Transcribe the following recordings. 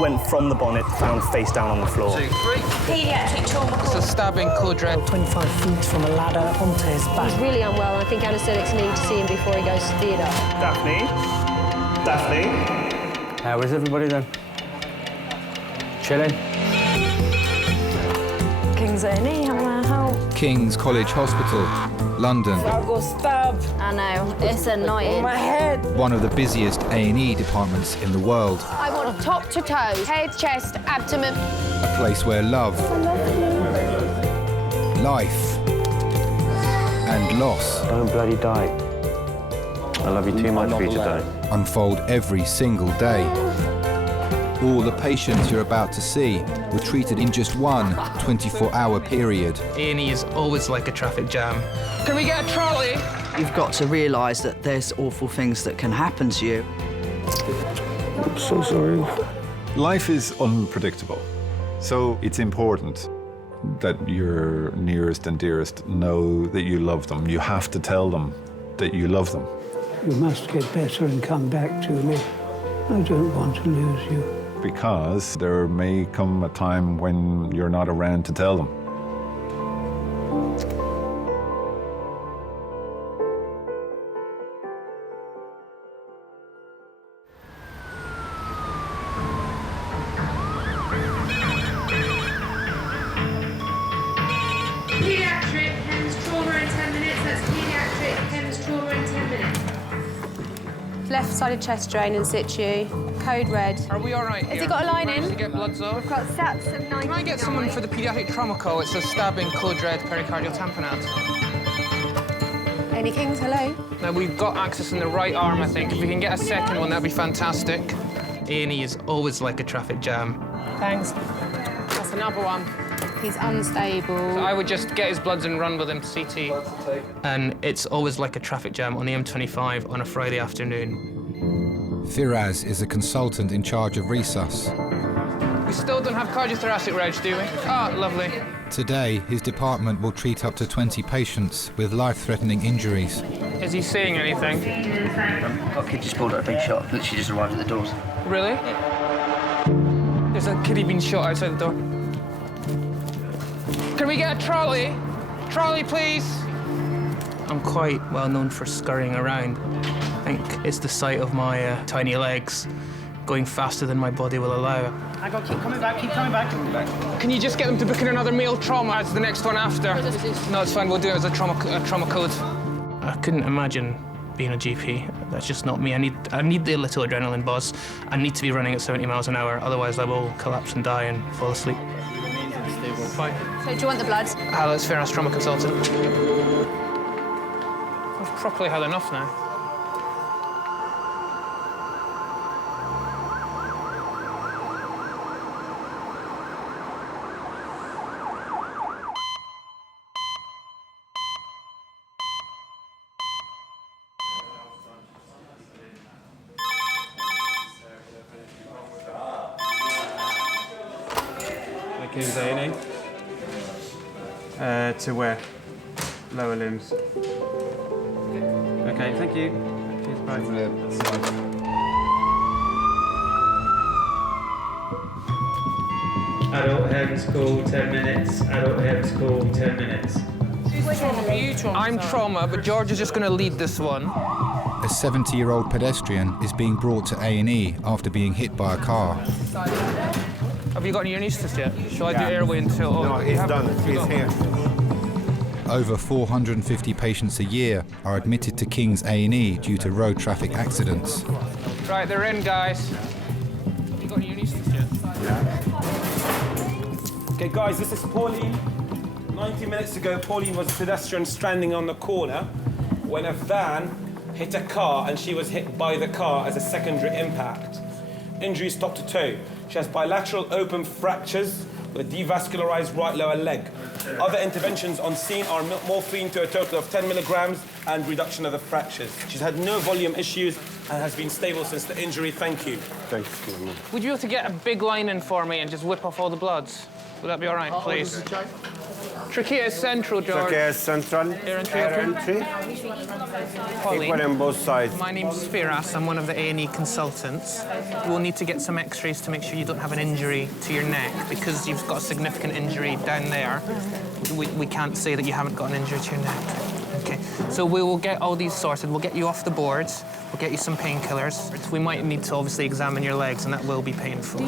went from the bonnet, found face down on the floor. 2, 3. Pediatric trauma It's call. a stabbing code red. 25 feet from a ladder onto his back. He's really unwell, and I think anaesthetics need to see him before he goes to theatre. Daphne? Daphne? How is everybody then? Chilling? Kings A&E, how can I help? King's College Hospital, London. I got stabbed. I know, it's annoying. My head. One of the busiest A&E departments in the world. I want top to toe, head, chest, abdomen. A place where love, life, and loss Don't bloody die. I love you too much for you to die. unfold every single day. All the patients you're about to see were treated in just one 24-hour period. A&E is always like a traffic jam. Can we get a trolley? You've got to realise that there's awful things that can happen to you. I'm so sorry. Life is unpredictable, so it's important that your nearest and dearest know that you love them. You have to tell them that you love them. You must get better and come back to me. I don't want to lose you. Because there may come a time when you're not around to tell them. Pediatric Pens trauma in 10 minutes. That's pediatric Pens trauma in 10 minutes. Left-sided chest drain in situ, code red. Are we all right Has here? he got a line Managed in? to get bloods off? Got stats of 99. Can I get someone for the pediatric trauma call? It's a stabbing code red pericardial tamponade. Any Kings, hello? Now, we've got access in the right arm, I think. If we can get a second one, that'd be fantastic. A&E is always like a traffic jam. Thanks. That's another one. He's unstable. So I would just get his bloods and run with him to CT. And it's always like a traffic jam on the M25 on a Friday afternoon. Firaz is a consultant in charge of resus. We still don't have cardiothoracic reg, do we? Ah, lovely. Today, his department will treat up to 20 patients with life-threatening injuries. Is he seeing anything? Got a kid just pulled out a big shot, literally just arrived at the doors. Really? There's a kiddie being shot outside the door. Can we get a trolley? Trolley, please. I'm quite well known for scurrying around. I think it's the sight of my tiny legs going faster than my body will allow. I got keep coming back, keep coming back. Can you just get them to book in another meal trauma as the next one after? No, it's fine. We'll do it as a trauma code. I couldn't imagine being a GP. That's just not me. I need the little adrenaline buzz. I need to be running at 70 miles an hour, otherwise I will collapse and die and fall asleep. Fine. So do you want the blood? Hello, it's Firas, trauma consultant. I've properly had enough now. Kings A&E. To where? Lower limbs. Okay, thank you. Cheers, bye. Adult HEMS call, 10 minutes. Adult HEMS call, 10 minutes. I'm trauma, but George is just going to lead this one. A 70-year-old pedestrian is being brought to A&E after being hit by a car. Have you got any anaesthetist yet? Shall I do airway until... No, he's done. He's here. Over 450 patients a year are admitted to King's A&E due to road traffic accidents. Right, they're in, guys. Have you got any anaesthetist yet? Yeah. Okay, guys, this is Pauline. 90 minutes ago, Pauline was a pedestrian stranding on the corner when a van hit a car and she was hit by the car as a secondary impact. Injuries top to toe. She has bilateral open fractures with devascularized right lower leg. Other interventions on scene are morphine to a total of 10 milligrams and reduction of the fractures. She's had no volume issues and has been stable since the injury. Thank you. Thanks. Would you be able to get a big line in for me and just whip off all the bloods? Would that be all right, please? Trachea is central, George. Trachea is central. Air entry, Air okay. entry. Pauline. Equal on both sides. My name's Firas. I'm one of the A&E consultants. We'll need to get some x-rays to make sure you don't have an injury to your neck. Because you've got a significant injury down there, we can't say that you haven't got an injury to your neck. Okay, so we will get all these sorted. We'll get you off the boards. We'll get you some painkillers. We might need to obviously examine your legs, and that will be painful.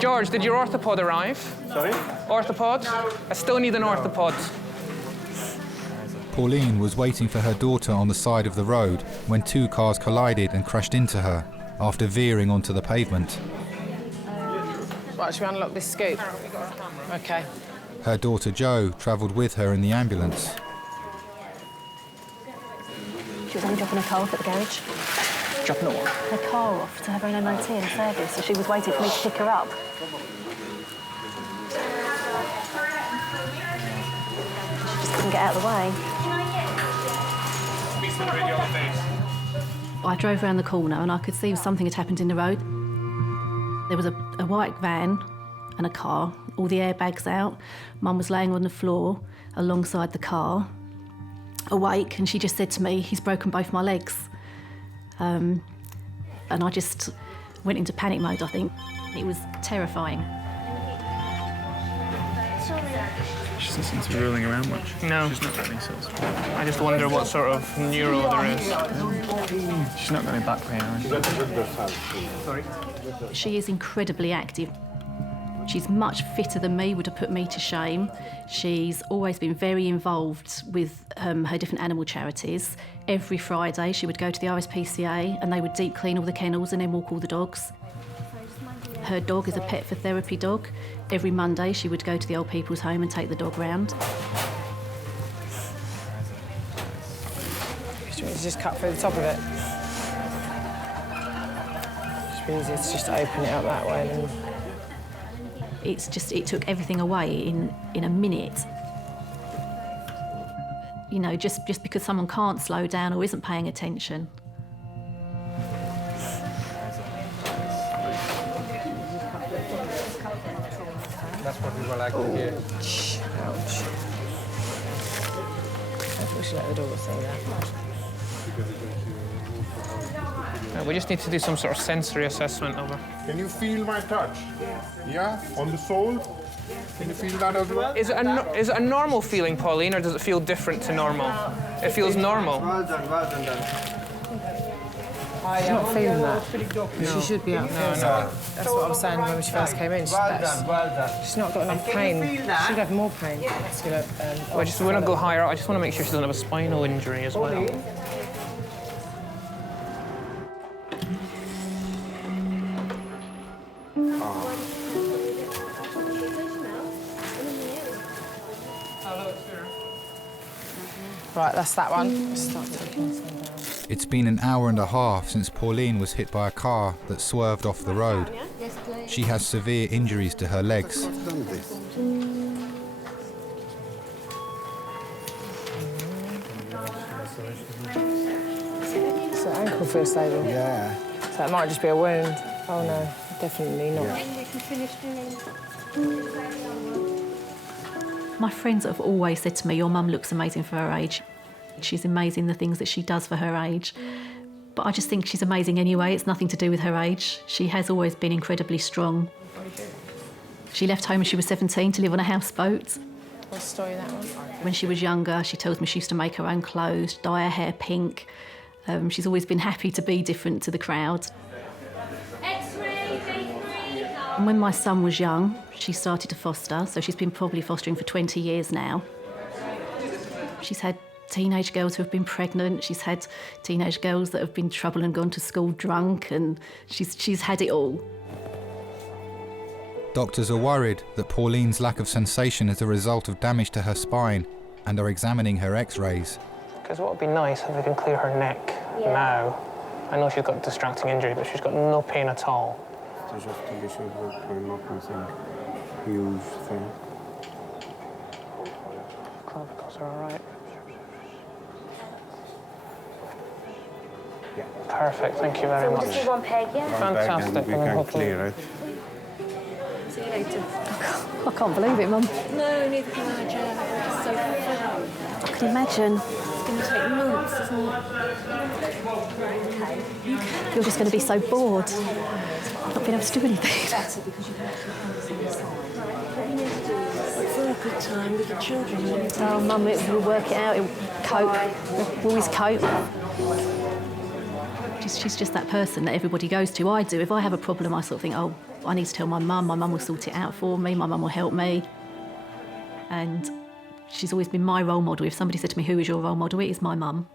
George, did your orthopod arrive? Sorry? Orthopod? I still need an orthopod. Pauline was waiting for her daughter on the side of the road when two cars collided and crashed into her after veering onto the pavement. Right, should we unlock this scoop? OK. Her daughter Jo travelled with her in the ambulance. She was only dropping her car off at the garage. Dropping what? Her car off to have her MOT and service, so she was waiting for me to pick her up. She just couldn't get out of the way. I drove around the corner and I could see something had happened in the road. There was a white van and a car, all the airbags out. Mum was laying on the floor alongside the car, awake, and she just said to me, "He's broken both my legs." And I just went into panic mode, I think. It was terrifying. She doesn't seem to be rolling around much. No. She's not got any sort of... I just wonder what sort of neuro there is. She's not got any back pain or anything. Sorry? She is incredibly active. She's much fitter than me, would have put me to shame. She's always been very involved with her different animal charities. Every Friday she would go to the RSPCA and they would deep clean all the kennels and then walk all the dogs. Her dog is a pet for therapy dog. Every Monday she would go to the old people's home and take the dog round. Just cut through the top of it. It's easier to just open it up that way. And... It took everything away in a minute. You know, just because someone can't slow down or isn't paying attention. That's what we were like to hear. Ouch. I think we should let the dog say that. We just need to do some sort of sensory assessment of her. Can you feel my touch? Yeah? On the sole? Can you feel that as well? Is it a normal feeling, Pauline, or does it feel different to normal? It feels normal. Well done. She's not feeling that. No. She should be out there. No. That's what I was saying when she first came in. Well done. She's not got enough pain. She should have more pain. I just want to go higher. I just want to make sure she doesn't have a spinal injury as well. Right, that's that one. Let's start taking this one down. It's been an hour and a half since Pauline was hit by a car that swerved off the road. She has severe injuries to her legs. So ankle feels stable. Yeah. So it might just be a wound. Oh no, definitely not. My friends have always said to me, "Your mum looks amazing for her age." She's amazing, the things that she does for her age. But I just think she's amazing anyway. It's nothing to do with her age. She has always been incredibly strong. She left home when she was 17 to live on a houseboat. What's the story of that one? When she was younger, she tells me she used to make her own clothes, dye her hair pink. She's always been happy to be different to the crowd. And when my son was young, she started to foster, so she's been probably fostering for 20 years now. She's had teenage girls who have been pregnant, she's had teenage girls that have been in trouble and gone to school drunk, and she's had it all. Doctors are worried that Pauline's lack of sensation is a result of damage to her spine and are examining her x-rays. Because what would be nice if we can clear her neck now. I know she's got distracting injury, but she's got no pain at all. Just to be sure that we're not missing huge thing. Clavicles are all right. Yeah. Perfect, thank you very much. Just do one peg, yeah? Fantastic. We can clear it. See you later. I can't believe it, Mum. No, neither can I, Jo. It's so I can imagine. It's going to take months, isn't it? You're just going to be so bored, not being able to do anything. For a good time with the children. Oh, Mum, we'll work it out. We'll cope. We'll always cope. She's just that person that everybody goes to. I do. If I have a problem, I sort of think, oh, I need to tell my mum. My mum will sort it out for me. My mum will help me. And she's always been my role model. If somebody said to me, who is your role model? It is my mum.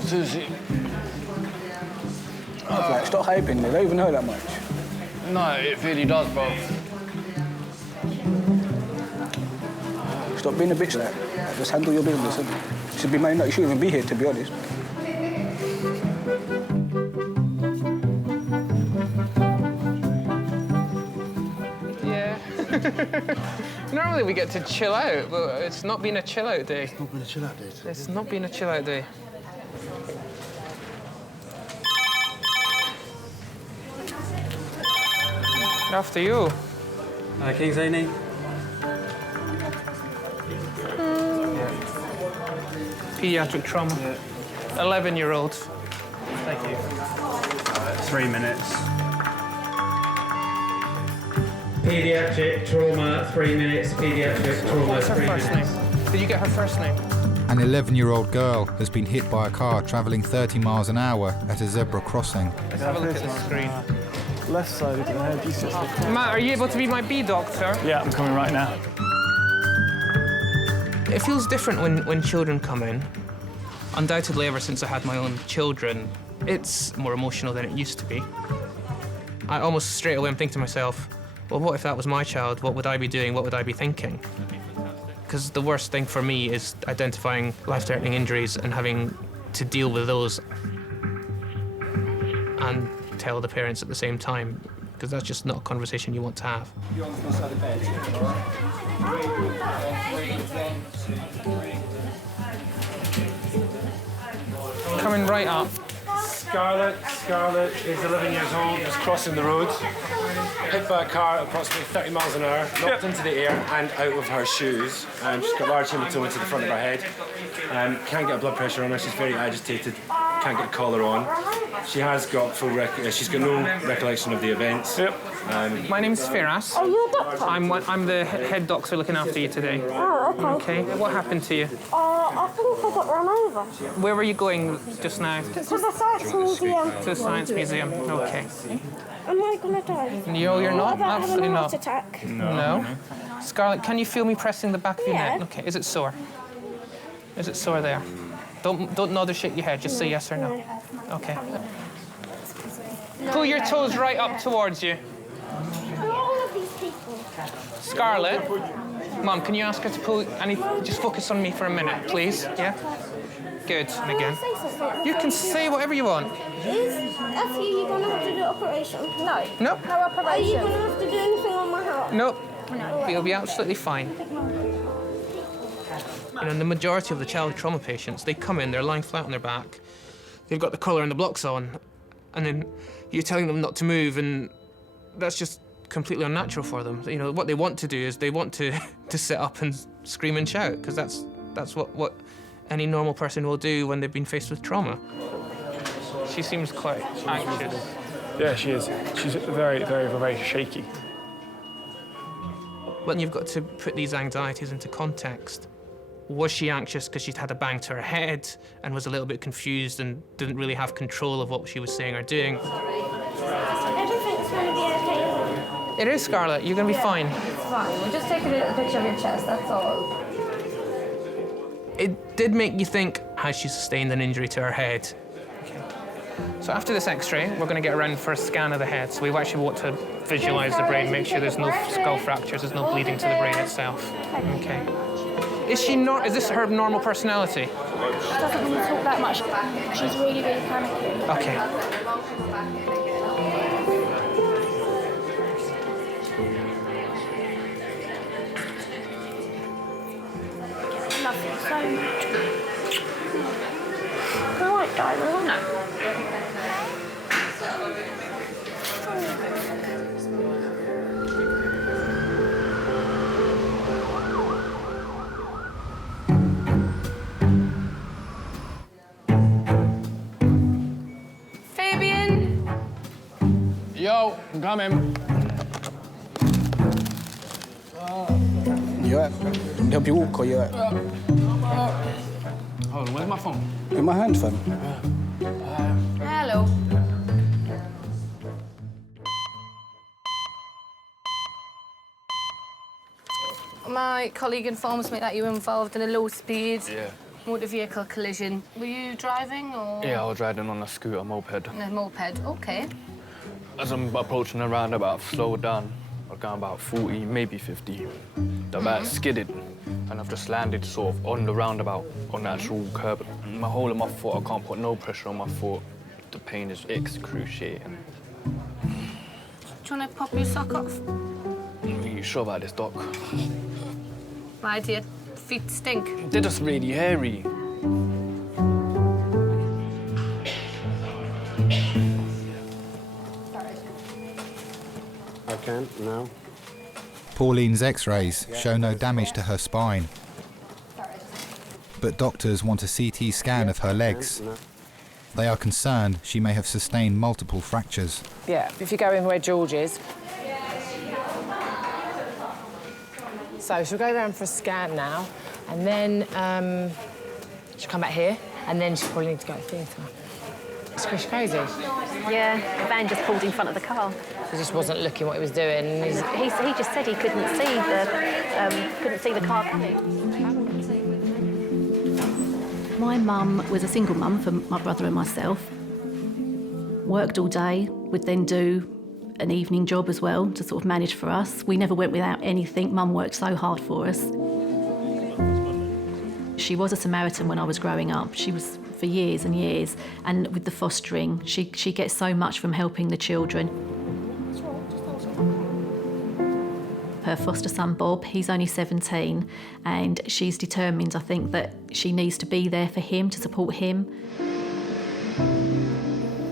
Susie. Okay, stop hyping, they don't even know that much. No, it really does, bro. Stop being a bitch like that. Just handle your business. You should be minding that you shouldn't even be here, to be honest. Yeah. Normally we get to chill out, but it's not been a chill out day. It's not been a chill out day. It's not been a chill out day. After you. Kings A&E. Pediatric trauma. 11-year-old. Thank you. 3 minutes. Pediatric trauma, 3 minutes. Pediatric trauma, What's her 3 first minutes. name? Did you get her first name? An 11-year-old girl has been hit by a car travelling 30 miles an hour at a zebra crossing. Let's have a look at the screen. Left side of the head, you sit there. Matt, are you able to be my bee doctor? Yeah, I'm coming right now. It feels different when children come in. Undoubtedly, ever since I had my own children, it's more emotional than it used to be. I almost straight away am thinking to myself, well, what if that was my child? What would I be doing? What would I be thinking? Because the worst thing for me is identifying life-threatening injuries and having to deal with those and tell the parents at the same time, because that's just not a conversation you want to have. You're on the side of bed. Coming right up. Scarlett is 11 years old, just crossing the road. Hit by a car at approximately 30 miles an hour, knocked into the air and out of her shoes. She's got large hematoma to the front of her head. Can't get blood pressure on her, she's very agitated, can't get a collar on. She has got she's got no recollection of the events. My name's Firas. Are you a doctor? I'm the head doctor looking after you today. Oh, okay. Okay, what happened to you? I think I got run over. Where were you going just now? To the Science Museum. To the Science Museum, okay. Am I gonna die? No, you're not, absolutely Have a not. heart attack? No. Scarlett, can you feel me pressing the back of your Yeah. neck? Okay, is it sore? Is it sore there? Don't nod or shake your head, just say yes or no. Okay. Pull your toes right up towards you. Who are all of these people? Scarlett, Mum, can you ask her to pull just focus on me for a minute, please? Yeah? Good, and again. You can say whatever you want. Is after you gonna have to do operation? No. Nope. No operation. Are you gonna have to do anything on my heart? Nope. You'll be absolutely fine. You know, the majority of the child trauma patients, they come in, they're lying flat on their back, they've got the collar and the blocks on, and then you're telling them not to move, and that's just completely unnatural for them. You know, what they want to do is they want to sit up and scream and shout, because that's what any normal person will do when they've been faced with trauma. She seems quite anxious. Yeah, she is. She's very, very, very shaky. But you've got to put these anxieties into context. Was she anxious because she'd had a bang to her head and was a little bit confused and didn't really have control of what she was saying or doing? Everything's gonna be okay. It is, Scarlett. You're going to be fine. It's fine. We'll just take a picture of your chest, that's all. It did make you think, has she sustained an injury to her head? Okay. So after this X-ray, we're going to get around for a scan of the head. So we actually want to visualise the brain, make sure there's no skull fractures, there's no bleeding to the brain itself. Okay. Is this her normal personality? She doesn't want to talk that much. She's really, really panicking. Okay. I love you so much. I won't die, will I? No. Yo, I'm coming. You alright? Can I help you walk or you alright? Hold on, where's my phone? In my hand, fam. Hello. My colleague informs me that you were involved in a low-speed motor vehicle collision. Were you driving or...? Yeah, I was riding on a scooter moped. On a moped, OK. As I'm approaching a roundabout, I've slowed down. I've gone about 40, maybe 50. The bike skidded, and I've just landed sort of on the roundabout, on the actual curb. My whole of my foot, I can't put no pressure on my foot. The pain is excruciating. Do you want to pop your sock off? Are you sure about this, Doc? Why do your feet stink? They're just really hairy. I can't now. Pauline's x-rays show no damage to her spine. But doctors want a CT scan of her legs. They are concerned she may have sustained multiple fractures. Yeah, if you go in where George is. So she'll go around for a scan now, and then she'll come back here, and then she'll probably need to go to the theatre. It's crazy. Yeah, the van just pulled in front of the car. He just wasn't looking what he was doing. He just said he couldn't see the car coming. My mum was a single mum for my brother and myself. Worked all day, would then do an evening job as well to sort of manage for us. We never went without anything. Mum worked so hard for us. She was a Samaritan when I was growing up. She was for years and years. And with the fostering, she gets so much from helping the children. Her foster son, Bob, he's only 17, and she's determined, I think, that she needs to be there for him, to support him.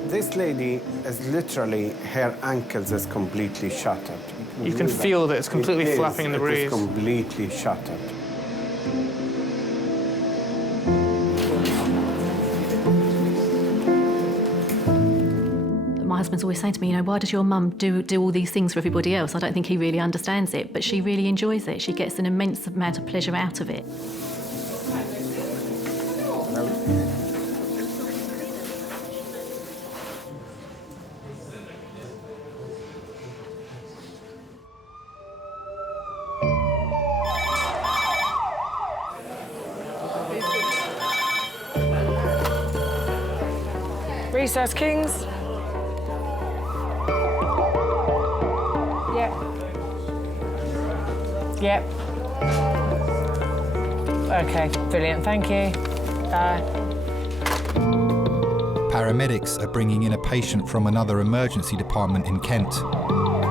This lady is literally, her ankles is completely shattered. You can feel that it's completely flapping in the breeze. It is completely shattered. My husband's always saying to me, you know, why does your mum do all these things for everybody else? I don't think he really understands it, but she really enjoys it. She gets an immense amount of pleasure out of it. Recess, Kings. Yep. OK, brilliant, thank you. Paramedics are bringing in a patient from another emergency department in Kent.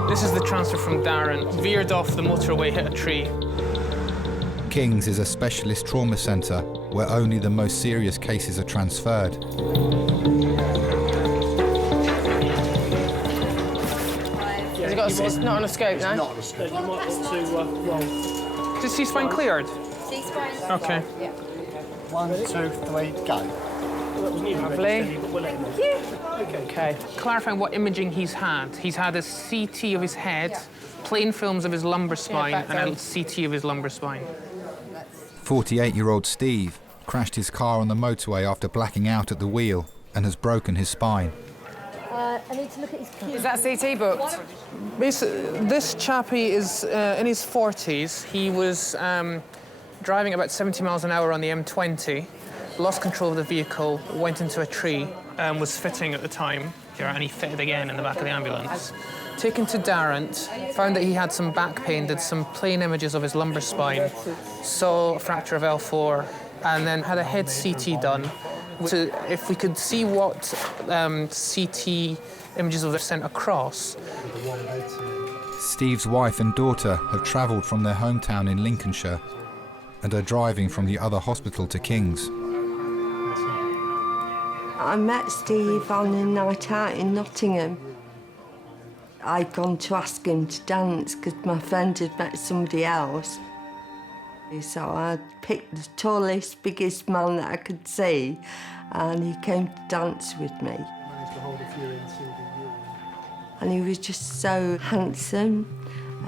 This is the transfer from Darren. Veered off the motorway, hit a tree. Kings is a specialist trauma centre where only the most serious cases are transferred. It's not on a scope, no? It's not on a scope. You might want to roll. Is C-spine cleared? C-spine. OK. 1, 2, 3, go. Lovely. Thank you. OK. Clarifying what imaging he's had. He's had a CT of his head, plain films of his lumbar spine, and a CT of his lumbar spine. 48-year-old Steve crashed his car on the motorway after blacking out at the wheel and has broken his spine. I need to look at his keys. Is that CT booked? This chappie is in his 40s. He was driving about 70 miles an hour on the M20, lost control of the vehicle, went into a tree, was fitting at the time, and he fitted again in the back of the ambulance. taken to Darrant, found that he had some back pain, did some plain images of his lumbar spine, saw a fracture of L4, and then had a head CT done. So if we could see what CT images were sent across. Steve's wife and daughter have travelled from their hometown in Lincolnshire and are driving from the other hospital to King's. I met Steve on a night out in Nottingham. I'd gone to ask him to dance because my friend had met somebody else. So I picked the tallest, biggest man that I could see, and he came to dance with me. And he was just so handsome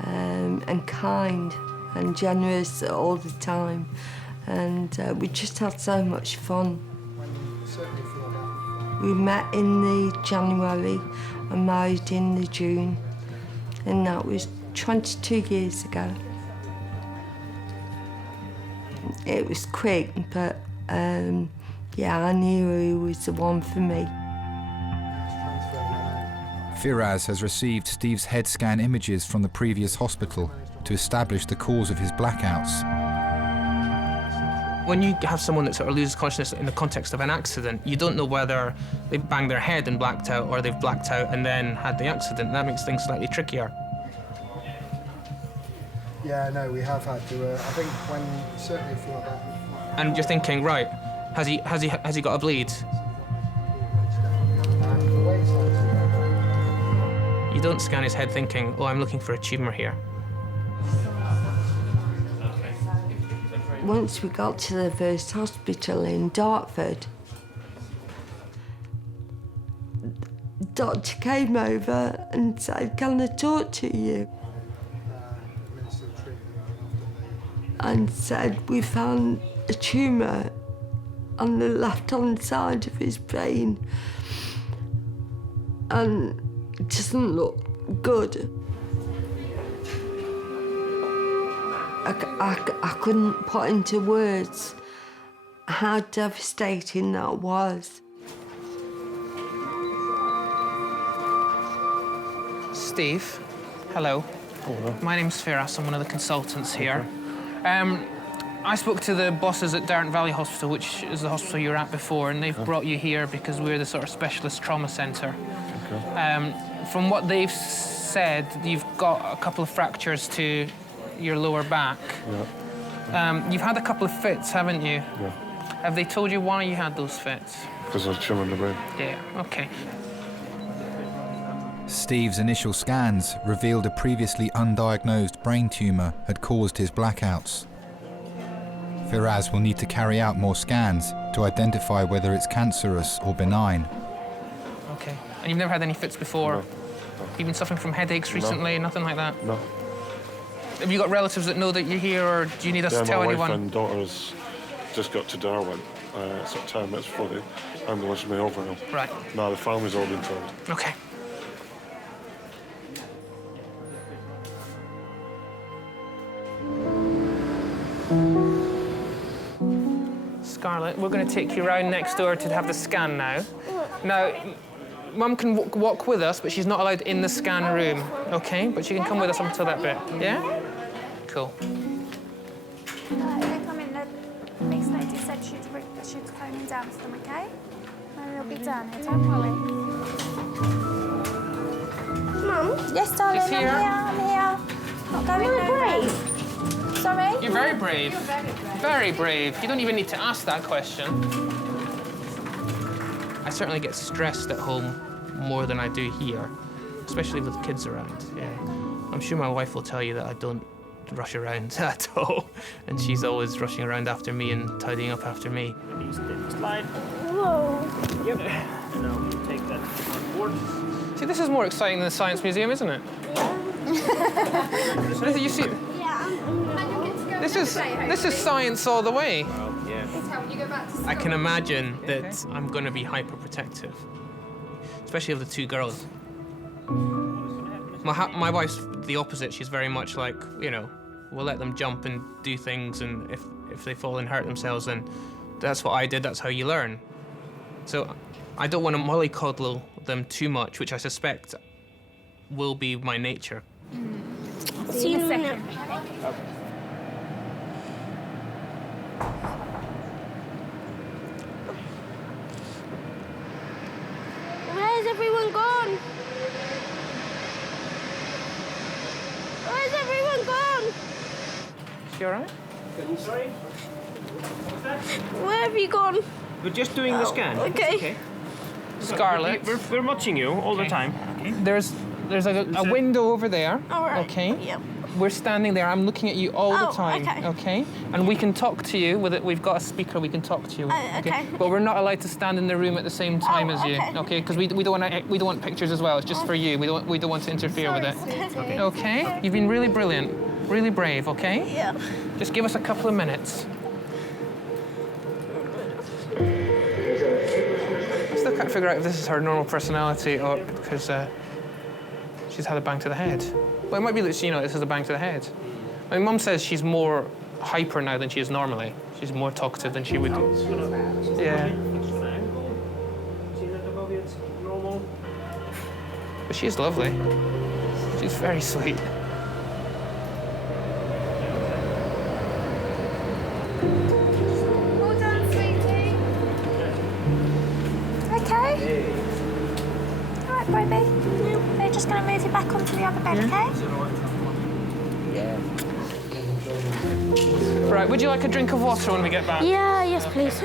and kind and generous all the time. And we just had so much fun. We met in the January and married in the June, and that was 22 years ago. It was quick, but yeah, I knew he was the one for me. Firaz has received Steve's head scan images from the previous hospital to establish the cause of his blackouts. When you have someone that sort of loses consciousness in the context of an accident, you don't know whether they've banged their head and blacked out or they've blacked out and then had the accident. That makes things slightly trickier. Yeah, no, we have had to. I think when certainly for that. And you're thinking, right, has he got a bleed? You don't scan his head thinking, oh, I'm looking for a tumour here. Once we got to the first hospital in Dartford, the doctor came over and said, "Can I talk to you?" And said, "We found a tumour on the left-hand side of his brain, and it doesn't look good." I couldn't put into words how devastating that was. Steve, hello. Hello. My name's Firas, I'm one of the consultants here. I spoke to the bosses at Darrant Valley Hospital, which is the hospital you were at before, and they've brought you here because we're the sort of specialist trauma centre. Okay. From what they've said, you've got a couple of fractures to your lower back. Yeah. You've had a couple of fits, haven't you? Yeah. Have they told you why you had those fits? Because I was chilling the brain. Yeah, okay. Steve's initial scans revealed a previously undiagnosed brain tumour had caused his blackouts. Firaz will need to carry out more scans to identify whether it's cancerous or benign. Okay. And you've never had any fits before? No. You've been suffering from headaches recently? No. Nothing like that? No. Have you got relatives that know that you're here, or do you need us to tell anyone? My wife and daughter's just got to Darwin. It's at 10 minutes for the ambulance me over now. Right. No, the family's all been told. Okay. Scarlett, we're going to take you round next door to have the scan now. Now, Mum can walk with us, but she's not allowed in the scan room, OK? But she can come with us up until that bit, yeah? Cool. They come in, the next lady said she'd phone him down to them, OK? And they'll be down here, don't worry. Mum? Yes, darling, She's here. I'm here. Not going nowhere. Sorry? You're very brave. You're very brave. Very brave. You don't even need to ask that question. I certainly get stressed at home more than I do here, especially with kids around. Yeah. I'm sure my wife will tell you that I don't rush around at all, and she's always rushing around after me and tidying up after me. Slide. Whoa. Yep. And I'll take that on board. See, this is more exciting than the Science Museum, isn't it? Yeah. You see, this is science all the way. I can imagine that I'm going to be hyper-protective, especially of the two girls. My wife's the opposite. She's very much like, you know, we'll let them jump and do things, and if they fall and hurt themselves, then that's what I did, that's how you learn. So I don't want to mollycoddle them too much, which I suspect will be my nature. See you in a second. Where's everyone gone? Where's everyone gone? Is she all right? Sorry? Where have you gone? We're just doing the scan. Okay. It's okay. Scarlett. We're watching you all the time. Okay. There's a window over there. All right. Okay. Yep. We're standing there. I'm looking at you all the time. Okay. Okay. And we can talk to you with it. We've got a speaker. We can talk to you. Okay. But we're not allowed to stand in the room at the same time as you. okay. Okay. Because we don't want pictures as well. It's just for you. We don't want to interfere with it. Okay. Okay. You've been really brilliant. Really brave. Okay. Yeah. Just give us a couple of minutes. I still can't figure out if this is her normal personality or because she's had a bang to the head. Well, it might be that this is a bang to the head. My mum says she's more hyper now than she is normally. She's more talkative than she would do. Yeah. But she's lovely. She's very sweet. Well done, sweetie. Okay. All right, baby. They're just going to move you back onto the other bed, okay? Right, would you like a drink of water when we get back? Yeah, yes, please.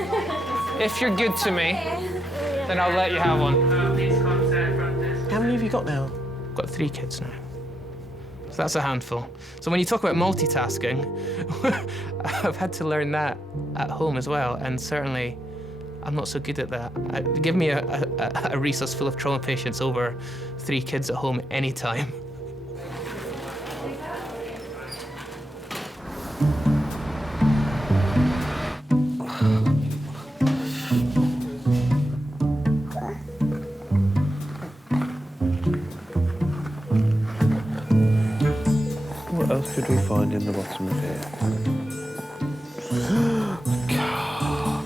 If you're good to me, then I'll let you have one. How many have you got now? I've got 3 kids now. So that's a handful. So when you talk about multitasking, I've had to learn that at home as well, and certainly I'm not so good at that. Give me a resource full of trauma patients over 3 kids at home anytime. What else could we find in the bottom of here? Car.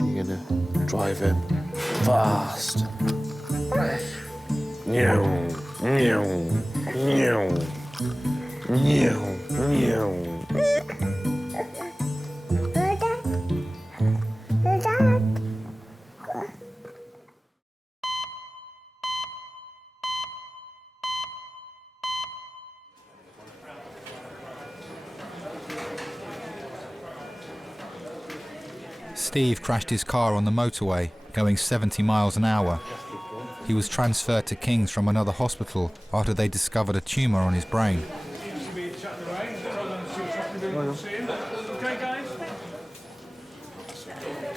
You're gonna drive him fast. Meow, meow, meow, meow, meow. Steve crashed his car on the motorway, going 70 miles an hour. He was transferred to Kings from another hospital after they discovered a tumour on his brain.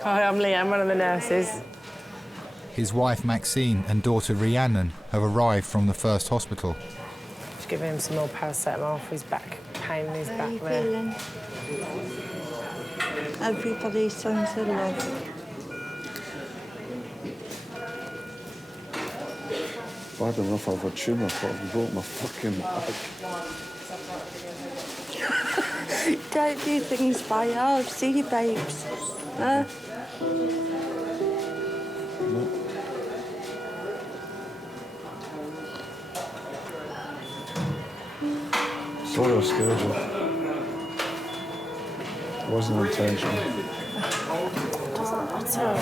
Hi, I'm Leanne, one of the nurses. His wife Maxine and daughter Rhiannon have arrived from the first hospital. Just giving him some more paracetamol for his back pain in his How back you there. feeling? Everybody sends a love. Bad enough I've a tumour, but I've broke my fucking back. Don't do things by half. See you, babes. Huh? Sorry I scared you. It wasn't intentional. Doesn't matter.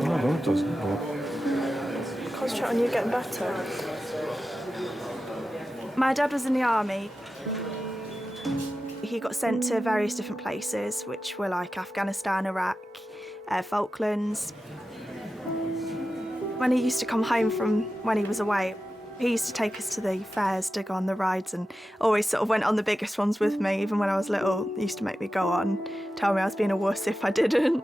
No, it doesn't, but... Concentrate on you getting better. My dad was in the army. He got sent to various different places, which were like Afghanistan, Iraq, Falklands. When he used to come home from when he was away, he used to take us to the fairs to go on the rides and always sort of went on the biggest ones with me, even when I was little. He used to make me go on, tell me I was being a wuss if I didn't.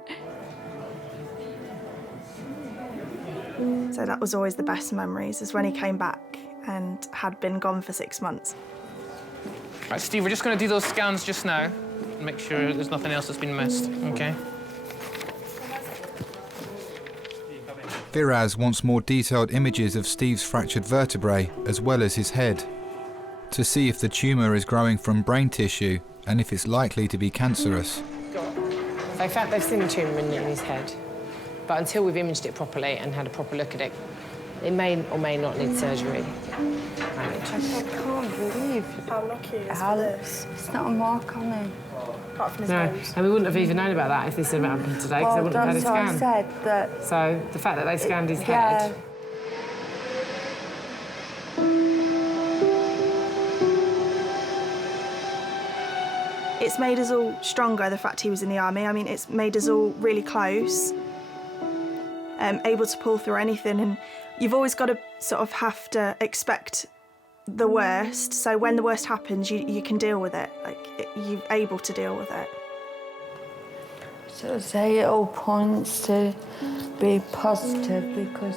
So that was always the best memories, is when he came back and had been gone for 6 months. Right, Steve, we're just going to do those scans just now and make sure there's nothing else that's been missed, OK? Firaz wants more detailed images of Steve's fractured vertebrae as well as his head, to see if the tumour is growing from brain tissue and if it's likely to be cancerous. They've seen the tumour in his head, but until we've imaged it properly and had a proper look at it, It may or may not need surgery. I can't believe how lucky he is how for this. it's not a mark on him. Apart from his No, nose. and we wouldn't have even known about that if this had happened today, because they wouldn't have had a scan. That's what I said, that... So the fact that they scanned his Yeah. head. It's made us all stronger, the fact he was in the army. I mean, it's made us all really close, able to pull through anything. And you've always got to sort of have to expect the worst. So when the worst happens, you can deal with it. Like, you're able to deal with it. So say it all points to be positive, because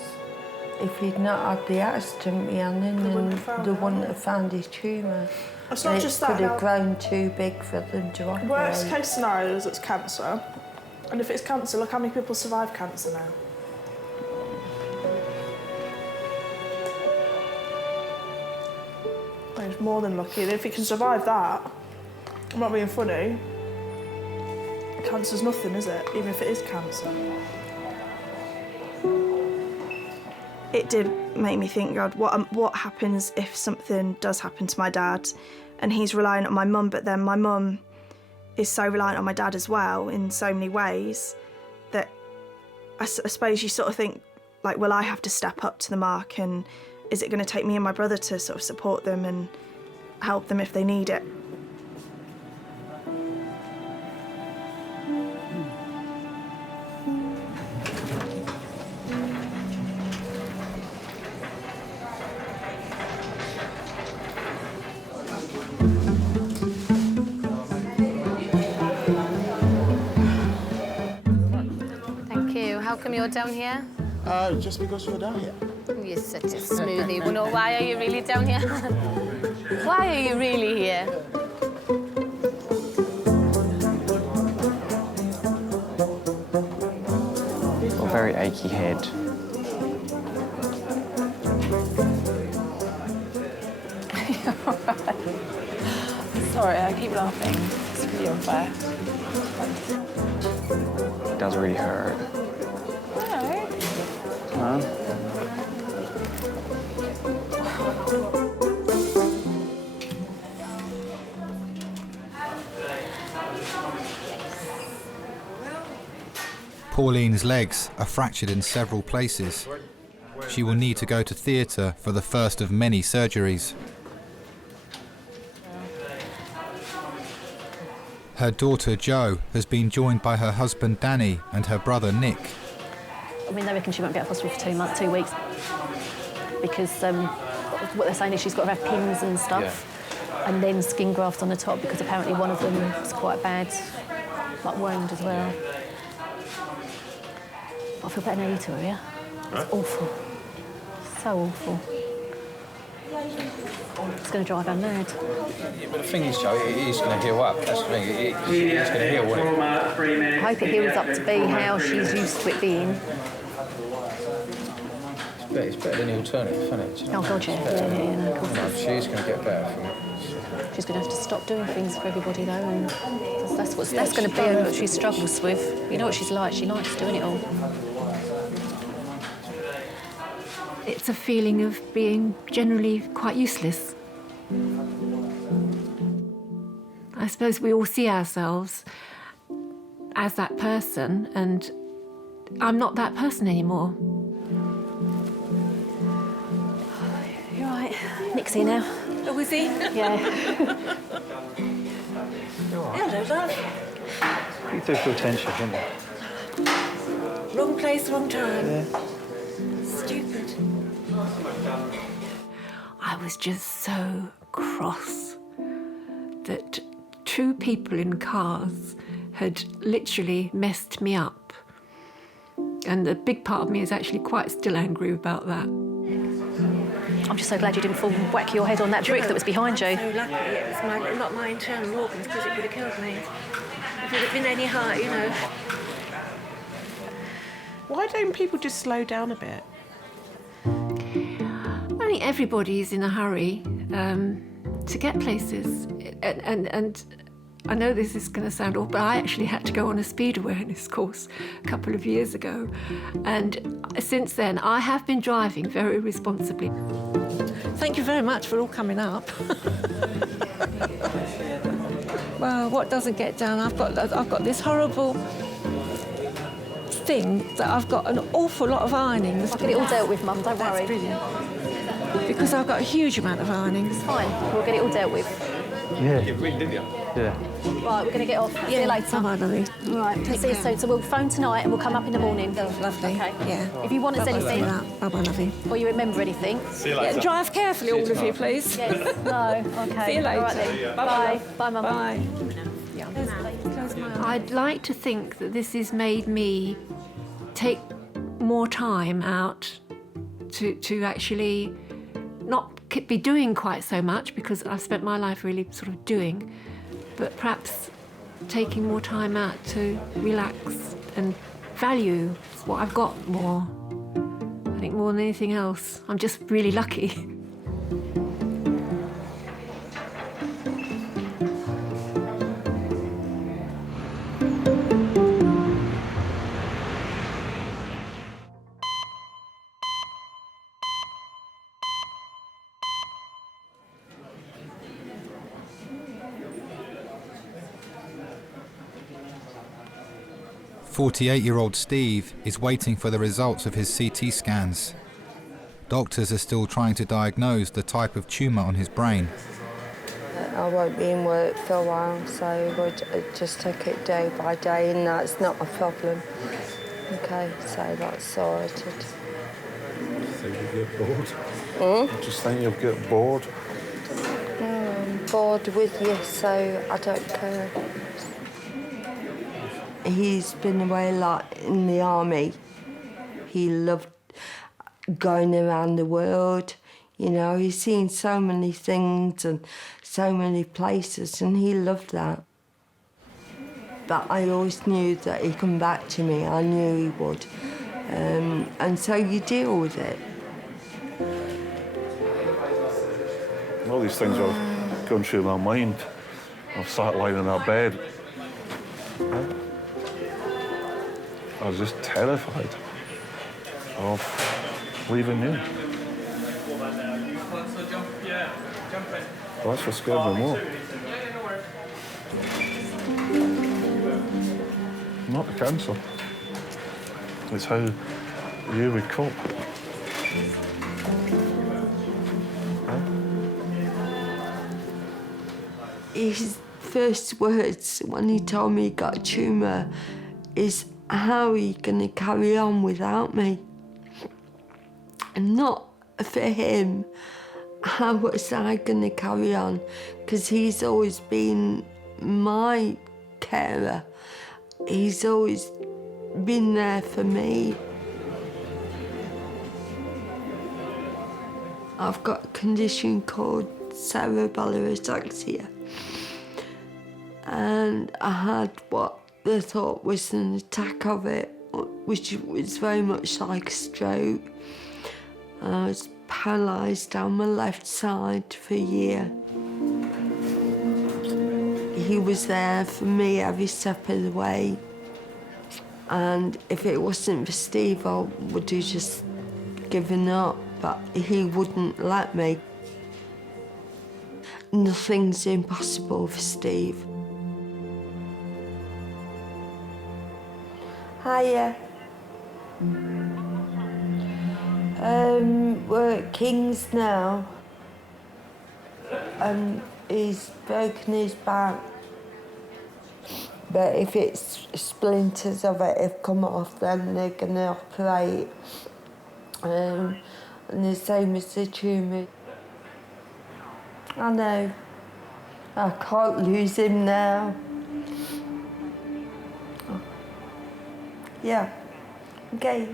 if he'd not had the accident, Rhiannon, then they wouldn't have found his tumour. It's not just that. It could have grown too big for them to operate. Worst case scenario is it's cancer. And if it's cancer, look how many people survive cancer now. He's more than lucky. And if he can survive that, I'm not being funny, cancer's nothing, is it? Even if it is cancer. It did make me think, God, what happens if something does happen to my dad? And he's reliant on my mum, but then my mum is so reliant on my dad as well in so many ways that I suppose you sort of think, like, will I have to step up to the mark, and is it going to take me and my brother to sort of support them and help them if they need it? Thank you. How come you're down here? Just because you're down here. You're such a smoothie. Well, no, why are you really down here? Why are you really here? Got a very achy head. Sorry, I keep laughing. It's really unfair. It does really hurt. No. Huh? Pauline's legs are fractured in several places. She will need to go to theatre for the first of many surgeries. Her daughter Jo has been joined by her husband Danny and her brother Nick. I mean, they reckon she won't be out of hospital for 2 weeks because what they're saying is she's got to have pins and stuff, and then skin grafts on the top, because apparently one of them is quite bad, like wound as well. But I feel better now you two are here. It's awful. So awful. It's going to drive her mad. Yeah, but the thing is, Joe, it is going to heal up. That's the thing. It's going to heal, won't it? I hope it heals up to be how she's used to it being. It's better than the alternative, isn't it? Oh, God, yeah. No, of course. No, she's going to get better from it. She's going to have to stop doing things for everybody, though, and that's going to be what she struggles with. You know what she's like. She likes doing it all. It's a feeling of being generally quite useless. I suppose we all see ourselves as that person, and I'm not that person anymore. You're right. Nick's here now. Oh, is he? Yeah. Hello, love. You do feel tension, don't you? Wrong place, wrong time. Yeah. Stupid. I was just so cross that two people in cars had literally messed me up. And a big part of me is actually quite still angry about that. I'm just so glad you didn't fall and whack your head on that brick that was behind you. So lucky it was not my internal organs, because it would have killed me. If it had been any higher, you know. Why don't people just slow down a bit? I think everybody's in a hurry to get places, and I know this is going to sound awful, but I actually had to go on a speed awareness course a couple of years ago. And since then, I have been driving very responsibly. Thank you very much for all coming up. Well, what doesn't get done? I've got this horrible thing that I've got an awful lot of ironings. I'll get it all dealt with, Mum, don't worry. That's brilliant. Because I've got a huge amount of ironings. It's fine, we'll get it all dealt with. Yeah. You really did, yeah? Yeah. Right, we're going to get off. See you later. Bye, lovely. All right, see you soon. So we'll phone tonight and we'll come up in the morning. Lovely. Okay. Yeah. If you want us anything, bye-bye, lovely. or you remember anything. See you later. Yeah, drive carefully, all of you, please. Yes. No. Okay. See you later. All right, then. Bye. Bye, Mum. Bye. I'd like to think that this has made me take more time out to actually not be doing quite so much, because I've spent my life really sort of doing, but perhaps taking more time out to relax and value what I've got more. I think more than anything else. I'm just really lucky. "48-year-old Steve is waiting for the results of his CT scans. Doctors are still trying to diagnose the type of tumour on his brain. I won't be in work for a while, so we'll just take it day by day, and that's not a problem. Okay, so that's sorted. Think you'll get bored? Hmm? I just think you'll get bored. No, I'm bored with you, so I don't care. He's been away a lot in the army. He loved going around the world. You know, he's seen so many things and so many places, and he loved that. But I always knew that he'd come back to me. I knew he would. And so you deal with it. All these things are going through my mind. I've sat lying in that bed. I was just terrified of leaving you. Well, that's what scared me more. Not the cancer. It's how you would cope. His first words when he told me he got a tumour is, "How are you going to carry on without me?" And not for him, how was I going to carry on? Because he's always been my carer. He's always been there for me. I've got a condition called cerebellar ataxia. And I had what they thought was an attack of it, which was very much like a stroke. I was paralysed down my left side for a year. He was there for me every step of the way. And if it wasn't for Steve, I would have just given up, but he wouldn't let me. Nothing's impossible for Steve. Hiya. We're at Kings now. And he's broken his back. But if it's splinters of it have come off, then they're going to operate. And the same as the tumour. I know. I can't lose him now. Yeah. Okay.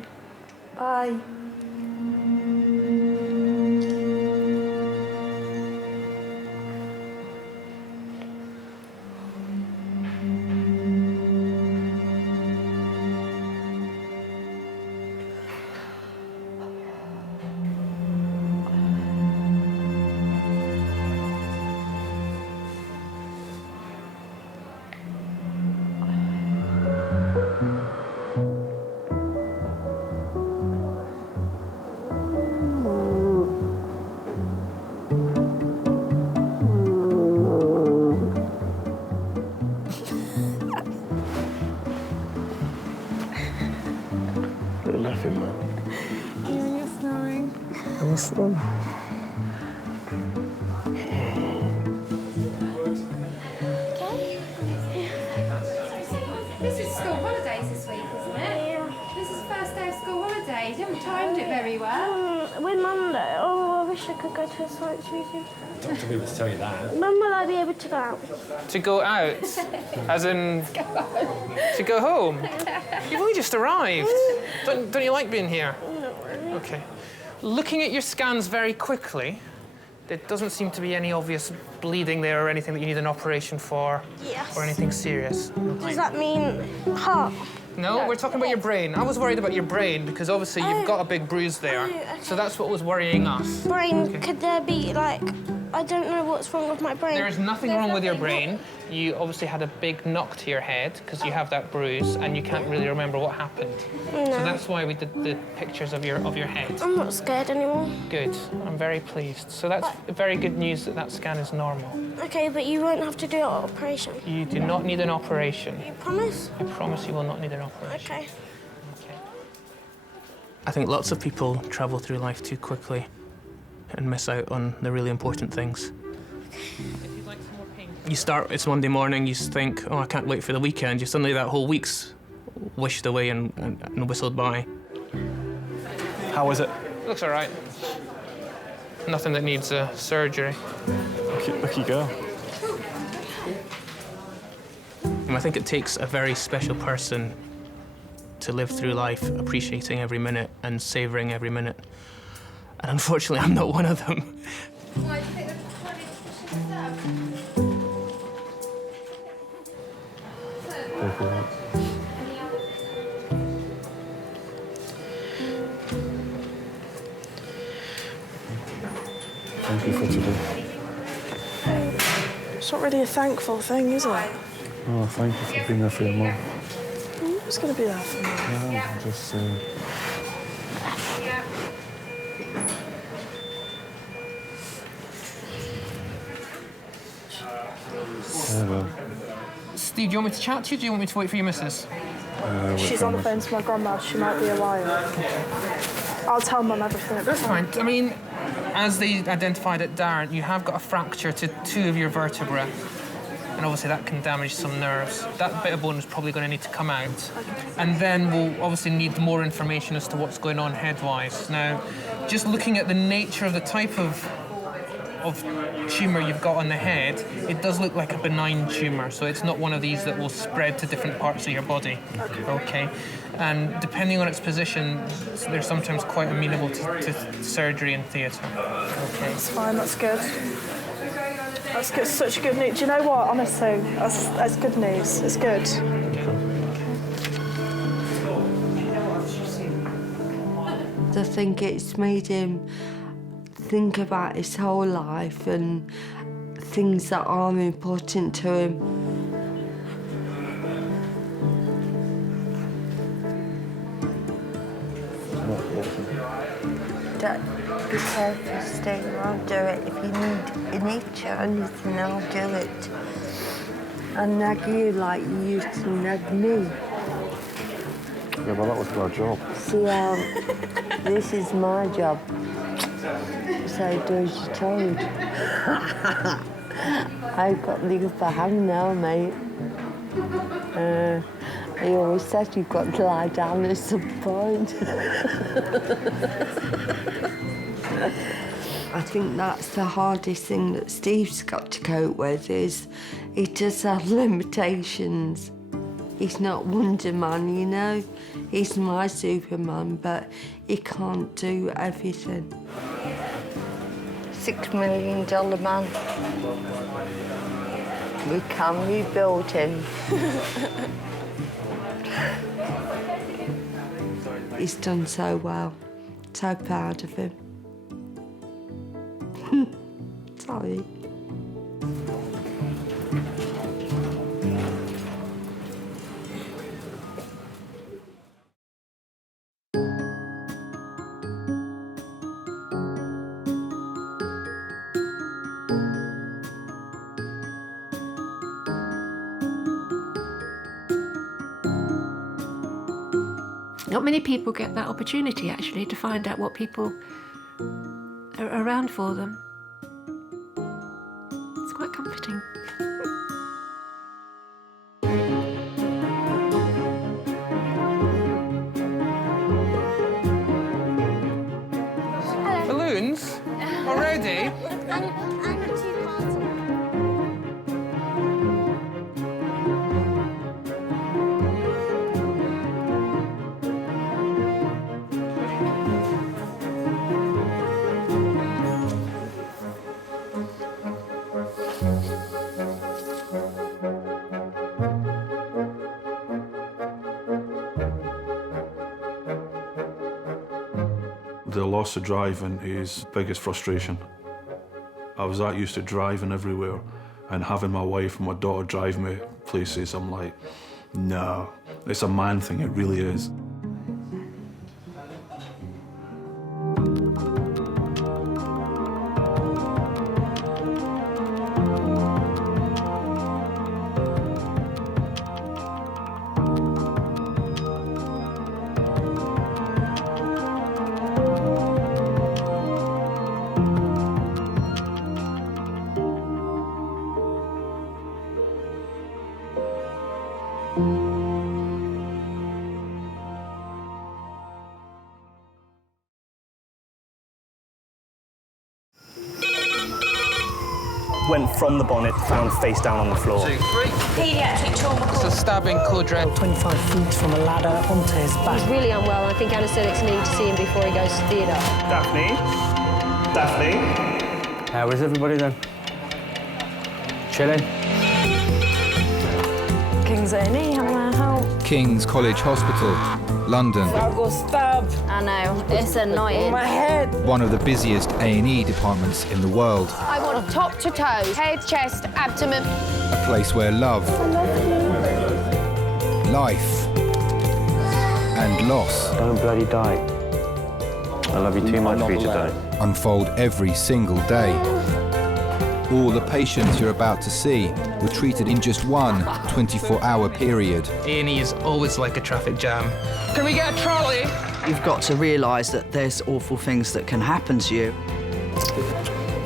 Bye. Look at nothing, man. You're snoring. I'm snoring. This is school holidays this week, isn't it? Yeah. This is the first day of school holidays. You haven't timed it very well. With Monday. Oh, I wish I could go to a science museum. Don't be able to tell you that. When will I be able to go out? To go out? As in... to go home? You've only just arrived. Don't you like being here? Not really. OK. Looking at your scans very quickly, there doesn't seem to be any obvious bleeding there or anything that you need an operation for. Yes. Or anything serious. Does that mean heart? No, we're talking about your brain. I was worried about your brain because obviously you've got a big bruise there. Okay. So that's what was worrying us. Brain, could there be, like, I don't know what's wrong with my brain. There is nothing wrong with your brain. You obviously had a big knock to your head because you have that bruise and you can't really remember what happened. No. So that's why we did the pictures of your head. I'm not scared anymore. Good. I'm very pleased. So that's very good news that that scan is normal. Okay, but you won't have to do an operation. You do not need an operation. You promise? I promise you will not need an operation. Okay. I think lots of people travel through life too quickly and miss out on the really important things. You start, it's Monday morning, you think, oh, I can't wait for the weekend. You suddenly, that whole week's wished away and whistled by. How was it? Looks all right. Nothing that needs surgery. Lucky girl. And I think it takes a very special person to live through life appreciating every minute and savouring every minute. And unfortunately, I'm not one of them. Why do you think Thank you for today. It's not really a thankful thing, is it? Oh, thank you for being there for your mum. Who's going to be there for me? Yeah, I'm just saying. Hello. Steve, do you want me to chat to you, or do you want me to wait for your missus? She's on the phone to my grandma. She might be a while. I'll tell Mum everything at the That's time. fine. I mean, as they identified at Darren, you have got a fracture to 2 of your vertebrae. And obviously that can damage some nerves. That bit of bone is probably going to need to come out. And then we'll obviously need more information as to what's going on head-wise. Now, just looking at the nature of the type of tumour you've got on the head, it does look like a benign tumour, so it's not one of these that will spread to different parts of your body. Okay. And depending on its position, they're sometimes quite amenable to surgery and theatre. Okay. That's fine, that's good. That's good, such good news. Do you know what, honestly, that's good news. It's good. I think it's made him think about his whole life and things that are important to him. Dad, be careful, Steve. I'll do it. If you need to anything, I'll do it. I'll nag you like you used to nag me. Yeah, well, that was my job. See how this is my job. So do as you're told. I've got the upper hand now, mate. He always said you've got to lie down at some point. I think that's the hardest thing that Steve's got to cope with is he does have limitations. He's not Wonder Man, you know. He's my Superman, but he can't do everything. $6 million man. We can rebuild him. He's done so well. So proud of him. Sorry. Not many people get that opportunity, actually, to find out what people are around for them. It's quite comforting. Balloons? Already? The loss of driving is biggest frustration. I was that used to driving everywhere and having my wife and my daughter drive me places. I'm like, no, it's a man thing, it really is. Went from the bonnet, found face down on the floor. 2, 3. Pediatric trauma. It's a stabbing quadrant. 25 feet from a ladder onto his back. He's really unwell. I think anaesthetics need to see him before he goes to theatre. Daphne? Daphne? How is everybody then? Chilling? Kings A&E, how may I help? King's College Hospital, London. I got stabbed. I know, it's annoying. On my head. One of the busiest A&E departments in the world. I want top to toe, head, chest, abdomen. A place where love, life, and loss. Don't bloody die. I love you too much for you to die. Unfold every single day. All the patients you're about to see were treated in just one 24-hour period. A&E is always like a traffic jam. Can we get a trolley? You've got to realise that there's awful things that can happen to you.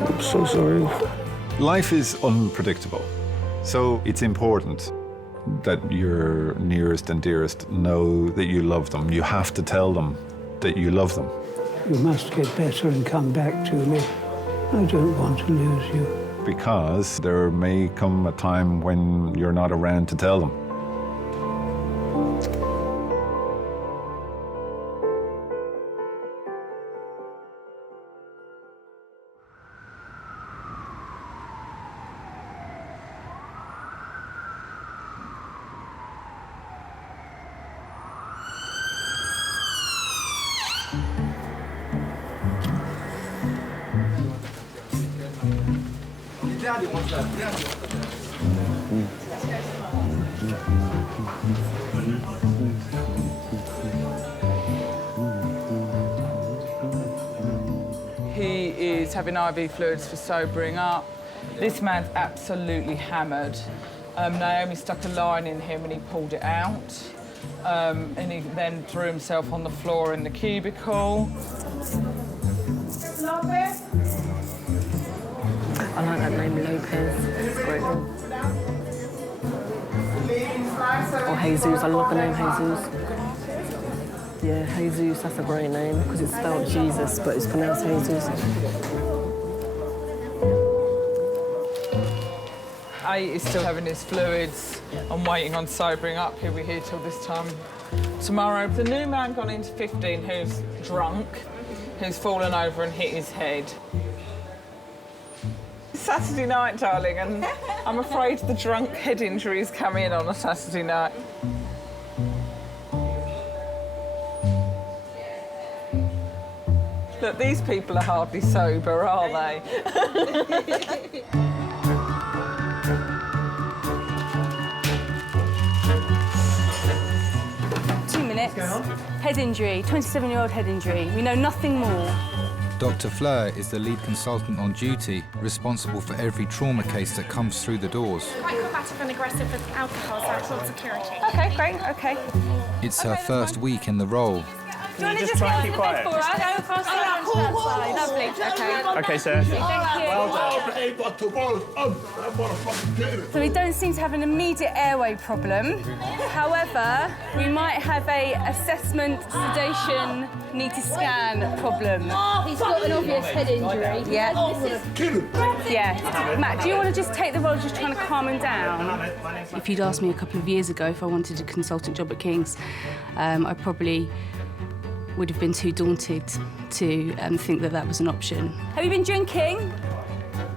I'm so sorry. Life is unpredictable, so it's important that your nearest and dearest know that you love them. You have to tell them that you love them. You must get better and come back to me. I don't want to lose you. Because there may come a time when you're not around to tell them. He is having IV fluids for sobering up. This man's absolutely hammered. Naomi stuck a line in him and he pulled it out. And he then threw himself on the floor in the cubicle. I like that name, Lopez. It's a great name. Or Jesus, I love the name Jesus. Yeah, Jesus, that's a great name because it's spelled Jesus, but it's pronounced Jesus. A is still having his fluids and waiting on sobering up. He'll be here till this time tomorrow. The new man gone into 15 who's drunk, who's fallen over and hit his head. It's Saturday night, darling, and I'm afraid the drunk head injuries come in on a Saturday night. Look, these people are hardly sober, are they? 2 minutes. Head injury, 27-year-old head injury. We know nothing more. Dr. Fleur is the lead consultant on duty, responsible for every trauma case that comes through the doors. Quite combative and aggressive with alcohol, so it's on security. Okay, great, okay. It's her first week in the role. Do you want to just try and get keep on the bed quiet? for us? Go across that side. Lovely, okay. Okay, sir. Thank you. So we don't seem to have an immediate airway problem. However, we might have a assessment, sedation, need to scan problem. He's got an obvious head injury. Yeah. Yeah. Matt, do you want to just take the role of just trying to calm him down? If you'd asked me a couple of years ago if I wanted a consultant job at King's, I probably would have been too daunted to think that that was an option. Have you been drinking?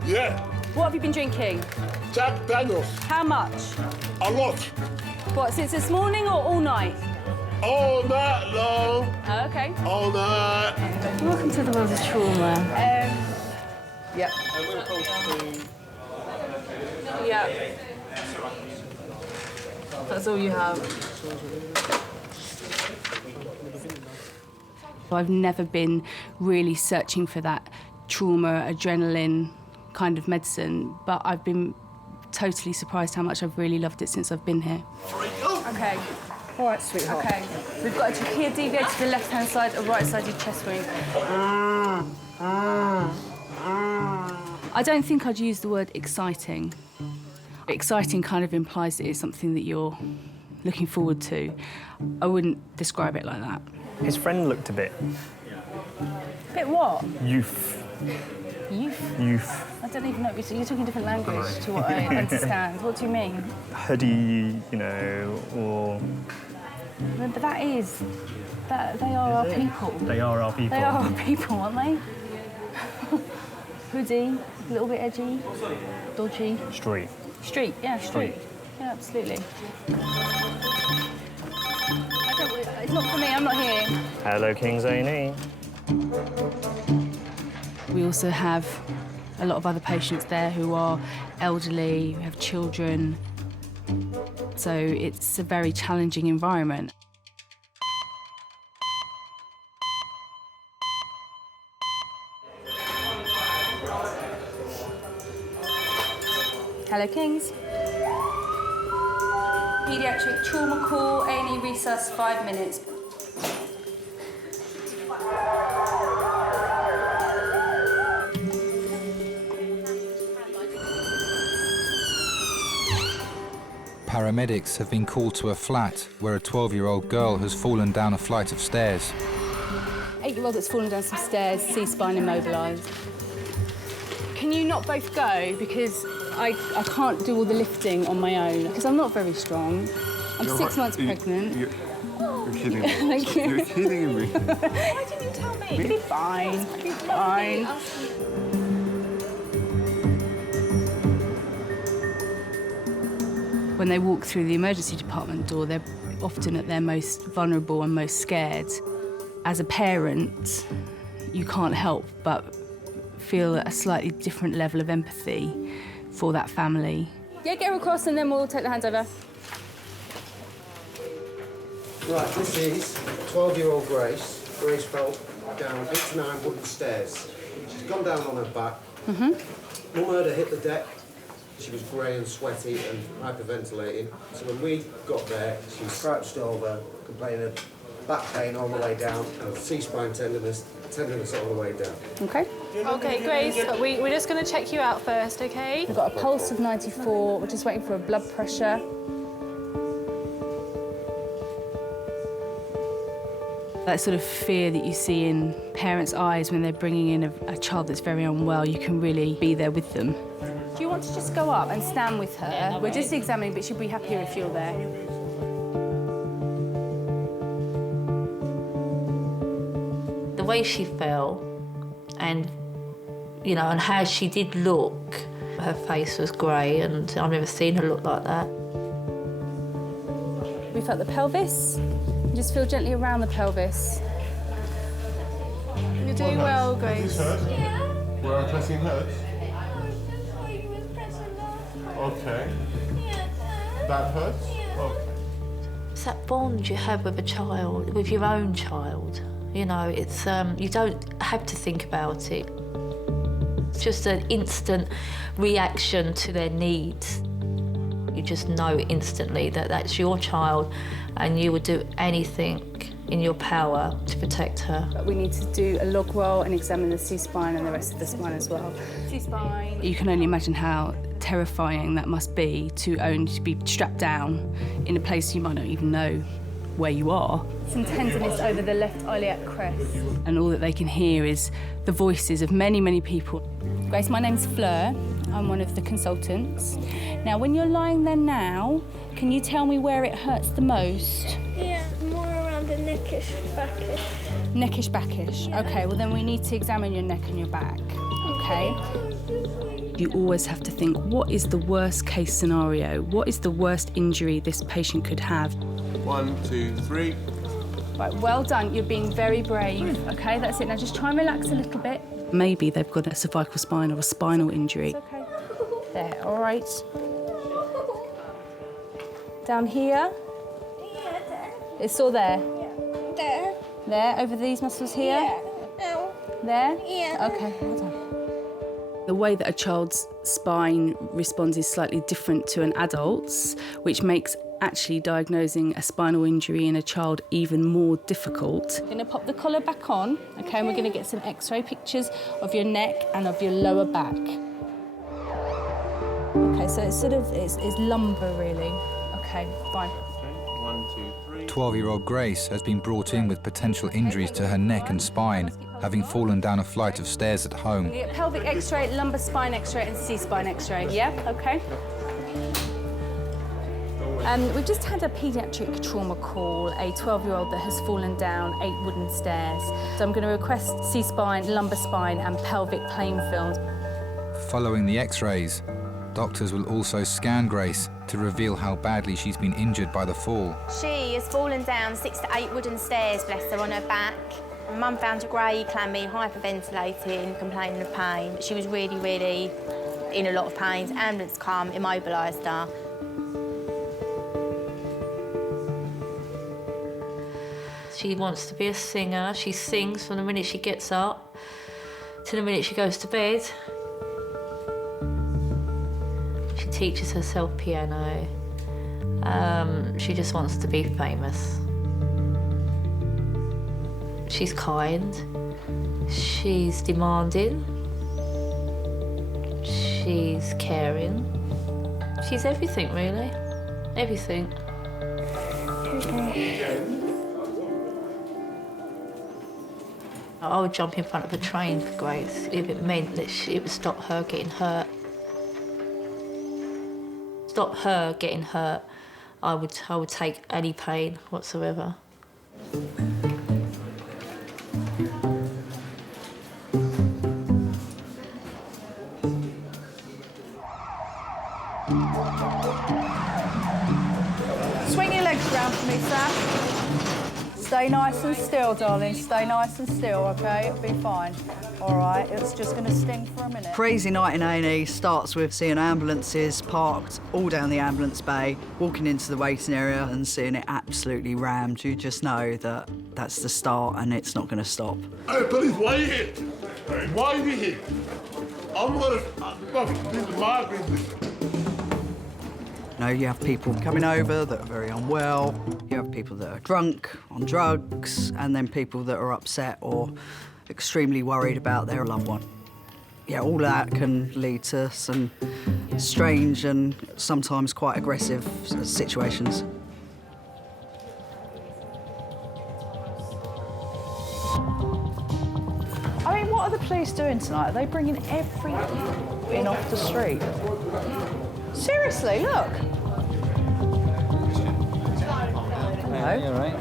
Yeah. What have you been drinking? Jack Daniels. How much? A lot. What, since this morning or all night? All night long. Oh, okay. All night. Welcome to the world of trauma. Yep. Yeah. That's all you have. I've never been really searching for that trauma, adrenaline kind of medicine, but I've been totally surprised how much I've really loved it since I've been here. Okay. All right, sweetheart. Okay. We've got a trachea deviated to the left-hand side, a right-sided chest wound. I don't think I'd use the word exciting. Exciting kind of implies it is something that you're looking forward to. I wouldn't describe it like that. His friend looked a bit... Bit what? Youth. Youth? Youth. I don't even know. You're talking different language to what I understand. What do you mean? Hoodie, you know, or... No, but that is... they are our people. They are our people. They are our people, aren't they? Hoodie, a little bit edgy, dodgy. Street. Street, yeah, street. Yeah, absolutely. It's not for me, I'm not here. Hello, Kings A&E. We also have a lot of other patients there who are elderly, who have children. So it's a very challenging environment. Hello, Kings. Pediatric trauma call, A&E recess, 5 minutes. Paramedics have been called to a flat where a 12-year-old girl has fallen down a flight of stairs. 8-year-old that's fallen down some stairs, C-spine immobilised. Can you not both go? Because I can't do all the lifting on my own, because I'm not very strong. I'm 6 months pregnant. You're kidding me. Thank you. You're kidding me. Why didn't you tell me? It'll be fine. It'll be fine. When they walk through the emergency department door, they're often at their most vulnerable and most scared. As a parent, you can't help but feel a slightly different level of empathy for that family. Yeah, get her across and then we'll take the hands over. Right, this is 12-year-old Grace. Grace fell down 8 to 9 wooden stairs. She's gone down on her back. Mum heard her hit the deck. She was grey and sweaty and hyperventilating. So when we got there, she was crouched over, complaining of back pain all the way down and C-spine tenderness all the way down. Okay. Okay, Grace, we're just going to check you out first, okay? We've got a pulse of 94. We're just waiting for a blood pressure. That sort of fear that you see in parents' eyes when they're bringing in a child that's very unwell, you can really be there with them. Do you want to just go up and stand with her? Yeah, we're just examining, but she'll be happier if you're there. The way she fell and, you know, and how she did look, her face was grey and I've never seen her look like that. We felt the pelvis. Just feel gently around the pelvis. You're doing well, Grace. This hurts? Yeah. Where I'm pressing hurts? Okay. That hurts? Okay. It's that bond you have with a child, with your own child. You know, it's you don't have to think about it. It's just an instant reaction to their needs. You just know instantly that that's your child and you would do anything in your power to protect her. But we need to do a log roll and examine the C-spine and the rest of the spine as well. C-spine. You can only imagine how terrifying that must be to only be strapped down in a place you might not even know where you are. Some tenderness over the left iliac crest. And all that they can hear is the voices of many, many people. Grace, my name's Fleur. I'm one of the consultants. Now, when you're lying there now, can you tell me where it hurts the most? Yeah, more around the neckish, backish. Neckish, backish. Yeah. OK, well, then we need to examine your neck and your back, OK? You always have to think, what is the worst case scenario? What is the worst injury this patient could have? 1, 2, 3. Right, well done. You're being very brave. OK, that's it. Now just try and relax a little bit. Maybe they've got a cervical spine or a spinal injury. It's okay. There, all right. Down here. Yeah, there. It's all there. Yeah. There. There, over these muscles here. Yeah. No. There? Yeah. OK, well done. The way that a child's spine responds is slightly different to an adult's, which makes actually diagnosing a spinal injury in a child even more difficult. We're going to pop the collar back on, OK, and we're going to get some X-ray pictures of your neck and of your lower back. OK, so it's sort of, it's lumbar, really. OK, fine. 1, 2, 3. 12-year-old Grace has been brought in with potential injuries to her neck and spine, having fallen down a flight of stairs at home. We get pelvic X-ray, lumbar spine X-ray and C-spine X-ray, yeah? OK. We've just had a paediatric trauma call, a 12-year-old that has fallen down 8 wooden stairs. So I'm going to request C-spine, lumbar spine and pelvic plane films. Following the X-rays, doctors will also scan Grace to reveal how badly she's been injured by the fall. She has fallen down 6 to 8 wooden stairs, bless her, on her back. Mum found her grey, clammy, hyperventilating, complaining of pain. She was really, really in a lot of pain. Ambulance come, immobilised her. She wants to be a singer. She sings from the minute she gets up to the minute she goes to bed. She teaches herself piano. She just wants to be famous. She's kind. She's demanding. She's caring. She's everything, really. Everything. I would jump in front of a train for Grace if it meant that it would stop her getting hurt. Stop her getting hurt, I would take any pain whatsoever. Swing your legs round for me, Sam. Stay nice and still, darling. Stay nice and still, OK? It'll be fine. All right, it's just going to sting for a minute. Crazy night in A&E starts with seeing ambulances parked all down the ambulance bay, walking into the waiting area and seeing it absolutely rammed. You just know that that's the start and it's not going to stop. Hey, police, why you here? Why you here? I'm gonna... This is my business. You know, you have people coming over that are very unwell, you have people that are drunk, on drugs, and then people that are upset or extremely worried about their loved one. Yeah, all that can lead to some strange and sometimes quite aggressive situations. I mean, what are the police doing tonight? Are they bringing everything in off the street? Seriously, look. Hello. You all right?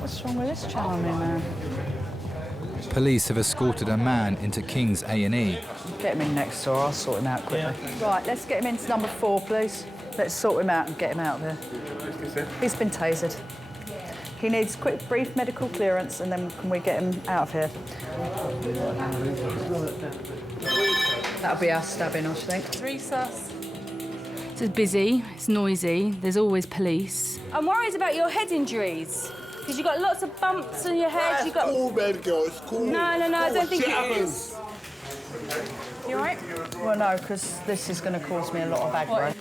What's wrong with this charming man? Police have escorted a man into Kings A&E. Get him in next door, I'll sort him out quickly. Right, let's get him into number 4, please. Let's sort him out and get him out there. He's been tasered. He needs quick, brief medical clearance, and then can we get him out of here? That'll be our stabbing, I think. 3 sus. It's busy, it's noisy, there's always police. I'm worried about your head injuries. Because you've got lots of bumps on your head. You've got... Cool, baby girl, it's cool. No, I don't think Shit it is. You all right? Well, no, because this is going to cause me a lot of aggro.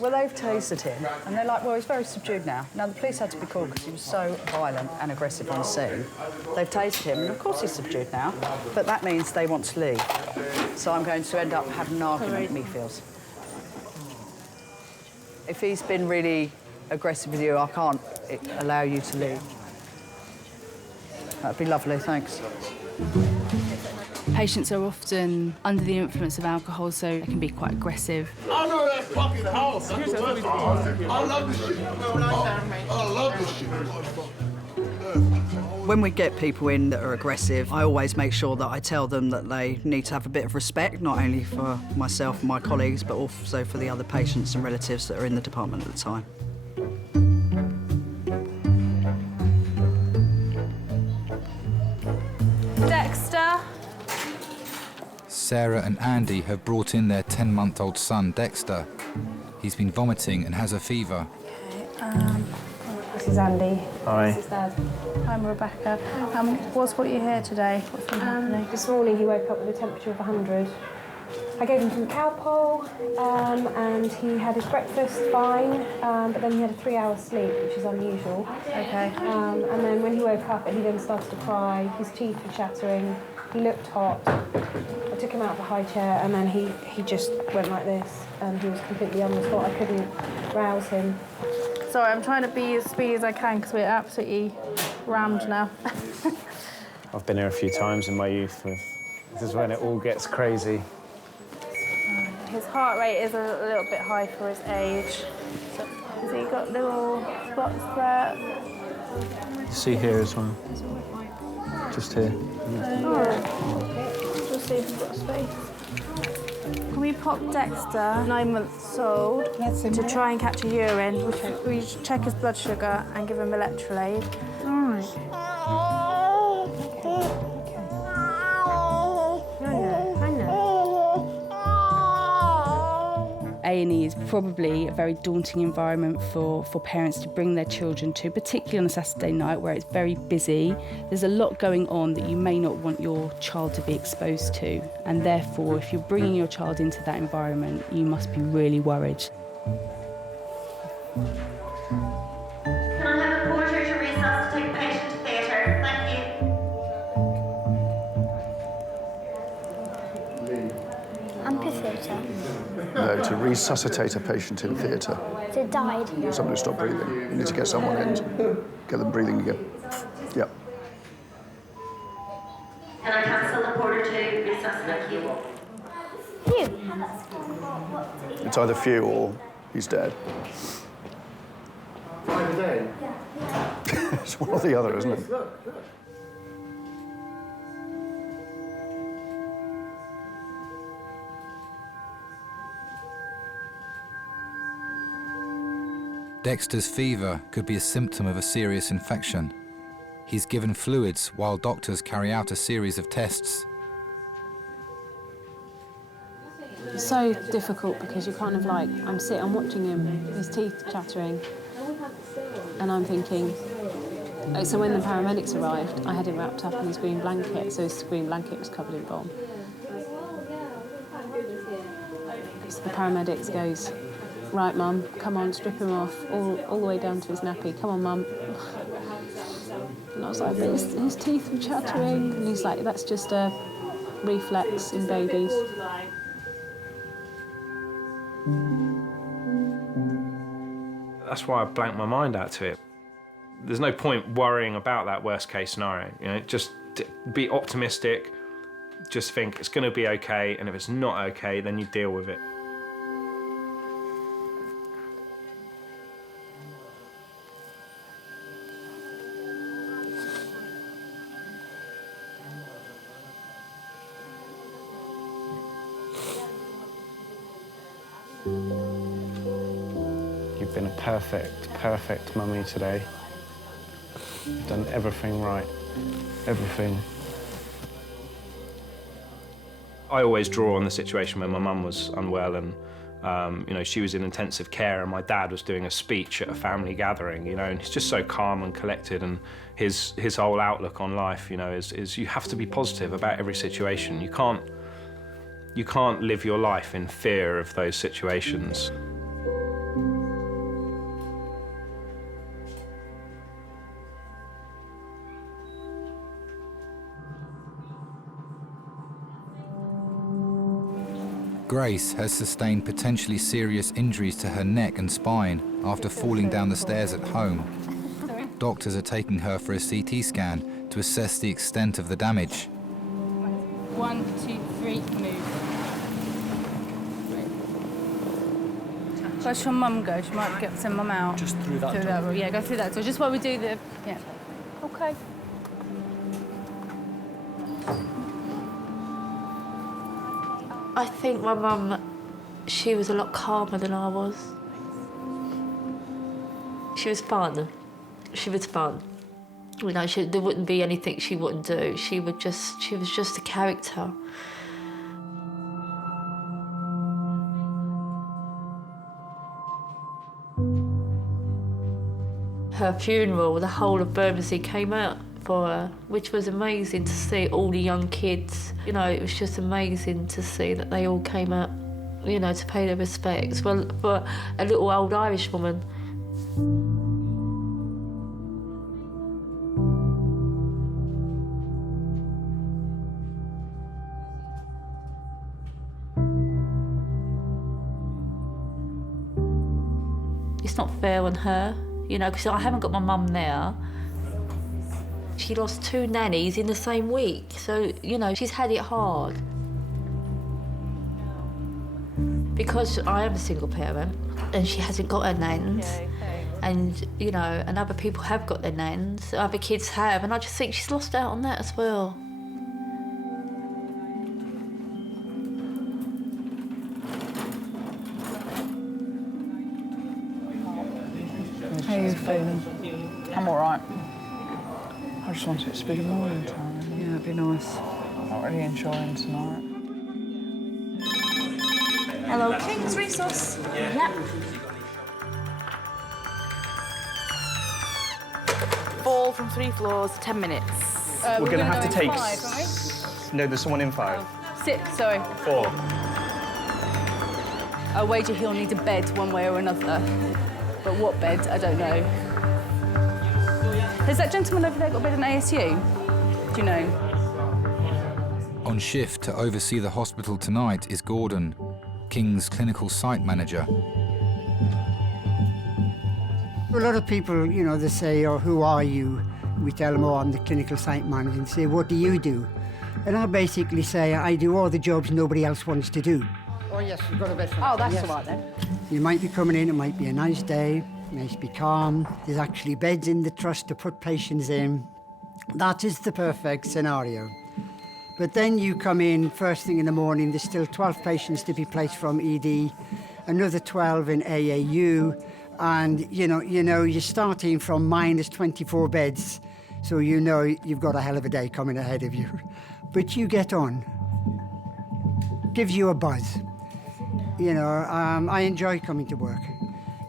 Well, they've tasered him, and they're like, well, he's very subdued now. Now, the police had to be called because he was so violent and aggressive on scene. They've tasered him, and of course he's subdued now, but that means they want to leave. So I'm going to end up having an argument, me feels. If he's been really aggressive with you, I can't allow you to leave. That'd be lovely, thanks. Patients are often under the influence of alcohol, so they can be quite aggressive. I know that fucking house. I love this shit. I love this shit. When we get people in that are aggressive, I always make sure that I tell them that they need to have a bit of respect, not only for myself and my colleagues, but also for the other patients and relatives that are in the department at the time. Dexter. Sarah and Andy have brought in their 10-month-old son, Dexter. He's been vomiting and has a fever. This is Andy. Hi. This is Dad. I'm Rebecca. What's brought you here today? What's been happening? This morning he woke up with a temperature of 100. I gave him some Calpol, and he had his breakfast fine, but then he had a 3-hour sleep, which is unusual. Okay. And then when he woke up, he then started to cry. His teeth were chattering. He looked hot. I took him out of the high chair, and then he just went like this, and he was completely on the spot. I couldn't rouse him. Sorry, I'm trying to be as speedy as I can because we're absolutely rammed now. I've been here a few times in my youth. This is when it all gets crazy. His heart rate is a little bit high for his age. So, has he got little spots there? See here as well. Just here. Just see if we've got space. Can we pop Dexter, 9 months old, to try and catch a urine? We check his blood sugar and give him electrolyte. A&E is probably a very daunting environment for parents to bring their children to, particularly on a Saturday night where it's very busy. There's a lot going on that you may not want your child to be exposed to, and therefore, if you're bringing your child into that environment, you must be really worried. Can I have a porter to resuscitate the patient to theatre? Thank you. Amphitheatre. No, to resuscitate a patient in theatre. So it died. Somebody who stopped breathing. You need to get someone in, get them breathing again. Yep. Can I cancel the porter to resuscitate you? It's either few or he's dead. It's one or the other, isn't it? Dexter's fever could be a symptom of a serious infection. He's given fluids while doctors carry out a series of tests. It's so difficult because you kind of like, I'm watching him, his teeth chattering, and I'm thinking, so when the paramedics arrived, I had him wrapped up in his green blanket, so his green blanket was covered in bomb. So the paramedics goes, right, Mum, come on, strip him off, all the way down to his nappy. Come on, Mum. And I was like, but his teeth were chattering. And he's like, that's just a reflex in babies. That's why I blanked my mind out to it. There's no point worrying about that worst case scenario. You know, just be optimistic, just think it's going to be okay, and if it's not okay, then you deal with it. You've been a perfect mummy today. You've done everything right. Everything. I always draw on the situation when my mum was unwell and You know, she was in intensive care and my dad was doing a speech at a family gathering, you know, and he's just so calm and collected, and his whole outlook on life, you know, is you have to be positive about every situation. You can't live your life in fear of those situations. Grace has sustained potentially serious injuries to her neck and spine after falling down the stairs at home. Doctors are taking her for a CT scan to assess the extent of the damage. 1, 2, 3, move. Where's your mum go? She might send mum out. Just through that door. Yeah, go through that door. Just while we do the... Yeah. Okay. I think my mum, she was a lot calmer than I was. She was fun. She was fun. You know, there wouldn't be anything she wouldn't do. She was just a character. Her funeral, the whole of Bermondsey came out for her, which was amazing to see all the young kids. You know, it was just amazing to see that they all came out, you know, to pay their respects. Well, for a little old Irish woman. It's not fair on her, you know, because I haven't got my mum now. She lost 2 nannies in the same week, so, you know, she's had it hard. Because I am a single parent and she hasn't got her nans, and, you know, and other people have got their nans, other kids have, and I just think she's lost out on that as well. How are you feeling? I'm all right. I just want it to be the morning time. Yeah, it'd be nice. I'm not really enjoying tonight. Hello, Kings Resource. Yep. 4 from 3 floors, 10 minutes. We're going to have to take... 5, aren't No, there's someone in 5. 6, sorry. 4. I wager he'll need a bed one way or another. But what bed, I don't know. Has that gentleman over there got a bed in ASU? Do you know? On shift to oversee the hospital tonight is Gordon, King's clinical site manager. A lot of people, you know, they say, oh, who are you? We tell them, oh, I'm the clinical site manager, and say, what do you do? And I basically say, I do all the jobs nobody else wants to do. Oh, yes, you've got a bed. Oh, that's all right then. You might be coming in, it might be a nice day, nice be calm. There's actually beds in the trust to put patients in. That is the perfect scenario. But then you come in first thing in the morning, there's still 12 patients to be placed from ED, another 12 in AAU, and you know, you're starting from minus 24 beds, so you know you've got a hell of a day coming ahead of you. But you get on. Gives you a buzz. You know, I enjoy coming to work.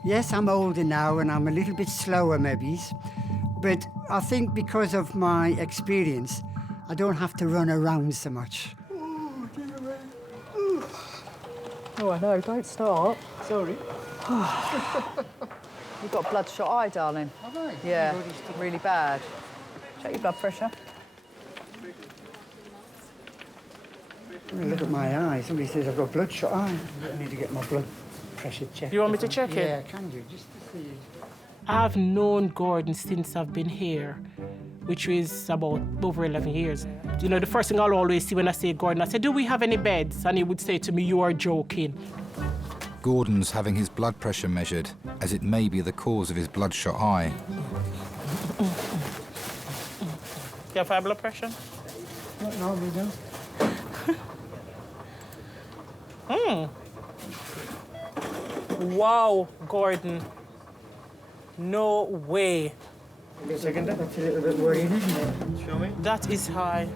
Yes, I'm older now and I'm a little bit slower maybe, but I think because of my experience, I don't have to run around so much. Oh, I know, don't start. Sorry. You've got a bloodshot eye, darling. Have I? Yeah, really bad. Check your blood pressure. Look at my eye. Somebody says I've got bloodshot eye. I need to get my blood pressure checked. You want me to check it? Yeah, can you? Just to see. I've known Gordon since I've been here, which is about over 11 years. You know, the first thing I'll always see when I say Gordon, I say, do we have any beds? And he would say to me, you are joking. Gordon's having his blood pressure measured, as it may be the cause of his bloodshot eye. You have high blood pressure? No, we don't. Wow, Gordon. No way. That's a little bit worrying, isn't it? Show me. That is high.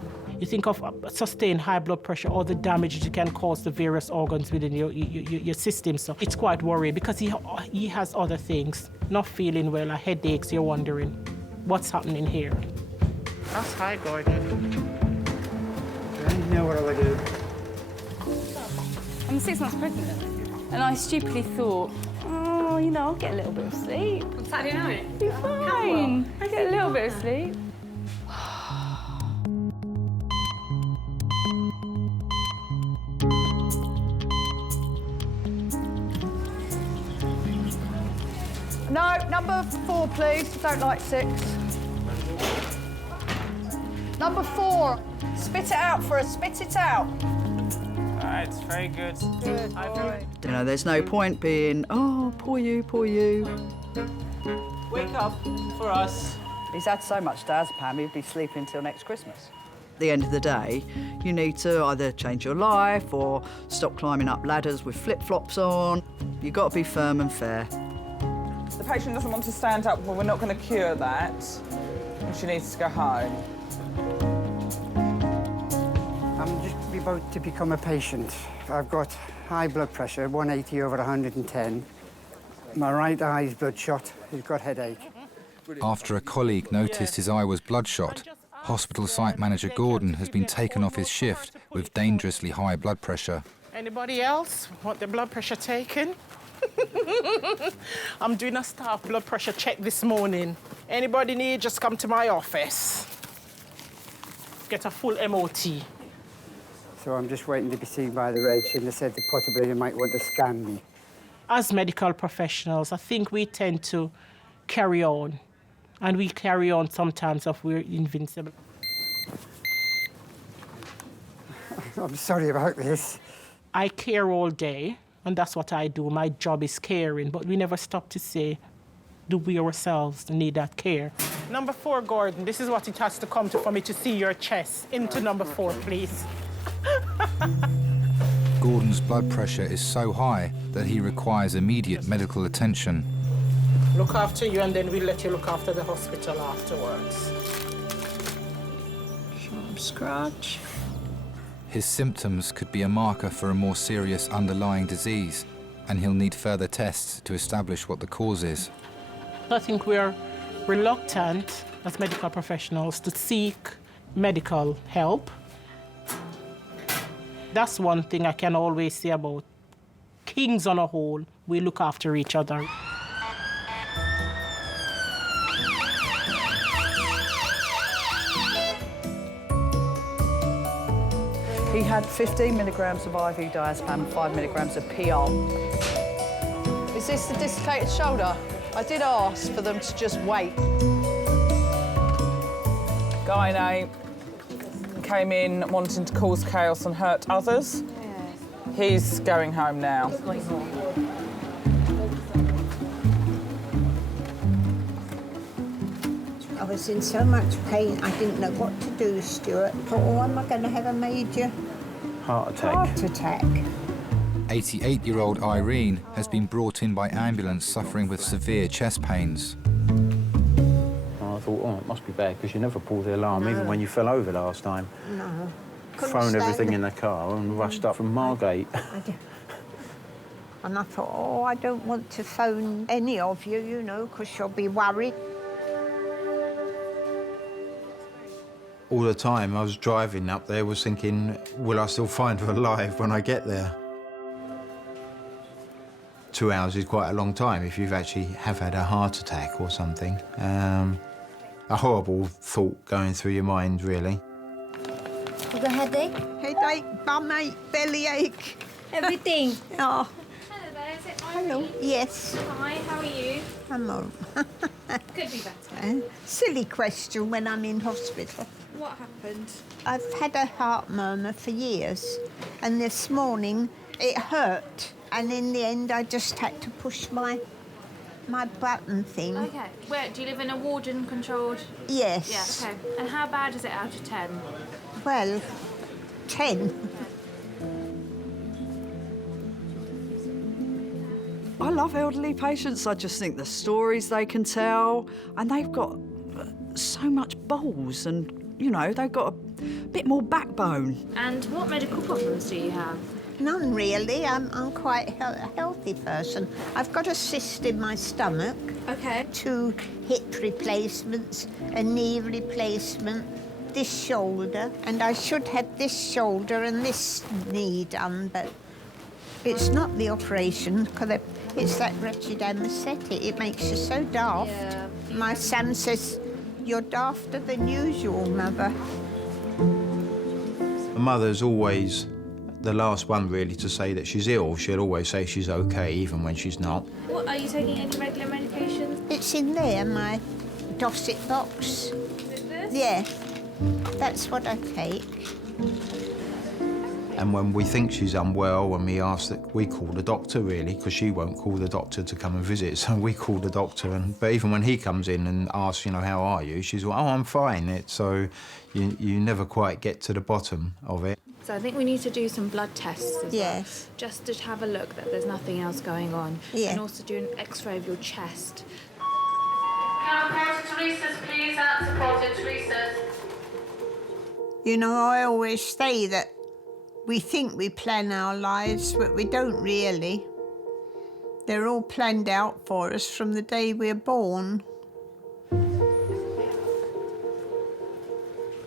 You think of sustained high blood pressure, all the damage it can cause the various organs within your system. So it's quite worrying because he has other things. Not feeling well, headaches, you're wondering what's happening here. That's high, Gordon. I know what I would do. I'm 6 months pregnant, and I stupidly thought, oh, you know, I'll get a little bit of sleep. On Saturday night? You're fine. I get a little bit of sleep. No, number 4, please. Don't like 6. Number 4. Spit it out for us. Spit it out. All right, it's very good. Good boy. You know, there's no point being, oh, poor you, poor you. Wake up for us. He's had so much diazepam, he'd be sleeping till next Christmas. At the end of the day, you need to either change your life or stop climbing up ladders with flip-flops on. You've got to be firm and fair. The patient doesn't want to stand up, well, we're not going to cure that, and she needs to go home. I'm just about to become a patient. I've got high blood pressure, 180 over 110. My right eye's bloodshot. He's got headache. After a colleague noticed his eye was bloodshot, hospital site manager Gordon has been taken off his shift with dangerously high blood pressure. Anybody else want their blood pressure taken? I'm doing a staff blood pressure check this morning. Anybody need, just come to my office. Get a full MOT. So I'm just waiting to be seen by the reg, and they said that possibly they might want to scan me. As medical professionals, I think we tend to carry on. And we carry on sometimes if we're invincible. I'm sorry about this. I care all day, and that's what I do. My job is caring, but we never stop to say, do we ourselves need that care? Number 4, Gordon, this is what it has to come to for me to see your chest. Into number 4, please. Gordon's blood pressure is so high that he requires immediate medical attention. Look after you, and then we'll let you look after the hospital afterwards. Sharp scratch. His symptoms could be a marker for a more serious underlying disease, and he'll need further tests to establish what the cause is. I think we're reluctant as medical professionals to seek medical help. That's one thing I can always say about Kings on a whole. We look after each other. He had 15 milligrams of IV diazepam, 5 milligrams of PR. Is this the dislocated shoulder? I did ask for them to just wait. Gynae came in wanting to cause chaos and hurt others. He's going home now. I was in so much pain, I didn't know what to do, Stuart. I thought, oh, am I going to have a major Heart attack. heart attack? 88-year-old Irene has been brought in by ambulance suffering with severe chest pains. I thought, oh, it must be bad, because you never pulled the alarm, even when you fell over last time. No. Thrown everything in the car and rushed up from Margate. And I thought, oh, I don't want to phone any of you, you know, because you'll be worried. All the time I was driving up there was thinking, will I still find her alive when I get there? 2 hours is quite a long time if you've actually had a heart attack or something. A horrible thought going through your mind, really. The headache? Headache, bum ache, belly ache. Everything. Oh. Hello there, is it Hello. Yes. Hi, how are you? I'm all Could be better. Silly question when I'm in hospital. What happened? I've had a heart murmur for years, and this morning it hurt, and in the end I just had to push my button thing. Okay. Where, do you live in a warden-controlled? Yes. Yeah, okay. And how bad is it out of 10? Well, 10. I love elderly patients. I just think the stories they can tell, and they've got so much balls and you know, they've got a bit more backbone. And what medical problems do you have? None really. I'm quite a healthy person. I've got a cyst in my stomach. Okay. 2 hip replacements, a knee replacement, this shoulder, and I should have this shoulder and this knee done, but it's not the operation because it's that wretched anaesthetic. It makes you so daft. Yeah. My son says, "You're dafter than usual, Mother." The mother's always the last one really to say that she's ill. She'll always say she's okay even when she's not. What, are you taking any regular medications? It's in there, my Dorset box. Is it this? Yeah, that's what I take. And when we think she's unwell, when we ask that, we call the doctor really, because she won't call the doctor to come and visit, so we call the doctor. But even when he comes in and asks, you know, how are you? She's like, oh, I'm fine. So you never quite get to the bottom of it. So I think we need to do some blood tests as well. Yes. Just to have a look that there's nothing else going on. Yeah. And also do an X-ray of your chest. Can I report to recess, please? That's reported to recess. You know, I always say that we think we plan our lives, but we don't really. They're all planned out for us from the day we're born.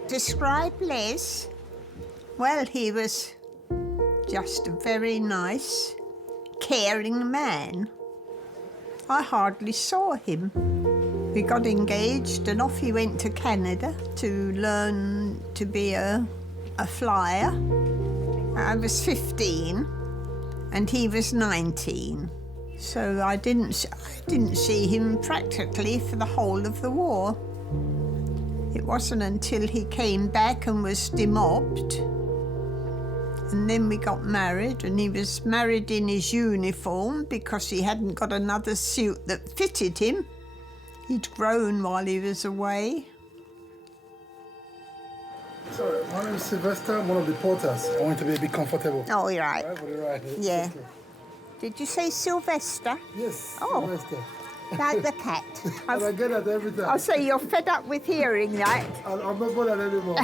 Describe Les. Well, he was just a very nice, caring man. I hardly saw him. We got engaged and off he went to Canada to learn to be a flyer. I was 15 and he was 19. So I didn't see him practically for the whole of the war. It wasn't until he came back and was demobbed. And then we got married, and he was married in his uniform because he hadn't got another suit that fitted him. He'd grown while he was away. Sorry, my name is Sylvester, I'm one of the porters. I want to be a bit comfortable. Oh, you're right. Right. Yeah. Did you say Sylvester? Yes, oh. Sylvester. Like the cat. And I get that every time. I'll say you're fed up with hearing that. I'm not bothered anymore.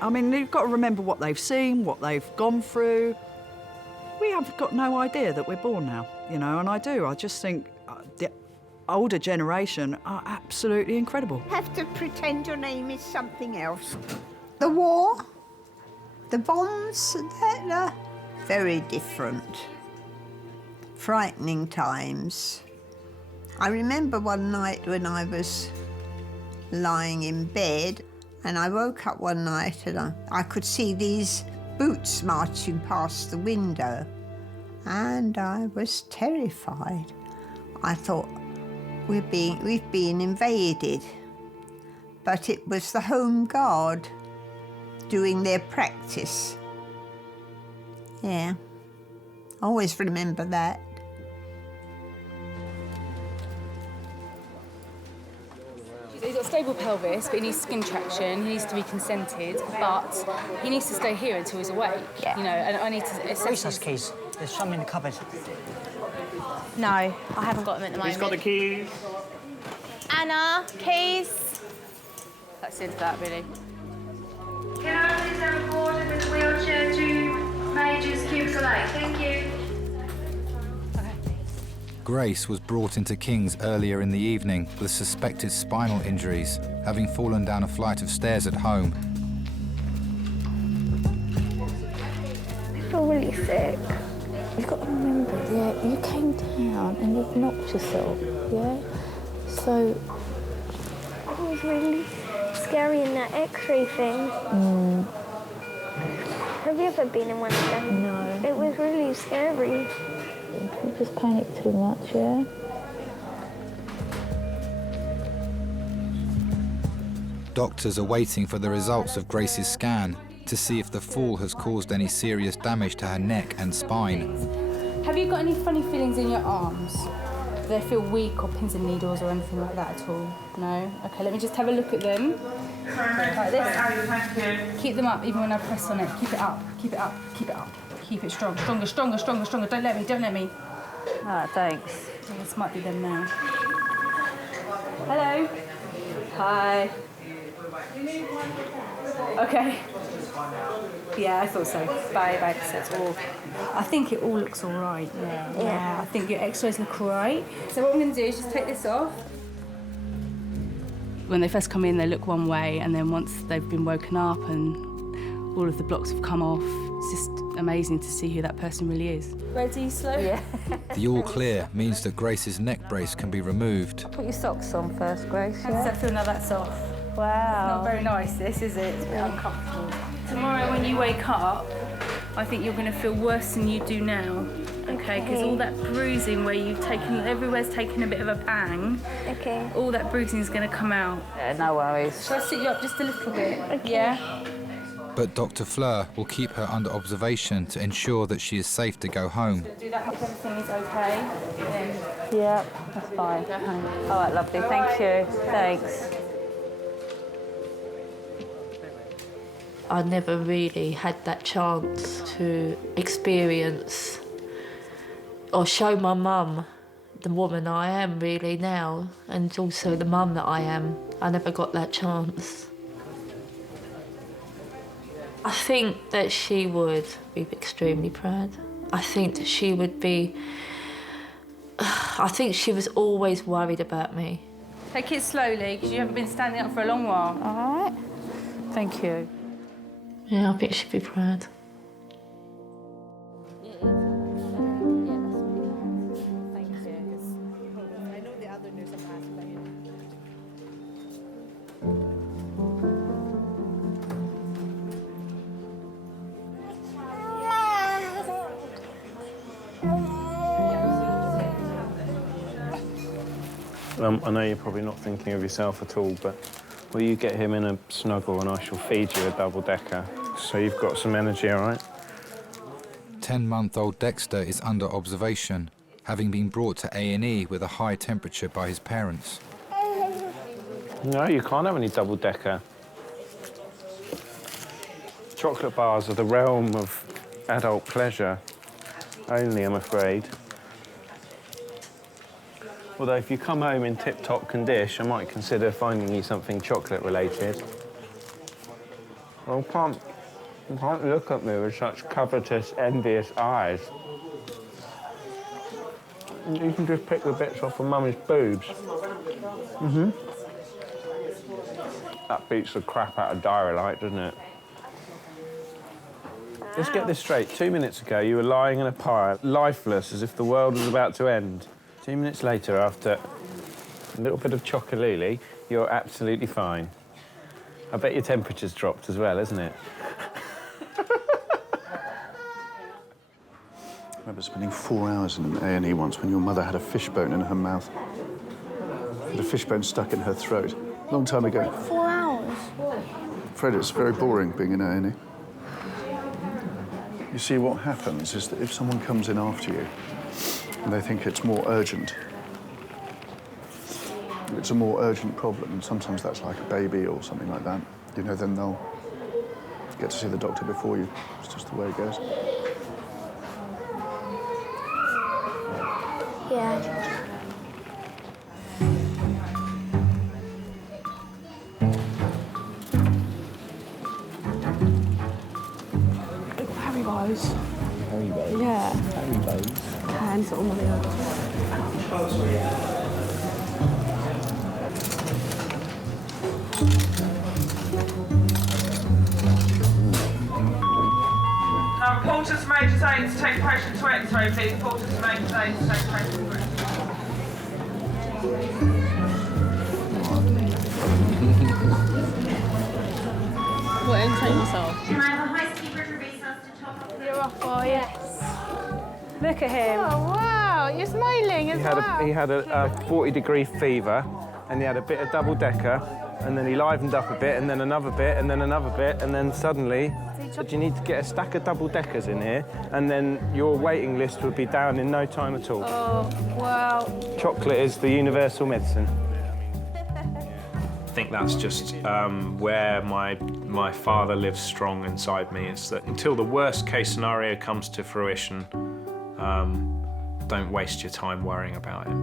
I mean, you've got to remember what they've seen, what they've gone through. We have got no idea that we're born now, you know, and I do. I just think the older generation are absolutely incredible. Have to pretend your name is something else. The war, the bombs, they're very different. Frightening times. I remember one night when I was lying in bed and I woke up one night and I could see these boots marching past the window and I was terrified. I thought, we've been invaded. But it was the Home Guard doing their practice. Yeah, always remember that. He's got a stable pelvis, but he needs skin traction. He needs to be consented, but he needs to stay here until he's awake. Yeah. You know, and I need to assess. Resource keys. There's some in the cupboard. No, I haven't got them at the moment. Who's got the keys? Anna, keys. That's it for that, really. Can I please have a porter with a wheelchair to Major's Cubicle A? Thank you. Grace was brought into King's earlier in the evening with suspected spinal injuries, having fallen down a flight of stairs at home. I feel really sick. You've got to remember, yeah, you came down and you've knocked yourself, yeah? So... It was really scary in that X-ray thing. Have you ever been in one of them? No. It was really scary. You just panic too much, yeah? Doctors are waiting for the results of Grace's scan to see if the fall has caused any serious damage to her neck and spine. Have you got any funny feelings in your arms? Do they feel weak or pins and needles or anything like that at all? No? Okay, let me just have a look at them. Like this. Keep them up even when I press on it. Keep it up, keep it up, keep it up. Keep it strong. Stronger, stronger, stronger, stronger. Don't let me, don't let me. Ah, thanks. Oh, this might be them now. Hello? Hi. Okay. Yeah, I thought so. Bye. That's all. I think it all looks all right. Yeah. I think your X-rays look all right. So what I'm going to do is just take this off. When they first come in, they look one way, and then once they've been woken up and all of the blocks have come off, it's just amazing to see who that person really is. Ready, slow? Yeah. The all clear means that Grace's neck brace can be removed. Put your socks on first, Grace. How does that feel now that's off? Wow. Not very nice, this, is it? It's very uncomfortable. Tomorrow when you wake up, I think you're going to feel worse than you do now. Okay, because all that bruising where you've taken, everywhere's taken a bit of a bang. Okay. All that bruising is going to come out. Yeah, no worries. Shall I sit you up just a little bit? Okay. Yeah? But Dr. Fleur will keep her under observation to ensure that she is safe to go home. Do that if everything is okay. Then Yeah, that's fine. go home. All right, lovely. Thank you. Thanks. I never really had that chance to experience or show my mum the woman I am really now, and also the mum that I am. I never got that chance. I think that she would be extremely proud. I think that she would be... I think she was always worried about me. Take it slowly, because you haven't been standing up for a long while. All right. Thank you. Yeah, I think she'd be proud. I know you're probably not thinking of yourself at all, but will you get him in a snuggle and I shall feed you a double-decker so you've got some energy, all right? 10-month-old Dexter is under observation, having been brought to A&E with a high temperature by his parents. No, you can't have any double-decker. Chocolate bars are the realm of adult pleasure only, I'm afraid. Although if you come home in tip-top condition, I might consider finding you something chocolate-related. Well, you can't look at me with such covetous, envious eyes. You can just pick the bits off of Mummy's boobs. That beats the crap out of Diary-Light, doesn't it? Let's get this straight. 2 minutes ago, you were lying in a pile, lifeless, as if the world was about to end. 2 minutes later, after a little bit of chocolate, you're absolutely fine. I bet your temperature's dropped as well, isn't it? I remember spending 4 hours in A&E once when your mother had a fishbone in her mouth. Had a fishbone stuck in her throat. Long time ago. 4 hours? Fred, it's very boring being in A&E. You see, what happens is that if someone comes in after you and they think it's more urgent, it's a more urgent problem, and sometimes that's like a baby or something like that, you know, then they'll get to see the doctor before you. It's just the way it goes. Yeah. Haribos. Haribos? Yeah. Haribos? Cans on the other. Porters Major's aid to take patient to X-ray, please. Porters Major's aid to take patient to X-ray. What, entertain yourself? Can I have a housekeeper to raise us to top of the... You're off, boy. Yes. Look at him. Oh, wow. You're smiling as well. He had a 40-degree fever, and he had a bit of double-decker, and then he livened up a bit, and then another bit, and then another bit, and then suddenly said, you need to get a stack of double-deckers in here, and then your waiting list would be down in no time at all. Oh, wow. Chocolate is the universal medicine. I think that's just where my father lives strong inside me. It's that until the worst case scenario comes to fruition, don't waste your time worrying about it.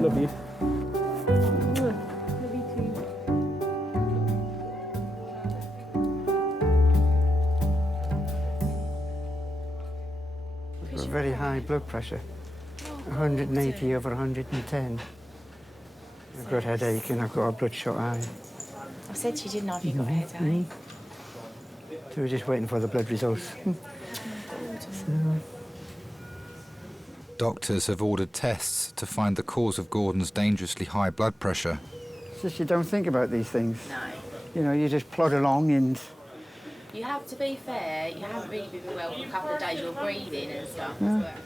Love you. Love you too. blood pressure. 180/110. I've got a headache and I've got a bloodshot eye. I said to you, didn't I, if you got a headache? So we're just waiting for the blood results. Doctors have ordered tests to find the cause of Gordon's dangerously high blood pressure. It's just you don't think about these things. No. You know, you just plod along and... You have to be fair, you haven't really been well for a couple of days, you're breathing and stuff. Yeah.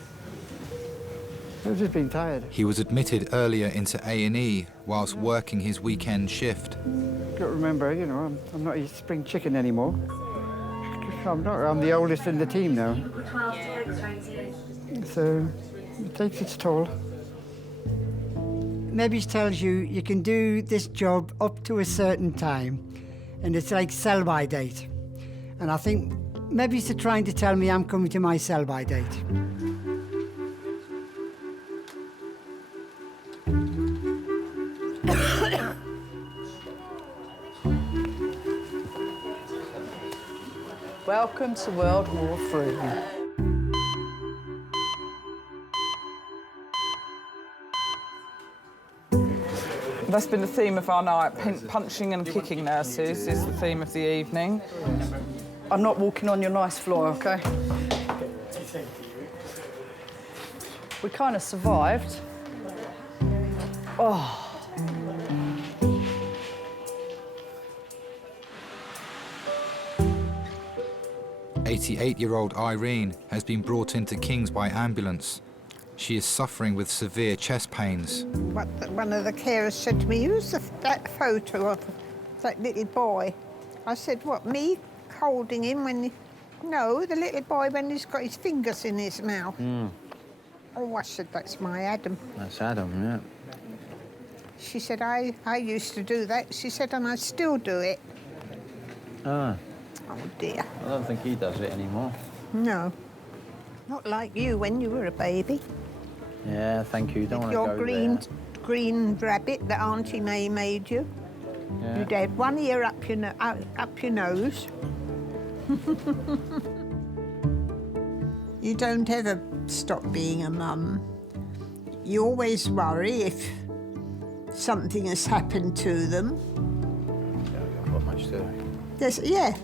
I've just been tired. He was admitted earlier into A&E whilst working his weekend shift. Got to remember, you know, I'm not a spring chicken anymore. I'm the oldest in the team now. So it takes its toll. Maybe tells you you can do this job up to a certain time, and it's like sell-by date. And I think maybe they're trying to tell me I'm coming to my sell-by date. Welcome to World War III. That's been the theme of our night. Punching and kicking nurses is the theme of the evening. I'm not walking on your nice floor, OK? We kind of survived. Oh. 88-year-old Irene has been brought into Kings by ambulance. She is suffering with severe chest pains. One of the carers said to me, "Who's that photo of that little boy?" I said, "What, me holding him when he..." "No, the little boy when he's got his fingers in his mouth." Oh, I said, "That's my Adam." That's Adam, yeah. She said, I used to do that. She said, and I still do it. Ah. Oh, dear. I don't think he does it anymore. No. Not like you when you were a baby. Yeah, thank you. Don't want to Your go green rabbit that Auntie May made you. Yeah. You'd had one ear up your nose. You don't ever stop being a mum. You always worry if something has happened to them. Not much to do. Yeah.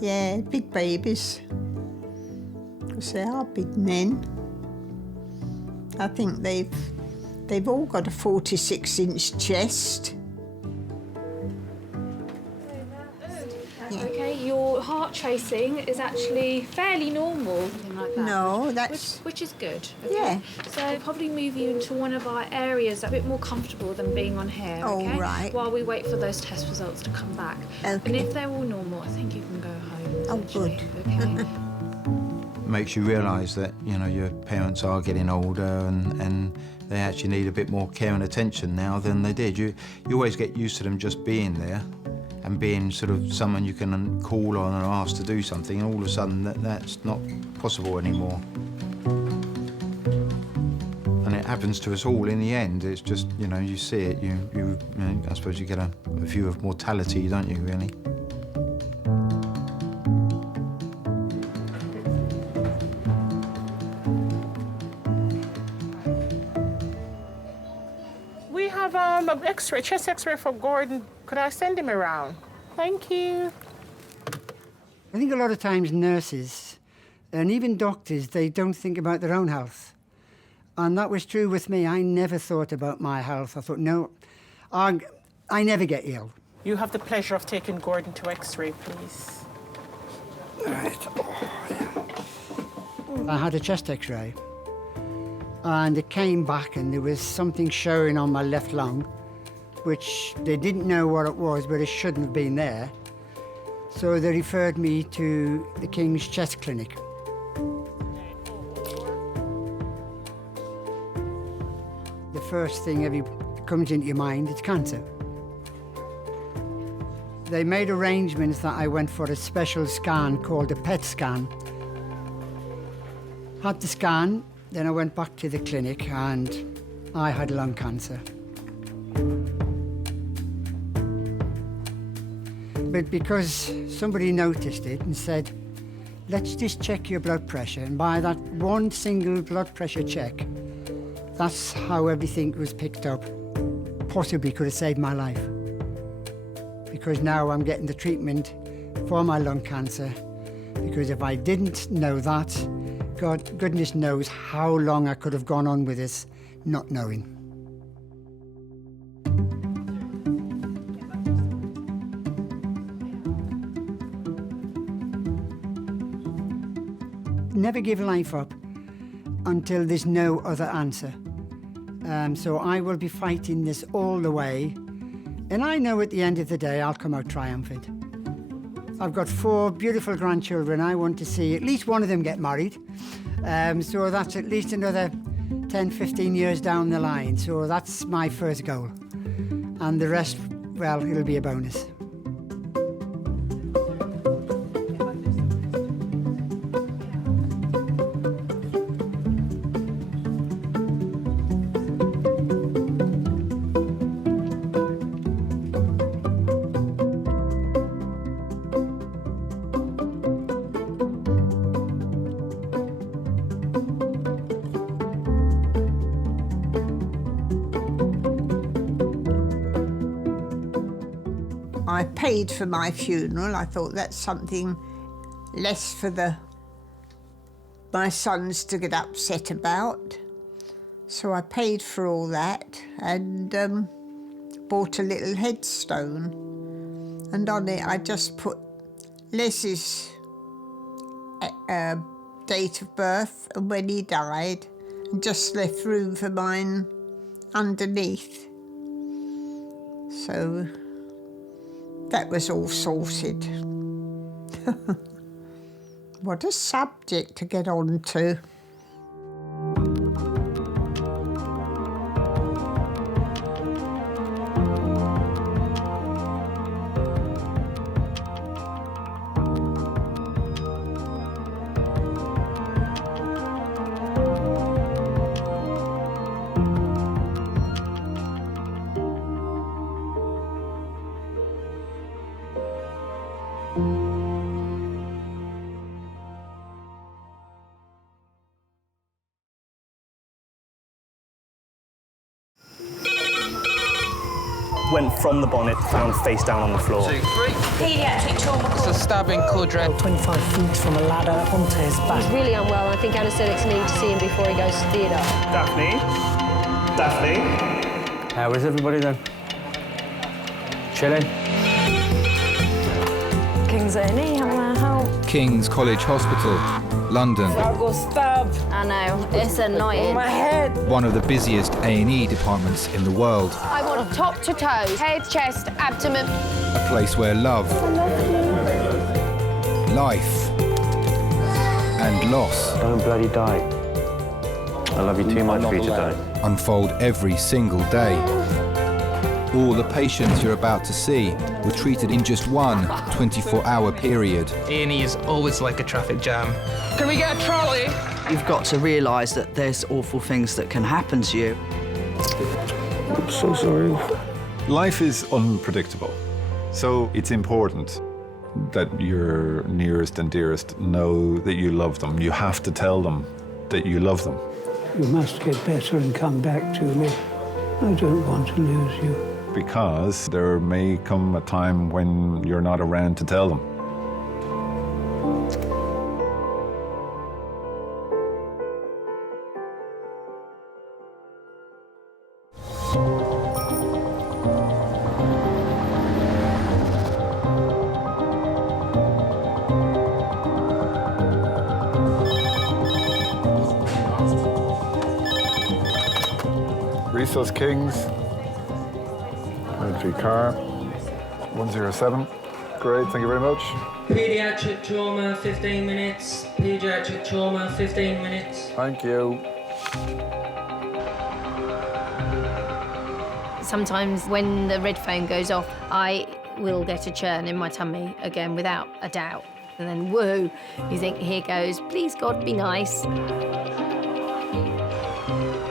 Yeah, big babies. Because they are big men. I think they've all got a 46-inch chest. Okay, your heart tracing is actually fairly normal. Like that, No, that's... Which is good. Okay? Yeah. So probably move you into one of our areas that's a bit more comfortable than being on here, Oh, okay? right. While we wait for those test results to come back. Okay. And if they're all normal, I think you can go home. Oh, good. Okay. Makes you realise that, you know, your parents are getting older and they actually need a bit more care and attention now than they did. You always get used to them just being there and being sort of someone you can call on and ask to do something, and all of a sudden that's not possible anymore. And it happens to us all in the end. It's just, you know, you see it, you know, I suppose you get a view of mortality, don't you, really? We have an X-ray, chest X-ray for Gordon. Could I send him around? Thank you. I think a lot of times nurses and even doctors, they don't think about their own health. And that was true with me. I never thought about my health. I thought, no, I never get ill. You have the pleasure of taking Gordon to X-ray, please. Right. I had a chest X-ray. And it came back and there was something showing on my left lung, which they didn't know what it was, but it shouldn't have been there. So they referred me to the King's Chest Clinic. The first thing that comes into your mind is cancer. They made arrangements that I went for a special scan called a PET scan. Had the scan, then I went back to the clinic and I had lung cancer. But because somebody noticed it and said, let's just check your blood pressure. And by that one single blood pressure check, that's how everything was picked up. Possibly could have saved my life. Because now I'm getting the treatment for my lung cancer. Because if I didn't know that, goodness knows how long I could have gone on with this, not knowing. Never give life up until there's no other answer. So I will be fighting this all the way, and I know at the end of the day I'll come out triumphant. I've got 4 beautiful grandchildren. I want to see at least one of them get married. So that's at least another 10, 15 years down the line. So that's my first goal. And the rest, well, it'll be a bonus. I paid for my funeral. I thought that's something less for my sons to get upset about. So I paid for all that and bought a little headstone. And on it I just put Les's date of birth and when he died, and just left room for mine underneath. So that was all sorted. What a subject to get on to. Went from the bonnet, found face down on the floor. 2, 3. Pediatric trauma. It's a stabbing, Claudette. 25 feet from a ladder onto his back. He's really unwell. I think anaesthetics need to see him before he goes to theatre. Daphne? Daphne? How is everybody then? Chilling? Kings A&E, how may I help? King's College Hospital, London. I got stabbed. I know, it's annoying. My head. One of the busiest A&E departments in the world. I want top to toe, head, chest, abdomen. A place where love, life, and loss. Don't bloody die. I love you too much for you to die. Unfold every single day. All the patients you're about to see were treated in just one 24-hour period. A&E is always like a traffic jam. Can we get a trolley? You've got to realise that there's awful things that can happen to you. I'm so sorry. Life is unpredictable, so it's important that your nearest and dearest know that you love them. You have to tell them that you love them. You must get better and come back to me. I don't want to lose you. Because there may come a time when you're not around to tell them. Resource Kings. Entry car, 107. Great, thank you very much. Pediatric trauma, 15 minutes. Pediatric trauma, 15 minutes. Thank you. Sometimes when the red phone goes off, I will get a churn in my tummy again without a doubt. And then, woo, you think, here goes, please God, be nice.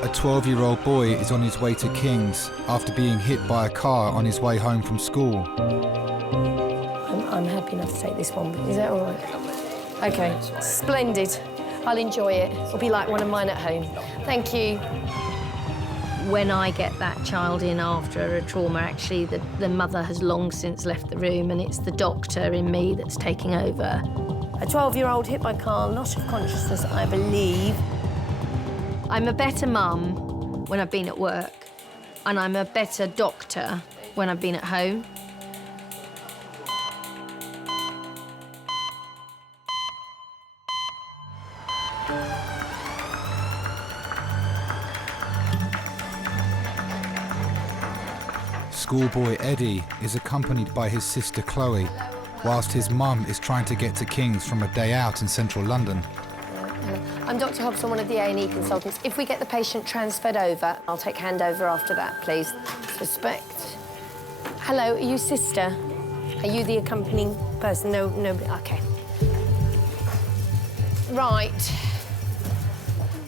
A 12-year-old boy is on his way to King's after being hit by a car on his way home from school. I'm happy enough to take this one, but is that all right? OK, splendid. I'll enjoy it. It'll be like one of mine at home. Thank you. When I get that child in after a trauma, actually, the mother has long since left the room, and it's the doctor in me that's taking over. A 12-year-old hit by a car, loss of consciousness, I believe. I'm a better mum when I've been at work, and I'm a better doctor when I've been at home. Schoolboy Eddie is accompanied by his sister Chloe, whilst his mum is trying to get to Kings from a day out in central London. I'm Dr. Hobson, one of the A&E consultants. If we get the patient transferred over, I'll take handover after that, please. Suspect. Hello, are you sister? Are you the accompanying person? No, OK. Right.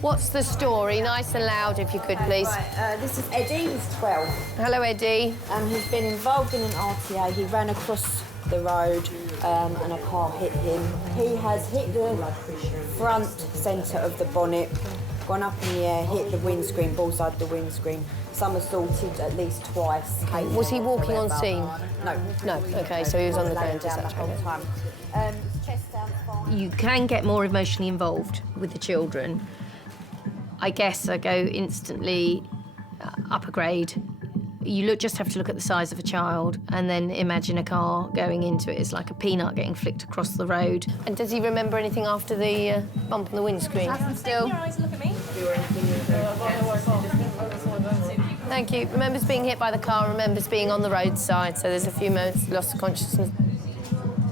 What's the story? Nice and loud, if you could, please. Right, this is Eddie, he's 12. Hello, Eddie. He's been involved in an RTA. He ran across the road and a car hit him. He has hit the front centre of the bonnet, gone up in the air, hit the windscreen, bullseye the windscreen, somersaulted at least twice. Was he walking on scene? No. No, OK, so he was on the ground at that time. Chest down, fine. You can get more emotionally involved with the children. I guess I go instantly up a grade. You just have to look at the size of a child and then imagine a car going into it. It's like a peanut getting flicked across the road. And does he remember anything after the bump on the windscreen? Still. Your eyes, look at me. Thank you. Remembers being hit by the car, remembers being on the roadside, so there's a few moments loss of consciousness.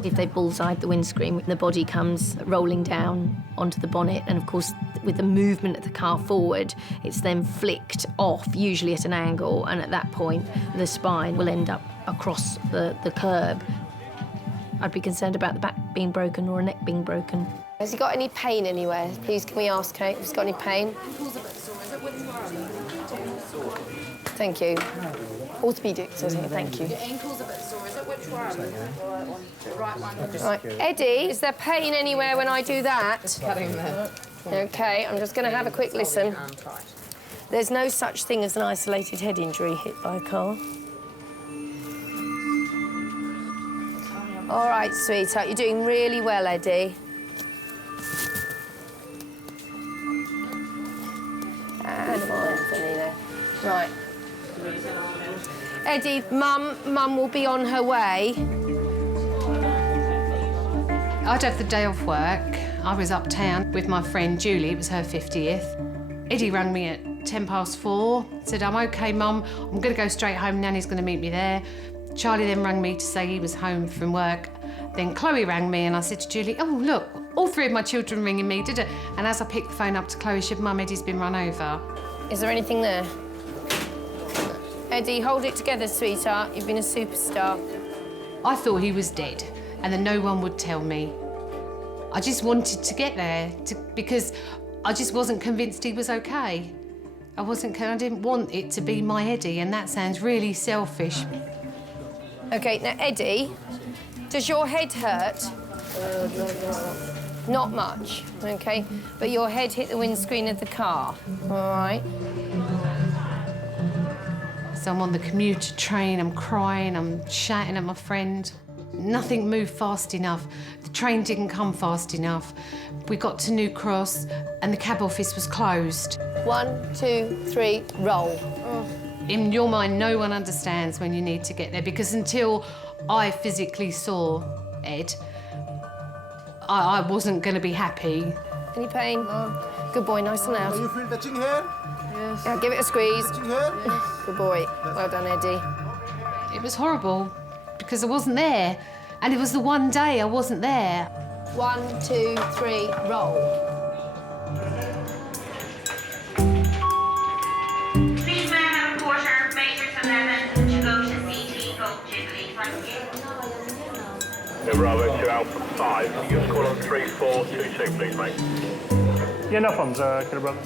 If they bullseyed the windscreen, the body comes rolling down onto the bonnet, and of course, with the movement of the car forward, it's then flicked off, usually at an angle, and at that point, the spine will end up across the curb. I'd be concerned about the back being broken or a neck being broken. Has he got any pain anywhere? Please, can we ask Kate if he's got any pain? Thank you. Orthopaedics, isn't it? Thank you. Your ankle's a bit sore, is it? Which one? The right one. Right. Eddie, is there pain anywhere when I do that? Cutting there. OK, I'm just going to have a quick listen. There's no such thing as an isolated head injury hit by a car. All right, sweetheart, you're doing really well, Eddie. And right. Eddie, Mum will be on her way. I'd had the day off work. I was uptown with my friend Julie, it was her 50th. Eddie rang me at 4:10, said, I'm OK, Mum, I'm going to go straight home, Nanny's going to meet me there. Charlie then rang me to say he was home from work. Then Chloe rang me and I said to Julie, oh, look, all three of my children ringing me, did it? And as I picked the phone up to Chloe, she said, Mum, Eddie's been run over. Is there anything there? Eddie, hold it together, sweetheart. You've been a superstar. I thought he was dead and then no one would tell me. I just wanted to get there because I just wasn't convinced he was OK. I didn't want it to be my Eddie, and that sounds really selfish. OK, now, Eddie, does your head hurt? Not much, OK? But your head hit the windscreen of the car, all right? So I'm on the commuter train, I'm crying, I'm shouting at my friend. Nothing moved fast enough. The train didn't come fast enough. We got to New Cross and the cab office was closed. 1, 2, 3, roll. In your mind, no one understands when you need to get there because until I physically saw Ed, I wasn't going to be happy. Any pain? Good boy, nice and loud. Do you feel touching here? Yes. Yeah, give it a squeeze. Touching here? Good boy. Well done, Eddie. It was horrible because I wasn't there. And it was the one day I wasn't there. 1, 2, 3, roll. Please may I have a quarter, matrix 11, to go to CT, go jiggly, thank you. Bravo 2 Alpha 5. Use call on 3422, please, mate. Yeah, no problems, Killer Bravo.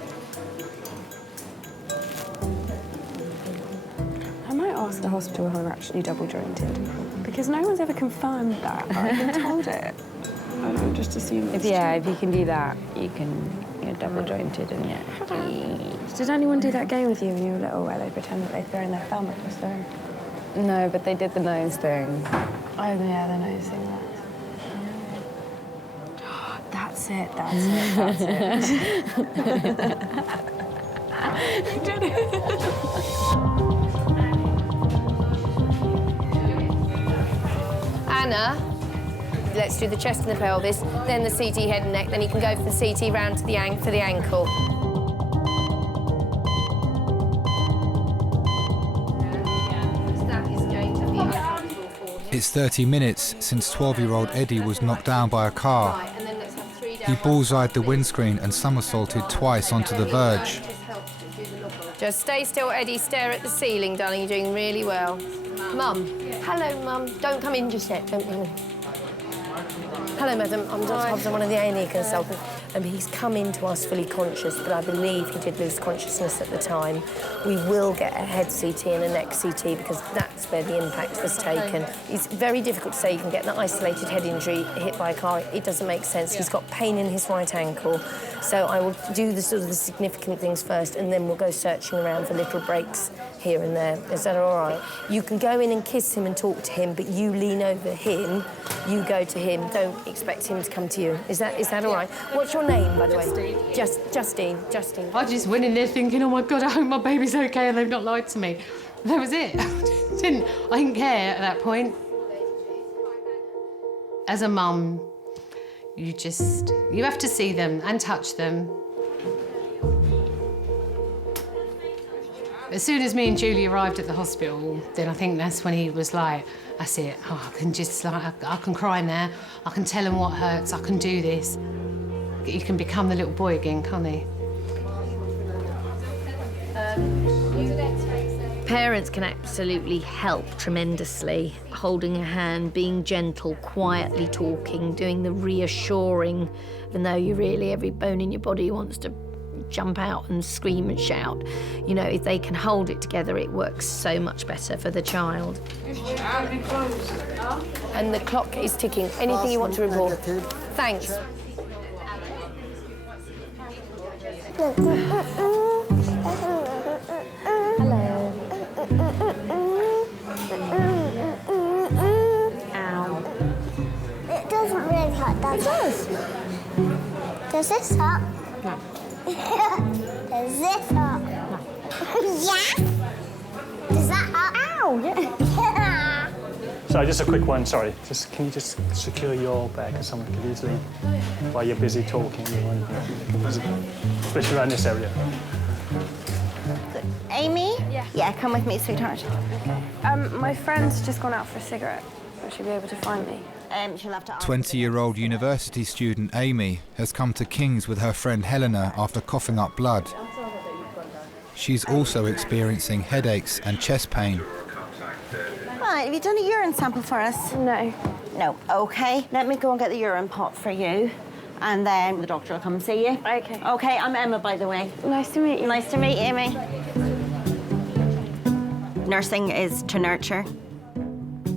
I might ask the hospital who are actually double jointed, because no one's ever confirmed that. I've been told it. I don't just assume it's If you can do that, you're double jointed and Did anyone do that game with you when you were little where they pretend that they've thrown their thumb across the room? No, but they did the nose thing. Oh, yeah, the nose thing. That's it. You did it. Anna, let's do the chest and the pelvis, then the CT head and neck, then you can go from the CT round to the for the ankle. It's 30 minutes since 12-year-old Eddie was knocked down by a car. He bullseyed the windscreen and somersaulted twice onto the verge. Just stay still, Eddie. Stare at the ceiling, darling. You're doing really well. Mum. Hello, Mum. Don't come in just yet. Don't come in. Hello, madam. I'm Dr. Hobbs. I'm one of the A&E consultants. He's come into us fully conscious, but I believe he did lose consciousness at the time. We will get a head CT and a neck CT because that's where the impact was taken. It's very difficult to say you can get an isolated head injury hit by a car. It doesn't make sense. He's got pain in his right ankle. So I will do the significant things first, and then we'll go searching around for little breaks here and there. Is that all right? You can go in and kiss him and talk to him, but you lean over him, you go to him. Don't expect him to come to you. Is that all right? What's your name, by the way? Justine. I just went in there thinking, oh my God, I hope my baby's okay and they've not lied to me. That was it. I didn't care at that point. As a mum, you have to see them and touch them. As soon as me and Julie arrived at the hospital, then I think that's when he was like, that's it. Oh, I can cry now. I can tell him what hurts. I can do this. He can become the little boy again, can't he? Parents can absolutely help tremendously. Holding a hand, being gentle, quietly talking, doing the reassuring, even though every bone in your body wants to jump out and scream and shout. You know, if they can hold it together, it works so much better for the child. And the clock is ticking. Anything you want to report? Thanks. Hello. Ow. It doesn't really hurt, does it? Does this hurt? No. Does this hurt? No. Yeah? Does that hurt? Ow! Yeah. Sorry, just a quick one, sorry. Can you just secure your bag because someone could easily, while you're busy talking, especially around this area. Amy? Yeah. Yeah, come with me, sweetheart. My friend's just gone out for a cigarette. Will she be able to find me? She'll have to ask. 20-year-old university student Amy has come to Kings with her friend Helena after coughing up blood. She's also experiencing headaches and chest pain. Right, have you done a urine sample for us? No. No, okay. Let me go and get the urine pot for you, and then the doctor will come and see you. Okay. Okay, I'm Emma, by the way. Nice to meet you. Nice to meet you, Amy. Nursing is to nurture.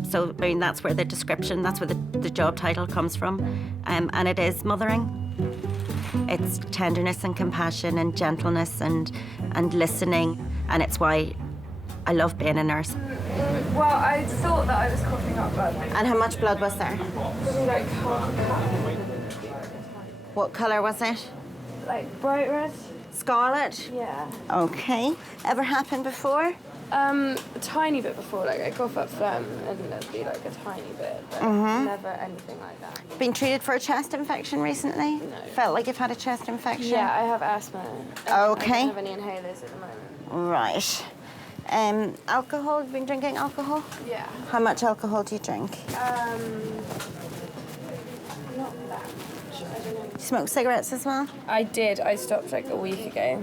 So, I mean, that's where the description, that's where the job title comes from. And it is mothering. It's tenderness and compassion and gentleness and listening. And it's why I love being a nurse. Well, I thought that I was coughing up blood. And how much blood was there? Probably like half a cup. What colour was it? Like bright red. Scarlet? Yeah. Okay. Ever happened before? A tiny bit before, like I cough up phlegm and it'd be like a tiny bit, but never anything like that. Been treated for a chest infection recently? No. Felt like you've had a chest infection? Yeah, I have asthma. Okay. I don't have any inhalers at the moment. Right. Alcohol? You've been drinking alcohol? Yeah. How much alcohol do you drink? Not that much. I don't know. You smoke cigarettes as well? I did. I stopped like a week ago.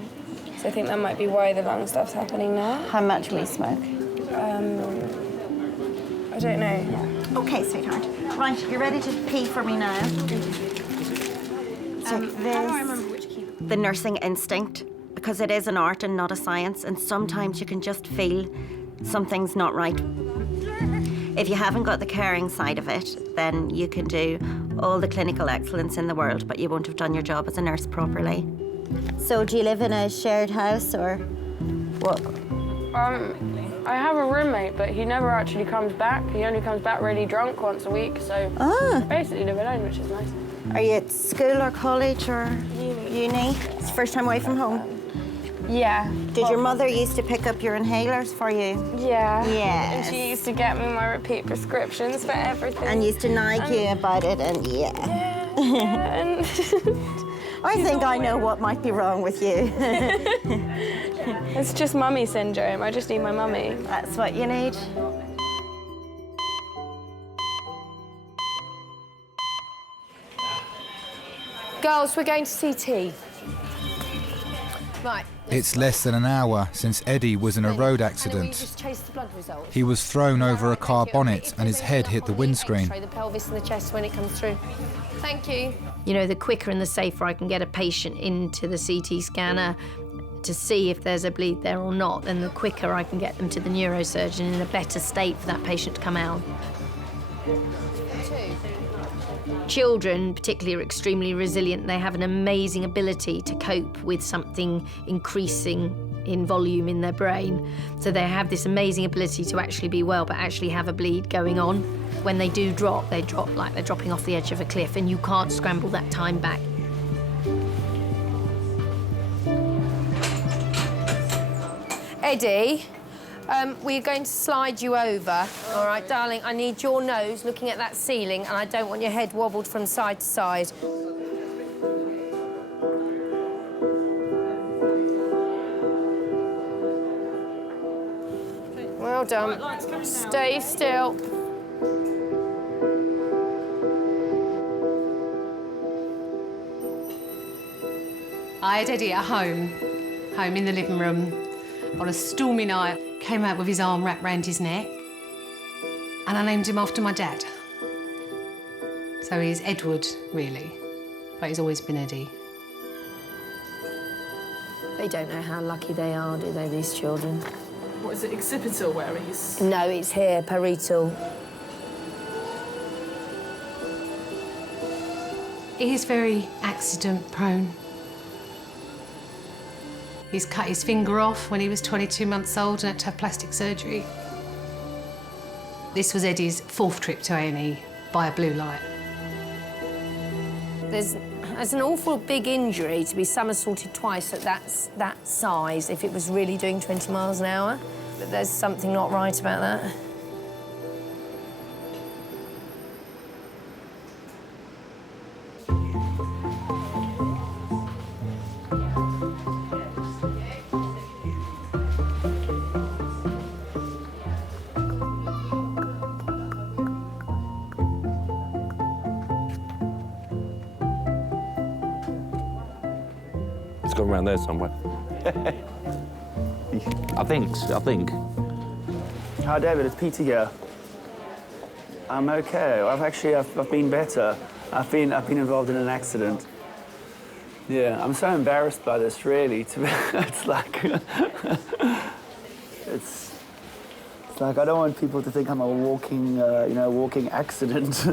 So I think that might be why the lung stuff's happening now. How much will you smoke? I don't know. Okay, sweetheart. Right, you're ready to pee for me now. How do I remember which key? The nursing instinct, because it is an art and not a science, and sometimes you can just feel something's not right. If you haven't got the caring side of it, then you can do all the clinical excellence in the world, but you won't have done your job as a nurse properly. So do you live in a shared house or what? I have a roommate, but he never actually comes back. He only comes back really drunk once a week, so I basically live alone, which is nice. Are you at school or college or uni? It's first time away from home? Yeah. Did your mother used to pick up your inhalers for you? Yeah. Yes. And she used to get me my repeat prescriptions for everything. And used to nag you about it, and and I think I know what might be wrong with you. It's just mummy syndrome. I just need my mummy. That's what you need. Girls, we're going to CT. Right. It's less than an hour since Eddie was in a road accident. Just chase the blood results. He was thrown over a car bonnet and his head hit the windscreen. The pelvis and the chest when it comes through. Thank you. You know, the quicker and the safer I can get a patient into the CT scanner to see if there's a bleed there or not, then the quicker I can get them to the neurosurgeon in a better state for that patient to come out. Children, particularly, are extremely resilient. They have an amazing ability to cope with something increasing in volume in their brain. So they have this amazing ability to actually be well, but actually have a bleed going on. When they do drop, they drop like they're dropping off the edge of a cliff, and you can't scramble that time back. Eddie, we're going to slide you over. All right, darling, I need your nose looking at that ceiling, and I don't want your head wobbled from side to side. Well done. Stay still. I had Eddie at home in the living room, on a stormy night. Came out with his arm wrapped round his neck, and I named him after my dad. So he's Edward, really, but he's always been Eddie. They don't know how lucky they are, do they, these children? What is it, occipital where he's... No, it's here, parietal. He is very accident-prone. He's cut his finger off when he was 22 months old and had to have plastic surgery. This was Eddie's 4th trip to A&E by a blue light. There's an awful big injury to be somersaulted twice at that size if it was really doing 20 miles an hour. But there's something not right about that. It's gone around there somewhere. I think. Hi, David. It's Peter here. I'm okay. I've been better. I've been involved in an accident. Yeah, I'm so embarrassed by this. Really, it's like it's like I don't want people to think I'm a walking, walking accident.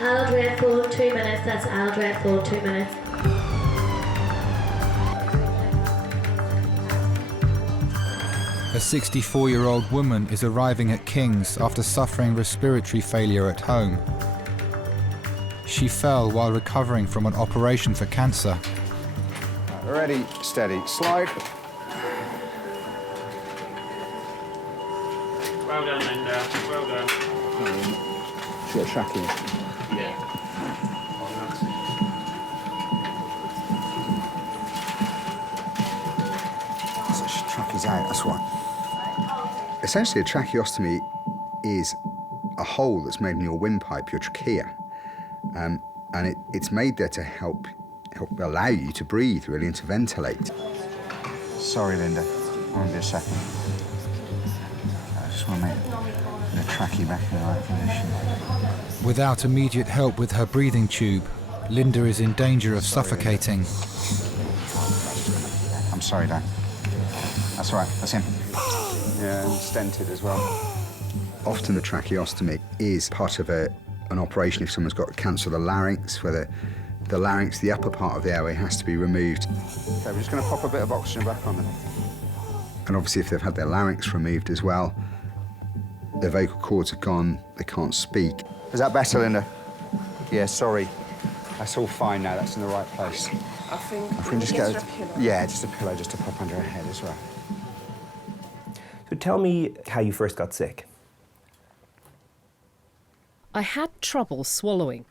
Aldred for 2 minutes, that's Aldred for 2 minutes. A 64-year-old woman is arriving at King's after suffering respiratory failure at home. She fell while recovering from an operation for cancer. Ready, steady, slide. Well done, Linda. Well done. She's got tracking. Yeah. So tracky's out, that's why. Essentially, a tracheostomy is a hole that's made in your windpipe, your trachea. And it's made there to help allow you to breathe, really, and to ventilate. Sorry, Linda. I'll be a second. I just want to make the trachea back in the right position. Without immediate help with her breathing tube, Linda is in danger of suffocating. I'm sorry, Dan. That's all right, that's him. Yeah, and stented as well. Often the tracheostomy is part of an operation if someone's got cancer of the larynx, where the larynx, the upper part of the airway, has to be removed. Okay, we're just going to pop a bit of oxygen back on them. And obviously if they've had their larynx removed as well, their vocal cords are gone, they can't speak. Is that better, Linda? Yeah, sorry. That's all fine now, that's in the right place. I think If we can just get a pillow. Yeah, just a pillow just to pop under her head as well. So tell me how you first got sick. I had trouble swallowing.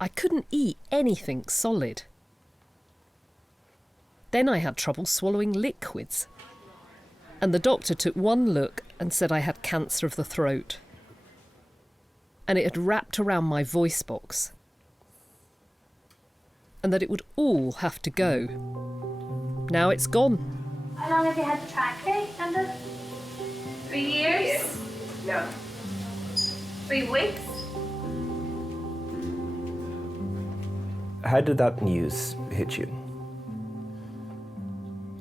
I couldn't eat anything solid. Then I had trouble swallowing liquids. And the doctor took one look and said I had cancer of the throat. And it had wrapped around my voice box. And that it would all have to go. Now it's gone. How long have you had the trachea, Linda? 3 years? No. 3 weeks? How did that news hit you?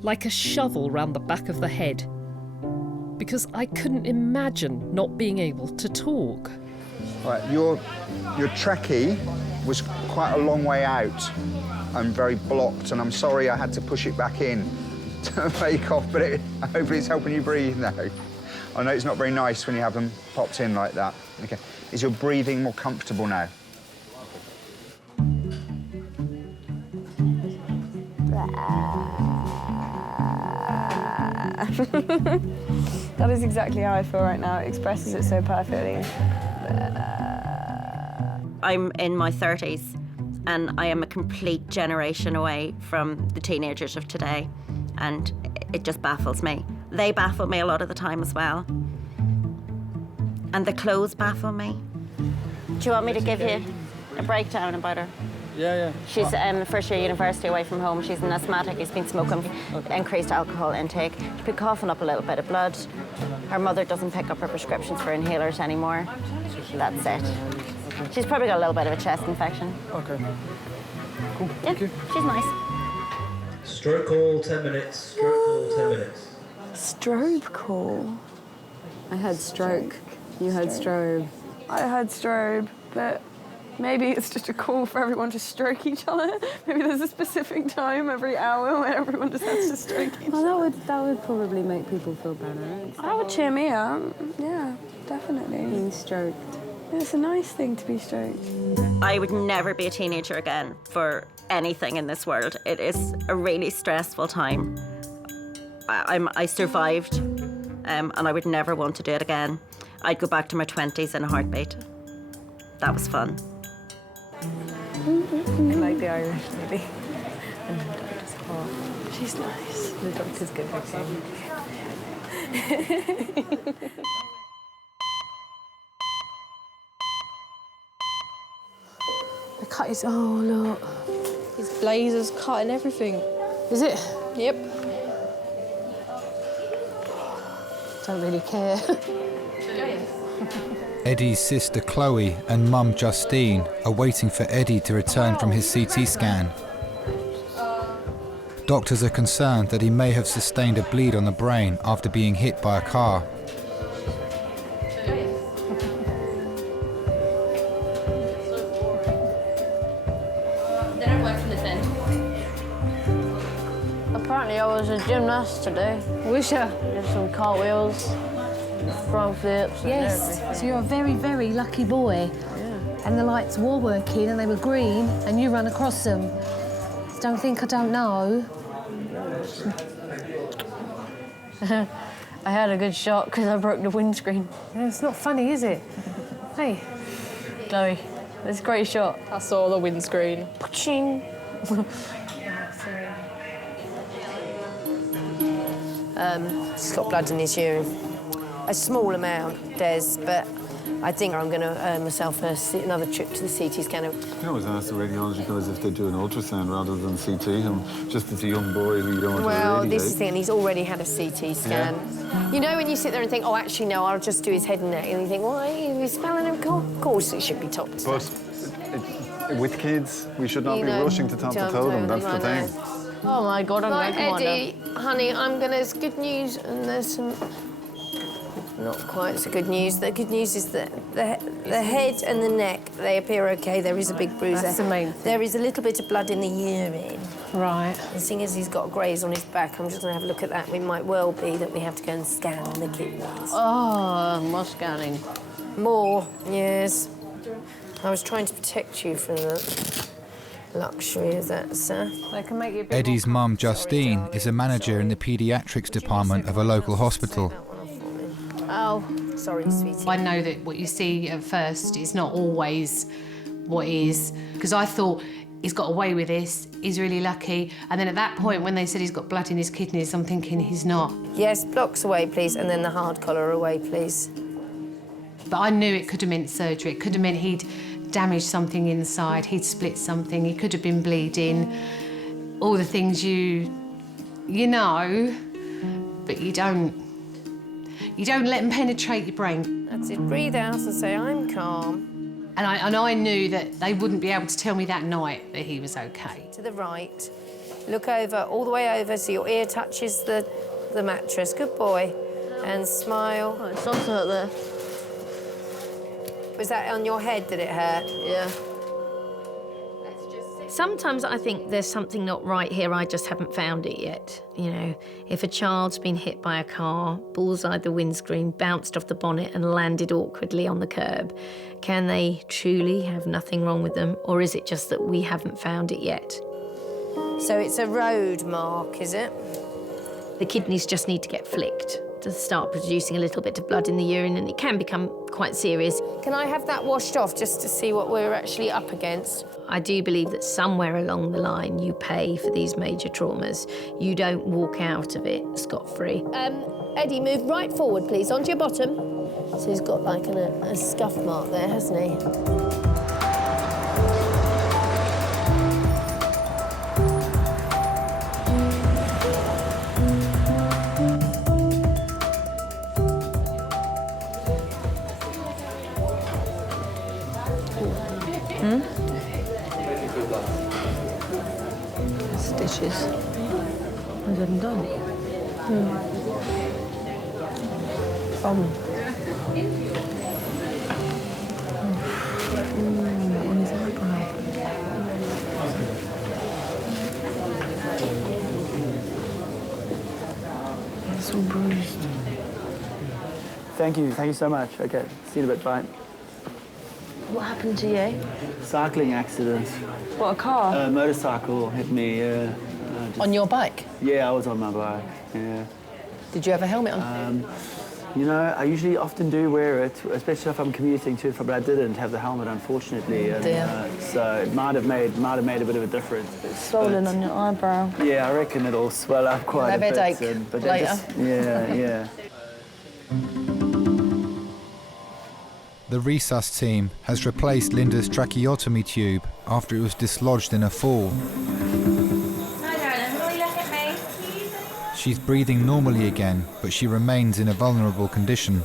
Like a shovel round the back of the head. Because I couldn't imagine not being able to talk. Right, your trachea was quite a long way out and very blocked, and I'm sorry I had to push it back in to make off, but hopefully it's helping you breathe now. I know it's not very nice when you have them popped in like that. Okay, is your breathing more comfortable now? That is exactly how I feel right now. It expresses it so perfectly. I'm in my 30s and I am a complete generation away from the teenagers of today, and it just baffles me. They baffle me a lot of the time as well. And the clothes baffle me. Do you want me to give you a breakdown about her? Yeah. She's first year university away from home. She's an asthmatic. She's been smoking, increased alcohol intake. She's been coughing up a little bit of blood. Her mother doesn't pick up her prescriptions for inhalers anymore. That's it. She's probably got a little bit of a chest infection. Okay. Cool. Yeah, Thank you. she's nice. Stroke call, 10 minutes. Stroke call, 10 minutes. Strobe call. I had stroke. You had strobe. I had strobe, but maybe it's just a call for everyone to stroke each other. Maybe there's a specific time every hour where everyone just has to stroke each other. Well, that would probably make people feel better. That would cheer me up. Yeah, definitely. Being stroked. It's a nice thing to be stroked. I would never be a teenager again for anything in this world. It is a really stressful time. I survived, and I would never want to do it again. I'd go back to my 20s in a heartbeat. That was fun. I like the Irish lady. And the doctor's hot. She's nice. The doctor's good looking. The cut is, oh look. His blazer's cutting everything. Is it? Yep. Don't really care. Eddie's sister Chloe and mum Justine are waiting for Eddie to return from his CT scan. Doctors are concerned that he may have sustained a bleed on the brain after being hit by a car. They don't work from this end. Apparently I was a gymnast today. Wish I did some cartwheels, front flips and everything. So you're a very, very lucky boy. Yeah. And the lights were working and they were green and you ran across them. So don't think I don't know. I had a good shot because I broke the windscreen. Yeah, it's not funny, is it? Hey. Chloe, it's a great shot. I saw the windscreen. Ching. He's got blood in his urine. A small amount, Des, but I think I'm going to earn myself another trip to the CT scanner. You can always ask the radiology guys if they do an ultrasound rather than CT him, just as a young boy who you don't want to Well, irradiate. this is the thing, and he's already had a CT scan. Yeah. You know when you sit there and think, oh, actually, no, I'll just do his head and neck, and you think, why are you smelling him? Of course it should be top to But with kids, we should not You be know, rushing to top to toe them, that's the thing. Oh my God, I'm Right, going to Eddie, honey, there's good news and there's some not quite so good news. The good news is that the head and the neck, they appear okay. There is a big bruise That's there. the main thing. There is a little bit of blood in the urine. Right. And seeing as he's got a graze on his back, I'm just going to have a look at that. It might well be that we have to go and scan the kidneys. Oh, more scanning. More, yes. I was trying to protect you from the luxury of that, sir. They can make you a bit Eddie's mum, Justine, is a manager in the paediatrics department of a local hospital. Oh, sorry, sweetie. I know that what you see at first is not always what is, because I thought he's got away with this, he's really lucky, and then at that point when they said he's got blood in his kidneys, I'm thinking he's not. Yes, blocks away, please, and then the hard collar away, please. But I knew it could have meant surgery. It could have meant he'd damaged something inside, he'd split something, he could have been bleeding. All the things you know, but you don't let them penetrate your brain. That's it. Breathe out and say, I'm calm. And I knew that they wouldn't be able to tell me that night that he was okay. To the right. Look over, all the way over, so your ear touches the mattress. Good boy. And smile. Oh, it's also hurt there. Was that on your head that it hurt? Yeah. Sometimes I think there's something not right here, I just haven't found it yet. You know, if a child's been hit by a car, bullseyed the windscreen, bounced off the bonnet and landed awkwardly on the curb, can they truly have nothing wrong with them, or is it just that we haven't found it yet? So it's a road mark, is it? The kidneys just need to get flicked to start producing a little bit of blood in the urine, and it can become quite serious. Can I have that washed off just to see what we're actually up against? I do believe that somewhere along the line you pay for these major traumas. You don't walk out of it scot-free. Eddie, move right forward, please, onto your bottom. So he's got like a scuff mark there, hasn't he? Stitches. I didn't done. That one is eyebrow. It's all bruised. Thank you so much. Okay, see you in a bit, bye. What happened to you? Cycling accident. What, a car? Motorcycle hit me, On your bike? Yeah, I was on my bike, yeah. Did you have a helmet on? You know, I usually often do wear it, especially if I'm commuting to it, but I didn't have the helmet, unfortunately. And, so it might have made a bit of a difference. Swollen on your eyebrow. Yeah, I reckon it'll swell up quite a bit. Headache But later. Yeah. The resus team has replaced Linda's tracheotomy tube after it was dislodged in a fall. Hi, darling. Will you look at me? She's breathing normally again, but she remains in a vulnerable condition.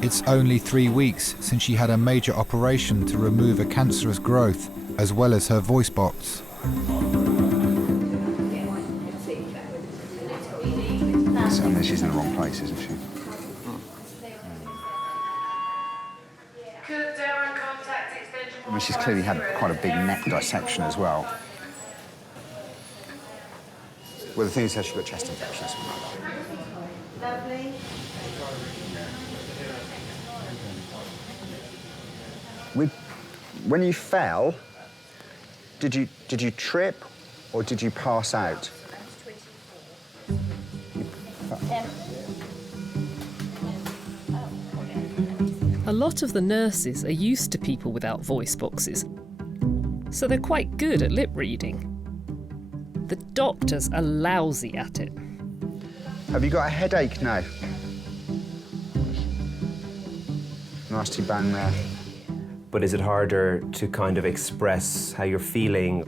It's only 3 weeks since she had a major operation to remove a cancerous growth, as well as her voice box. So, I mean, she's in the wrong place, isn't she? I mean, she's clearly had quite a big neck dissection as well. Well, the thing is, she's got chest infection or something like that. Lovely. When you fell, did you trip or did you pass out? A lot of the nurses are used to people without voice boxes, so they're quite good at lip reading. The doctors are lousy at it. Have you got a headache now? Nasty bang there. But is it harder to kind of express how you're feeling?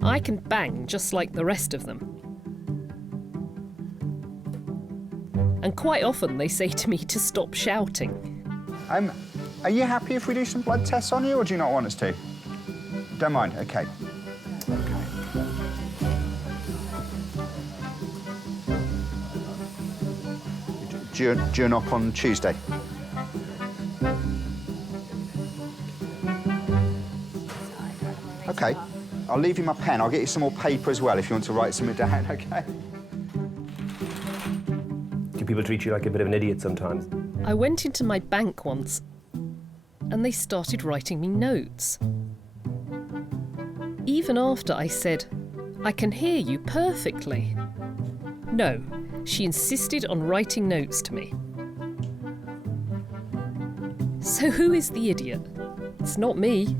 I can bang just like the rest of them. And quite often they say to me to stop shouting. Are you happy if we do some blood tests on you, or do you not want us to? Don't mind, okay. Do you knock on Tuesday? Okay, I'll leave you my pen. I'll get you some more paper as well if you want to write something down, okay? Do people treat you like a bit of an idiot sometimes? I went into my bank once and they started writing me notes. Even after I said, "I can hear you perfectly." No, she insisted on writing notes to me. So who is the idiot? It's not me.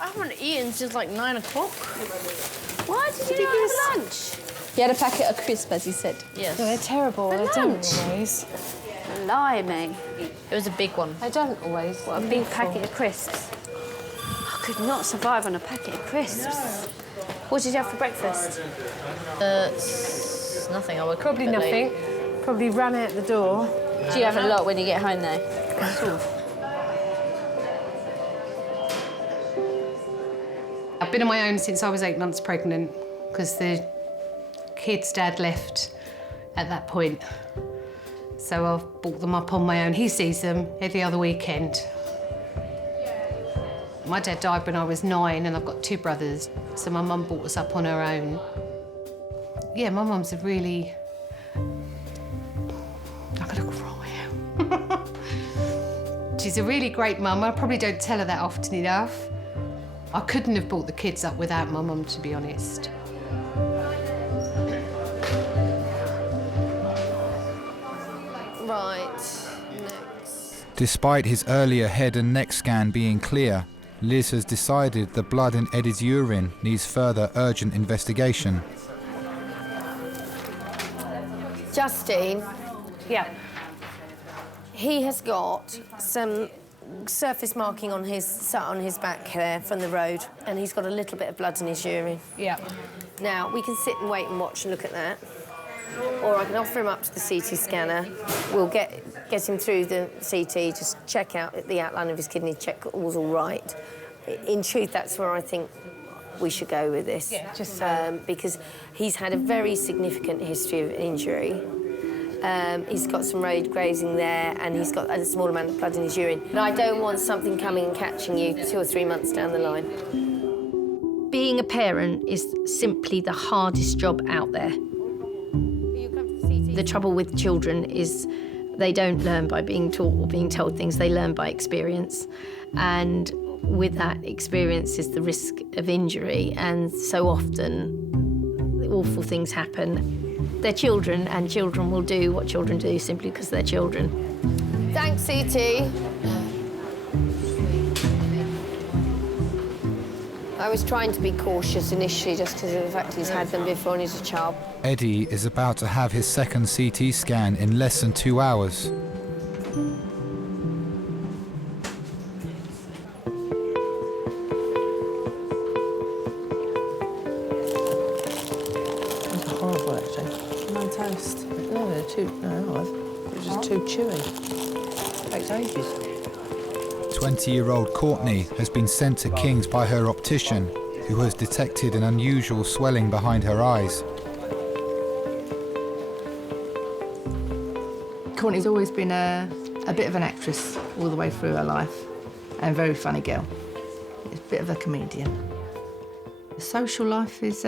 I haven't eaten since like 9 o'clock. Why did you not have lunch? He had a packet of crisps, as he said. Yes. No, they're terrible. For They don't lunch? always. Blimey. It was a big one. They don't always. What, a big packet of crisps? I could not survive on a packet of crisps. What did you have for breakfast? Nothing. I woke Probably up a bit nothing. late. Probably ran out the door. Do you have a lot when you get home, though? Sort of. I've been on my own since I was 8 months pregnant because the kid's dad left at that point. So I've brought them up on my own. He sees them every other weekend. My dad died when I was 9 and I've got 2 brothers, so my mum brought us up on her own. Yeah, my mum's a really... I'm gonna cry. She's a really great mum. I probably don't tell her that often enough. I couldn't have brought the kids up without my mum, to be honest. Right, next. Despite his earlier head and neck scan being clear, Liz has decided the blood in Eddie's urine needs further urgent investigation. Justine. Yeah. He has got some surface marking on his back there from the road, and he's got a little bit of blood in his urine. Yeah. Now, we can sit and wait and watch and look at that, or I can offer him up to the CT scanner. We'll get him through the CT, just check out the outline of his kidney, check all's all right. In truth, that's where I think we should go with this. Yeah, just because he's had a very significant history of injury. He's got some road grazing there, and he's got a small amount of blood in his urine. But I don't want something coming and catching you 2 or 3 months down the line. Being a parent is simply the hardest job out there. The trouble with children is they don't learn by being taught or being told things, they learn by experience. And with that experience is the risk of injury, and so often awful things happen. They're children, and children will do what children do simply because they're children. Thanks, CT. I was trying to be cautious initially just because of the fact he's had them before and he's a child. Eddie is about to have his second CT scan in less than 2 hours. It's horrible, actually. No toast. No, they're too... No, they're just too chewy. Takes ages. 20-year-old Courtney has been sent to King's by her optician, who has detected an unusual swelling behind her eyes. Courtney's always been a bit of an actress all the way through her life, and a very funny girl. She's a bit of a comedian. The social life is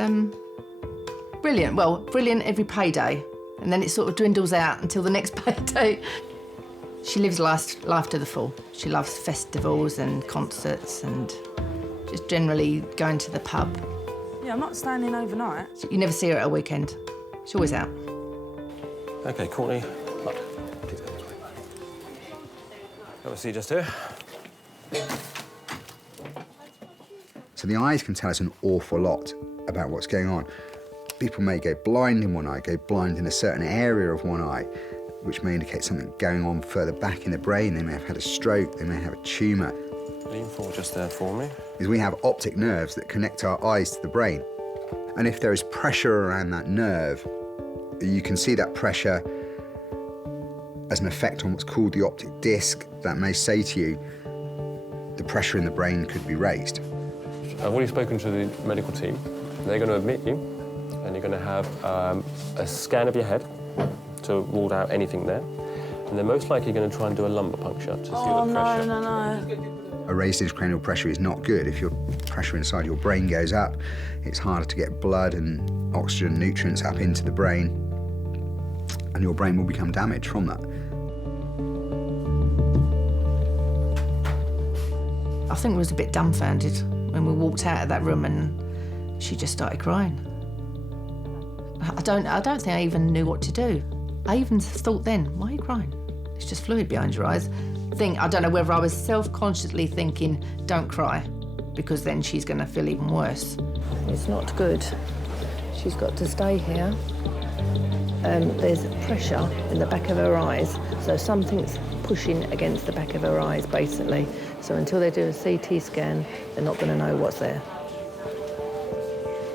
brilliant. Well, brilliant every payday, and then it sort of dwindles out until the next payday. She lives life to the full. She loves festivals and concerts and just generally going to the pub. Yeah, I'm not staying in overnight. You never see her at a weekend. She's always out. OK, Courtney. Look, please go this way. Got to see just here. So the eyes can tell us an awful lot about what's going on. People may go blind in one eye, go blind in a certain area of one eye, which may indicate something going on further back in the brain. They may have had a stroke, they may have a tumour. Lean forward just there for me. Is we have optic nerves that connect our eyes to the brain. And if there is pressure around that nerve, you can see that pressure as an effect on what's called the optic disc. That may say to you, the pressure in the brain could be raised. I've already spoken to the medical team. They're going to admit you, and you're going to have a scan of your head to rule out anything there. And they're most likely going to try and do a lumbar puncture to see what the pressure. No. A raised intracranial pressure is not good. If your pressure inside your brain goes up, it's harder to get blood and oxygen, nutrients up into the brain, and your brain will become damaged from that. I think we was a bit dumbfounded when we walked out of that room and she just started crying. I don't think I even knew what to do. I even thought then, why are you crying? It's just fluid behind your eyes. I don't know whether I was self-consciously thinking, don't cry, because then she's going to feel even worse. It's not good. She's got to stay here. There's pressure in the back of her eyes, so something's pushing against the back of her eyes, basically. So until they do a CT scan, they're not going to know what's there.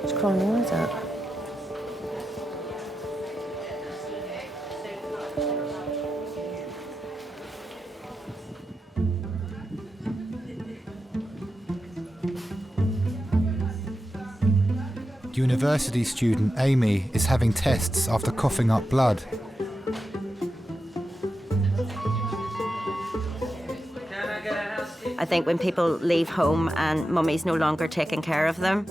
She's crying her eyes out. University student Amy is having tests after coughing up blood. I think when people leave home and mummy's no longer taking care of them,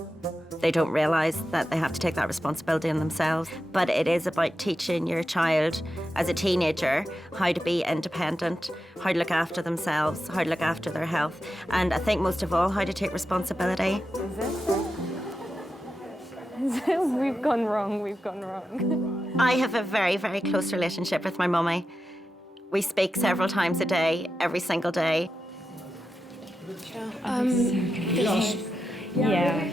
they don't realise that they have to take that responsibility on themselves. But it is about teaching your child as a teenager how to be independent, how to look after themselves, how to look after their health, and I think most of all, how to take responsibility. We've gone wrong. I have a very, very close relationship with my mummy. We speak several times a day, every single day. Yeah.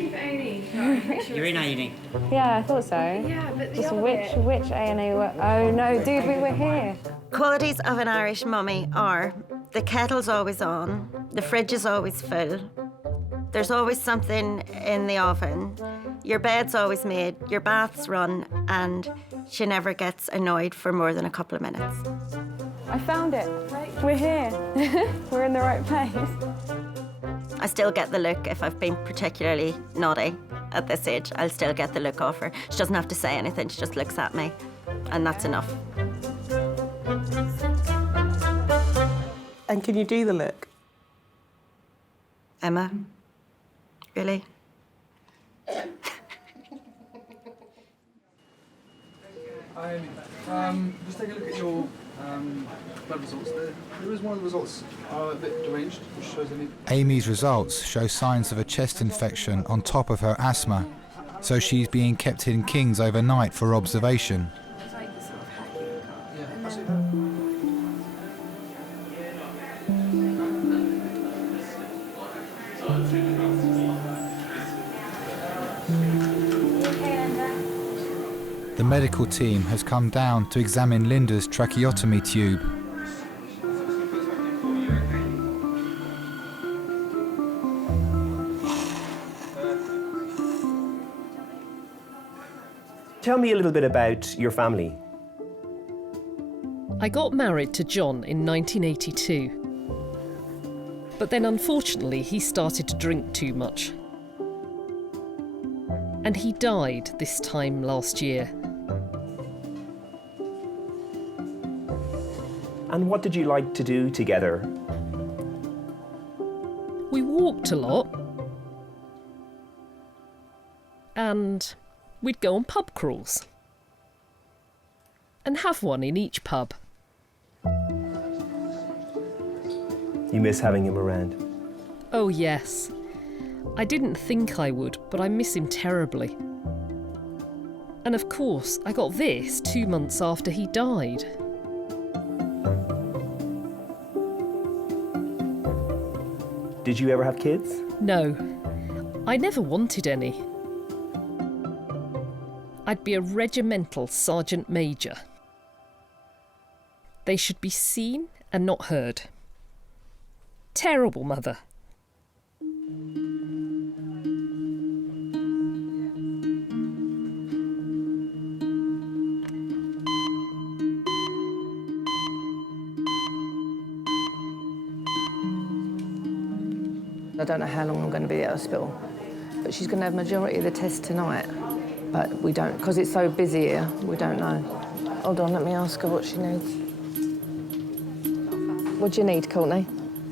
You're in A&E? Yeah, I thought so. Yeah, but just which A&E were... Oh, no, dude, we were here. Qualities of an Irish mummy are the kettle's always on, the fridge is always full, there's always something in the oven, your bed's always made, your bath's run, and she never gets annoyed for more than a couple of minutes. I found it. We're here. We're in the right place. I still get the look if I've been particularly naughty at this age. I'll still get the look off her. She doesn't have to say anything, she just looks at me, and that's enough. And can you do the look? Emma? Really? Just take a look at your blood results. There is one of the results a bit deranged, which shows any... Amy's results show signs of a chest infection on top of her asthma, so she's being kept in Kings overnight for observation. The medical team has come down to examine Linda's tracheotomy tube. Tell me a little bit about your family. I got married to John in 1982. But then unfortunately he started to drink too much. And he died this time last year. And what did you like to do together? We walked a lot. And we'd go on pub crawls. And have one in each pub. You miss having him around? Oh yes. I didn't think I would, but I miss him terribly. And of course, I got this 2 months after he died. Did you ever have kids? No, I never wanted any. I'd I'd be a regimental sergeant major. They should be seen and not heard. Terrible mother. I don't know how long I'm going to be at hospital, but she's going to have majority of the tests tonight. But we don't, because it's so busy here, we don't know. Hold on, let me ask her what she needs. What do you need, Courtney?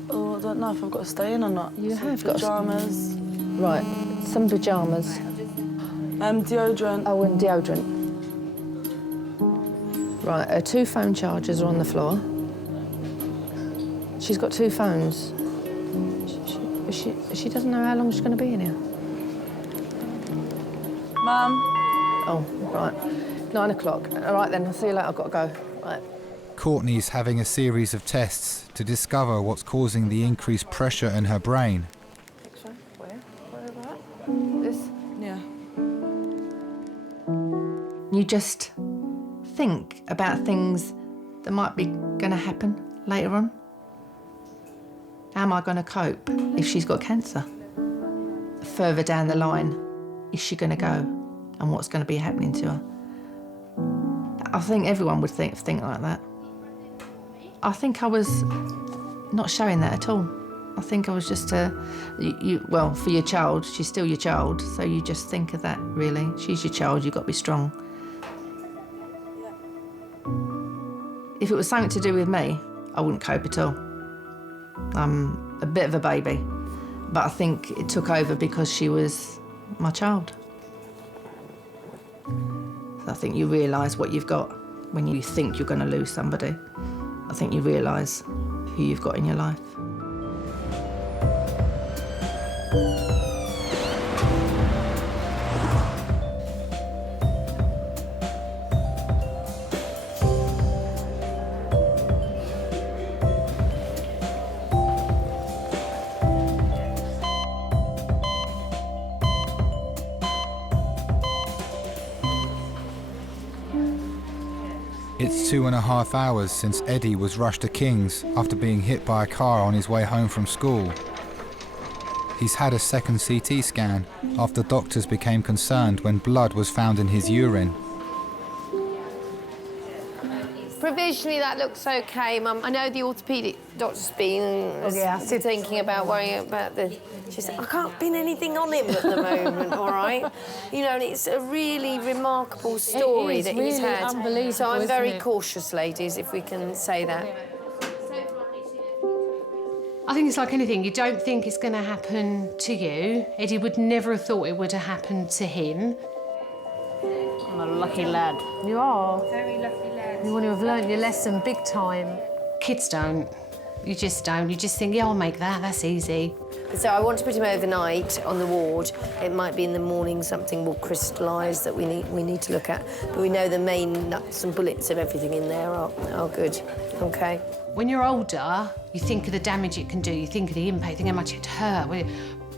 Oh, I don't know if I've got to stay in or not. You Some have got pyjamas. Right, some pyjamas. Deodorant. Oh, and deodorant. Right, her 2 phone chargers are on the floor. She's got 2 phones. She doesn't know how long she's going to be in here. Mum. Oh, right. 9 o'clock. All right then, I'll see you later. I've got to go. Right. Courtney's having a series of tests to discover what's causing the increased pressure in her brain. This? Yeah. You just think about things that might be going to happen later on. How am I going to cope if she's got cancer? Further down the line, is she going to go? And what's going to be happening to her? I think everyone would think like that. I think I was not showing that at all. I think I was just well, for your child, she's still your child, so you just think of that, really. She's your child, you've got to be strong. If it was something to do with me, I wouldn't cope at all. I'm a bit of a baby, but I think it took over because she was my child. I think you realise what you've got when you think you're going to lose somebody. I think you realise who you've got in your life. It's 2.5 hours since Eddie was rushed to King's after being hit by a car on his way home from school. He's had a second CT scan after doctors became concerned when blood was found in his urine. Provisionally, that looks okay, Mum. I know the orthopaedic doctor's been thinking about worrying about the... She said, I can't pin anything on him at the moment, all right? You know, and it's a really remarkable story that he's had. Unbelievable, so I'm very isn't it? cautious, ladies, if we can say that. I think it's like anything. You don't think it's going to happen to you. Eddie would never have thought it would have happened to him. I'm a lucky lad. You are. Very lucky lad. You want to have learnt your lesson big time. Kids don't. You just don't. You just think, yeah, I'll make that. That's easy. So I want to put him overnight on the ward. It might be in the morning something will crystallise that we need to look at. But we know the main nuts and bullets of everything in there are good. OK. When you're older, you think of the damage it can do. You think of the impact. You think how much it hurt.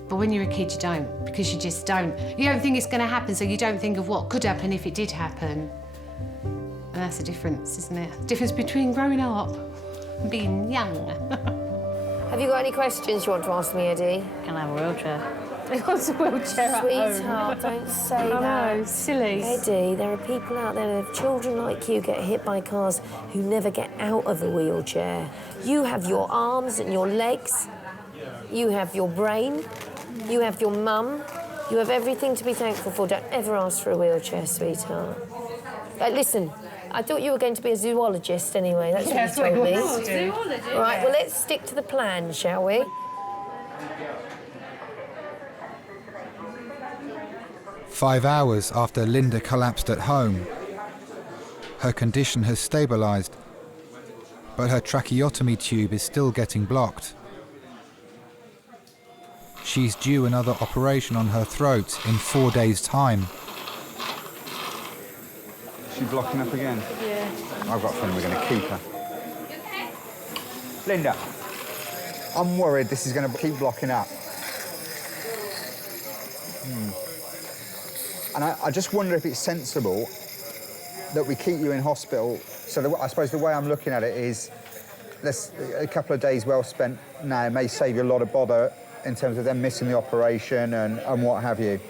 But when you're a kid, you don't, because you just don't. You don't think it's going to happen, so you don't think of what could happen if it did happen. And that's the difference, isn't it? The difference between growing up and being young. Have you got any questions you want to ask me, Eddie? Can I have a wheelchair? He wants a wheelchair at home. Sweetheart, don't say I that. know, silly. Eddie, there are people out there, children like you get hit by cars who never get out of a wheelchair. You have your arms and your legs. You have your brain. You have your mum. You have everything to be thankful for. Don't ever ask for a wheelchair, sweetheart. Listen, I thought you were going to be a zoologist anyway. That's what you told me. Zoologist. Right, well, let's stick to the plan, shall we? "5 hours after Linda collapsed at home, her condition has stabilised, but her tracheotomy tube is still getting blocked. She's due another operation on her throat in 4 days' time. Is she blocking up again? Yeah. I've got a feeling we're going to keep her. Linda, I'm worried this is going to keep blocking up. And I just wonder if it's sensible that we keep you in hospital. So I suppose the way I'm looking at it is, a couple of days well spent now may save you a lot of bother in terms of them missing the operation and what have you.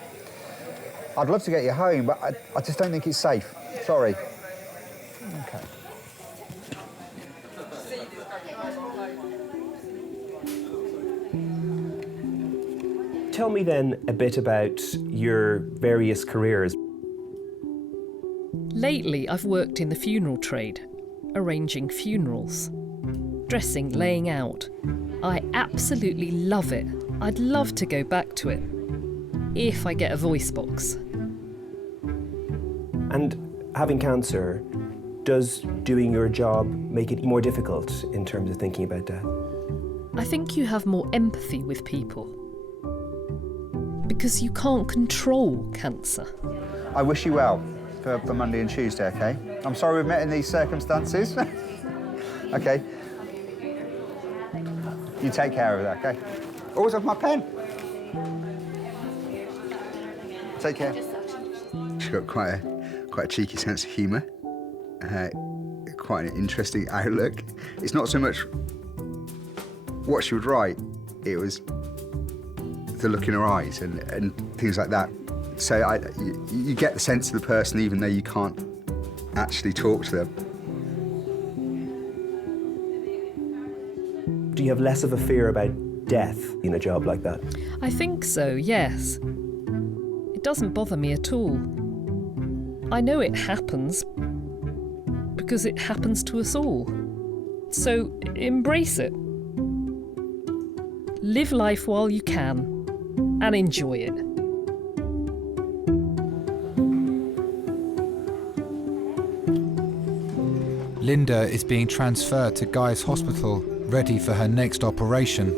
I'd love to get you home, but I just don't think it's safe. Sorry. Okay. Tell me then a bit about your various careers. Lately, I've worked in the funeral trade, arranging funerals, dressing, laying out. I absolutely love it. I'd love to go back to it, if I get a voice box. And having cancer, does doing your job make it more difficult in terms of thinking about death? I think you have more empathy with people, because you can't control cancer. I wish you well for Monday and Tuesday, OK? I'm sorry we've met in these circumstances. OK. You take care of that, OK? Always have my pen. Take care. She's got quite a cheeky sense of humour. Quite an interesting outlook. It's not so much what she would write, it was the look in her eyes and things like that. So you get the sense of the person even though you can't actually talk to them. Do you have less of a fear about death in a job like that? I think so, yes. It doesn't bother me at all. I know it happens because it happens to us all. So embrace it. Live life while you can and enjoy it. Linda is being transferred to Guy's Hospital, ready for her next operation.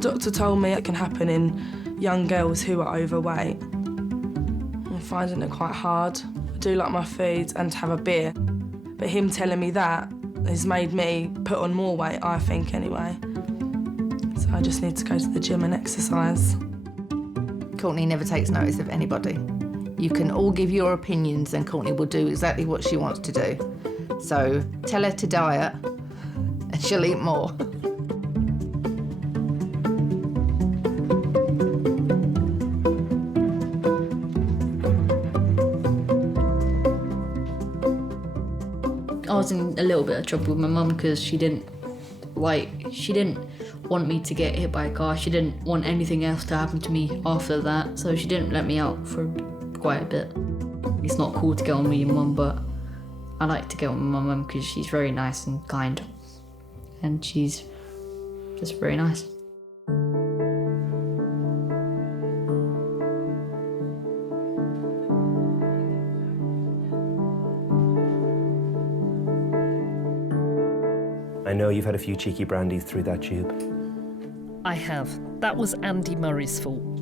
Doctor told me it can happen in young girls who are overweight. I'm finding it quite hard. I do like my food and to have a beer, but him telling me that has made me put on more weight, I think, anyway. So I just need to go to the gym and exercise. Courtney never takes notice of anybody. You can all give your opinions and Courtney will do exactly what she wants to do. So tell her to diet and she'll eat more. I was in a little bit of trouble with my mum because she didn't want me to get hit by a car. She didn't want anything else to happen to me after that, so she didn't let me out for quite a bit. It's not cool to get on with your mum, but I like to get on with my mum because she's very nice and kind, and she's just very nice. I know you've had a few cheeky brandies through that tube. I have. That was Andy Murray's fault.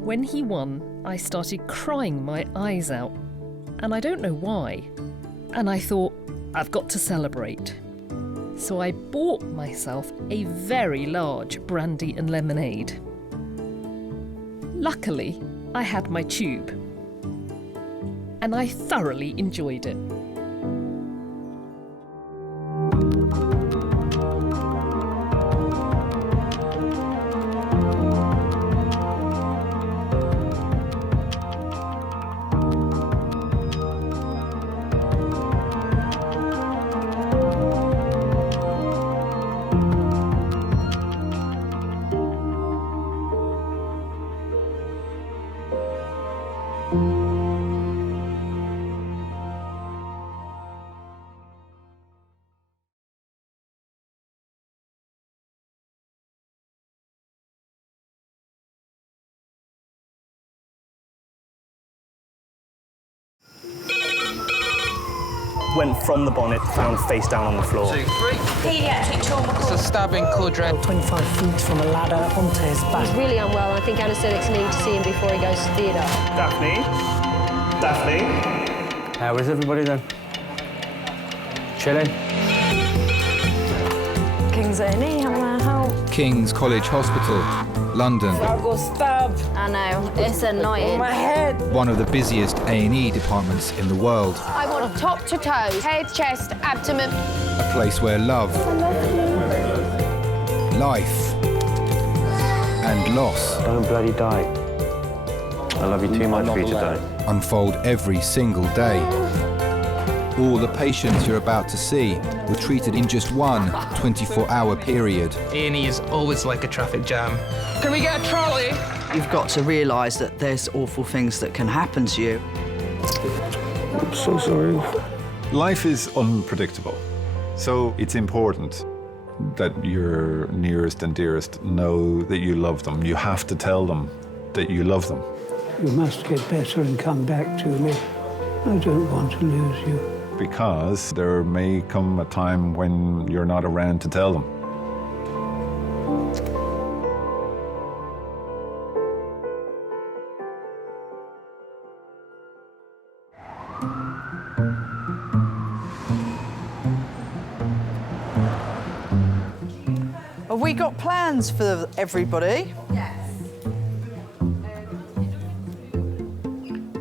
When he won, I started crying my eyes out, and I don't know why. And I thought, I've got to celebrate. So I bought myself a very large brandy and lemonade. Luckily, I had my tube, and I thoroughly enjoyed it. went from the bonnet, found face down on the floor. 2, 3. Pediatric trauma call. It's a stabbing Cordray. 25 feet from a ladder onto his back. He's really unwell. I think anaesthetics need to see him before he goes to theatre. Daphne? How is everybody then? Chilling? Kings A&E, how can I help? King's College Hospital, London. I got stabbed. I know, it's annoying. On my head. One of the busiest A&E departments in the world. I want top to toe, head, chest, abdomen. A place where love, life, and loss. Don't bloody die. I love you too much for you to die. Unfold every single day. All the patients you're about to see were treated in just one 24-hour period. A&E is always like a traffic jam. Can we get a trolley? You've got to realise that there's awful things that can happen to you. I'm so sorry. Life is unpredictable, so it's important that your nearest and dearest know that you love them. You have to tell them that you love them. You must get better and come back to me. I don't want to lose you. Because there may come a time when you're not around to tell them. Have we got plans for everybody? Yes.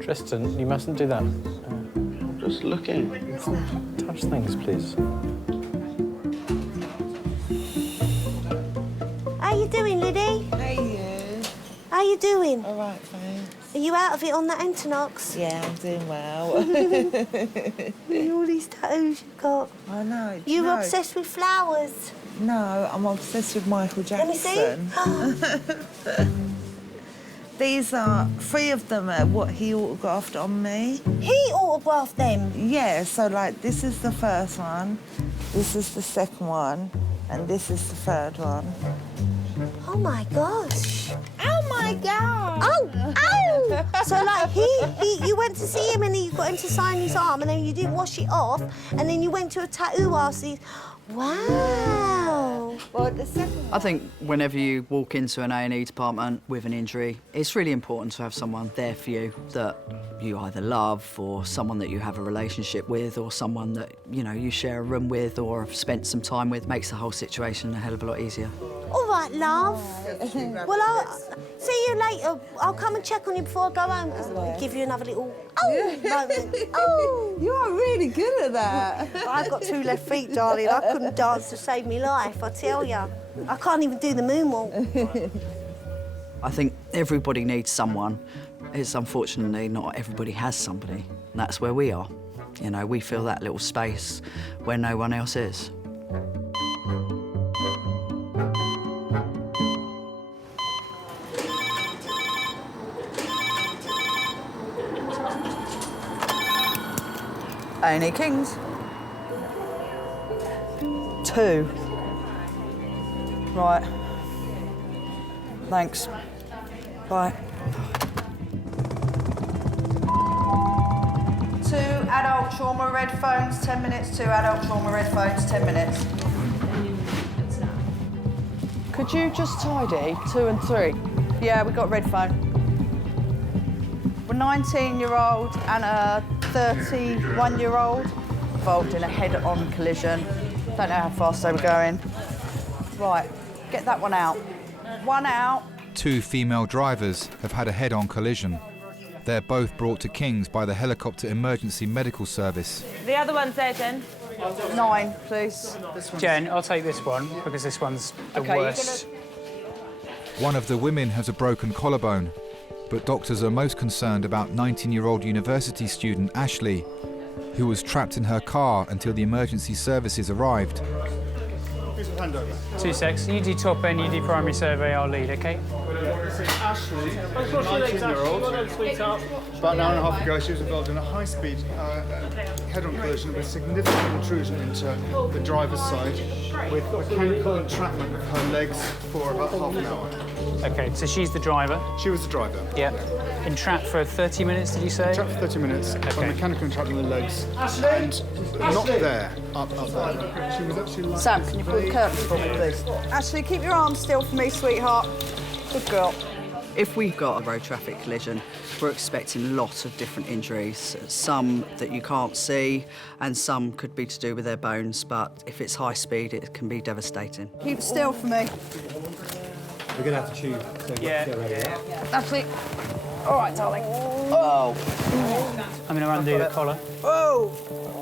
Tristan, you mustn't do that. Just looking. Touch things, please. How you doing, Liddy? Hey, you. How you doing? All right, thanks. Are you out of it on that Entonox? Yeah, I'm doing well. All these tattoos you've got. I know. You were obsessed with flowers. No, I'm obsessed with Michael Jackson. Let me see. These are 3 of them are what he autographed on me. He autographed them? Yeah, so like this is the first one, this is the second one, and this is the third one. Oh my gosh. Oh my God. Oh. So like you went to see him and then you got him to sign his arm and then you didn't wash it off and then you went to a tattoo artist. Wow. Well, the second I think whenever you walk into an A&E department with an injury, it's really important to have someone there for you that you either love or someone that you have a relationship with or someone that, you know, you share a room with or have spent some time with. Makes the whole situation a hell of a lot easier. All right, love. Well, I'll see you later. I'll come and check on you before I go home. I'll give you another little moment. Oh. You are really good at that. I've got 2 left feet, darling. I couldn't dance to save me life, I tell you. I can't even do the moonwalk. I think everybody needs someone. It's unfortunately not everybody has somebody. And that's where we are. You know, we fill that little space where no one else is. A&E Kings. 2. Right. Thanks. Bye. 2 adult trauma red phones, 10 minutes. 2 adult trauma red phones, 10 minutes. Could you just tidy 2 and 3? Yeah, we got red phone. We're 19-year-old and a 31-year-old involved in a head-on collision. Don't know how fast they were going. Right, get that one out. One out. 2 female drivers have had a head-on collision. They're both brought to King's by the Helicopter Emergency Medical Service. The other one's there, Jen. 9, please. Jen, I'll take this one because this one's the worst. One of the women has a broken collarbone, but doctors are most concerned about 19-year-old university student Ashley, who was trapped in her car until the emergency services arrived. 2 secs. You do top end, you do primary survey, I'll lead, OK? Ashley, 19-year-old, about an hour and a half ago, she was involved in a high-speed head-on collision with significant intrusion into the driver's side with mechanical entrapment of her legs for about half an hour. Okay, so she's the driver? She was the driver. Yeah. Entrapped for 30 minutes, did you say? Entrapped for 30 minutes. Okay. Mechanical entrapment in the legs. And not there, up there. She was actually like... Sam, can you pull the curtains for me, please? Ashley, keep your arms still for me, sweetheart. Good girl. If we've got a road traffic collision, we're expecting lots of different injuries. Some that you can't see, and some could be to do with their bones, but if it's high speed, it can be devastating. Keep still for me. We're going to have to tube, so Yeah. get ready. Ashley. All right, darling. Oh. I'm going to undo the collar. Oh.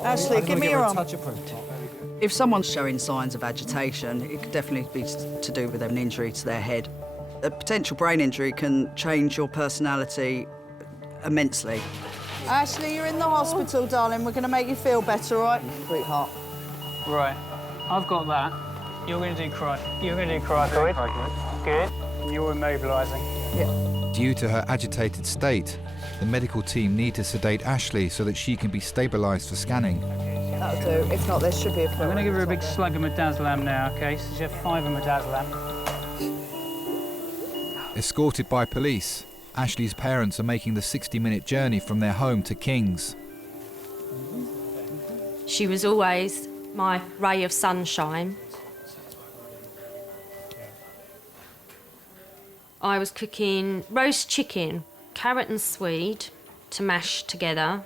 Ashley, give me your arm. If someone's showing signs of agitation, it could definitely be to do with an injury to their head. A potential brain injury can change your personality immensely. Ashley, you're in the hospital, darling. We're going to make you feel better, all right? Sweetheart. Right. I've got that. You're going to do You're going to do cricoid. Good. And you're immobilising. Yeah. Due to her agitated state, the medical team need to sedate Ashley so that she can be stabilised for scanning. That'll do. If not, there should be a film. I'm going to give her a big slug of midazolam now, OK? So she has 5 of midazolam. Escorted by police, Ashley's parents are making the 60-minute journey from their home to Kings. She was always my ray of sunshine. I was cooking roast chicken, carrot and swede to mash together,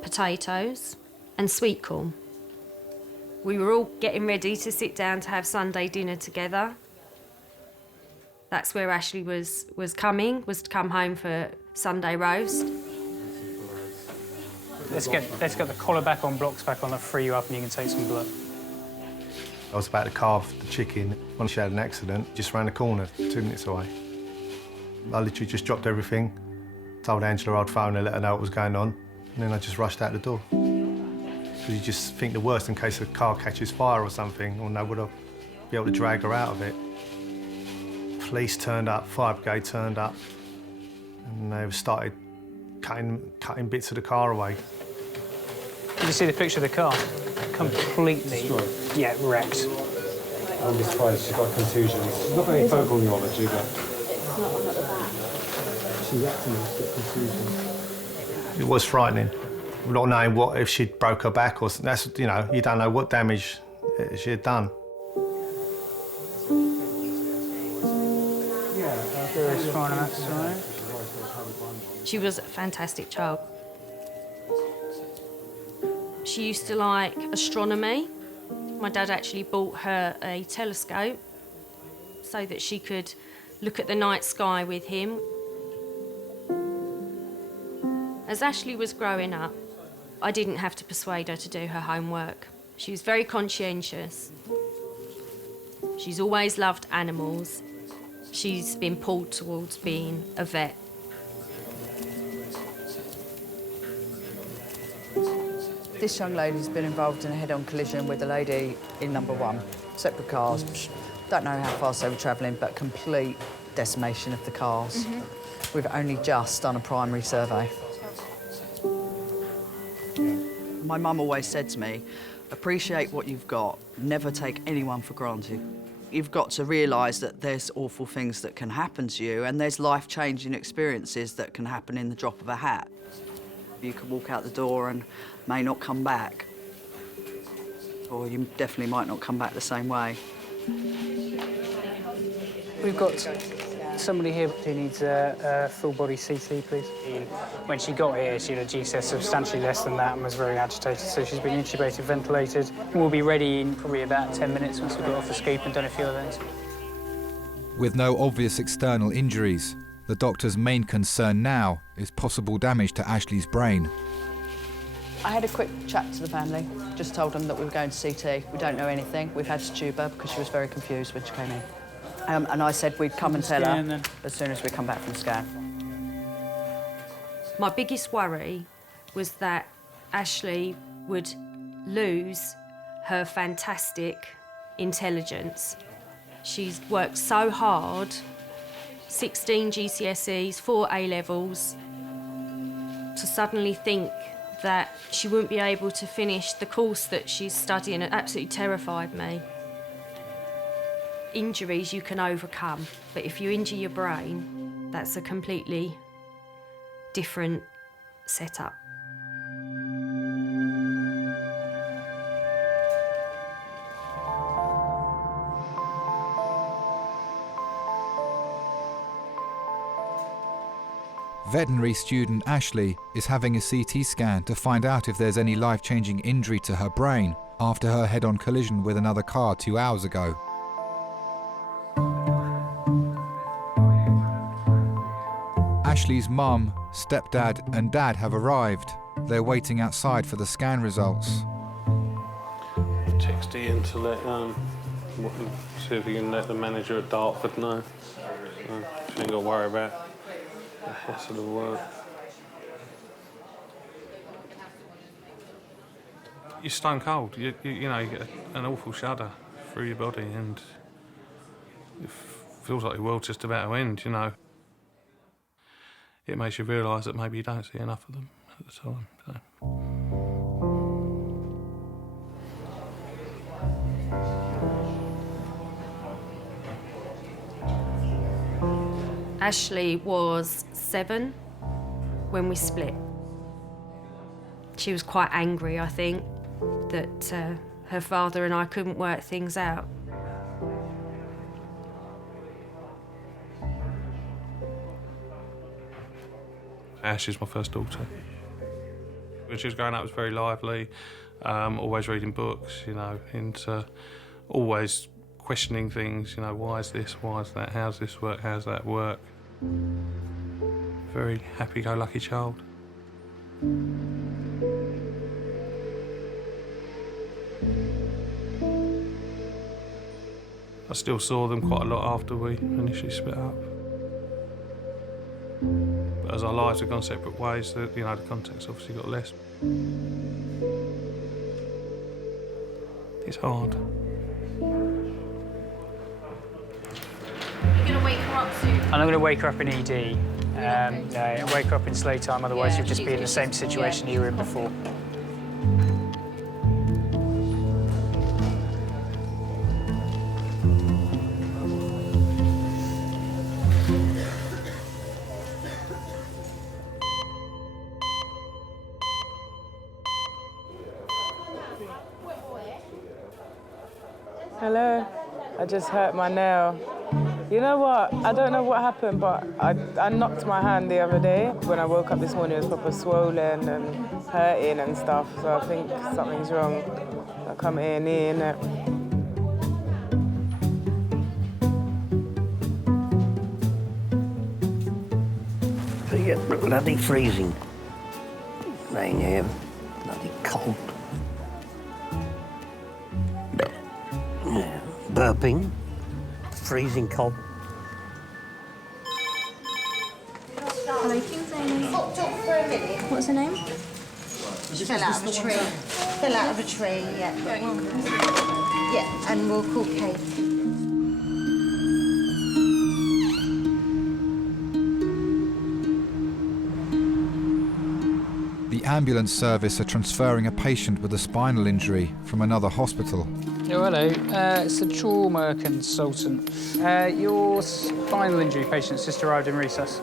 potatoes and sweet corn. We were all getting ready to sit down to have Sunday dinner together. That's where Ashley was to come home for Sunday roast. Let's get the collar back on, blocks back on, I'll free you up and you can take some blood. I was about to carve the chicken when she had an accident, just round the corner, 2 minutes away. I literally just dropped everything, told Angela I'd phone her, let her know what was going on, and then I just rushed out the door. Because you just think the worst in case the car catches fire or something, or no, would I be able to drag her out of it? Police turned up, fire brigade turned up, and they started cutting bits of the car away. Did you see the picture of the car? Completely, yeah, wrecked. I'm just surprised she's got contusions. She's not got any vocal neurology, but she's acting with contusions. It was frightening. Not knowing what if she'd broke her back or that's you don't know what damage she had done. She was a fantastic child. She used to like astronomy. My dad actually bought her a telescope so that she could look at the night sky with him. As Ashley was growing up, I didn't have to persuade her to do her homework. She was very conscientious. She's always loved animals. She's been pulled towards being a vet. This young lady's been involved in a head-on collision with a lady in number 1. Separate cars. Don't know how fast they were travelling, but complete decimation of the cars. We've only just done a primary survey. My mum always said to me, appreciate what you've got, never take anyone for granted. You've got to realise that there's awful things that can happen to you and there's life-changing experiences that can happen in the drop of a hat. You could walk out the door and may not come back, or you definitely might not come back the same way. We've got somebody here who needs a full-body CT, please. When she got here, she had a GCS substantially less than that and was very agitated, so she's been intubated, ventilated. We'll be ready in probably about 10 minutes once we've got off the scoop and done a few other things. With no obvious external injuries, the doctor's main concern now is possible damage to Ashley's brain. I had a quick chat to the family, just told them that we were going to CT. We don't know anything. We've had to tube her because she was very confused when she came in. And I said we'd come and tell her as soon as we come back from the scan. My biggest worry was that Ashley would lose her fantastic intelligence. She's worked so hard, 16 GCSEs, 4 A-levels, to suddenly think that she wouldn't be able to finish the course that she's studying. It absolutely terrified me. injuries you can overcome, but if you injure your brain, that's a completely different setup. Veterinary student Ashley is having a CT scan to find out if there's any life-changing injury to her brain after her head-on collision with another car 2 hours ago. Ashley's mum, stepdad and dad have arrived. They're waiting outside for the scan results. Text Ian to let see if he can let the manager at Dartford know. She ain't got to worry about the hassle of work. You're stone cold. You know, you get an awful shudder through your body, and it feels like the world's just about to end. You know, it makes you realise that maybe you don't see enough of them at the time. So. Ashley was 7 when we split. She was quite angry, I think, that her father and I couldn't work things out. Ash is my first daughter. When she was growing up, it was very lively, always reading books, you know, and always questioning things, you know, why is this, why is that, how's this work, how's that work? Very happy-go-lucky child. I still saw them quite a lot after we initially split up. But as our lives have gone separate ways, you know, the contact's obviously got less. It's hard. You're going to wake her up soon? I'm going to wake her up in ED. Wake her up in slow time, otherwise you'll just be in the same situation you were in before. Hello, I just hurt my nail. You know what? I don't know what happened, but I knocked my hand the other day. When I woke up this morning, it was proper swollen and hurting and stuff, so I think something's wrong. I come A&E, innit? So you get bloody freezing rain here, bloody cold. Yeah, burping, freezing cold. Hello, Kings A&E. For a minute. What's her name? She fell out of a tree. Fell out of a tree, yeah. Yeah, and we'll call Kate. The ambulance service are transferring a patient with a spinal injury from another hospital. Oh, hello. It's a trauma consultant. Your spinal injury patient's just arrived in recess.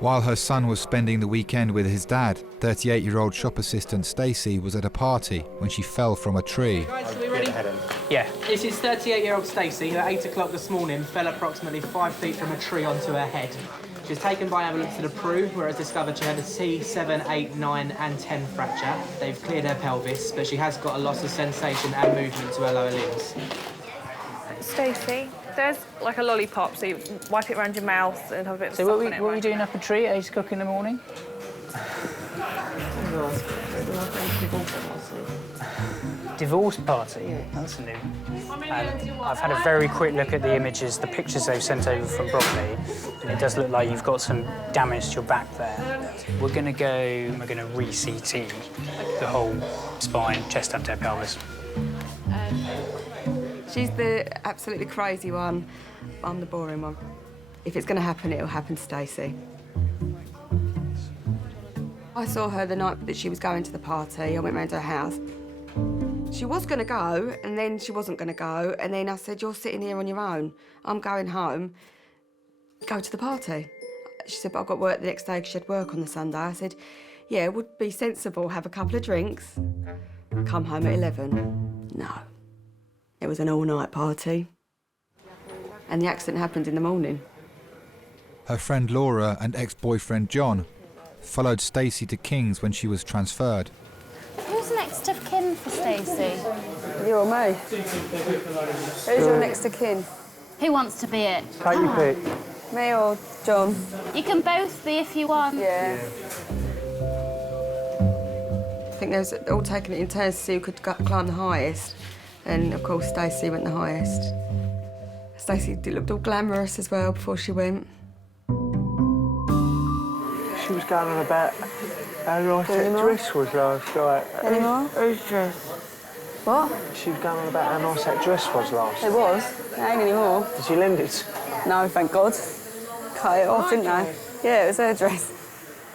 While her son was spending the weekend with his dad, 38-year-old shop assistant Stacey was at a party when she fell from a tree. Guys, are we ready? Yeah. This is 38-year-old Stacey, who at 8 o'clock this morning fell approximately 5 feet from a tree onto her head. She was taken by ambulance to the Prue, where it's discovered she had a C7, 8, 9 and 10 fracture. They've cleared her pelvis, but she has got a loss of sensation and movement to her lower limbs. Stacey, there's like a lollipop, so you wipe it around your mouth and have a bit of So stuff what on it. are we doing up a tree at 8 o'clock in the morning? Divorce party? Yeah. That's new. I've had a very quick look at the images, the pictures they've sent over from Bromley, and it does look like you've got some damage to your back there. We're going to re-CT the whole spine, chest, abdomen, pelvis. She's the absolutely crazy one. I'm the boring one. If it's going to happen, it'll happen to Stacey. I saw her the night that she was going to the party. I went round to her house. She was going to go, and then she wasn't going to go, and then I said, you're sitting here on your own. I'm going home. Go to the party. She said, but I've got work the next day because she had work on the Sunday. I said, yeah, it would be sensible, have a couple of drinks, come home at 11. No. It was an all-night party. And the accident happened in the morning. Her friend Laura and ex-boyfriend John followed Stacey to King's when she was transferred. Who's next of kin for Stacey? You or me? Who's your next of kin? Who wants to be it? Take your pick. Me or John? You can both be if you want. Yeah. I think they was all taking it in turns to see who could climb the highest. And, of course, Stacey went the highest. Stacey looked all glamorous as well before she went. She was going on about how nice that dress was last night. Any more? Whose dress? What? She was going on about how nice that dress was last night. It was. It ain't anymore. Did you lend it? No, thank God. Cut it off, didn't they? Yeah, it was her dress.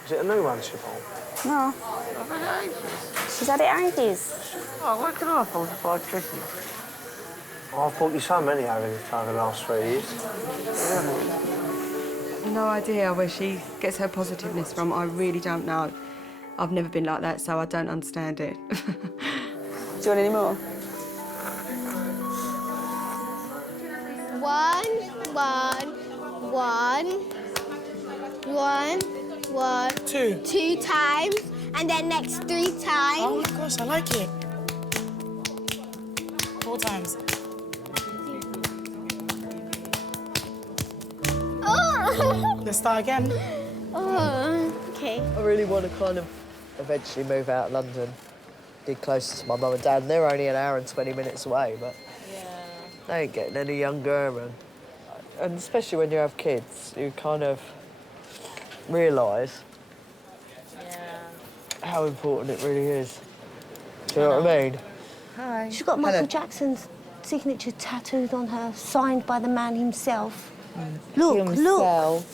Was it a new one she bought? No. She's had it ages. Oh, where can I afford to buy dresses? I've bought you so many over the last 3 years. No idea where she gets her positiveness from. I really don't know. I've never been like that, so I don't understand it. Do you want any more? 1, 2. 2 times, and then next 3 times. Oh, of course, I like it. 4 times. Oh! Let's start again. Oh, okay. I really want to kind of eventually move out of London, be closer to my mum and dad. And they're only an hour and 20 minutes away, but they ain't getting any younger. And especially when you have kids, you kind of realise how important it really is. Do you know what I mean? Hi. She's got Michael Jackson's signature tattooed on her, signed by the man himself. Look, look.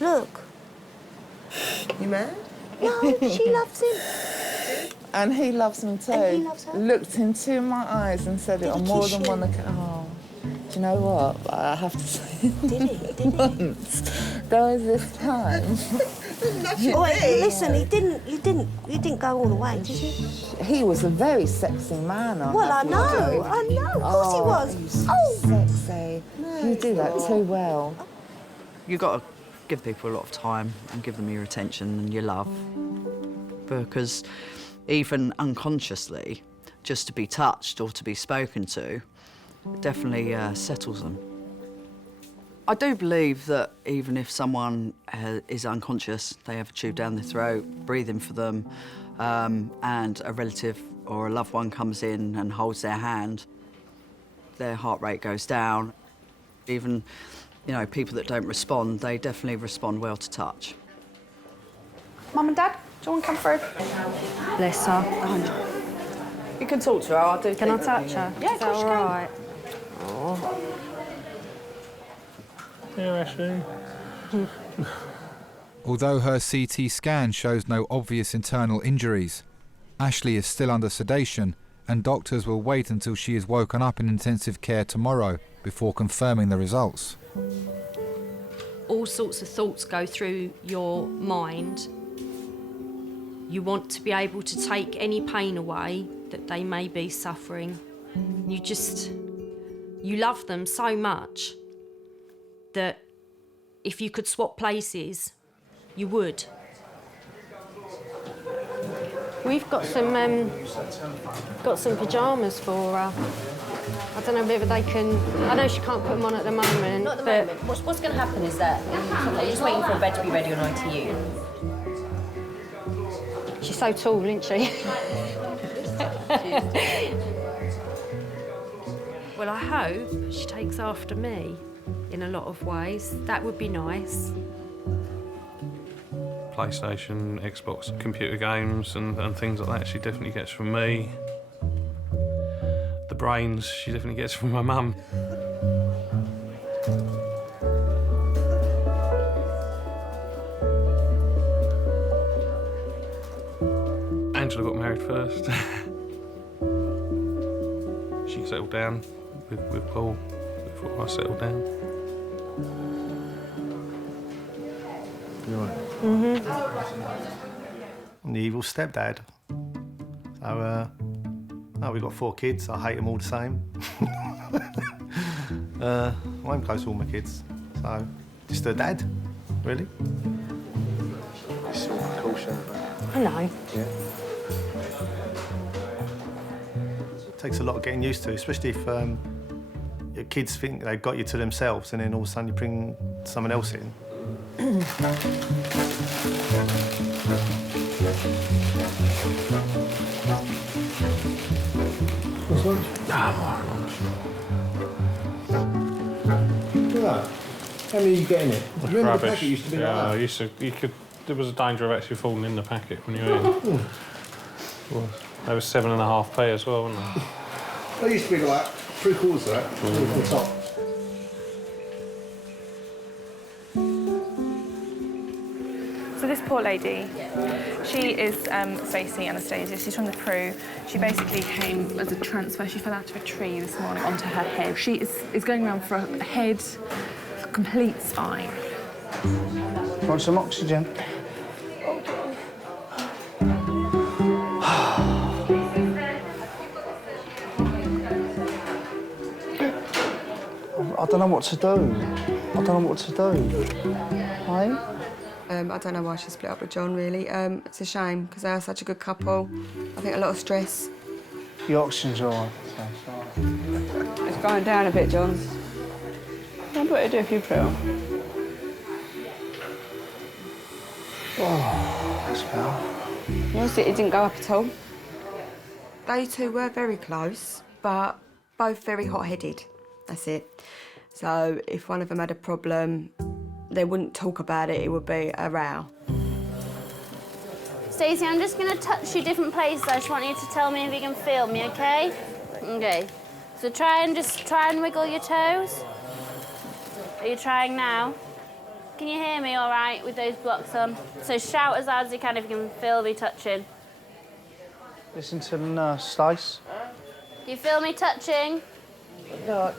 Look. You mad? No, she loves him. And he loves him too. And he loves her. Looked into my eyes and said it on more than one occasion. Oh, do you know what? I have to say. Did he? Did he? Once. There was this time. Oh, wait, listen, you didn't go all the way, did you? He was a very sexy man. Well, I know, of course he was. Sexy. You do that too well. You've got to give people a lot of time and give them your attention and your love. Because even unconsciously, just to be touched or to be spoken to, definitely settles them. I do believe that even if someone is unconscious, they have a tube down their throat, breathing for them, and a relative or a loved one comes in and holds their hand, their heart rate goes down. Even, you know, people that don't respond, they definitely respond well to touch. Mum and Dad, do you want to come through? Bless her. You can talk to her, I do. Can I touch her? Yeah, Is that all right? Oh. Yeah, Ashley. Although her CT scan shows no obvious internal injuries, Ashley is still under sedation and doctors will wait until she is woken up in intensive care tomorrow before confirming the results. All sorts of thoughts go through your mind. You want to be able to take any pain away that they may be suffering. You love them so much that if you could swap places, you would. We've got some pyjamas for her. I don't know whether they can. I know she can't put them on at the moment. Not at the moment. What's going to happen is that you're just waiting for a bed to be ready on ITU. She's so tall, isn't she? Well, I hope she takes after me in a lot of ways. That would be nice. PlayStation, Xbox, computer games and things like that she definitely gets from me. The brains she definitely gets from my mum. Angela got married first. settled down with Paul before I settled down. You all right? I'm the evil stepdad. So, no, we've got 4 kids. I hate them all the same. I'm close to all my kids, so just a dad, really. It's all cool, I know. Yeah. It takes a lot of getting used to, especially if your kids think they've got you to themselves and then all of a sudden you bring someone else in. How many are you getting it? Remember Rubbish. the packet used to be like that? There was a danger of actually falling in the packet when you were in. They were 7.5p as well, weren't they? They used to be like 3/4 of that on the top. So this poor lady, she is Stacey Anastasia. She's from the Peru. She basically came as a transfer. She fell out of a tree this morning onto her head. She is going around for a head, complete spine. Want some oxygen? I don't know what to do. Hey? I don't know why she split up with John, really. It's a shame, because they are such a good couple. I think a lot of stress. Your oxygen's all right. It's going down a bit, John. What do I do if you put it on? Oh, that's better. Yours, it didn't go up at all. They two were very close, but both very hot-headed. That's it. So if one of them had a problem, they wouldn't talk about it, it would be a row. Stacey, I'm just going to touch you different places. I just want you to tell me if you can feel me, OK? OK. So try and wiggle your toes. Are you trying now? Can you hear me all right with those blocks on? So shout as loud as you can if you can feel me touching. Listen to the nurse, Stace. Do you feel me touching? No.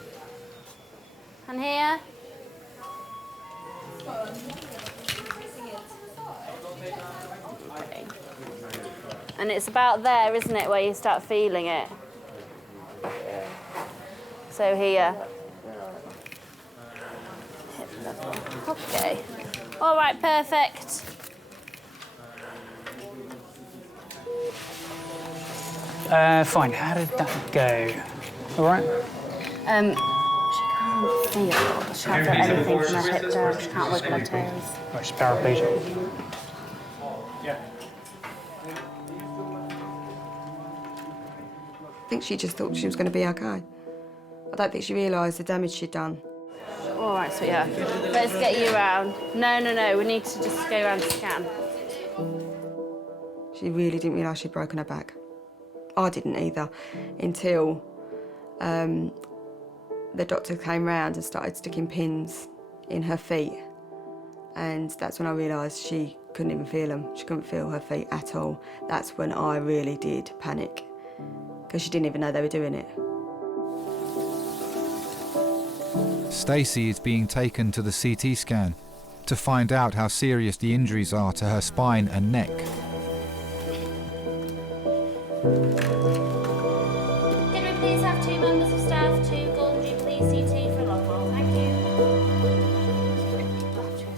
And here? And it's about there, isn't it, where you start feeling it? So here. Hip level. Okay. All right, perfect. Fine. How did that go? All right? She can't feel. She can't feel anything from her hip down. She can't wiggle her toes. Right, she's paraplegic. I think she just thought she was going to be OK. I don't think she realised the damage she'd done. All right, sweetheart. Let's get you around. No. We need to just go around and scan. She really didn't realise she'd broken her back. I didn't either, until the doctor came round and started sticking pins in her feet. And that's when I realised she couldn't even feel them. She couldn't feel her feet at all. That's when I really did panic, because she didn't even know they were doing it. Stacey is being taken to the CT scan to find out how serious the injuries are to her spine and neck. Can we please have 2 members of staff to Golden Jubilee CT for a long roll? Thank you.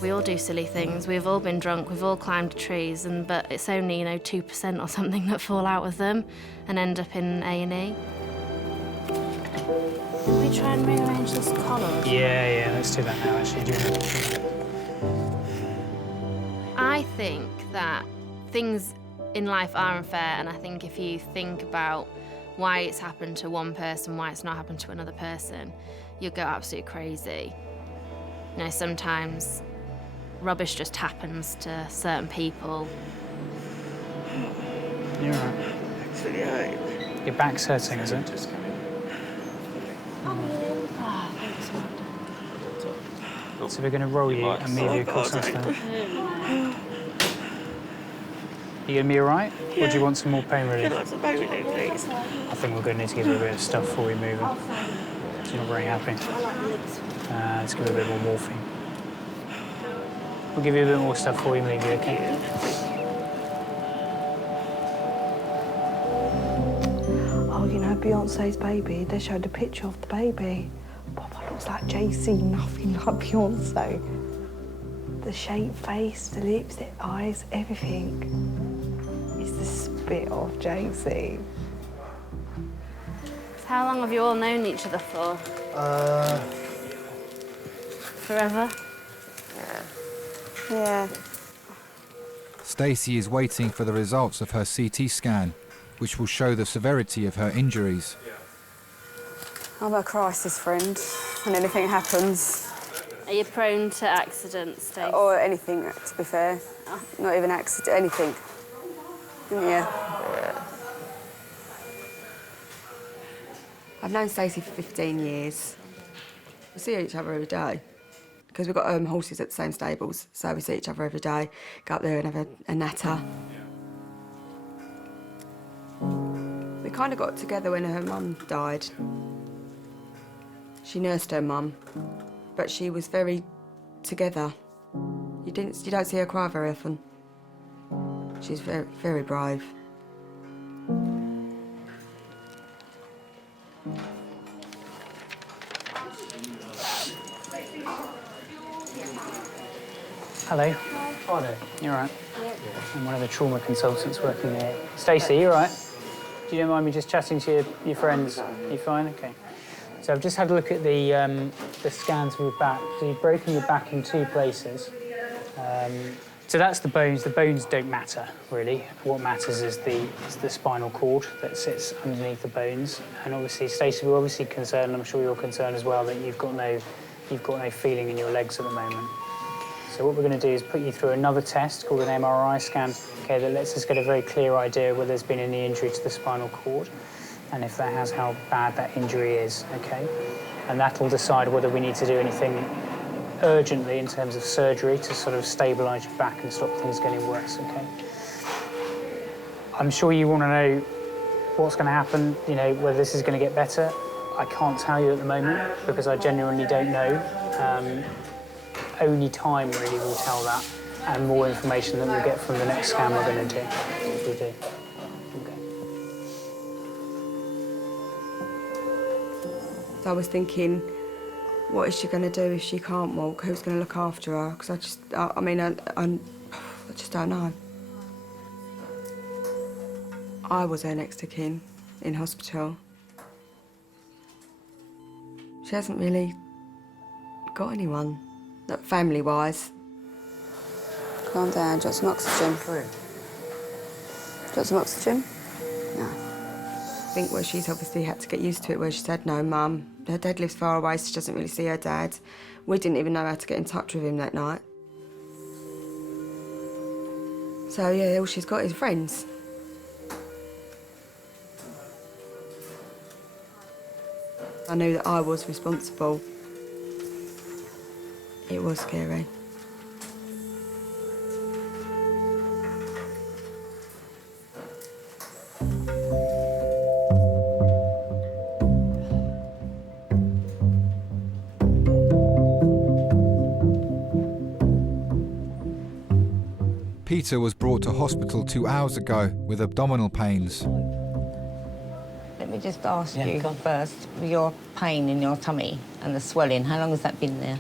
We all do silly things. We've all been drunk. We've all climbed trees, but it's only 2% or something that fall out of them and end up in A&E. Can we try and rearrange this collar? Yeah, let's do that now, actually. I think that things in life are unfair, and I think if you think about why it's happened to one person, why it's not happened to another person, you'll go absolutely crazy. Sometimes rubbish just happens to certain people. You're right. Your back's hurting, is it? So we're going to roll you and move you across this thing. You gonna be all right? Yeah. Or do you want some more pain relief? Can I have some pain relief, please? I think we're going to need to give you a bit of stuff before we move on. She's not very happy. Let's give her a bit more morphine. We'll give you a bit more stuff before we move you, okay? Oh, you know, Beyonce's baby, they showed a picture of the baby. Papa looks like JC, nothing like Beyonce. The shape, face, the lips, the eyes, everything. It's the spit of JC. How long have you all known each other for? Forever? Yeah. Stacey is waiting for the results of her CT scan, which will show the severity of her injuries. I'm a crisis friend. When anything happens, Are you prone to accidents, Dave? or anything, to be fair, not even accident, anything. Yeah. I've known Stacey for 15 years. We see each other every day because we've got horses at the same stables, so we see each other every day, go up there and have a natter. We kind of got together when her mum died. She nursed her mum, but she was very together. You don't see her cry very often. She's very, very brave. Hello. Hi there. You all right? Yeah. I'm one of the trauma consultants working there. Stacey, you all right? Do you don't mind me just chatting to your friends? You fine? Okay. So I've just had a look at the scans of your back. So you've broken your back in 2 places. So that's the bones. The bones don't matter, really. What matters is the spinal cord that sits underneath the bones. And obviously, Stacey, we're obviously concerned, I'm sure you're concerned as well, that you've got no feeling in your legs at the moment. So what we're going to do is put you through another test called an MRI scan, okay, that lets us get a very clear idea whether there's been any injury to the spinal cord, and if that has, how bad that injury is, okay? And that'll decide whether we need to do anything urgently in terms of surgery to sort of stabilise your back and stop things getting worse, okay? I'm sure you want to know what's going to happen, you know, whether this is going to get better. I can't tell you at the moment because I genuinely don't know. Only time really will tell that, and more information that we'll get from the next scan we're going to do. If we do. Okay. So I was thinking, what is she going to do if she can't walk? Who's going to look after her? Because I just don't know. I was her next of kin in hospital. She hasn't really got anyone, family-wise. Calm down, do you want some oxygen? Do you want some oxygen? No. I think where she's obviously had to get used to it, where she said, no, Mum, her dad lives far away, so she doesn't really see her dad. We didn't even know how to get in touch with him that night. So, yeah, all she's got is friends. I knew that I was responsible. It was scary. Peter was brought to hospital 2 hours ago with abdominal pains. Let me just ask you first, your pain in your tummy and the swelling, how long has that been there?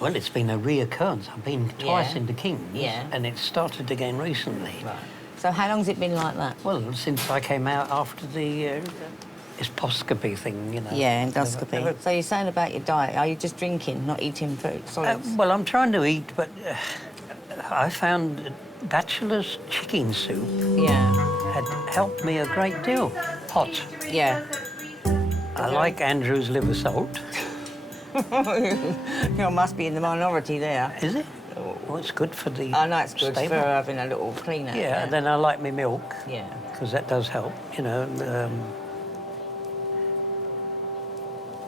Well, it's been a reoccurrence. I've been twice Yeah. into Kings, and it started again recently. Right. So how long's it been like that? Well, since I came out after the endoscopy thing, you know. Yeah, endoscopy. So you're saying about your diet, are you just drinking, not eating food, solids? Well, I'm trying to eat, but I found bachelor's chicken soup had helped me a great deal. Hot. Yeah. I like Andrew's liver salt. You must be in the minority there. Is it? Well, it's good for the I know it's good stable. for having a little clean out. Yeah, and then I like my milk. Yeah. Because that does help, you know.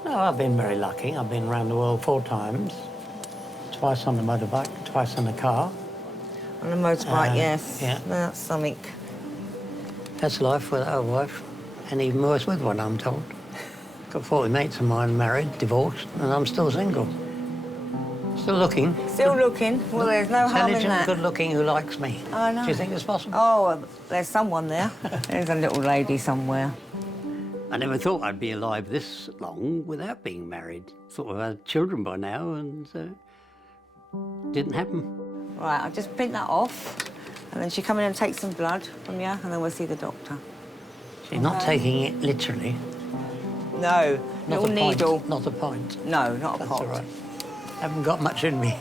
No, I've been very lucky. I've been around the world 4 times. Twice on the motorbike, twice on the car. On a motorbike, yes. Yeah. That's something. That's life without a wife, and even worse with one, I'm told. Got 40 mates of mine married, divorced, and I'm still single. Still looking. Still looking? Well, there's no harm in Intelligent, that. good-looking, who likes me. I know. Do you think it's possible? Oh, well, there's someone there. There's a little lady somewhere. I never thought I'd be alive this long without being married. Thought I had children by now, and didn't happen. Right, I'll just print that off, and then she come in and take some blood from you, and then we'll see the doctor. She's not taking it literally. No, Not little a needle. Pint. Not a pint. No, not a That's pot. all right. Haven't got much in me.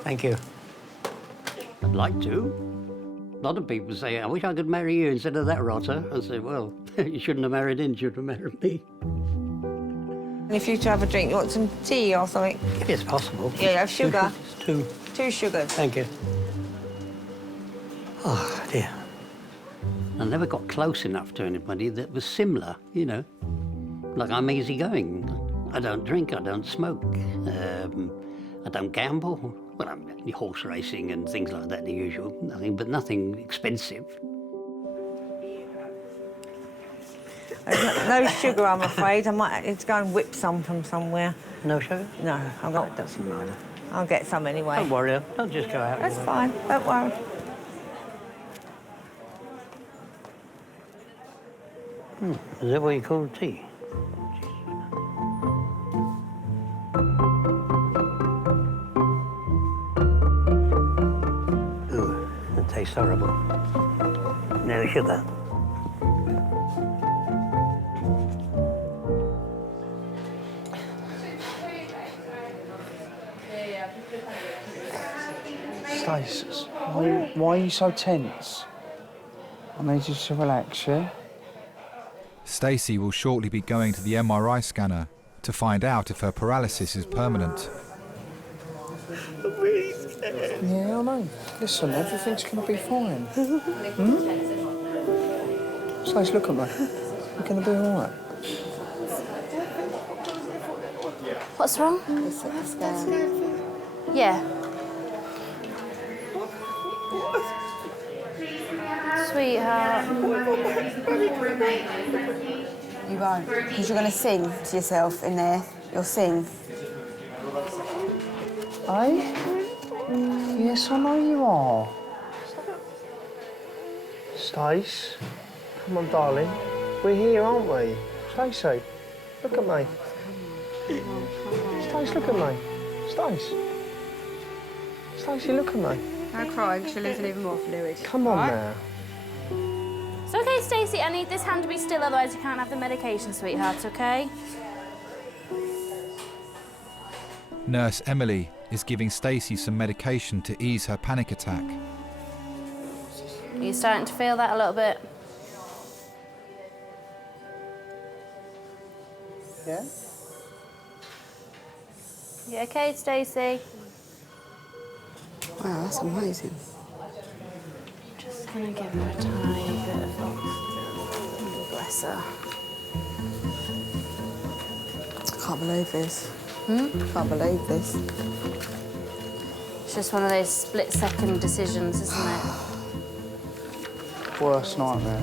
Thank you. I'd like to. A lot of people say, I wish I could marry you instead of that rotter. I say, well, you shouldn't have married him, you should have married me. If you to have a drink, you want some tea or something? If it's possible. Yeah, you have sugar. Two. 2 sugars. Thank you. Oh, dear. I never got close enough to anybody that was similar, you know. Like, I'm easygoing. I don't drink, I don't smoke. I don't gamble. Well, I'm horse racing and things like that, the usual. Nothing expensive. No sugar, I'm afraid. I might need to go and whip some from somewhere. No sugar? No, I've got... It doesn't matter. I'll get some anyway. Don't worry, I'll just go out. That's fine, don't worry. Is that what you call tea? Ooh, it tastes horrible. No sugar. Stace, why are you so tense? I need you to relax, yeah? Stacey will shortly be going to the MRI scanner to find out if her paralysis is permanent. I'm really scared. Yeah, I know. Listen, everything's going to be fine. Stace, look at me. You're going to be all right. What's wrong? Yeah. Sweetheart. You won't, because you're going to sing to yourself in there. You'll sing. Eh? Yes, I know you are. Stace, come on, darling. We're here, aren't we? Stacey, look at me. Stace, look at me. Stace. Stacey, look at me. Don't cry, because you'll lose even more fluid. Come on now. It's okay, Stacey. I need this hand to be still, otherwise you can't have the medication, sweetheart, okay? Nurse Emily is giving Stacey some medication to ease her panic attack. Are you starting to feel that a little bit? Yeah? You okay, Stacey? Wow, that's amazing. Just gonna give her a tiny bit of oxygen. Bless her. I can't believe this. Can't believe this. It's just one of those split-second decisions, isn't it? Worst nightmare.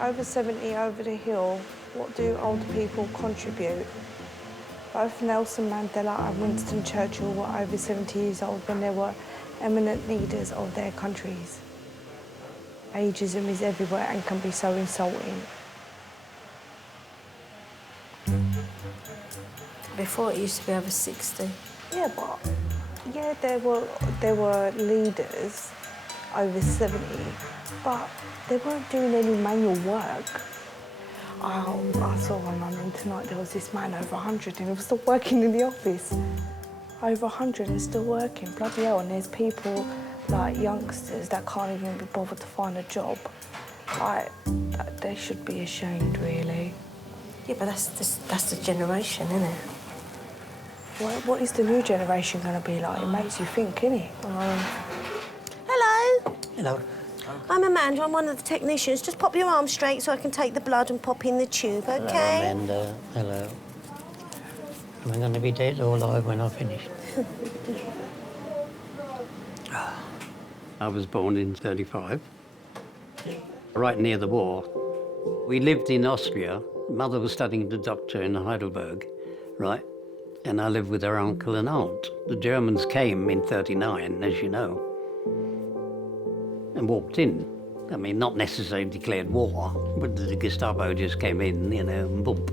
Over 70 over the hill, what do older people contribute? Both Nelson Mandela and Winston Churchill were over 70 years old when they were eminent leaders of their countries. Ageism is everywhere and can be so insulting. Before it used to be over 60. Yeah, but there were leaders over 70, but they weren't doing any manual work. I saw on London tonight there was this man over 100 and he was still working in the office. Over 100 and still working, bloody hell. And there's people like youngsters that can't even be bothered to find a job. They should be ashamed, really. Yeah, but that's the generation, isn't it? What is the new generation going to be like? It makes you think, innit? Hello. Hello. I'm Amanda, I'm one of the technicians. Just pop your arm straight so I can take the blood and pop in the tube, OK? Hello, Amanda. Hello. Am I going to be dead or alive when I finish? I was born in 35, right near the war. We lived in Austria. Mother was studying the doctor in Heidelberg, right? And I lived with her uncle and aunt. The Germans came in 39, as you know, and walked in. I mean, not necessarily declared war, but the Gestapo just came in, you know, and boom.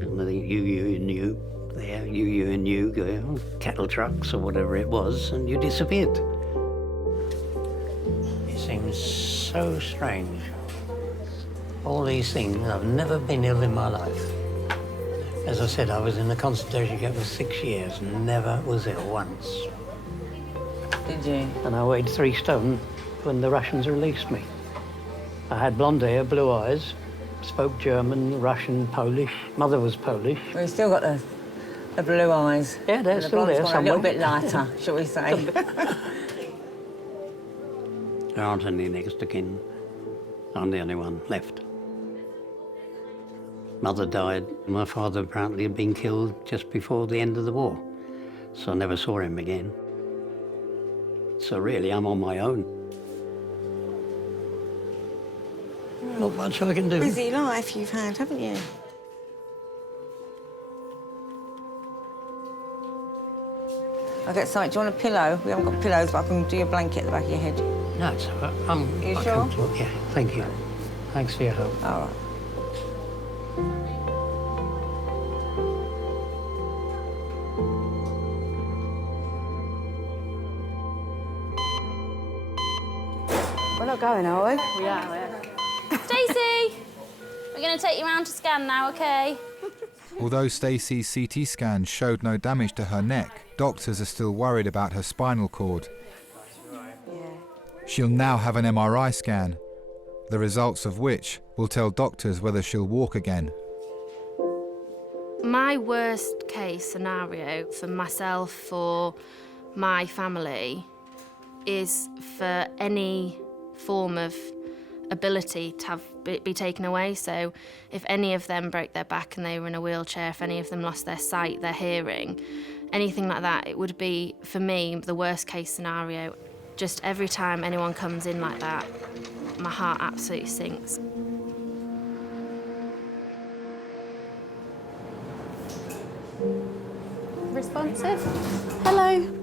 You and you, there, you and you, go, cattle trucks or whatever it was, and you disappeared. It seems so strange. All these things, I've never been ill in my life. As I said, I was in a concentration camp for 6 years, never was ill once. Did you? And I weighed 3 stone when the Russians released me. I had blonde hair, blue eyes, spoke German, Russian, Polish. Mother was Polish. Well, you've still got the blue eyes. Yeah, they're still there somewhere. A little bit lighter, shall we say. There aren't any next of kin. I'm the only one left. Mother died. My father apparently had been killed just before the end of the war, so I never saw him again. So really, I'm on my own. Not much I can do. Busy life you've had, haven't you? I'll get something. Do you want a pillow? We haven't got pillows, but I can do a blanket at the back of your head. No, it's all right. I'm you quite sure? comfortable. Yeah, thank you. Thanks for your help. All right. We're not going, are we? We are. Stacey! We're going to take you round to scan now, OK? Although Stacey's CT scan showed no damage to her neck, doctors are still worried about her spinal cord. She'll now have an MRI scan, the results of which will tell doctors whether she'll walk again. My worst case scenario for myself, for my family, is for any form of ability to be taken away. So if any of them broke their back and they were in a wheelchair, if any of them lost their sight, their hearing, anything like that, it would be, for me, the worst case scenario. Just every time anyone comes in like that, my heart absolutely sinks. Responsive. Hello.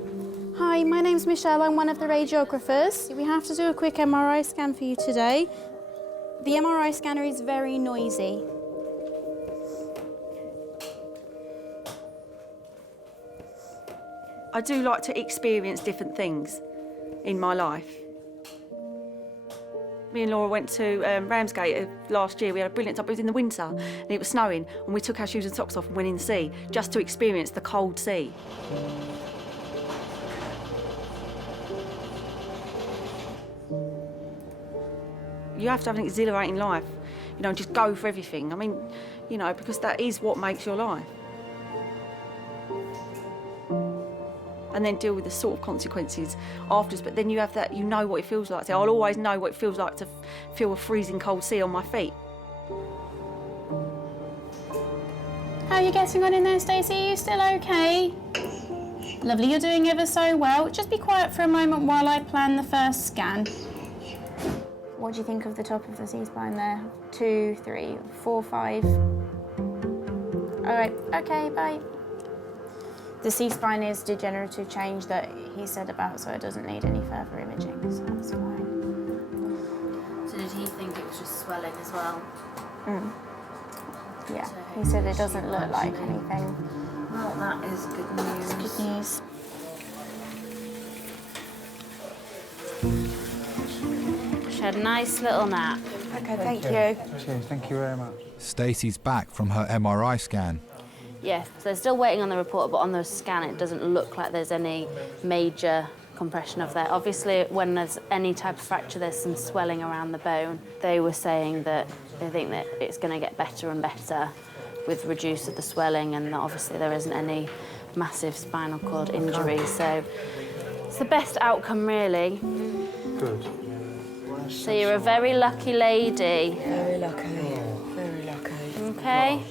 Hi, my name's Michelle. I'm one of the radiographers. We have to do a quick MRI scan for you today. The MRI scanner is very noisy. I do like to experience different things in my life. Me and Laura went to Ramsgate last year. We had a brilliant time. It was in the winter and it was snowing, and we took our shoes and socks off and went in the sea just to experience the cold sea. You have to have an exhilarating life, you know, just go for everything. I mean, you know, because that is what makes your life. And then deal with the sort of consequences afterwards. But then you have that, you know what it feels like. So I'll always know what it feels like to feel a freezing cold sea on my feet. How are you getting on in there, Stacey? Are you still okay? Lovely, you're doing ever so well. Just be quiet for a moment while I plan the first scan. What do you think of the top of the C-spine there? 2, 3, 4, 5. All right, okay, bye. The C-spine is degenerative change that he said about, so it doesn't need any further imaging, so that's fine. So did he think it was just swelling as well? Yeah, he said it doesn't look like anything. Well, that is good news. It's good news. She had a nice little nap. OK, thank you. Cheers, thank you very much. Stacey's back from her MRI scan. Yes, so they're still waiting on the report, but on the scan it doesn't look like there's any major compression of there. Obviously, when there's any type of fracture, there's some swelling around the bone. They were saying that they think that it's going to get better and better with reduce of the swelling, and obviously there isn't any massive spinal cord injury, so it's the best outcome, really. Good. So you're a very lucky lady. Very lucky. Very lucky. Okay?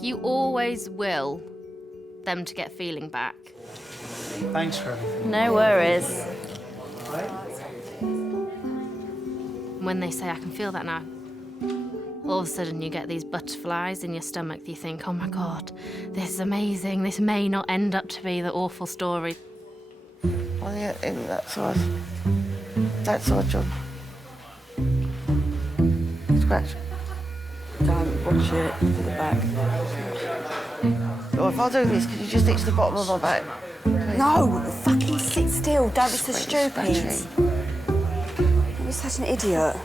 You always will them to get feeling back. Thanks for everything. No worries. When they say, I can feel that now, all of a sudden you get these butterflies in your stomach. You think, oh my God, this is amazing. This may not end up to be the awful story. On the in that side. That side, John. Scratch. Don't watch it to the back. Or if I do this, could you just stick to the bottom of my back? No, fucking sit still. Don't be so stupid. You're such an idiot.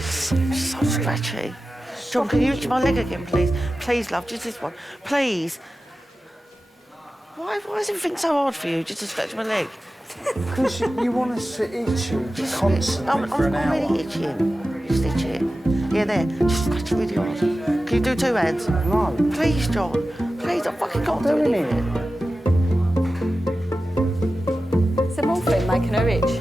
So scratchy. John, can you reach my leg again, please? Please, love, just this one. Please. Why is everything so hard for you, just to scratch my leg? Because you want us to itch you constantly for an hour. I'm really itching. Just itch it. Yeah, there. Just scratch it really hard. Can you do 2 hands? No. Please, John. Please, I fucking can't do anything. Is the morphine making her itch?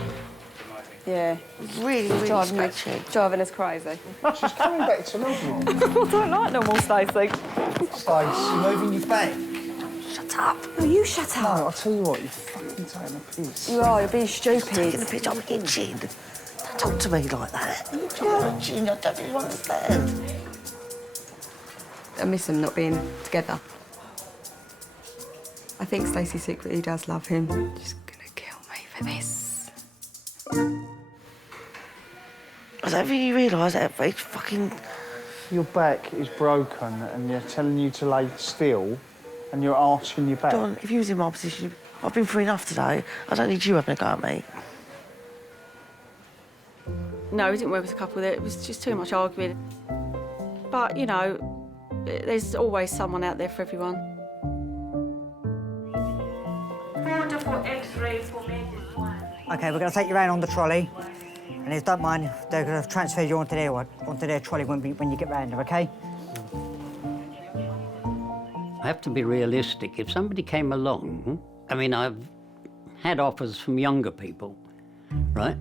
Yeah. Really scratchy. Driving us crazy. She's coming back to normal. I don't like normal, Stacey. Stacey, moving you back. Shut up. No, you shut up. No, I'll tell you what, you're fucking taking a piss. You are, you're being stupid. I'm taking a piss, I'm itching. Don't talk to me like that. I'm itching, I don't really understand. I miss them not being together. I think Stacey secretly does love him. She's gonna kill me for this. I don't think you realise that it's fucking... Your back is broken and they're telling you to lay still and you're arching your back. John, if you was in my position, I've been through enough today. I don't need you having a go at me. No, we didn't work as a couple. It was just too much arguing. But, you know, there's always someone out there for everyone. OK, we're going to take you round on the trolley. And if you don't mind, they're going to transfer you onto their trolley when you get round there, OK? I have to be realistic. If somebody came along, I mean, I've had offers from younger people, right?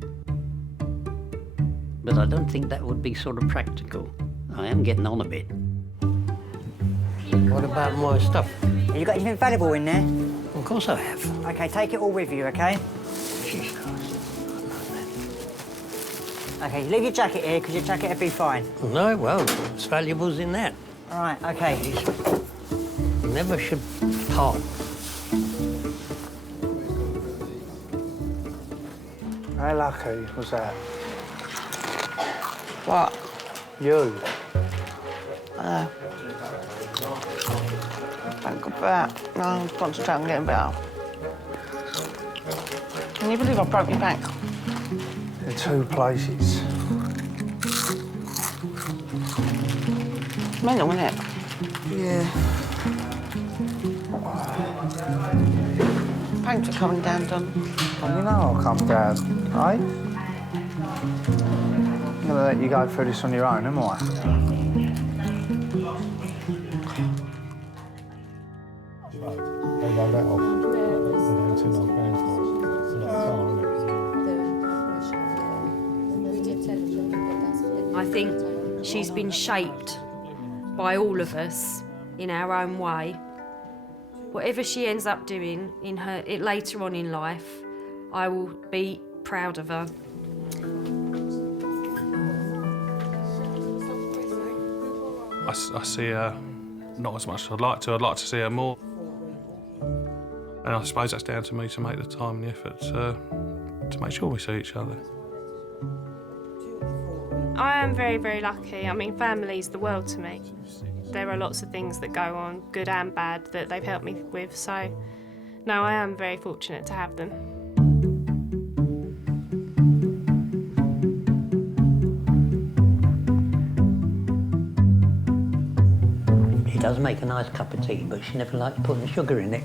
But I don't think that would be sort of practical. I am getting on a bit. What about my stuff? Have you got anything valuable in there? Of course I have. OK, take it all with you, OK? OK, leave your jacket here, because your jacket will be fine. No, well, it's valuables in that. All right, OK. Never should part. How lucky was that? What? You. Thank God for that. No, I'm concentrating on getting better. Can you believe I broke my back? In 2 places. It's mental, isn't it? Yeah. Thanks for coming down, Don. Oh, you know I'll come down, eh? I'm gonna let you go through this on your own, am I? They roll that off. They're doing £2.5 for it. I think she's been shaped by all of us in our own way. Whatever she ends up doing in later on in life, I will be proud of her. I see her not as much as I'd like to. I'd like to see her more. And I suppose that's down to me to make the time and the effort to make sure we see each other. I am very, very lucky. I mean, family's the world to me. There are lots of things that go on, good and bad, that they've helped me with. So, no, I am very fortunate to have them. She does make a nice cup of tea, but she never likes putting sugar in it.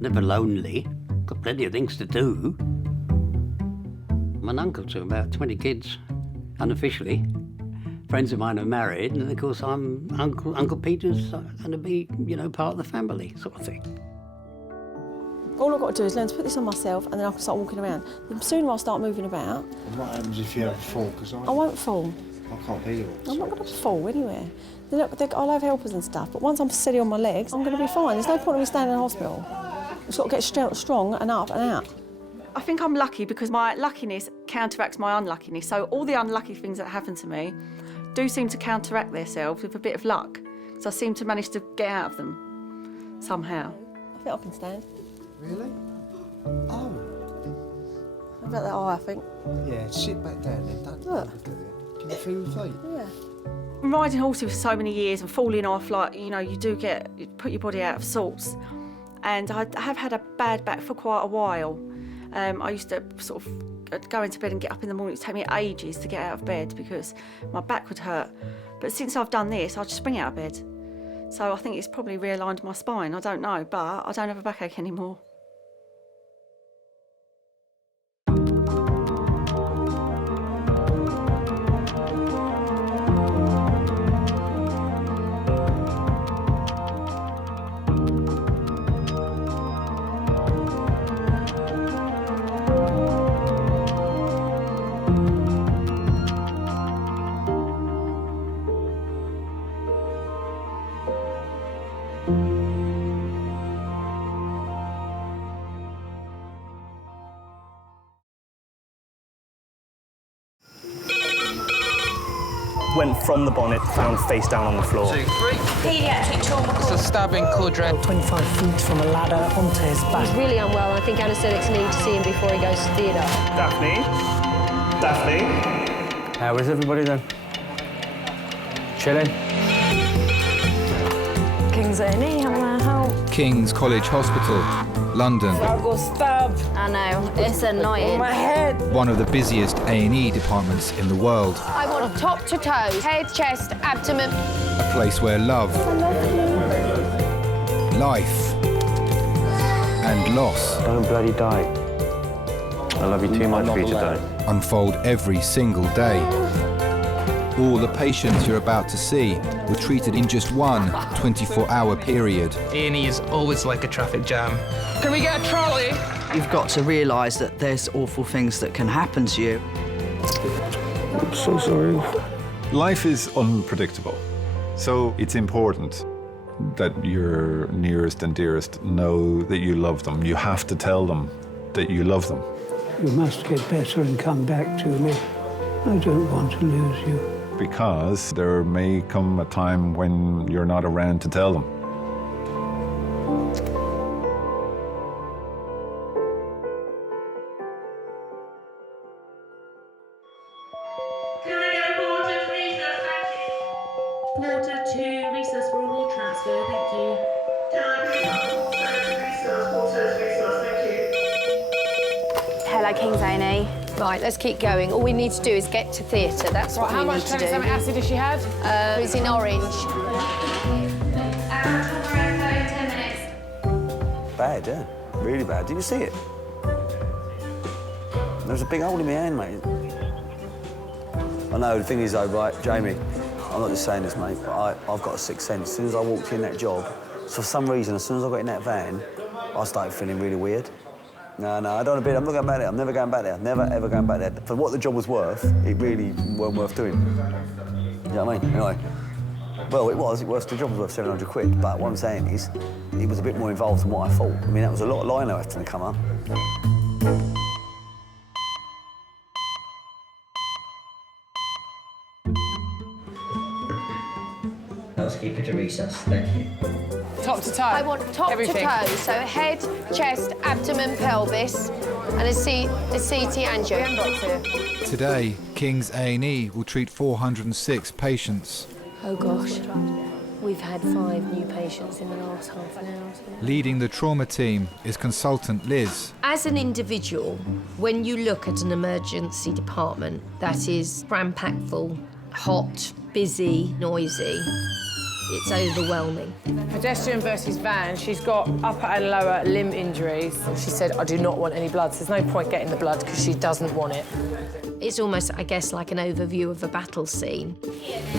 Never lonely. Got plenty of things to do. I'm an uncle to about 20 kids, unofficially. Friends of mine are married, and of course I'm Uncle Peter's going to be, you know, part of the family, sort of thing. All I've got to do is learn to put this on myself and then I can start walking around. The sooner I start moving about... And what happens if you have a fall? Because I won't fall. I can't hear you. I'm not going to fall anywhere. I'll have helpers and stuff, but once I'm steady on my legs, I'm going to be fine. There's no point in me staying in the hospital. I've just got to get strong and up and out. I think I'm lucky because my luckiness counteracts my unluckiness. So all the unlucky things that happen to me do seem to counteract themselves with a bit of luck. So I seem to manage to get out of them somehow. I think I can stand. Really? Oh. About that eye, I think. Yeah, sit back down then. Don't look at it. Can you feel your feet? Yeah. Riding horses for so many years and falling off, like, you know, you put your body out of sorts. And I have had a bad back for quite a while. I used to sort of go into bed and get up in the morning. It would take me ages to get out of bed because my back would hurt. But since I've done this, I just spring out of bed. So I think it's probably realigned my spine. I don't know, but I don't have a backache anymore. Went from the bonnet, found face down on the floor. 2, 3. Pediatric trauma. It's a stabbing quadrant. 25 feet from a ladder onto his back. He's really unwell. I think anaesthetics need to see him before he goes to theatre. Daphne? How is everybody then? Chilling? Kings A&E, how may I help? King's College Hospital, London. I got stabbed. I know, it's annoying. My head. One of the busiest A&E departments in the world. I want top to toes, head, chest, abdomen. A place where love, life, and loss. Don't bloody die. I love you too much for you to die. Unfold every single day. All the patients you're about to see were treated in just one 24-hour period. A&E is always like a traffic jam. Can we get a trolley? You've got to realise that there's awful things that can happen to you. I'm so sorry. Life is unpredictable, so it's important that your nearest and dearest know that you love them. You have to tell them that you love them. You must get better and come back to me. I don't want to lose you. Because there may come a time when you're not around to tell them. Can I get a porter to recess, thank you? Porter to recess for a ward transfer, thank you. Can I bring up porter to recess, thank you? Hello, Kings A&E. Right, let's keep going. All we need to do is get to theatre. That's what we need to do. How much acid has she had? It's in orange. Bad, yeah. Really bad. Did you see it? There's a big hole in my hand, mate. I know, the thing is though, right, Jamie, I'm not just saying this, mate, but I've got a sixth sense. As soon as I walked in that job, for some reason, as soon as I got in that van, I started feeling really weird. No, I don't want to be. I'm not going back there. I'm never going back there. Never, ever going back there. For what the job was worth, it really weren't worth doing. You know what I mean? Anyway, well, it was. The job was worth 700 quid. But what I'm saying is, it was a bit more involved than what I thought. I mean, that was a lot of lino having to come up. Housekeeper to recess. Thank you. Top to toe? I want top Everything. to toe, so head, chest, abdomen, pelvis, and a CT angio. Today, King's A&E will treat 406 patients. Oh gosh, we've had 5 new patients in the last half an hour. Leading the trauma team is consultant Liz. As an individual, when you look at an emergency department that is cram-packed full, hot, busy, noisy, it's overwhelming. Pedestrian versus van, she's got upper and lower limb injuries. She said, I do not want any blood. So there's no point getting the blood because she doesn't want it. It's almost, I guess, like an overview of a battle scene.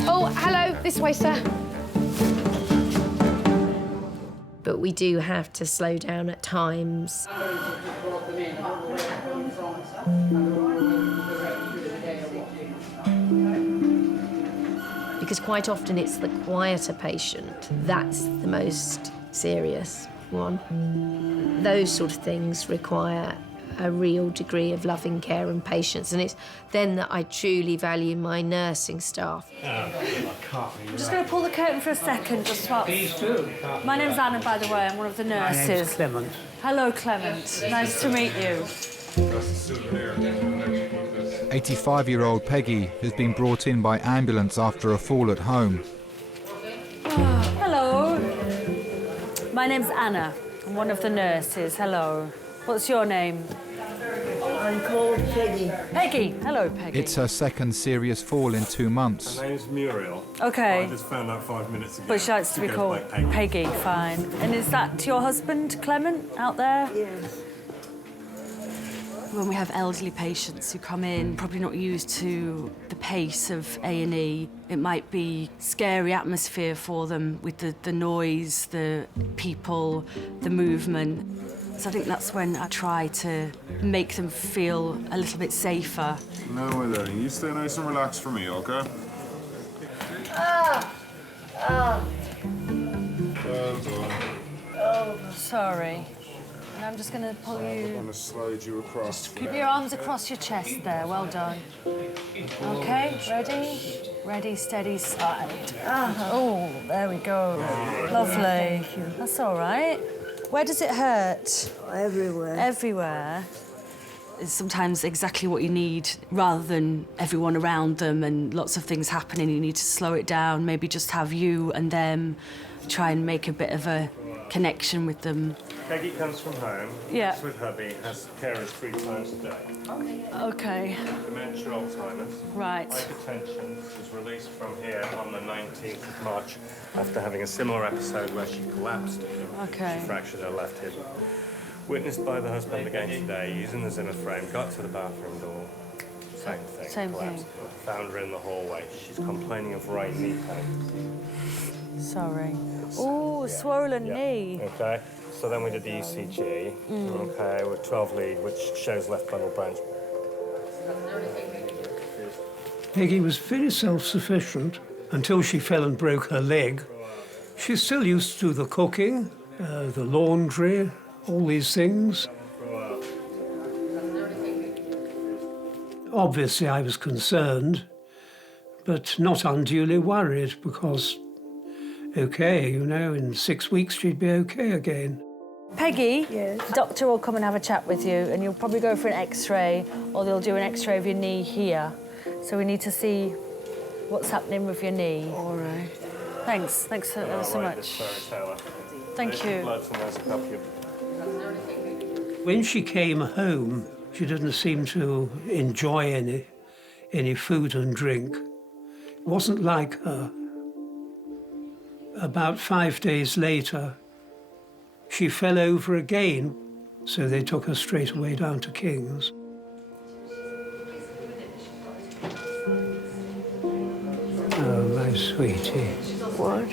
Oh, hello, this way, sir. but we do have to slow down at times. Because quite often it's the quieter patient that's the most serious one. Those sort of things require a real degree of loving care and patience, and it's then that I truly value my nursing staff. I'm just going to pull the curtain for a second, just swap. My name's Anna, by the way. I'm one of the nurses. My name's Clement. Hello, Clement. Nice to meet you. 85-year-old Peggy has been brought in by ambulance after a fall at home. Hello. My name's Anna. I'm one of the nurses. Hello. What's your name? I'm called Peggy. Peggy. Hello, Peggy. It's her second serious fall in 2 months. My name's Muriel. Okay. I just found out 5 minutes ago. But she likes to be called Peggy. Fine. And is that your husband, Clement, out there? Yes. When we have elderly patients who come in, probably not used to the pace of A&E, it might be scary atmosphere for them with the noise, the people, the movement. So I think that's when I try to make them feel a little bit safer. No, my darling, you stay nice and relaxed for me, OK? Well done. Oh, sorry. And I'm just going to pull I'm you... going to slide you across. Just keep your arms across your chest there. Well done. OK, ready? Ready, steady, slide. Oh, there we go. Lovely. That's all right. Where does it hurt? Everywhere. Everywhere. It's sometimes exactly what you need, rather than everyone around them and lots of things happening. You need to slow it down, maybe just have you and them, try and make a bit of a connection with them. Peggy comes from home. Yeah. Lives with hubby, has carers 3 times a day. OK. Dementia, Alzheimer's. Right. Hypertension was released from here on the 19th of March after having a similar episode where she collapsed. OK. She fractured her left hip. Witnessed by the husband again today, using the Zimmer frame, got to the bathroom door. Same thing. Same collapsed. Found her in the hallway. She's complaining of right knee pain. Sorry. Oh, swollen knee. Okay. So then we did the ECG. Okay, with 12 lead, which shows left bundle branch. Peggy was very self-sufficient until she fell and broke her leg. She's still used to the cooking, the laundry, all these things. Obviously, I was concerned, but not unduly worried because, OK, you know, in 6 weeks she'd be OK again. Peggy, yes. The doctor will come and have a chat with you, and you'll probably go for an X-ray, or they'll do an X-ray of your knee here. So we need to see what's happening with your knee. All right. Thanks. Thanks so much. Thank you. When she came home, she didn't seem to enjoy any food and drink. It wasn't like her. About 5 days later, she fell over again, so they took her straight away down to Kings. Oh, my sweetie. What?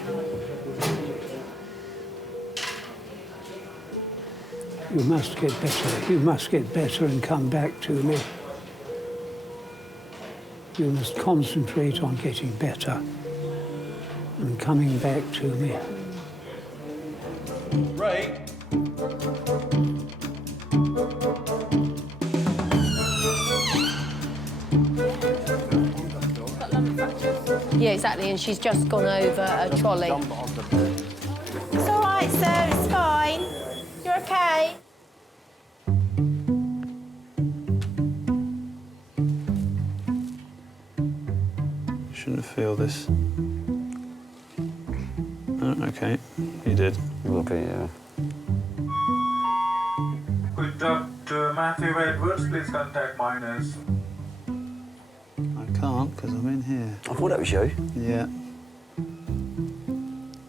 You must get better. You must get better and come back to me. You must concentrate on getting better and coming back to me. Ray. Yeah, exactly, and she's just gone over a trolley. It's all right, sir. It's fine. You're OK. Shouldn't feel this. Oh, OK, you did. Okay, yeah. Could Dr. Matthew Edwards please contact minors? I can't, because I'm in here. I thought that was you. Yeah.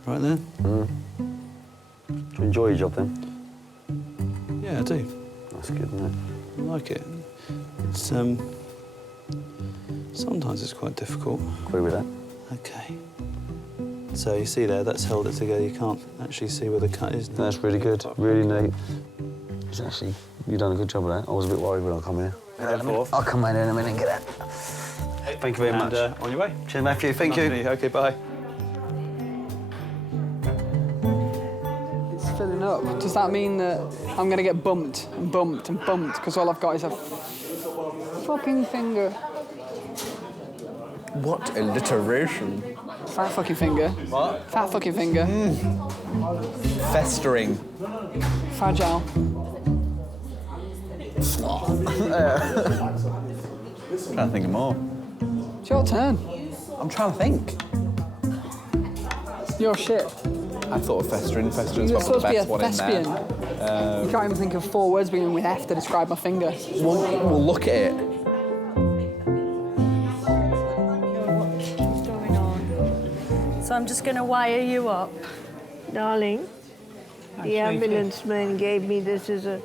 Right then? Do you enjoy your job then? Yeah, I do. That's good, isn't it? I like it. It's, sometimes it's quite difficult. Agree with that. OK. So you see there, that's held it together. You can't actually see where the cut is. That's really good, really neat. It's actually, you've done a good job of that. I was a bit worried when I come here. I'll come in a minute and get that. Thank you very much. On your way. Cheers, Matthew. Thank you. OK, bye. It's filling up. Does that mean that I'm going to get bumped and bumped and bumped because all I've got is a fucking finger? What alliteration. Fat fucking finger. What? Fat fucking finger. Festering. Fragile. Trying to think of more. It's your turn. I'm trying to think. Your shit. I thought of festering. Festering's You're probably the supposed to be a best one in thespian. there. You can't even think of 4 words beginning with F to describe my finger. We'll look at it. So I'm just going to wire you up. Darling, the ambulance man gave me this as a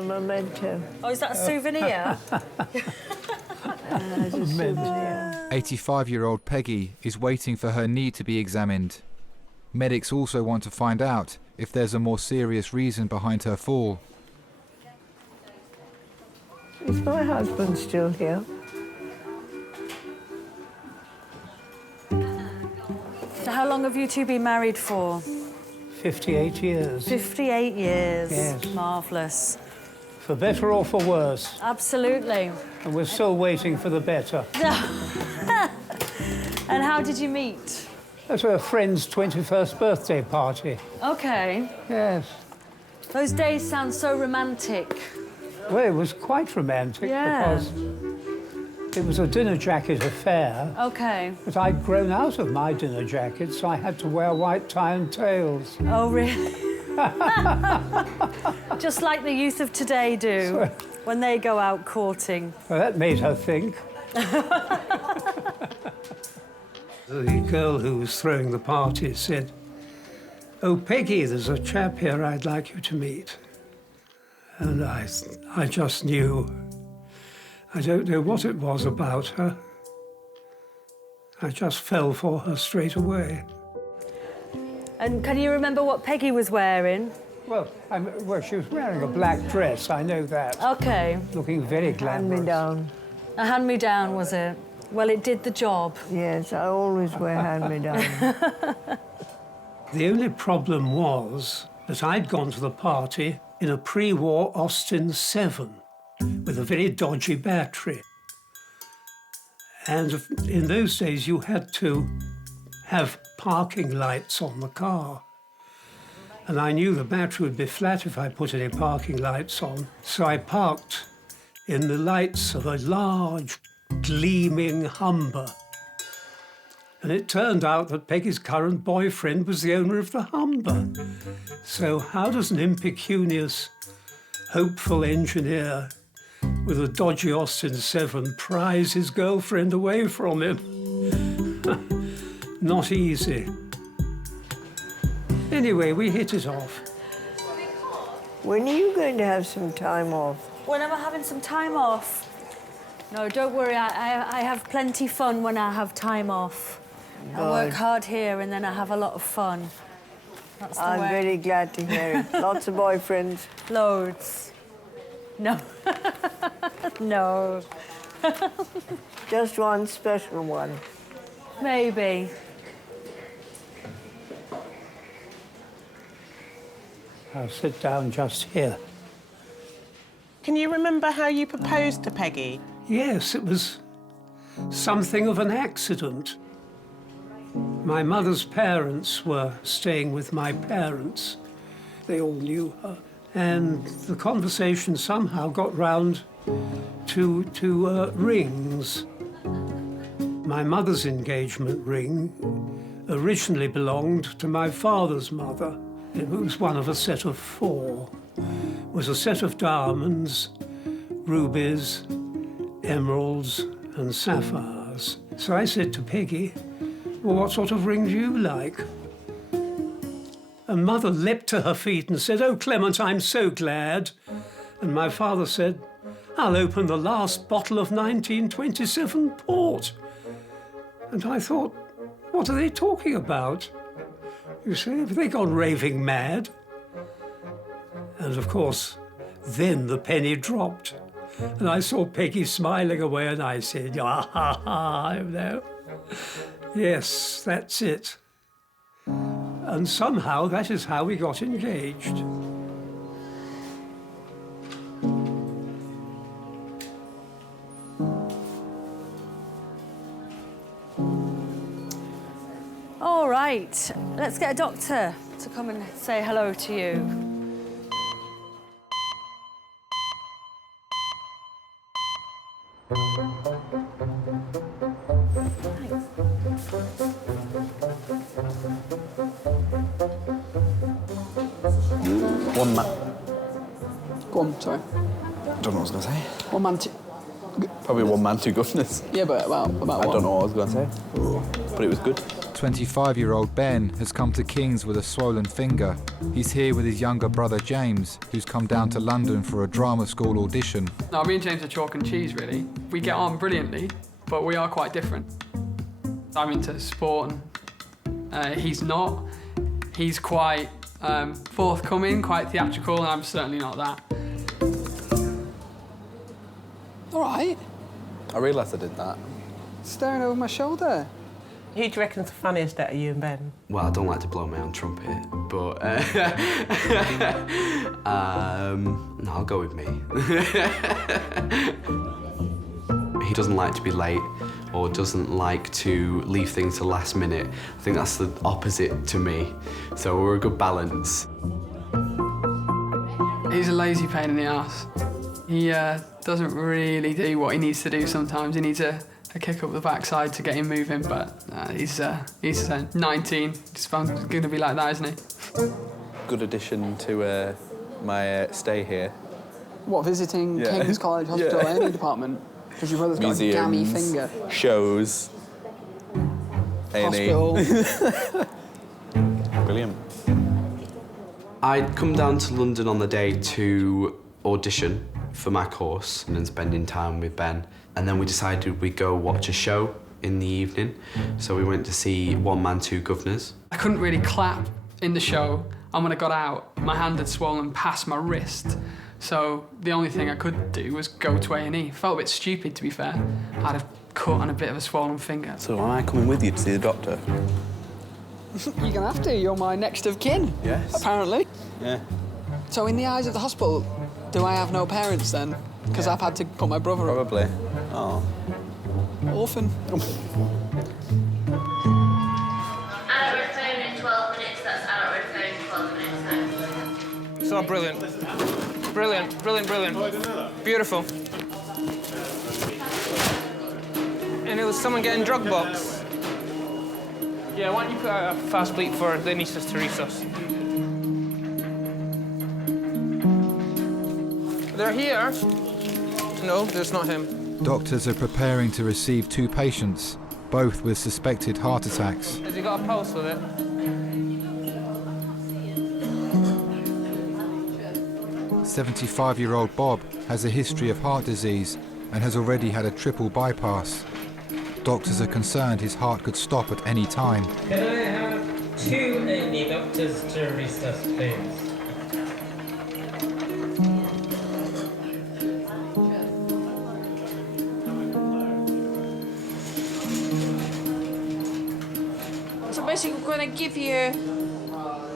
memento. Oh, is that a souvenir? As a souvenir. 85-year-old Peggy is waiting for her knee to be examined. Medics also want to find out if there's a more serious reason behind her fall. Is my husband still here? So how long have you two been married for? 58 years. 58 years. Yes. Marvellous. For better or for worse. Absolutely. And we're still waiting for the better. And how did you meet? At a friend's 21st birthday party. OK. Yes. Those days sound so romantic. Well, it was quite romantic because it was a dinner jacket affair. OK. But I'd grown out of my dinner jacket, so I had to wear white tie and tails. Oh, really? Just like the youth of today do when they go out courting. Well, that made her think. The girl who was throwing the party said, "Oh, Peggy, there's a chap here I'd like you to meet." And I just knew. I don't know what it was about her. I just fell for her straight away. And can you remember what Peggy was wearing? Well, she was wearing a black dress, I know that. OK. Looking very glamorous. Hand-me-down. A hand-me-down, was it? Well, it did the job. Yes, I always wear hand-me-down. The only problem was that I'd gone to the party in a pre-war Austin 7 with a very dodgy battery. And in those days, you had to have parking lights on the car. And I knew the battery would be flat if I put any parking lights on. So I parked in the lights of a large, gleaming Humber. And it turned out that Peggy's current boyfriend was the owner of the Humber. So how does an impecunious, hopeful engineer with a dodgy Austin 7 prize his girlfriend away from him? Not easy. Anyway, we hit it off. When are you going to have some time off? When am I having some time off? No, don't worry, I have plenty fun when I have time off. I work hard here and then I have a lot of fun. That's the I'm way. very glad to hear it. Lots of boyfriends? Loads. No. No. Just one special one? Maybe. I'll sit down just here. Can you remember how you proposed to Peggy? Yes, it was something of an accident. My mother's parents were staying with my parents. They all knew her. And the conversation somehow got round to rings. My mother's engagement ring originally belonged to my father's mother. It was one of a set of 4. It was a set of diamonds, rubies, emeralds and sapphires. So I said to Peggy, "Well, what sort of ring do you like?" And Mother leapt to her feet and said, "Oh, Clement, I'm so glad." And my father said, "I'll open the last bottle of 1927 port." And I thought, What are they talking about? You see, have they gone raving mad? And of course, then the penny dropped. And I saw Peggy smiling away, and I said, ah, ha, ha, no. Yes, that's it. And somehow that is how we got engaged. All right, let's get a doctor to come and say hello to you. One man. Go on, sorry. Don't know what I was going to say. One man, two... Probably one man, two governors. Yeah, but about I don't know what I was going to say, but it was good. 25-year-old Ben has come to Kings with a swollen finger. He's here with his younger brother James, who's come down to London for a drama school audition. No, me and James are chalk and cheese, really. We get on brilliantly, but we are quite different. I'm into sport, and he's not. He's quite forthcoming, quite theatrical, and I'm certainly not that. All right. I realised I did that. Staring over my shoulder. Who do you reckon's the funniest out of you and Ben? Well, I don't like to blow my own trumpet, but no, I'll go with me. He doesn't like to be late or doesn't like to leave things to last minute. I think that's the opposite to me, so we're a good balance. He's a lazy pain in the ass. He doesn't really do what he needs to do sometimes. He needs a kick up the backside to get him moving, but he's 19. He's going to be like that, isn't he? Good addition to my stay here. What, visiting Kings College Hospital A&E department? Because your brother's got a gammy finger. Shows. A&E. Hospital. Brilliant. I'd come down to London on the day to audition for my course and then spending time with Ben. And then we decided we'd go watch a show in the evening. So we went to see One Man, Two Governors. I couldn't really clap in the show, and when I got out, my hand had swollen past my wrist. So the only thing I could do was go to A&E. Felt a bit stupid, to be fair. I had a cut on a bit of a swollen finger. So am I coming with you to see the doctor? You're going to have to. You're my next of kin. Yes. Apparently. Yeah. So in the eyes of the hospital, do I have no parents then? Because I've had to put my brother up. Probably. Oh. Orphan. Adult phone in 12 minutes, that's adult phone in 12 minutes. So brilliant. Brilliant, brilliant, brilliant. Beautiful. And it was someone getting drug box. Yeah, why don't you put out a fast bleep for the Nieces to resus? They're here. No, that's not him. Doctors are preparing to receive two patients, both with suspected heart attacks. Has he got a pulse with it? 75-year-old Bob has a history of heart disease and has already had a triple bypass. Doctors are concerned his heart could stop at any time. Can I have 2 A&E doctors to resus, please? So basically, we're going to give you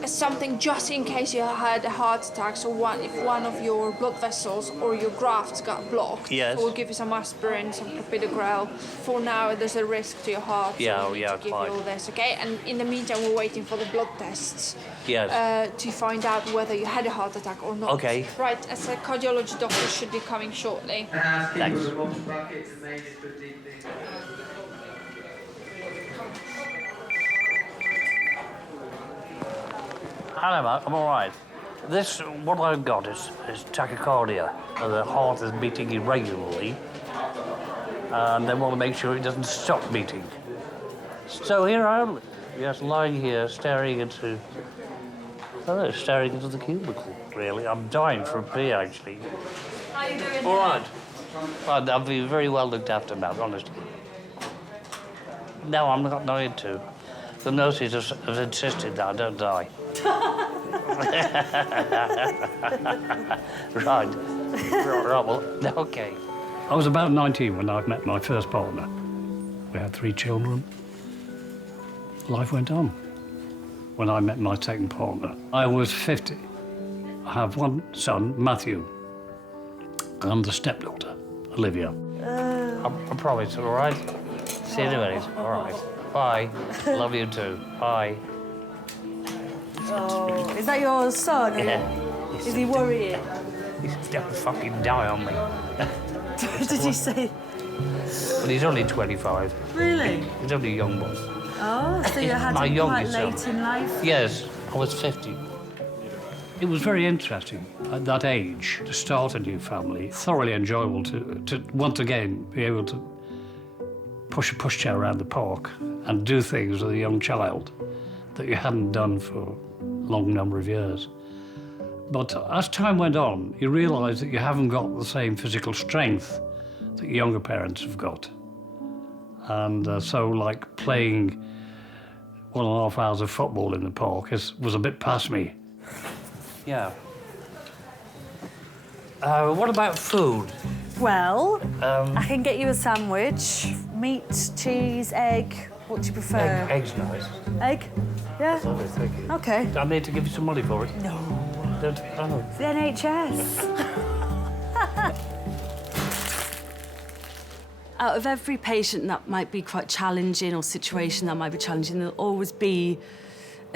something just in case you had a heart attack. So if one of your blood vessels or your grafts got blocked, Yes. so we'll give you some aspirin, some clopidogrel. For now, there's a risk to your heart. Yeah, so we need to give fine. you all this, okay? And in the meantime, we're waiting for the blood tests. Yes. To find out whether you had a heart attack or not. Okay. Right, as a cardiology doctor should be coming shortly. Thanks. Hello, Mark. I'm all right. What I've got is tachycardia. The heart is beating irregularly, and they want to make sure it doesn't stop beating. So here I am, just lying here, staring into the cubicle. Really, I'm dying for a pee, actually. How are you doing? All right. Well, I've been very well looked after, Matt, honestly. No, I'm not going to. The nurses have insisted that I don't die. Right. Right, well, OK. I was about 19 when I met my first partner. We had 3 children. Life went on. When I met my second partner, I was 50. I have one son, Matthew, and a stepdaughter, Olivia. I promise, all right? See you in a minute. All right. Bye. Love you too. Bye. Oh, is that your son? Yeah. Is he worrying? He's gonna fucking die on me. Did you say? But he's only 25. Really? He's only a young boy. Oh, so you had My him quite youngest late in life? Yes, I was 50. It was very interesting at that age to start a new family. Thoroughly enjoyable to once again be able to push a pushchair around the park and do things with a young child that you hadn't done for a long number of years. But as time went on, you realise that you haven't got the same physical strength that younger parents have got. And so, like, playing 1.5 hours of football in the park was a bit past me. Yeah. What about food? Well, I can get you a sandwich. Meat, cheese, egg. What do you prefer? Egg's nice. Egg? Yeah? Lovely, thank you. OK. Do I need to give you some money for it? No. Oh. It's the NHS. Out of every patient that might be quite challenging or situation that might be challenging, there'll always be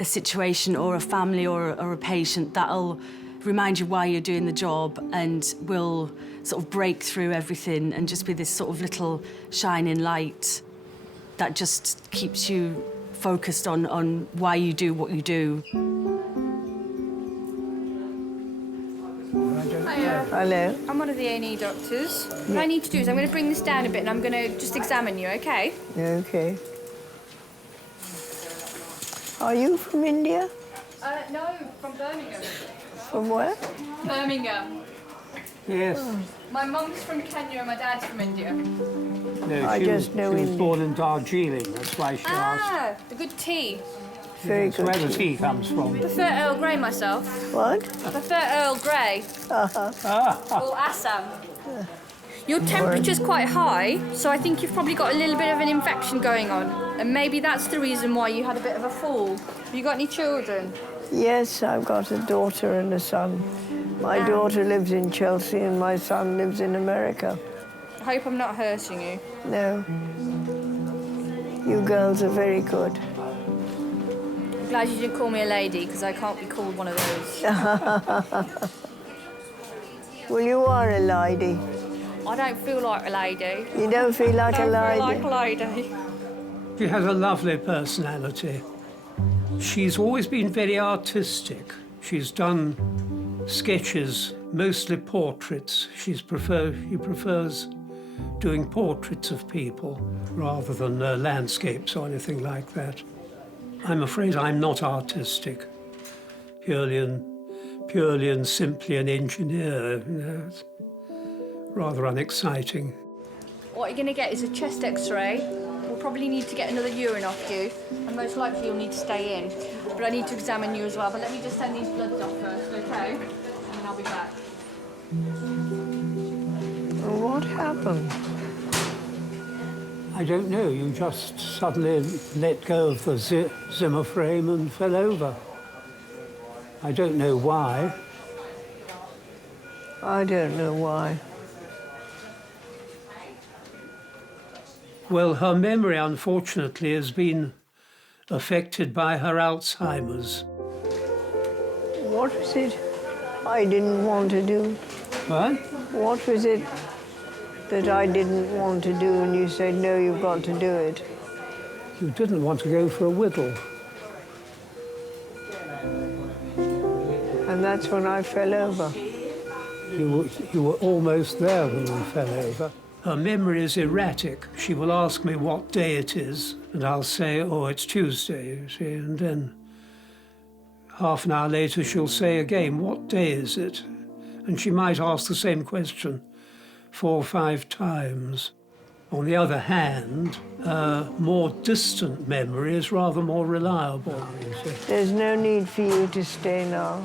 a situation or a family or a patient that'll remind you why you're doing the job and will sort of break through everything and just be this sort of little shining light that just keeps you focused on why you do what you do. Hiya. Hello. I'm one of the A&E doctors. What I need to do is I'm going to bring this down a bit and I'm going to just examine you, OK? Okay. Are you from India? No, from Birmingham. From where? Birmingham. Yes. My mum's from Kenya and my dad's from India. No, I just know she was India. born in Darjeeling, that's why she asked. The good tea. Very That's good. where the tea comes from. I prefer Earl Grey myself. What? I prefer Earl Grey. Or Assam. Your temperature's quite high, so I think you've probably got a little bit of an infection going on. And maybe that's the reason why you had a bit of a fall. Have you got any children? Yes, I've got a daughter and a son. My daughter lives in Chelsea and my son lives in America. I hope I'm not hurting you. No. You girls are very good. I'm glad you didn't call me a lady, because I can't be called one of those. Well, you are a lady. I don't feel like a lady. You don't feel like a I lady? don't feel like a lady. She has a lovely personality. She's always been very artistic. She's done sketches, mostly portraits. She prefers doing portraits of people rather than landscapes or anything like that. I'm afraid I'm not artistic, purely and simply an engineer. You know, it's rather unexciting. What you're going to get is a chest X-ray. We'll probably need to get another urine off you, and most likely you'll need to stay in. But I need to examine you as well. But let me just send these bloods off first, okay? And then I'll be back. What happened? I don't know, you just suddenly let go of the Zimmer frame and fell over. I don't know why. I don't know why. Well, her memory, unfortunately, has been affected by her Alzheimer's. What was it I didn't want to do? What? What was it that I didn't want to do and you said, no, you've got to do it? You didn't want to go for a whittle. And that's when I fell over. You were almost there when you fell over. Her memory is erratic. She will ask me what day it is, and I'll say, oh, it's Tuesday, you see, and then half an hour later she'll say again, what day is it? And she might ask the same question 4 or 5 times. On the other hand, more distant memory is rather more reliable. There's no need for you to stay now.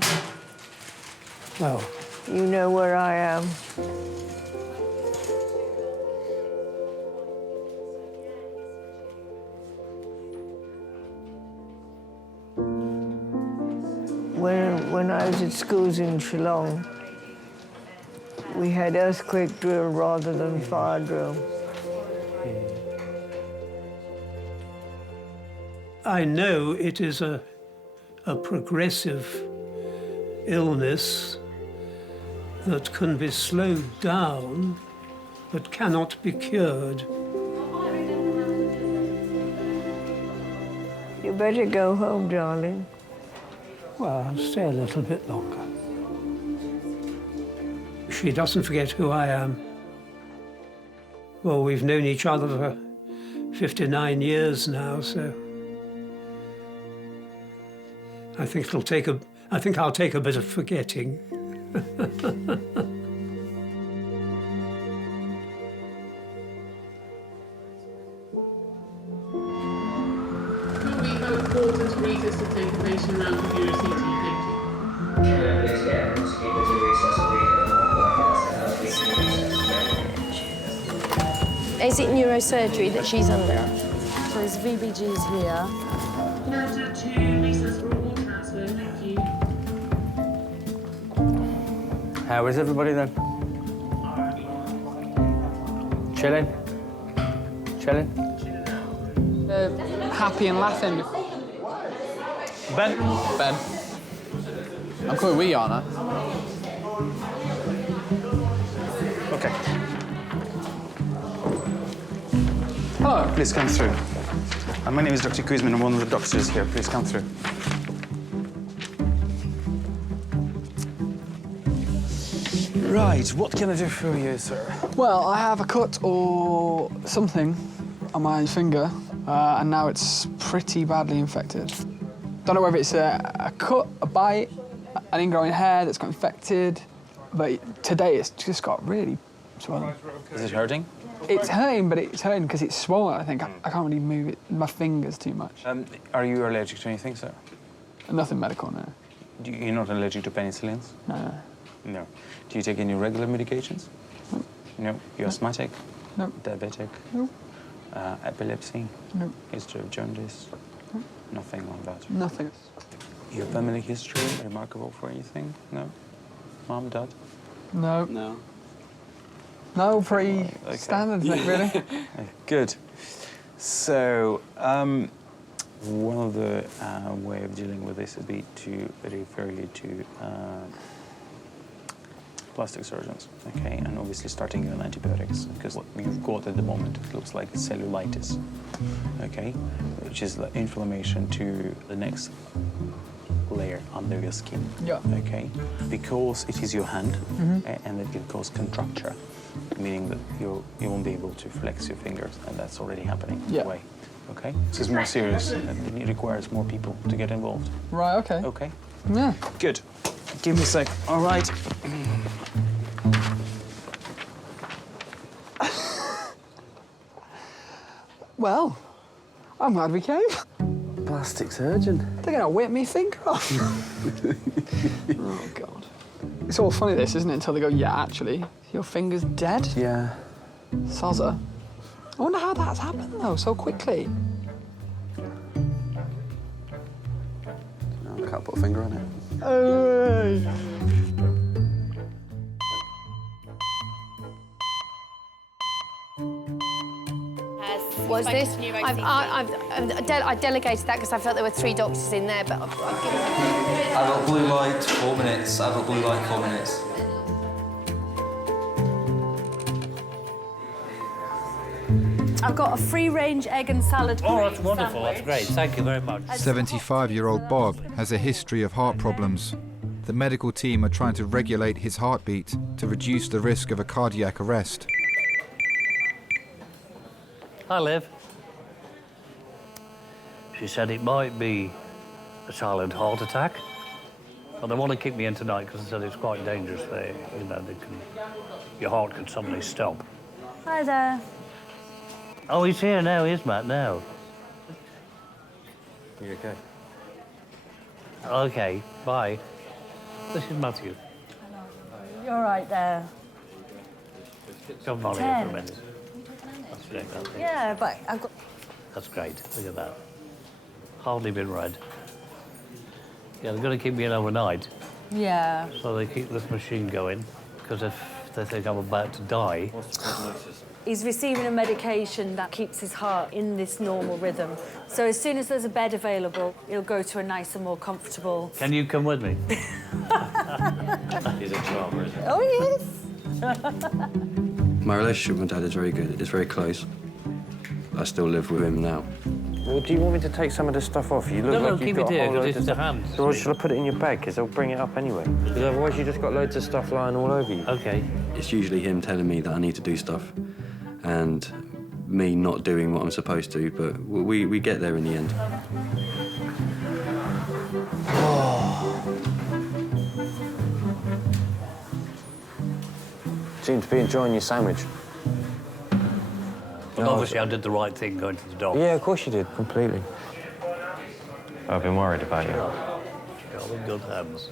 Well, you know where I am. When I was at schools in Shillong, we had earthquake drill rather than fire drill. I know it is a progressive illness that can be slowed down but cannot be cured. You better go home, darling. Well, I'll stay a little bit longer. She doesn't forget who I am. Well, we've known each other for 59 years now, so I think I'll take a bit of forgetting. Could we have Porter to Regis to take a patient around with your CT? Is it neurosurgery that she's under? So there's VBGs here. Porter to recess for a ward transfer, thank you. How is everybody then? Chilling? Chilling? Happy and laughing. Ben? Ben. I'm coming with you, aren't I? Okay. Hello. Please come through. My name is Dr. Kuzmin. I'm one of the doctors here. Please come through. Right, what can I do for you, sir? Well, I have a cut or something on my finger, and now it's pretty badly infected. Don't know whether it's a cut, a bite, an ingrowing hair that's got infected, but today it's just got really swollen. Is it hurting? It's hurting, but it's hurting because it's swollen, I think. I can't really move it, my fingers too much. Are you allergic to anything, sir? Nothing medical, no. You're not allergic to penicillins? No. No. Do you take any regular medications? No. No. You're asthmatic? No. Diabetic? No. Epilepsy? No. History of jaundice? No. Nothing like that? Nothing. Your family history, remarkable for anything? No? Mom, dad? No. No. No, pretty standard, really. Good. So, one of the way of dealing with this would be to refer you to plastic surgeons, okay? And obviously starting you on antibiotics, because what you've got at the moment, it looks like cellulitis, okay? Which is the inflammation to the next layer under your skin, okay? Because it is your hand, and it can cause contracture, meaning that you won't be able to flex your fingers, and that's already happening anyway, okay? This is more serious, and it requires more people to get involved. Right, okay. Okay? Yeah. Good. Give me a sec. All right. Well, I'm glad we came. Plastic surgeon. They're gonna whip me finger off. Oh, God. It's all funny, this, isn't it? Until they go, yeah, actually, your finger's dead. Yeah. Sozza. I wonder how that's happened, though, so quickly. No, I can't put a finger on it. Oh. Was this? I delegated that because I felt there were 3 doctors in there, but I've given it. Adult blue light, 4 minutes. Adult blue light, 4 minutes. I've got a free-range egg and salad. Oh, that's wonderful. That's great. Thank you very much. 75-year-old Bob has a history of heart problems. The medical team are trying to regulate his heartbeat to reduce the risk of a cardiac arrest. Hi, Liv. She said it might be a silent heart attack. But they want to keep me in tonight because they said it's quite dangerous. Your heart could suddenly stop. Hi there. Oh, he's here now, is Matt, now? You okay? OK, bye. This is Matthew. You're right there. Come on here for a minute. That's great, that thing. Yeah, but I've got... That's great. Look at that. Hardly been read. Yeah, they're going to keep me in overnight. Yeah. So they keep this machine going, because if they think I'm about to die... What's the prognosis? He's receiving a medication that keeps his heart in this normal rhythm. So as soon as there's a bed available, he'll go to a nicer, more comfortable... Can you come with me? He's a charmer, isn't he? Oh, yes. My relationship with my dad is very good. It's very close. I still live with him now. Well, do you want me to take some of this stuff off? You look No, like keep you've it got a here, whole because load it's of the stuff. hands. Or should I put it in your bag? Because they'll bring it up anyway. Because otherwise you just got loads of stuff lying all over you. OK. It's usually him telling me that I need to do stuff and me not doing what I'm supposed to, but we get there in the end. Seem to be enjoying your sandwich. But obviously I did the right thing going to the doctor. Yeah, of course you did, completely. I've been worried about you. You're in good hands.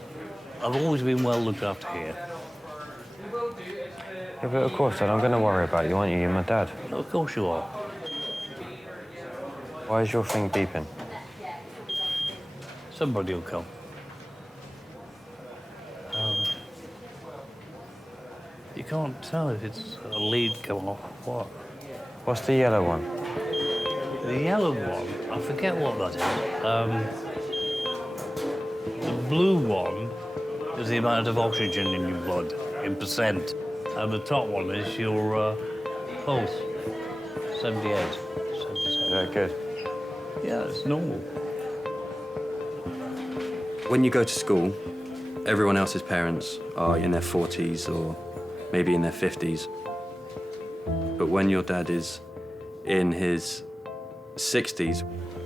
I've always been well looked after here. Yeah, but of course, Dad, I'm going to worry about you, aren't you? You're my dad. No, of course you are. Why is your thing beeping? Somebody will come. You can't tell if it's a lead come off or what. What's the yellow one? The yellow one, I forget what that is. The blue one is the amount of oxygen in your blood, in percent. And the top one is your pulse, 78, 77. Is that good? Yeah, it's normal. When you go to school, everyone else's parents are in their 40s or maybe in their 50s. But when your dad is in his 60s,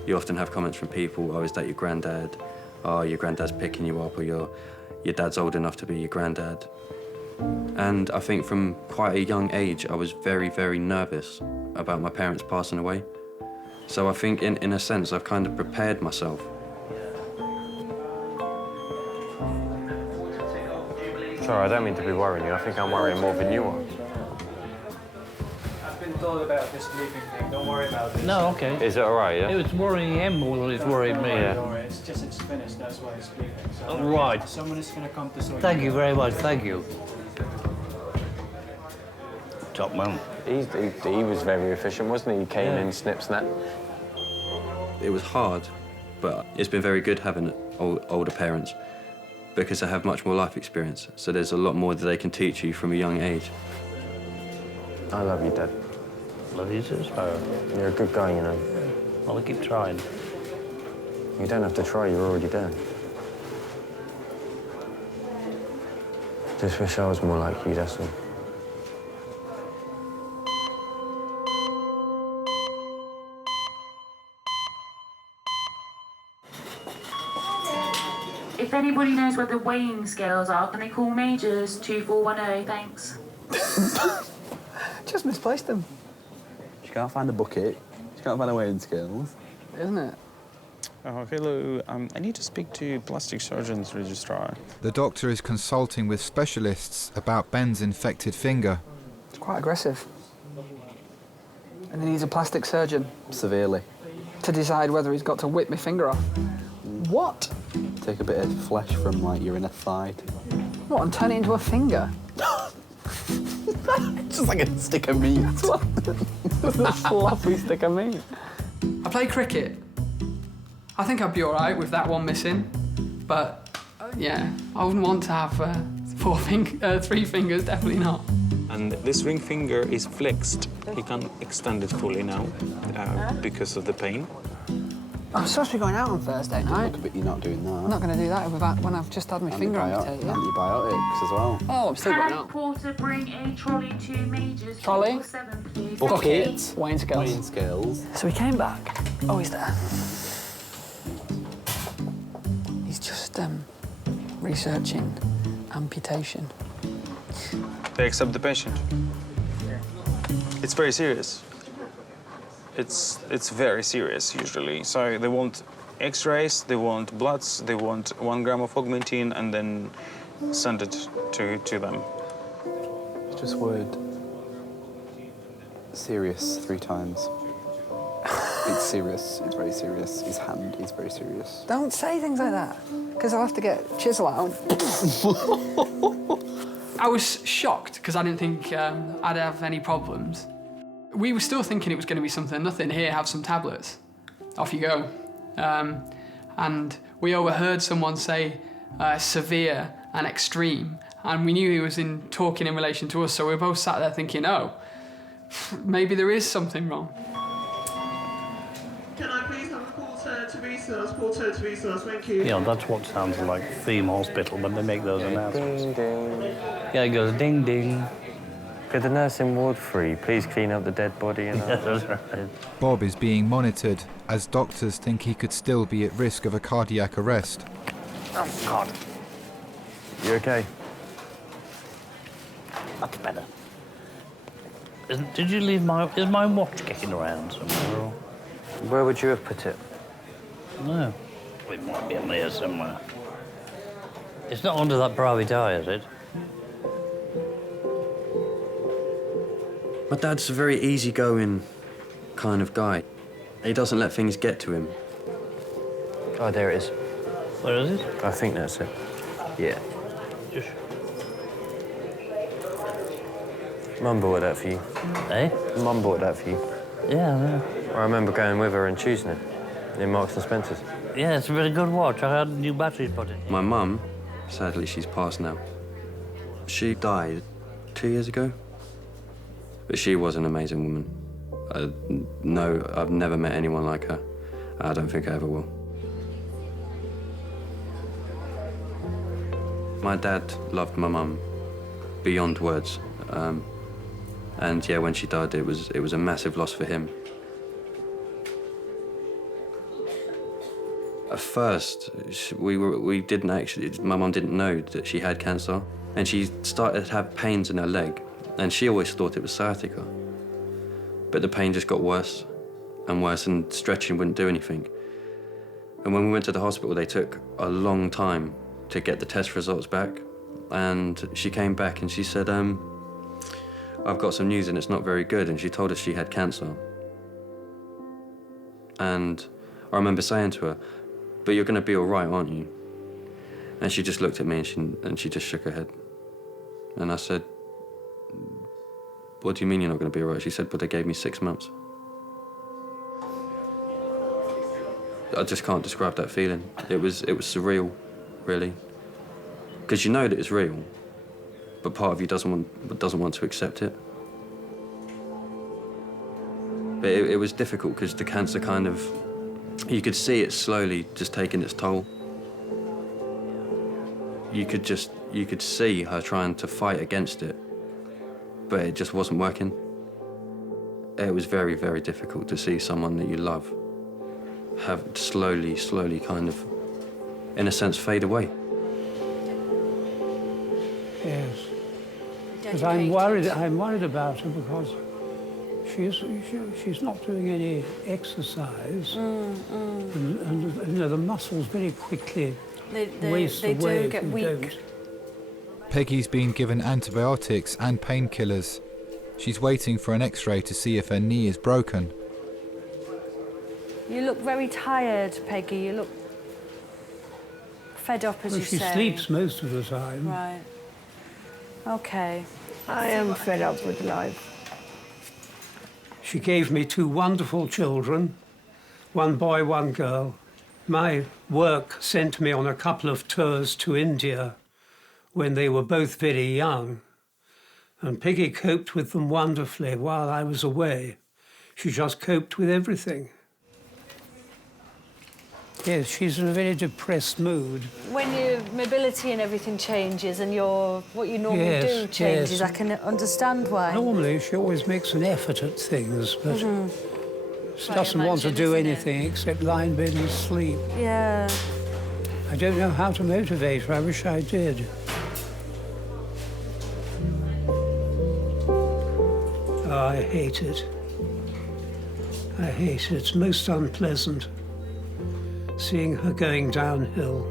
you often have comments from people, oh, is that your granddad? Oh, your granddad's picking you up, or your dad's old enough to be your granddad. And I think from quite a young age, I was very, very nervous about my parents passing away. So I think, in a sense, I've kind of prepared myself. Sorry, I don't mean to be worrying you. I think I'm worrying more than you are. I've been told about this sleeping thing. Don't worry about it. No, OK. Is it all right, yeah? It's worrying him more than it's worrying me. Don't worry, it's just it's finished, that's why it's sleeping. So Oh, right. Someone is going to come to sort Thank you very much, thank you. Top man. He was very efficient, wasn't he? He came in, snip, snap. It was hard, but it's been very good having older parents because they have much more life experience. So there's a lot more that they can teach you from a young age. I love you, Dad. Love you too, Sparrow. You're a good guy, you know. Well, I keep trying. You don't have to try, you're already there. Just wish I was more like you, that's all. If anybody knows where the weighing scales are, can they call Majors 2410? Thanks. Just misplaced them. She can't find the bucket. She can't find the weighing scales. Isn't it? Oh, hello. I need to speak to plastic surgeon's registrar. The doctor is consulting with specialists about Ben's infected finger. It's quite aggressive. And he needs a plastic surgeon. Severely. To decide whether he's got to whip my finger off. What? Take a bit of flesh from, like, your inner thigh. What, and turn it into a finger? Just like a stick of meat. A floppy stick of meat. I play cricket. I think I'd be all right with that one missing, but yeah, I wouldn't want to have 3 fingers, definitely not. And this ring finger is flexed. He can't extend it fully now because of the pain. I'm supposed to be going out on Thursday night. But you're not doing that. I'm not going to do that when I've just had my finger amputated. Antibiotics as well. Oh, I'm still going Can out. Porter bring a trolley to Majors Trolley? 24/7, please? Bucket. Weighing scales. Weighing scales. So he came back. Oh, he's there. He's just researching amputation. They accept the patient. It's very serious. it's very serious usually. So they want X-rays, they want bloods, they want 1 gram of augmentin, and then send it to them. Just word serious 3 times. It's serious, it's very serious. His hand is very serious. Don't say things like that, because I'll have to get chisel out. I was shocked because I didn't think I'd have any problems. We were still thinking it was going to be something, nothing, here, have some tablets, off you go. And we overheard someone say severe and extreme, and we knew he was talking in relation to us, so we were both sat there thinking, oh, maybe there is something wrong. Can I please have a quarter to resource, quarter to resource, thank you. Yeah, that's what sounds like theme hospital when they make those announcements. Ding, ding. Yeah, it goes ding, ding. Could the nursing ward free please clean up the dead body? And that's right. Bob is being monitored as doctors think he could still be at risk of a cardiac arrest. Oh, God. You okay? That's better. Did you leave is my watch kicking around somewhere? Or? Where would you have put it? No. It might be in there somewhere. It's not under that private eye, is it? My dad's a very easygoing kind of guy. He doesn't let things get to him. Oh, there it is. Where is it? I think that's it. Yeah. Just... Mum bought that for you. Eh? Mum bought that for you. Yeah. I remember going with her and choosing it in Marks and Spencer's. Yeah, it's a very good watch. I had new batteries put in. My mum, sadly, she's passed now. She died 2 years ago. But she was an amazing woman. No, I've never met anyone like her. I don't think I ever will. My dad loved my mum beyond words. And yeah, when she died, it was a massive loss for him. At first, we didn't actually, my mum didn't know that she had cancer, and she started to have pains in her leg, and she always thought it was sciatica. But the pain just got worse and worse, and stretching wouldn't do anything. And when we went to the hospital, they took a long time to get the test results back, and she came back and she said, I've got some news and it's not very good, and she told us she had cancer. And I remember saying to her, but you're going to be all right, aren't you? And she just looked at me and she just shook her head. And I said, what do you mean you're not going to be all right? She said, but they gave me 6 months. I just can't describe that feeling. It was surreal, really. Because you know that it's real, but part of you doesn't want to accept it. But it was difficult because the cancer kind of, you could see it slowly just taking its toll. You could see her trying to fight against it, but it just wasn't working. It was very, very difficult to see someone that you love have slowly kind of, in a sense, fade away. Yes. Because I'm worried about her because she's not doing any exercise, and you know the muscles very quickly waste away. They do get weak. Peggy's been given antibiotics and painkillers. She's waiting for an X-ray to see if her knee is broken. You look very tired, Peggy. You look fed up, as you say. She sleeps most of the time. Right. Okay. I am fed up with life. She gave me 2 wonderful children, 1 boy, 1 girl. My work sent me on a couple of tours to India when they were both very young, and Peggy coped with them wonderfully while I was away. She just coped with everything. Yes, she's in a very depressed mood. When your mobility and everything changes and what you normally do changes, I can understand why. Normally, she always makes an effort at things, but she doesn't want to do anything except lie in bed and sleep. Yeah. I don't know how to motivate her. I wish I did. Oh, I hate it. I hate it. It's most unpleasant seeing her going downhill.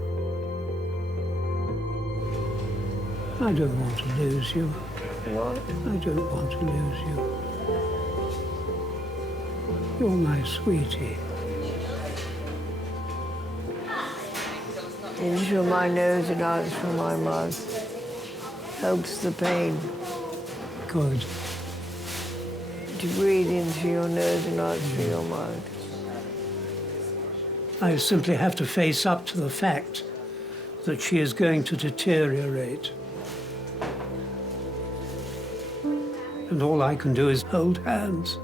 I don't want to lose you. What? I don't want to lose you. You're my sweetie. In through my nose and out through my mouth. Helps the pain. Good. To breathe in through your nose and out through your mouth. I simply have to face up to the fact that she is going to deteriorate. And all I can do is hold hands.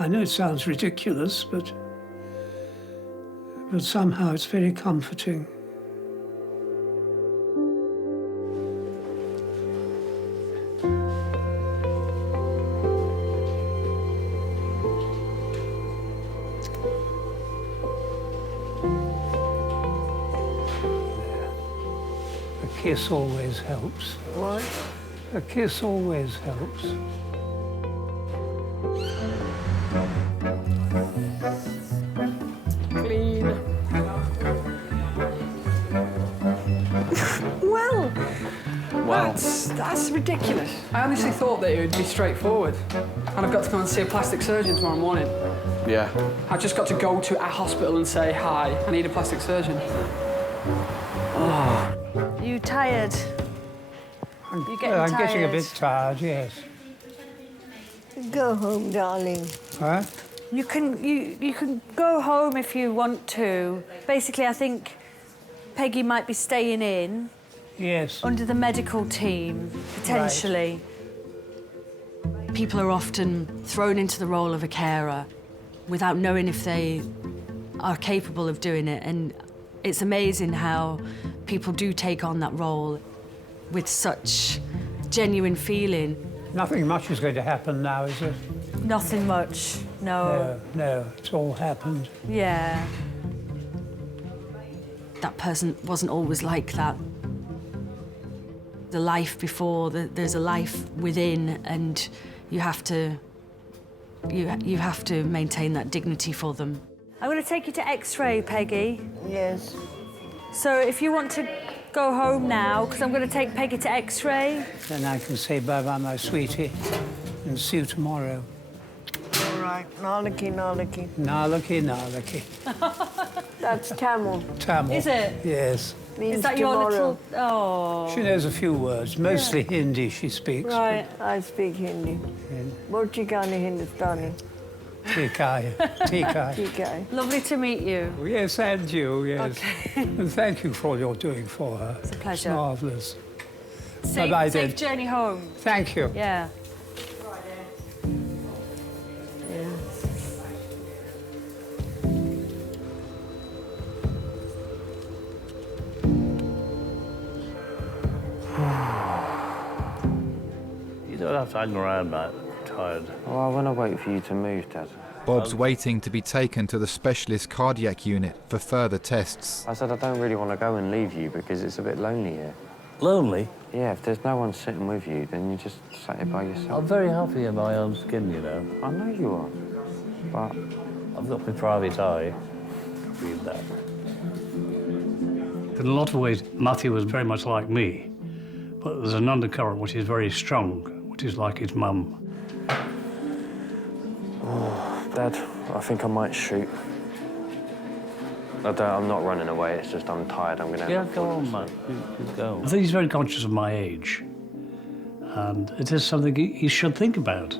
I know it sounds ridiculous, but somehow it's very comforting. A kiss always helps. What? A kiss always helps. Clean. Well, Wow. That's ridiculous. I honestly thought that it would be straightforward. And I've got to come and see a plastic surgeon tomorrow morning. Yeah. I've just got to go to a hospital and say, hi, I need a plastic surgeon. Are you tired? You getting I'm tired? getting a bit tired, yes. Go home, darling. Huh? You can go home if you want to. Basically, I think Peggy might be staying in. Yes. Under the medical team, potentially. Right. People are often thrown into the role of a carer without knowing if they are capable of doing it. And it's amazing how people do take on that role with such genuine feeling. Nothing much is going to happen now, is it? Nothing much, no. No, it's all happened. Yeah. That person wasn't always like that. The life before, there's a life within, and you have to maintain that dignity for them. I'm going to take you to X-ray, Peggy. Yes. So if you want to go home now, because I'm going to take Peggy to X-ray. Then I can say bye-bye, my sweetie, and see you tomorrow. All right. Nalaki, nalaki. Nalaki, nalaki. That's Tamil. Tamil. Is it? Yes. Means Is that tomorrow. your little... Oh. She knows a few words, mostly Hindi she speaks. Right. I speak Hindi. Borchikani Hindustani. Tikai. Tikai. Tikai. Lovely to meet you. Yes, and you, yes. Okay. And thank you for all you're doing for her. It's a pleasure. Marvellous. Safe then. journey home. Thank you. Yeah. You don't have to hang around, mate. I'm tired. Oh, I want to wait for you to move, Dad. Bob's waiting to be taken to the specialist cardiac unit for further tests. I said I don't really want to go and leave you because it's a bit lonely here. Lonely? Yeah, if there's no one sitting with you, then you just sat here by yourself. I'm very happy in my own skin, you know. I know you are, but... I've got my private eye. Read that. In a lot of ways, Matthew was very much like me, but there's an undercurrent which is very strong, which is like his mum. Oh, Dad, I think I might shoot. I'm not running away, it's just I'm tired, I'm gonna... Yeah, go on, man. You go. I think he's very conscious of my age, and it is something he should think about.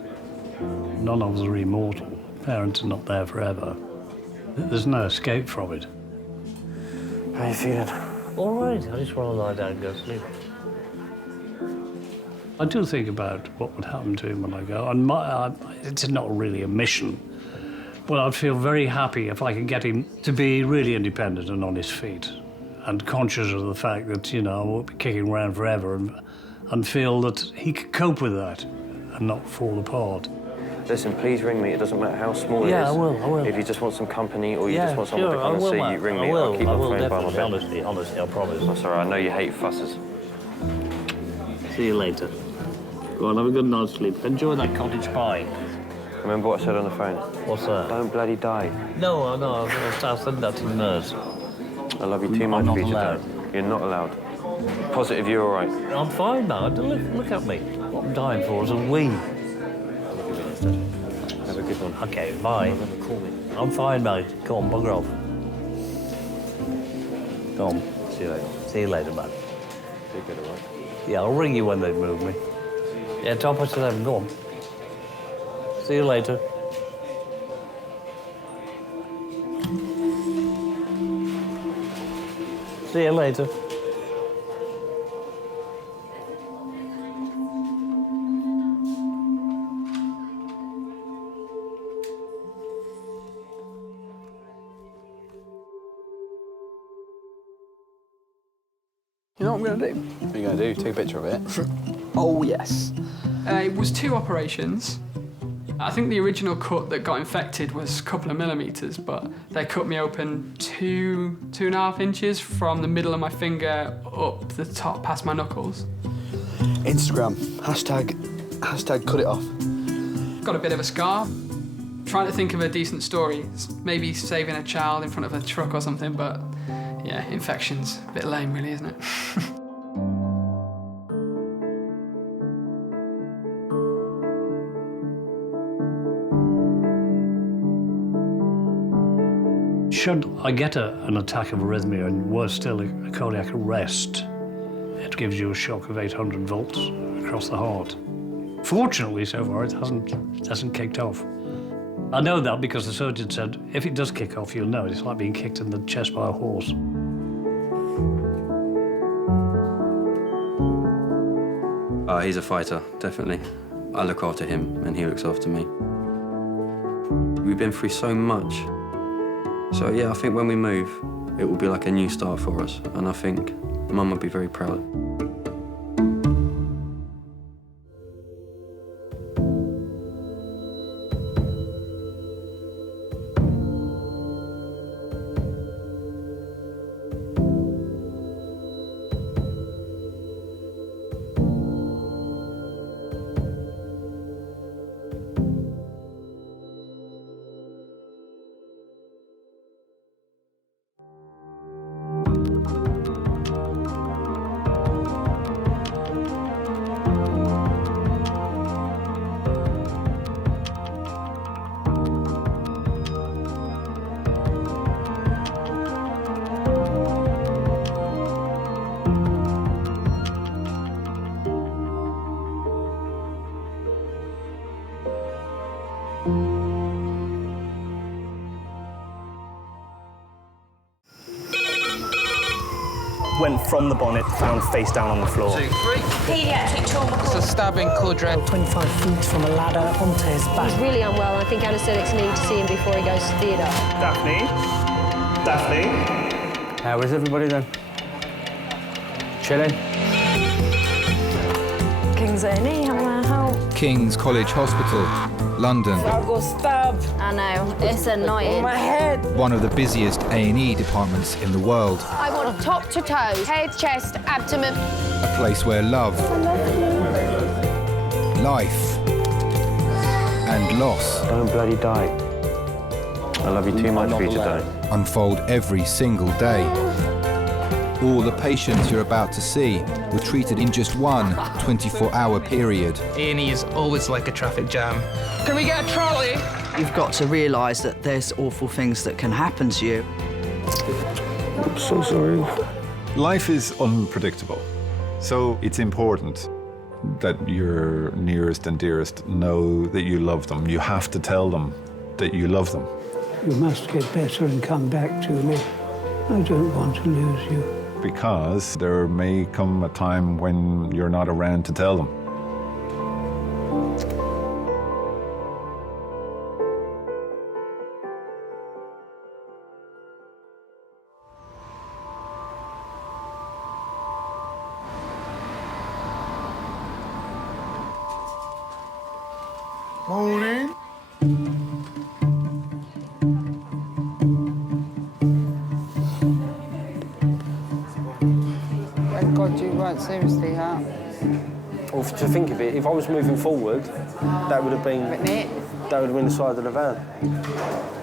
None of us are immortal. Parents are not there forever. There's no escape from it. How are you feeling? All right, I just want to lie down and go to sleep. I do think about what would happen to him when I go, and it's not really a mission, but I'd feel very happy if I could get him to be really independent and on his feet, and conscious of the fact that, you know, I won't be kicking around forever, and feel that he could cope with that and not fall apart. Listen, please ring me. It doesn't matter how small it is. Yeah, I will. If you just want some company or you Yeah, just want someone to sure, come I and will, see mate. you, ring I me. will, I'll keep I my will, phone by my definitely, bed. honestly, I promise. That's all right. I know you hate fusses. See you later. Go on, have a good night's sleep. Enjoy that cottage pie. Remember what I said on the phone? What's that? Don't bloody die. No, I know. I've said that to the nurse. I love you too much for you to die. You're not allowed. Positive, you're all right. I'm fine now. Look at me. What I'm dying for is a wee. Have a good one. OK, bye. I'm fine, mate. Go on, bugger off. Go on. See you later. See you later, man. Be good, all right? Yeah, I'll ring you when they move me. Yeah, 11:30, go on. See you later. See you later. You know what I'm going to do? What are you going to do? Take a picture of it? Oh, yes. It was 2 operations. I think the original cut that got infected was a couple of millimetres, but they cut me open 2.5 inches from the middle of my finger up the top past my knuckles. Instagram, hashtag cut it off. Got a bit of a scar. Trying to think of a decent story. Maybe saving a child in front of a truck or something, but yeah, infection's a bit lame really, isn't it? Should I get an attack of arrhythmia and worse still, a cardiac arrest, it gives you a shock of 800 volts across the heart. Fortunately, so far, it hasn't kicked off. I know that because the surgeon said, if it does kick off, you'll know it. It's like being kicked in the chest by a horse. He's a fighter, definitely. I look after him and he looks after me. We've been through so much. So yeah, I think when we move, it will be like a new start for us. And I think Mum would be very proud. Went from the bonnet, found face down on the floor. 2, 3. Pediatric trauma. It's a stabbing quadrant. 25 feet from a ladder onto his back. He's really unwell. I think anaesthetics need to see him before he goes to theatre. Daphne? Daphne? How is everybody then? Chilling? Kings A&E, how may I help? King's College Hospital, London. I got stabbed. I know, it's annoying. My head. One of the busiest A&E departments in the world. I want top to toe, head, chest, abdomen. A place where love, life, and loss. Don't bloody die. I love you too much for you to die. Unfold every single day. All the patients you're about to see were treated in just one 24-hour period. A&E is always like a traffic jam. Can we get a trolley? You've got to realise that there's awful things that can happen to you. I'm so sorry. Life is unpredictable, so it's important that your nearest and dearest know that you love them. You have to tell them that you love them. You must get better and come back to me. I don't want to lose you. Because there may come a time when you're not around to tell them. Pauline? Thank God you weren't seriously hurt. Well, to think of it, if I was moving forward, that would have been... Wouldn't it? that would have been the side of the van.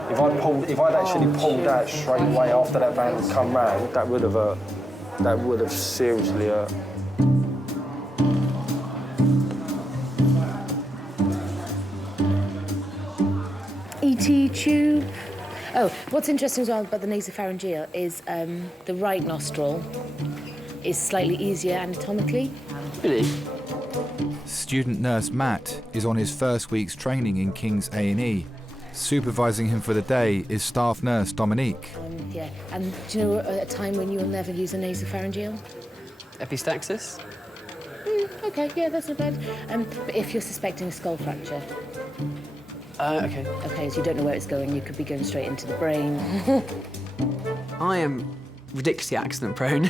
If I'd actually pulled out straight away after that van had come round, that would have seriously hurt. ET tube. Oh, what's interesting as well about the nasopharyngeal is the right nostril is slightly easier anatomically. Really? Student nurse Matt is on his first week's training in King's A&E. Supervising him for the day is staff nurse Dominique. Yeah, and do you know a time when you will never use a nasopharyngeal? Epistaxis? Okay, yeah, that's not bad. But if you're suspecting a skull fracture. Okay. Okay, so you don't know where it's going, you could be going straight into the brain. I am ridiculously accident prone.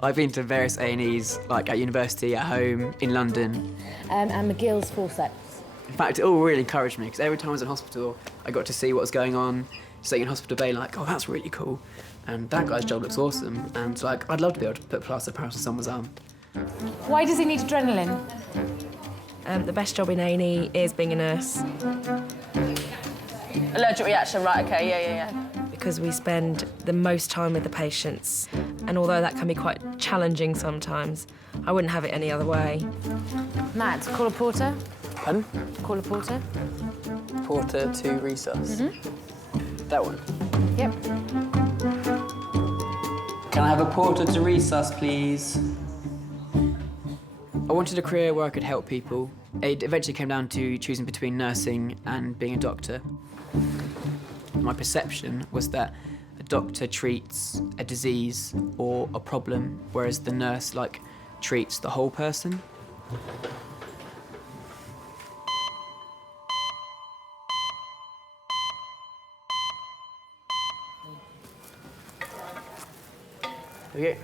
I've been to various A&Es, like at university, at home, in London. And McGill's forceps. In fact, it all really encouraged me, because every time I was in hospital, I got to see what was going on, sitting in hospital bay like, oh, that's really cool. And that guy's job looks awesome. And like, I'd love to be able to put plaster of Paris on someone's arm. Why does he need adrenaline? The best job in A&E is being a nurse. Allergic reaction, right, okay, yeah. Because we spend the most time with the patients, and although that can be quite challenging sometimes, I wouldn't have it any other way. Matt, call a porter. Pardon? Call a porter. Porter to resus. That one? Yep. Can I have a porter to resus, please? I wanted a career where I could help people. It eventually came down to choosing between nursing and being a doctor. My perception was that a doctor treats a disease or a problem, whereas the nurse, treats the whole person. Okay.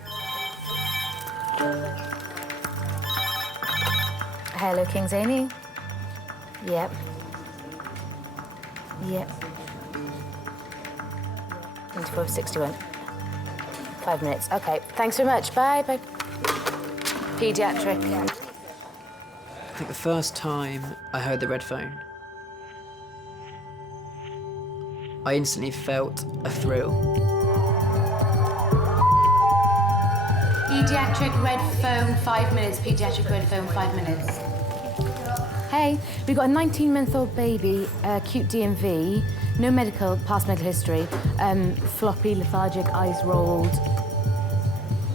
Hello, Kings A&E. Yep. 2461. 5 minutes. Okay. Thanks very much. Bye. Pediatric. I think the first time I heard the red phone, I instantly felt a thrill. Pediatric red phone, 5 minutes. Pediatric red phone, 5 minutes. Hey, we've got a 19-month-old baby, acute DMV, no past medical history, floppy, lethargic, eyes rolled.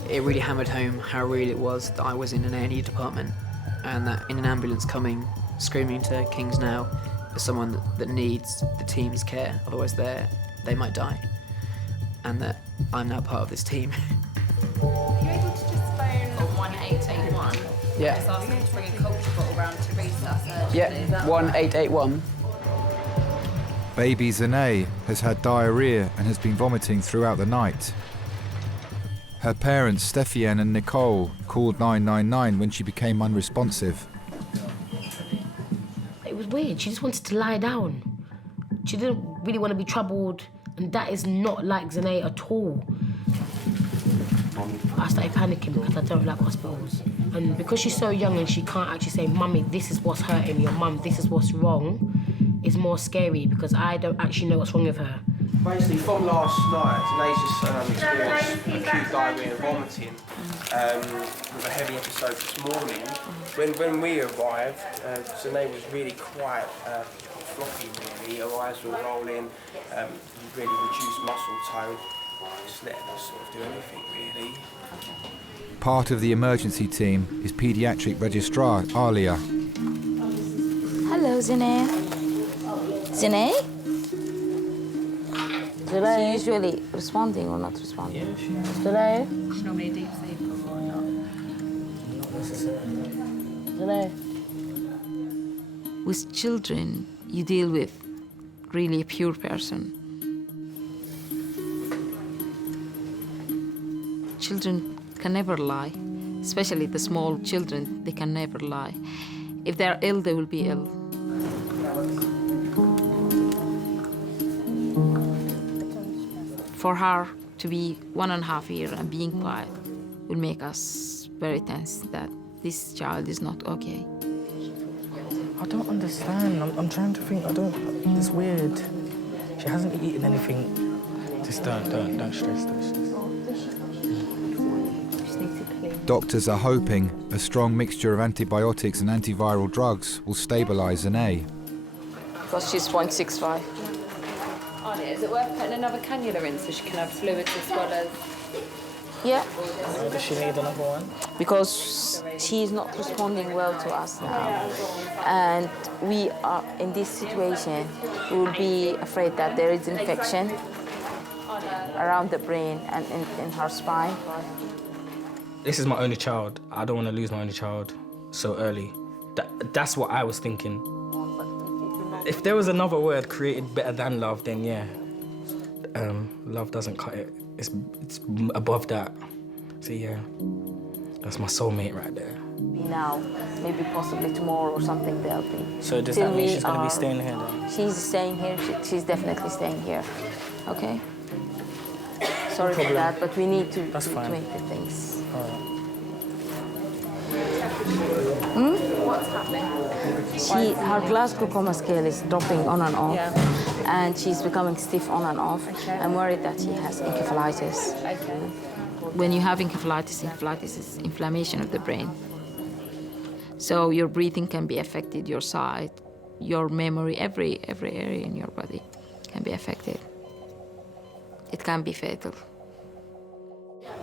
It really hammered home how real it was that I was in an A&E department, and that in an ambulance coming, screaming to Kings now, is someone that needs the team's care, otherwise they might die, and that I'm now part of this team. Are you able to just phone 1881? Yeah. Just ask them to bring a culture bottle round to resus urgently. Yeah, 1881. Baby Zane has had diarrhea and has been vomiting throughout the night. Her parents, Steffiane and Nicole, called 999 when she became unresponsive. It was weird. She just wanted to lie down. She didn't really want to be troubled, and that is not like Zane at all. I started panicking because I don't like hospitals. And because she's so young and she can't actually say, Mummy, this is what's hurting me, or Mum, this is what's wrong, it's more scary because I don't actually know what's wrong with her. Basically, from last night, Danae's just experienced acute diarrhea and vomiting with a heavy episode this morning. When we arrived, Danae was really quite floppy, really. Her eyes were rolling, really reduced muscle tone. Just letting us sort of do anything, really. Part of the emergency team is paediatric registrar Alia. Hello, Zane. Zane? Is she usually responding or not responding? Yeah, she is. Today? She's normally a deep sleeper or not. Not necessarily. Today? With children, you deal with really a pure person. Children can never lie, especially the small children, they can never lie. If they're ill, they will be ill. For her to be 1.5 years and being quiet will make us very tense that this child is not okay. I don't understand. I'm trying to think. It's weird. She hasn't eaten anything. Just don't stress. Doctors are hoping a strong mixture of antibiotics and antiviral drugs will stabilise Zanae. Because she's 0.65. Is it worth putting another cannula in so she can have fluids as well as... Yeah. Does she need another one? Because she's not responding well to us now. And we are in this situation, we will be afraid that there is infection around the brain and in her spine. This is my only child. I don't want to lose my only child so early. That's what I was thinking. If there was another word created better than love, then yeah. Love doesn't cut it. It's above that. So yeah, that's my soulmate right there. Now, maybe possibly tomorrow or something they'll be. So does that mean she's going to be staying here then? She's staying here. She's definitely staying here. Okay? Sorry for that, but we need to make the things. What's happening? Her Glasgow coma scale is dropping on and off, and she's becoming stiff on and off. Okay. I'm worried that she has encephalitis. Okay. When you have encephalitis is inflammation of the brain. So your breathing can be affected, your sight, your memory, every area in your body can be affected. It can be fatal.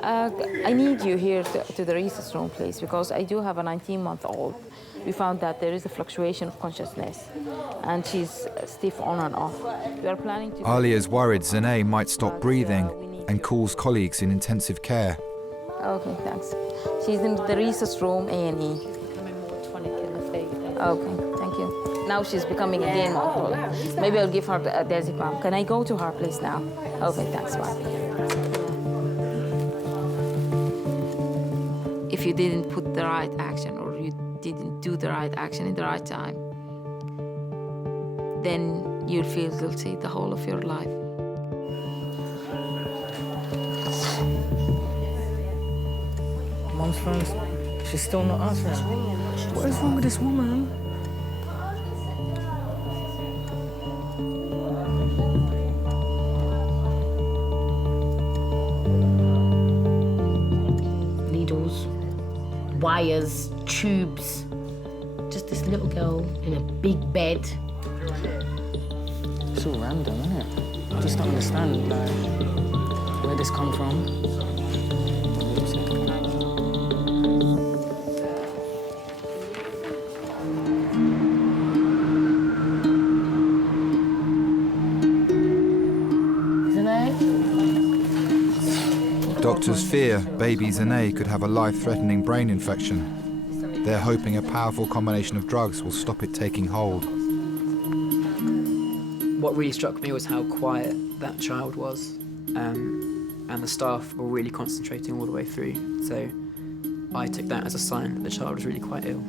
I need you here to the resus room, please, because I do have a 19-month-old. We found that there is a fluctuation of consciousness, and she's stiff on and off. We are planning to... Alia's worried Zanae might stop breathing and calls colleagues in intensive care. Okay, thanks. She's in the resus room, A&E. Okay, thank you. Now she's becoming again more cold. Maybe I'll give her a diazepam. Can I go to her, please, now? Okay, thanks, bye. If you didn't put the right action or you didn't do the right action in the right time, then you'll feel guilty the whole of your life. Mom's phone, she's still not answering. What is wrong with this woman? Needles, wires, tubes. Just this little girl in a big bed. It's all random, isn't it? I just don't understand, like, where this come from. Doctors fear baby Zanae could have a life-threatening brain infection. They're hoping a powerful combination of drugs will stop it taking hold. What really struck me was how quiet that child was, and the staff were really concentrating all the way through. So I took that as a sign that the child was really quite ill.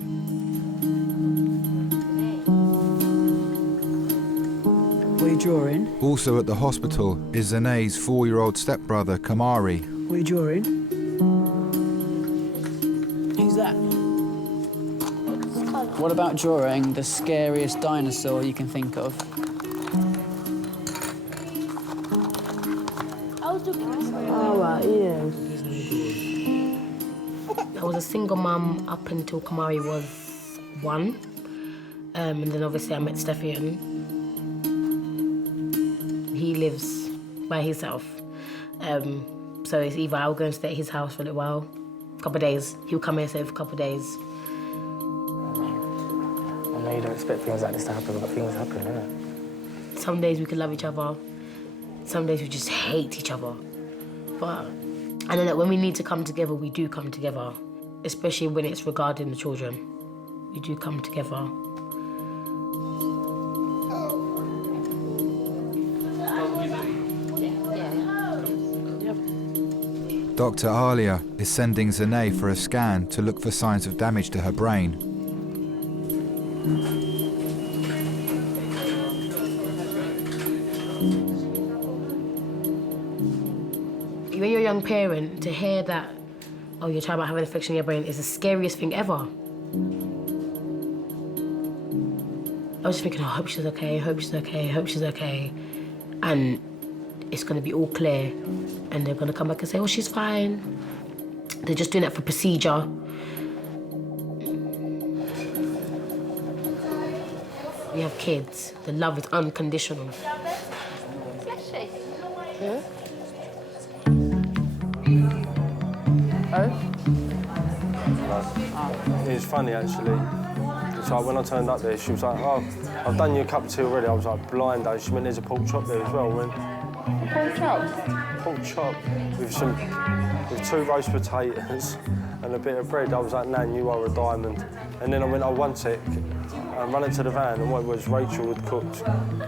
What are you drawing? Also at the hospital is Zanae's 4-year-old stepbrother, Kamari. What are you drawing? Who's that? What about drawing the scariest dinosaur you can think of? Oh, yes. I was a single mum up until Kamari was 1. And then obviously I met Stefan. He lives by himself. So it's either I'll go and stay at his house for a little while, a couple of days. He'll come here and stay for a couple of days. I know you don't expect things like this to happen, but things happen, innit? Some days we can love each other. Some days we just hate each other. But I know that when we need to come together, we do come together, especially when it's regarding the children. We do come together. Dr. Alia is sending Zanae for a scan to look for signs of damage to her brain. When you're a young parent, to hear that, oh, your child might have an infection in your brain is the scariest thing ever. I was thinking, I hope she's okay, hope she's okay, hope she's okay. And it's going to be all clear. And they're going to come back and say, oh, she's fine. They're just doing it for procedure. We have kids. The love is unconditional. It was funny, actually. It's like when I turned up there, she was like, oh, I've done you a cup of tea already. I was like, blind, though. She went, there's a pork chop there as well. I went, Pork chop? Pork chop with 2 roast potatoes and a bit of bread. I was like, Nan, you are a diamond. And then I went, oh, one sec. I ran into the van, and what it was, Rachel had cooked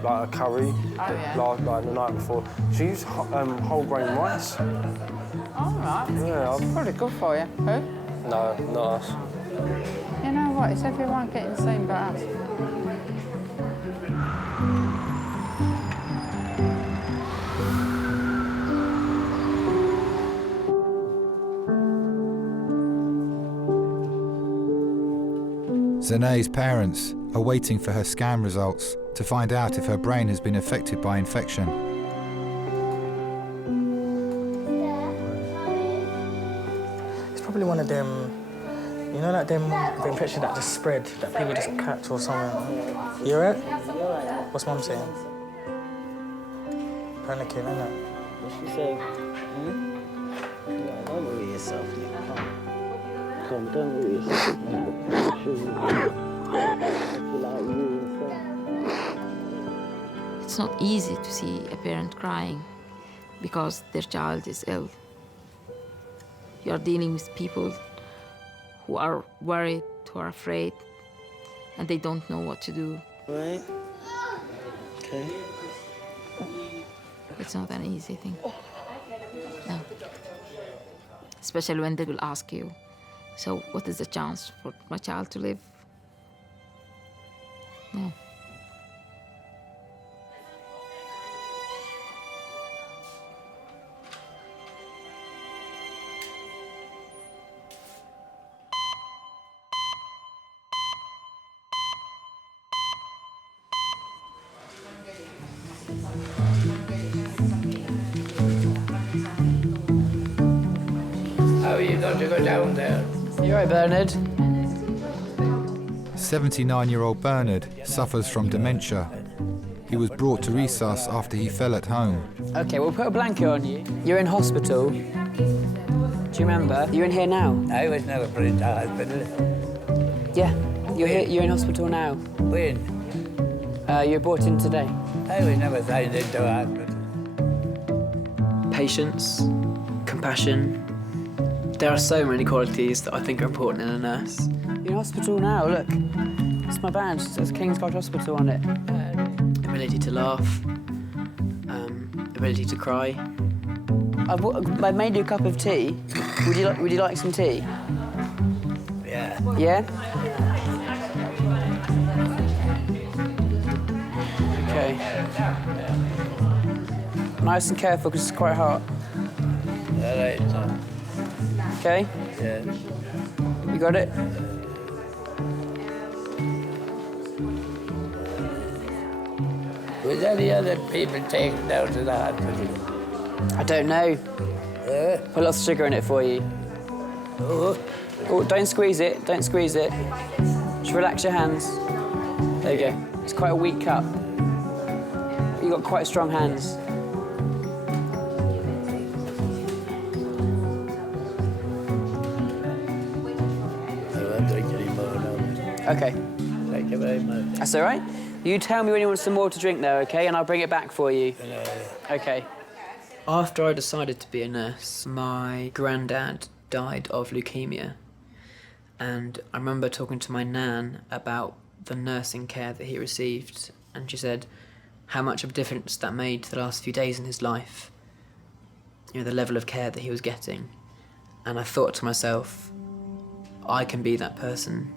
like a curry like the night before. She used whole grain rice. All right. Yeah, it's probably good for you. Who? No, not us. You know what? It's everyone getting the same but us. Zanae's parents are waiting for her scan results to find out if her brain has been affected by infection. It's probably one of them, you know, like them the infection that just spread, that people just catch or something. You alright? What's Mum saying? Panicking, isn't it? What's she saying? Don't worry yourself, Come, don't worry yourself. It's not easy to see a parent crying because their child is ill. You are dealing with people who are worried, who are afraid, and they don't know what to do. Right? Okay. It's not an easy thing. No. Especially when they will ask you, so what is the chance for my child to live? No. How are you going to go down there? You all right, Bernard? 79-year-old Bernard suffers from dementia. He was brought to resus after he fell at home. Okay, we'll put a blanket on you. You're in hospital. Do you remember? You're in here now. I was never put into hospital. Yeah, you're here. You're in hospital now. When? You were brought in today. I was never signed into hospital. Patience, compassion. There are so many qualities that I think are important in a nurse. You're in hospital now, look. It's my badge. It says Kings Hospital on it. Ability to laugh, ability to cry. I made you a cup of tea. Would you like some tea? Yeah. Yeah? Okay. Nice and careful, because it's quite hot. All right, sir. Okay? Yeah. You got it? Was any other people taken down to the hospital? I don't know. Put lots of sugar in it for you. Oh. Oh, don't squeeze it. Don't squeeze it. Just relax your hands. There you go. It's quite a weak cup. You've got quite strong hands. I won't drink any more now. Okay. Thank you very much. That's all right. You tell me when you want some more to drink, though, okay? And I'll bring it back for you. Okay. After I decided to be a nurse, my granddad died of leukemia. And I remember talking to my nan about the nursing care that he received. And she said how much of a difference that made the last few days in his life. You know, the level of care that he was getting. And I thought to myself, I can be that person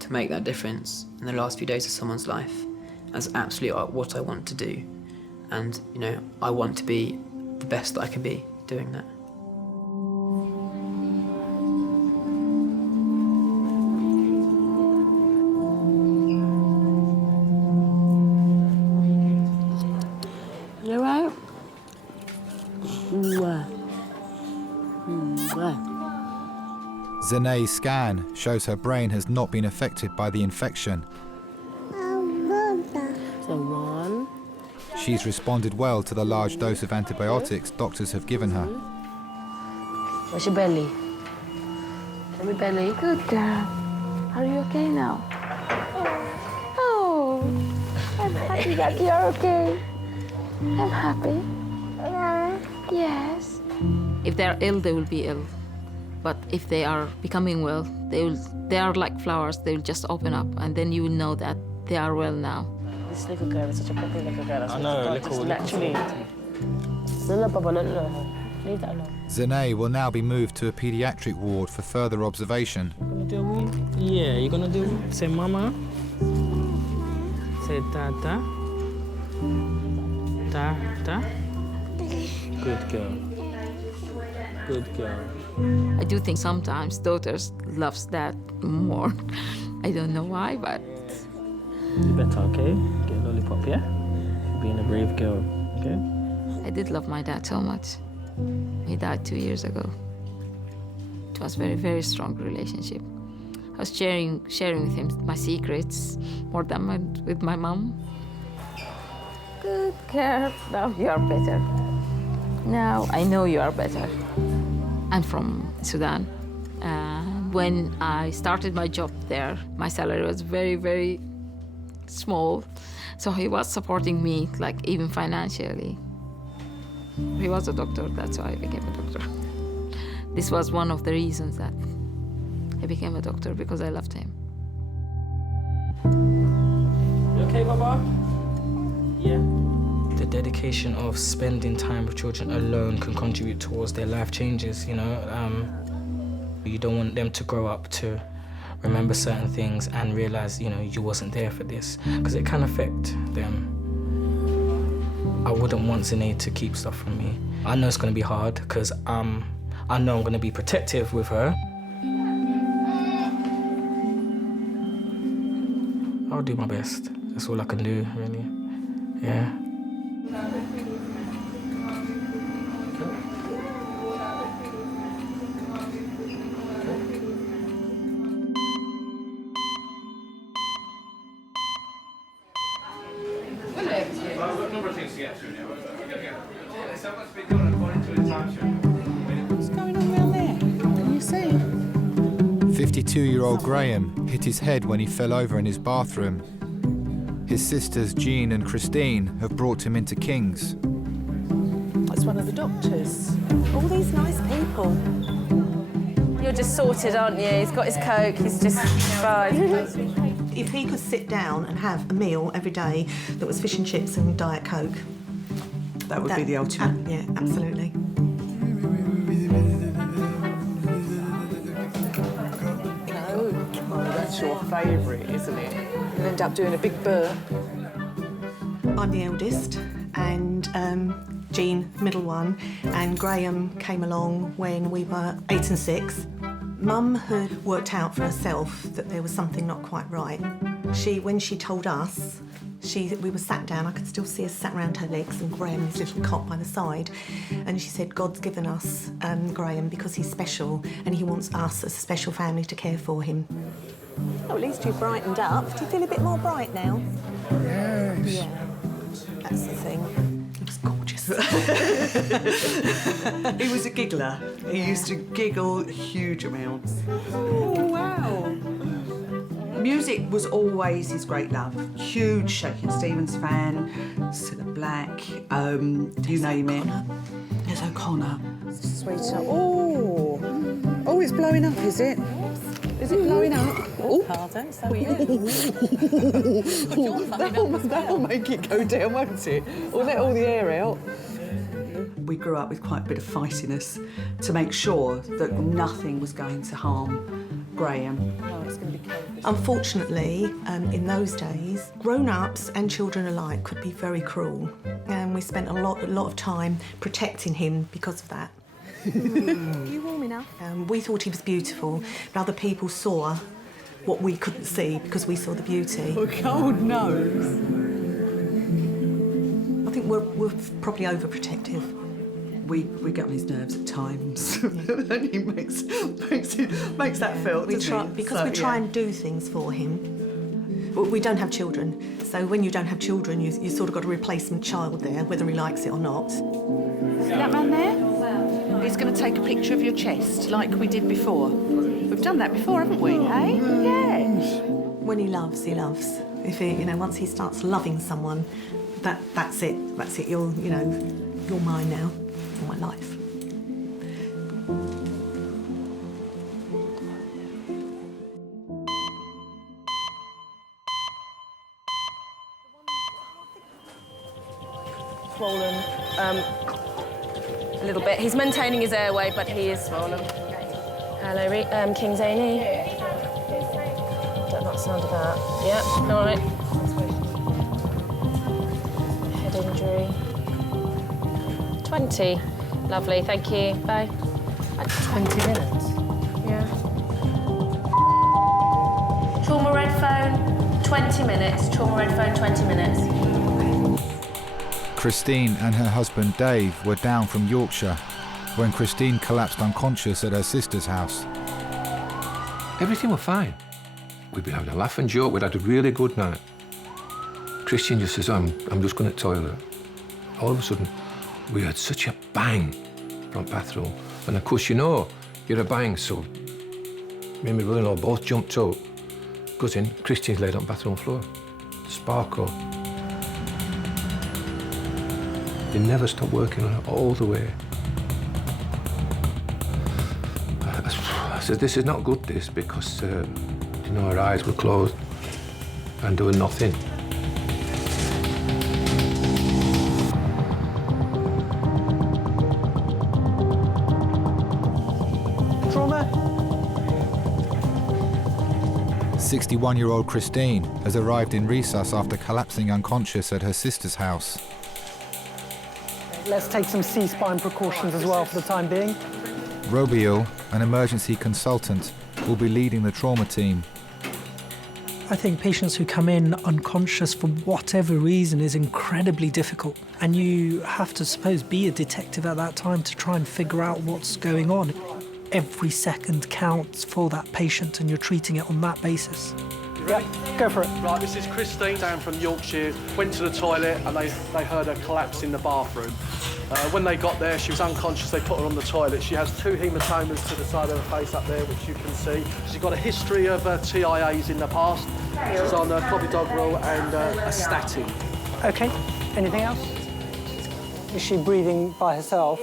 to make that difference in the last few days of someone's life. That's absolutely what I want to do. And, you know, I want to be the best that I can be doing that. Zene's scan shows her brain has not been affected by the infection. So 1. She's responded well to the large dose of antibiotics doctors have given her. Where's your belly? Show me belly. Good girl. Are you okay now? Oh, I'm happy that you're okay. I'm happy. Yes. If they're ill, they will be ill. But if they are becoming well, they are like flowers. They will just open up, and then you will know that they are well now. This little girl is such a pretty little girl. I know, little. Naturally. Leave that alone. Zene will now be moved to a pediatric ward for further observation. Gonna do a wee? Yeah, you're gonna do. Say mama. Say tata. Ta. Good girl. Good girl. I do think sometimes daughters loves dad more. I don't know why, but You better, okay? Get a lollipop, yeah? Being a brave girl, okay? I did love my dad so much. He died 2 years ago. It was a very, very strong relationship. I was sharing with him my secrets more than with my mom. Good girl. Now you are better. Now I know you are better. I'm from Sudan. When I started my job there, my salary was very, very small. So he was supporting me, like even financially. He was a doctor, that's why I became a doctor. This was one of the reasons that I became a doctor, because I loved him. You okay, Baba? Yeah. The dedication of spending time with children alone can contribute towards their life changes, you know. You don't want them to grow up to remember certain things and realize, you know, you wasn't there for this, because it can affect them. I wouldn't want Zene to keep stuff from me. I know it's going to be hard, because I know I'm going to be protective with her. I'll do my best. That's all I can do, really. Yeah. What's going on around there? Can you see? 52-year-old Graham hit his head when he fell over in his bathroom. His sisters Jean and Christine have brought him into Kings. That's one of the doctors. All these nice people. You're just sorted, aren't you? He's got his Coke, he's just fine. If he could sit down and have a meal every day that was fish and chips and Diet Coke. That would be the ultimate. Yeah, absolutely. Oh, that's your favourite, isn't it? You end up doing a big burp. I'm the eldest, and Jean, middle one, and Graham came along when we were 8 and 6. Mum had worked out for herself that there was something not quite right. When she told us, we were sat down, I could still see us sat around her legs and Graham, his little cot by the side, and she said, God's given us Graham because he's special and he wants us as a special family to care for him. Oh, at least you've brightened up. Do you feel a bit more bright now? Yes. Yeah, that's the thing. He was gorgeous. He was a giggler. He used to giggle huge amounts. Oh, wow. Music was always his great love. Huge Shakin' Stevens fan, Cilla Black, you name it. There's O'Connor. Sweeter. Oh, it's blowing up, is it? Is it blowing up? Oh, pardon, so are you. That'll make it go down, won't it? Or let all the air out. We grew up with quite a bit of feistiness to make sure that nothing was going to harm Graham. Oh, it's going to be cold. Unfortunately, in those days, grown-ups and children alike could be very cruel, and we spent a lot of time protecting him because of that. You warm enough? We thought he was beautiful, but other people saw what we couldn't see because we saw the beauty. A cold nose. I think we're probably overprotective. We get on his nerves at times, and he makes that felt. We try, because we try and do things for him. We don't have children, so when you don't have children, you sort of got a replacement child there, whether he likes it or not. See that man there? He's going to take a picture of your chest, like we did before. We've done that before, haven't we, hey? Yes. When he loves, he loves. If he, once he starts loving someone, that's it. That's it. You're mine now, for my life. Swollen, a little bit. He's maintaining his airway, but he is swollen. Hello, Kings A&E. Don't like the sound of that. Yep, all right. Head injury. 20. Lovely, thank you. Bye. 20 minutes? Yeah. Trauma red phone, 20 minutes. Trauma red phone, 20 minutes. Christine and her husband Dave were down from Yorkshire when Christine collapsed unconscious at her sister's house. Everything was fine. We'd been having a laugh and joke. We'd had a really good night. Christine just says, I'm just going to the toilet. All of a sudden, we heard such a bang from the bathroom. And of course, you're a bang, so me and my brother-in-law both jumped up. Goes in, Christine's laid on the bathroom floor. Sparkle. They never stopped working on her all the way. I said, this is not good, this, because, her eyes were closed and doing nothing. Trauma. 61-year-old Christine has arrived in resus after collapsing unconscious at her sister's house. Let's take some C-spine precautions as well for the time being. Robiel, an emergency consultant, will be leading the trauma team. I think patients who come in unconscious for whatever reason is incredibly difficult. And you have to, suppose, be a detective at that time to try and figure out what's going on. Every second counts for that patient and you're treating it on that basis. Yeah, go for it. Right, this is Christine down from Yorkshire. Went to the toilet and they heard her collapse in the bathroom. When they got there, she was unconscious. They put her on the toilet. She has 2 hematomas to the side of her face up there, which you can see. She's got a history of TIAs in the past. She's on clopidogrel and a statin. Okay, anything else? Is she breathing by herself?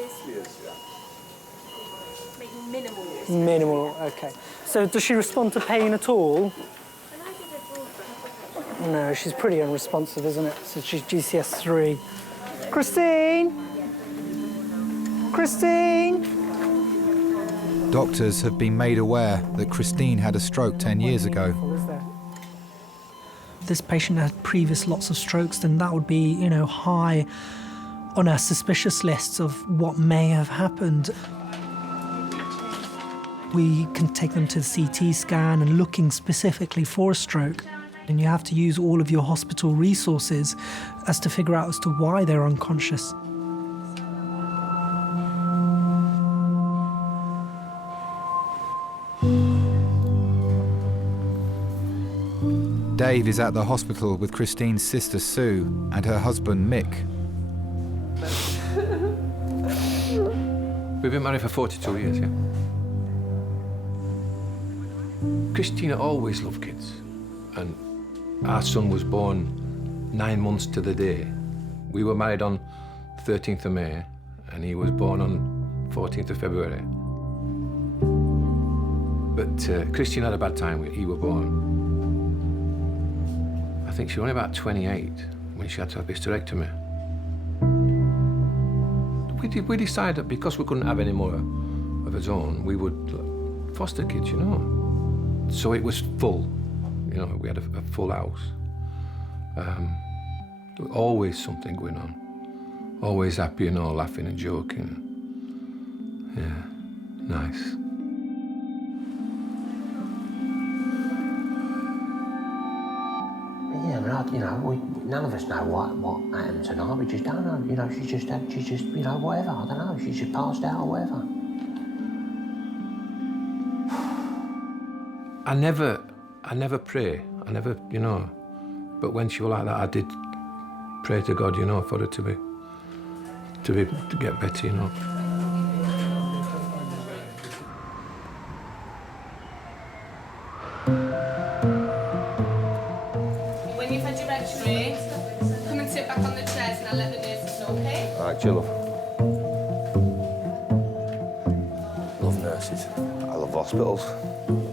Minimal, okay. So does she respond to pain at all? No, she's pretty unresponsive, isn't it? So she's GCS 3. Christine? Christine? Doctors have been made aware that Christine had a stroke 10 years ago. If this patient had previous lots of strokes, then that would be, high on our suspicious lists of what may have happened. We can take them to the CT scan and looking specifically for a stroke. And you have to use all of your hospital resources as to figure out as to why they're unconscious. Dave is at the hospital with Christine's sister Sue and her husband Mick. We've been married for 42 years, yeah. Christina always loved kids, and our son was born 9 months to the day. We were married on 13th of May, and he was born on 14th of February. But Christina had a bad time when he was born. I think she was only about 28 when she had to have a hysterectomy. We decided that because we couldn't have any more of his own, we would foster kids, So it was full. We had a full house. Always something going on. Always happy, laughing and joking. Yeah, nice. Yeah, none of us know what happened tonight. We just don't know. She just, whatever. I don't know. She just passed out or whatever. I never pray. I never, But when she was like that, I did pray to God, for her to get better, When you've had your x-ray, come and sit back on the chairs and I'll let the nurses know, okay? All right, chill. Love nurses. I love hospitals.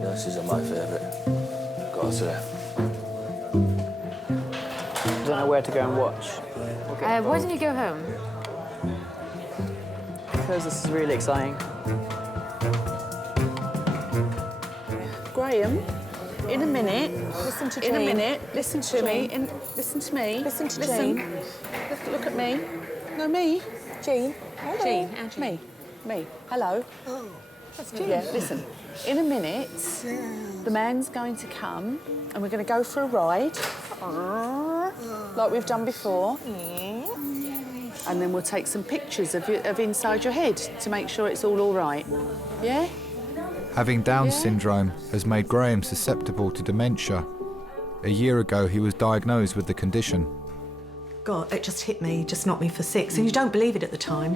Nurses are my favourite. Gotta say. Don't know where to go and watch. Why don't you go home? Because this is really exciting. Graham, in a minute. Listen to In a Jane. minute, listen to me. Jane. Listen to me. Listen to Jane. Look at me. No, me. Jane. Hello. Jane, Angie. Me. Hello. Oh, that's Jane. Yeah, listen. In a minute, the man's going to come and we're going to go for a ride, like we've done before. And then we'll take some pictures of inside your head to make sure it's all right. Yeah? Having Down syndrome has made Graham susceptible to dementia. A year ago, he was diagnosed with the condition. God, it just hit me, just knocked me for six, and you don't believe it at the time.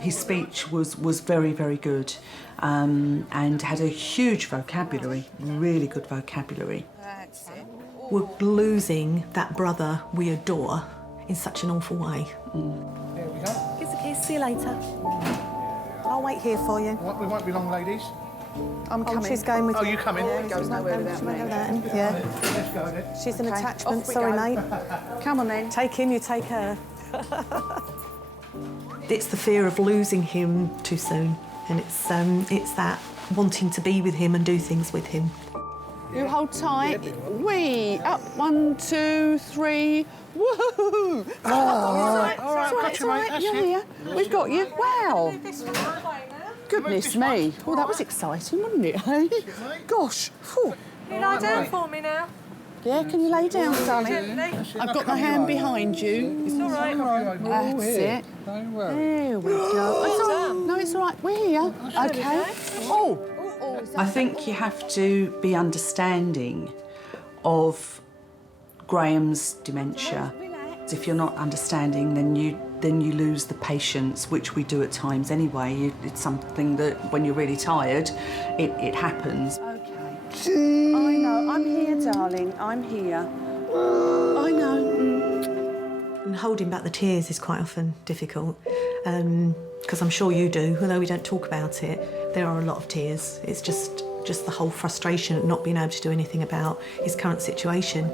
His speech was very, very good, and had a huge vocabulary, really good vocabulary. We're losing that brother we adore in such an awful way. There we go. Here's a kiss, see you later. I'll wait here for you. We won't be long, ladies. I'm coming. She's going with Oh, you. you coming? It goes nowhere without me. Yeah. Let's go then. She's an Okay, attachment, off we sorry, go. mate. Come on then. Take him, you take her. It's the fear of losing him too soon, and it's that wanting to be with him and do things with him. You hold tight. Wee. Up. 1, 2, 3. Woohoo! All right, got you, mate. That's You're it. here. We've got you. Wow. Goodness me. Well, that was exciting, wasn't it, hey? Gosh. Phew. You lie down for me now. Yeah, can you lay down, darling? Gently. I've got my hand behind you. It's all right. That's it. There we go. No, it's all right. We're here. Okay. Oh. I think you have to be understanding of Graham's dementia. If you're not understanding, then you lose the patience, which we do at times anyway. It's something that when you're really tired, it happens. Okay. I know. I'm here, darling. I'm here. I know. And holding back the tears is quite often difficult, because I'm sure you do, although we don't talk about it. There are a lot of tears. It's just the whole frustration at not being able to do anything about his current situation.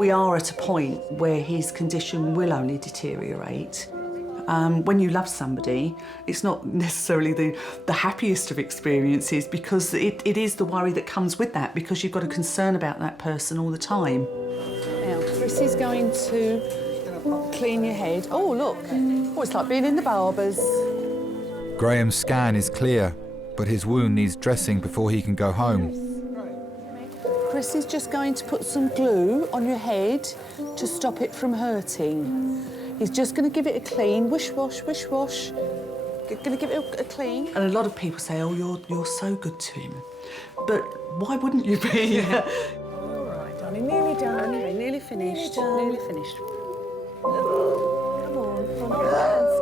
We are at a point where his condition will only deteriorate. When you love somebody, it's not necessarily the happiest of experiences, because it is the worry that comes with that, because you've got a concern about that person all the time. Now, Chris is going to clean your head. Oh, look. Oh, it's like being in the barber's. Graham's scan is clear, but his wound needs dressing before he can go home. Chris is just going to put some glue on your head to stop it from hurting. He's just going to give it a clean, wish-wash, wish-wash. Going to give it a clean. And a lot of people say, oh, you're so good to him. But why wouldn't you be? All right, darling, nearly done. Okay, nearly finished. Nearly finished. Come on.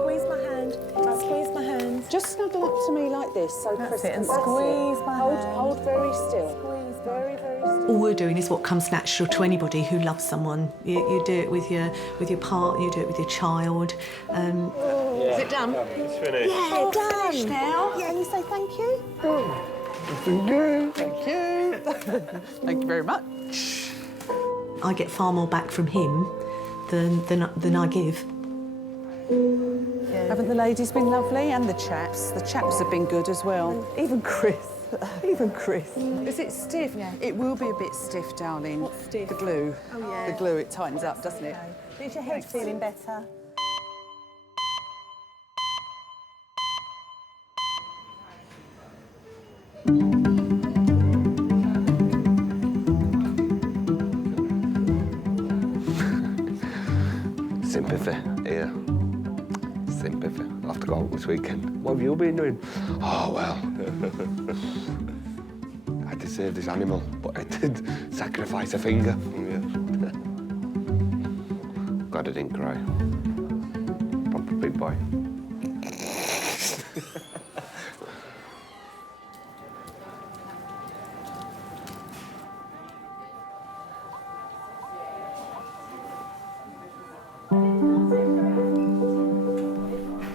Squeeze my hand. Squeeze my hand. Just snuggle up to me like this, so Chris it, and can squeeze my hand. Hold very still. Squeeze very, very still. All we're doing is what comes natural to anybody who loves someone. You do it with your partner, you do it with your child. Is it done? It's finished. Yeah, done. Finished now. Yeah, you say thank you. Thank you. Thank you. Thank you very much. I get far more back from him than I give. Haven't the ladies been lovely? And the chaps? The chaps have been good as well. Even Chris. Even Chris. Is it stiff? Yeah. It will be a bit stiff, darling. What's stiff? The glue. Oh, yeah. The glue, it tightens up, doesn't it? Is your head feeling better? sympathy here. Sympathy. I'll have to go out this weekend. What have you been doing? Oh, well. I had to save this animal, but I did sacrifice a finger. Yeah. Glad I didn't cry. Proper big boy.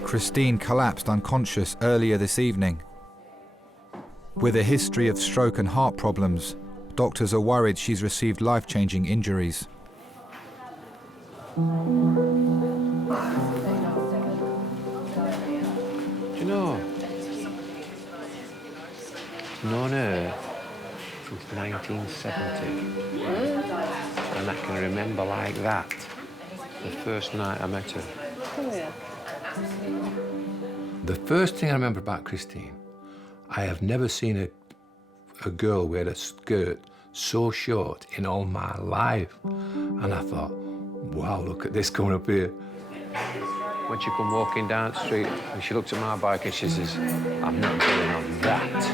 Christine collapsed unconscious earlier this evening. With a history of stroke and heart problems, doctors are worried she's received life-changing injuries. Do you know, I've known her since 1970, and I can remember like that the first night I met her. Oh, yeah. The first thing I remember about Christine, I have never seen a girl wear a skirt so short in all my life. And I thought, wow, look at this coming up here. When she come walking down the street and she looked at my bike and she says, I'm not getting on that.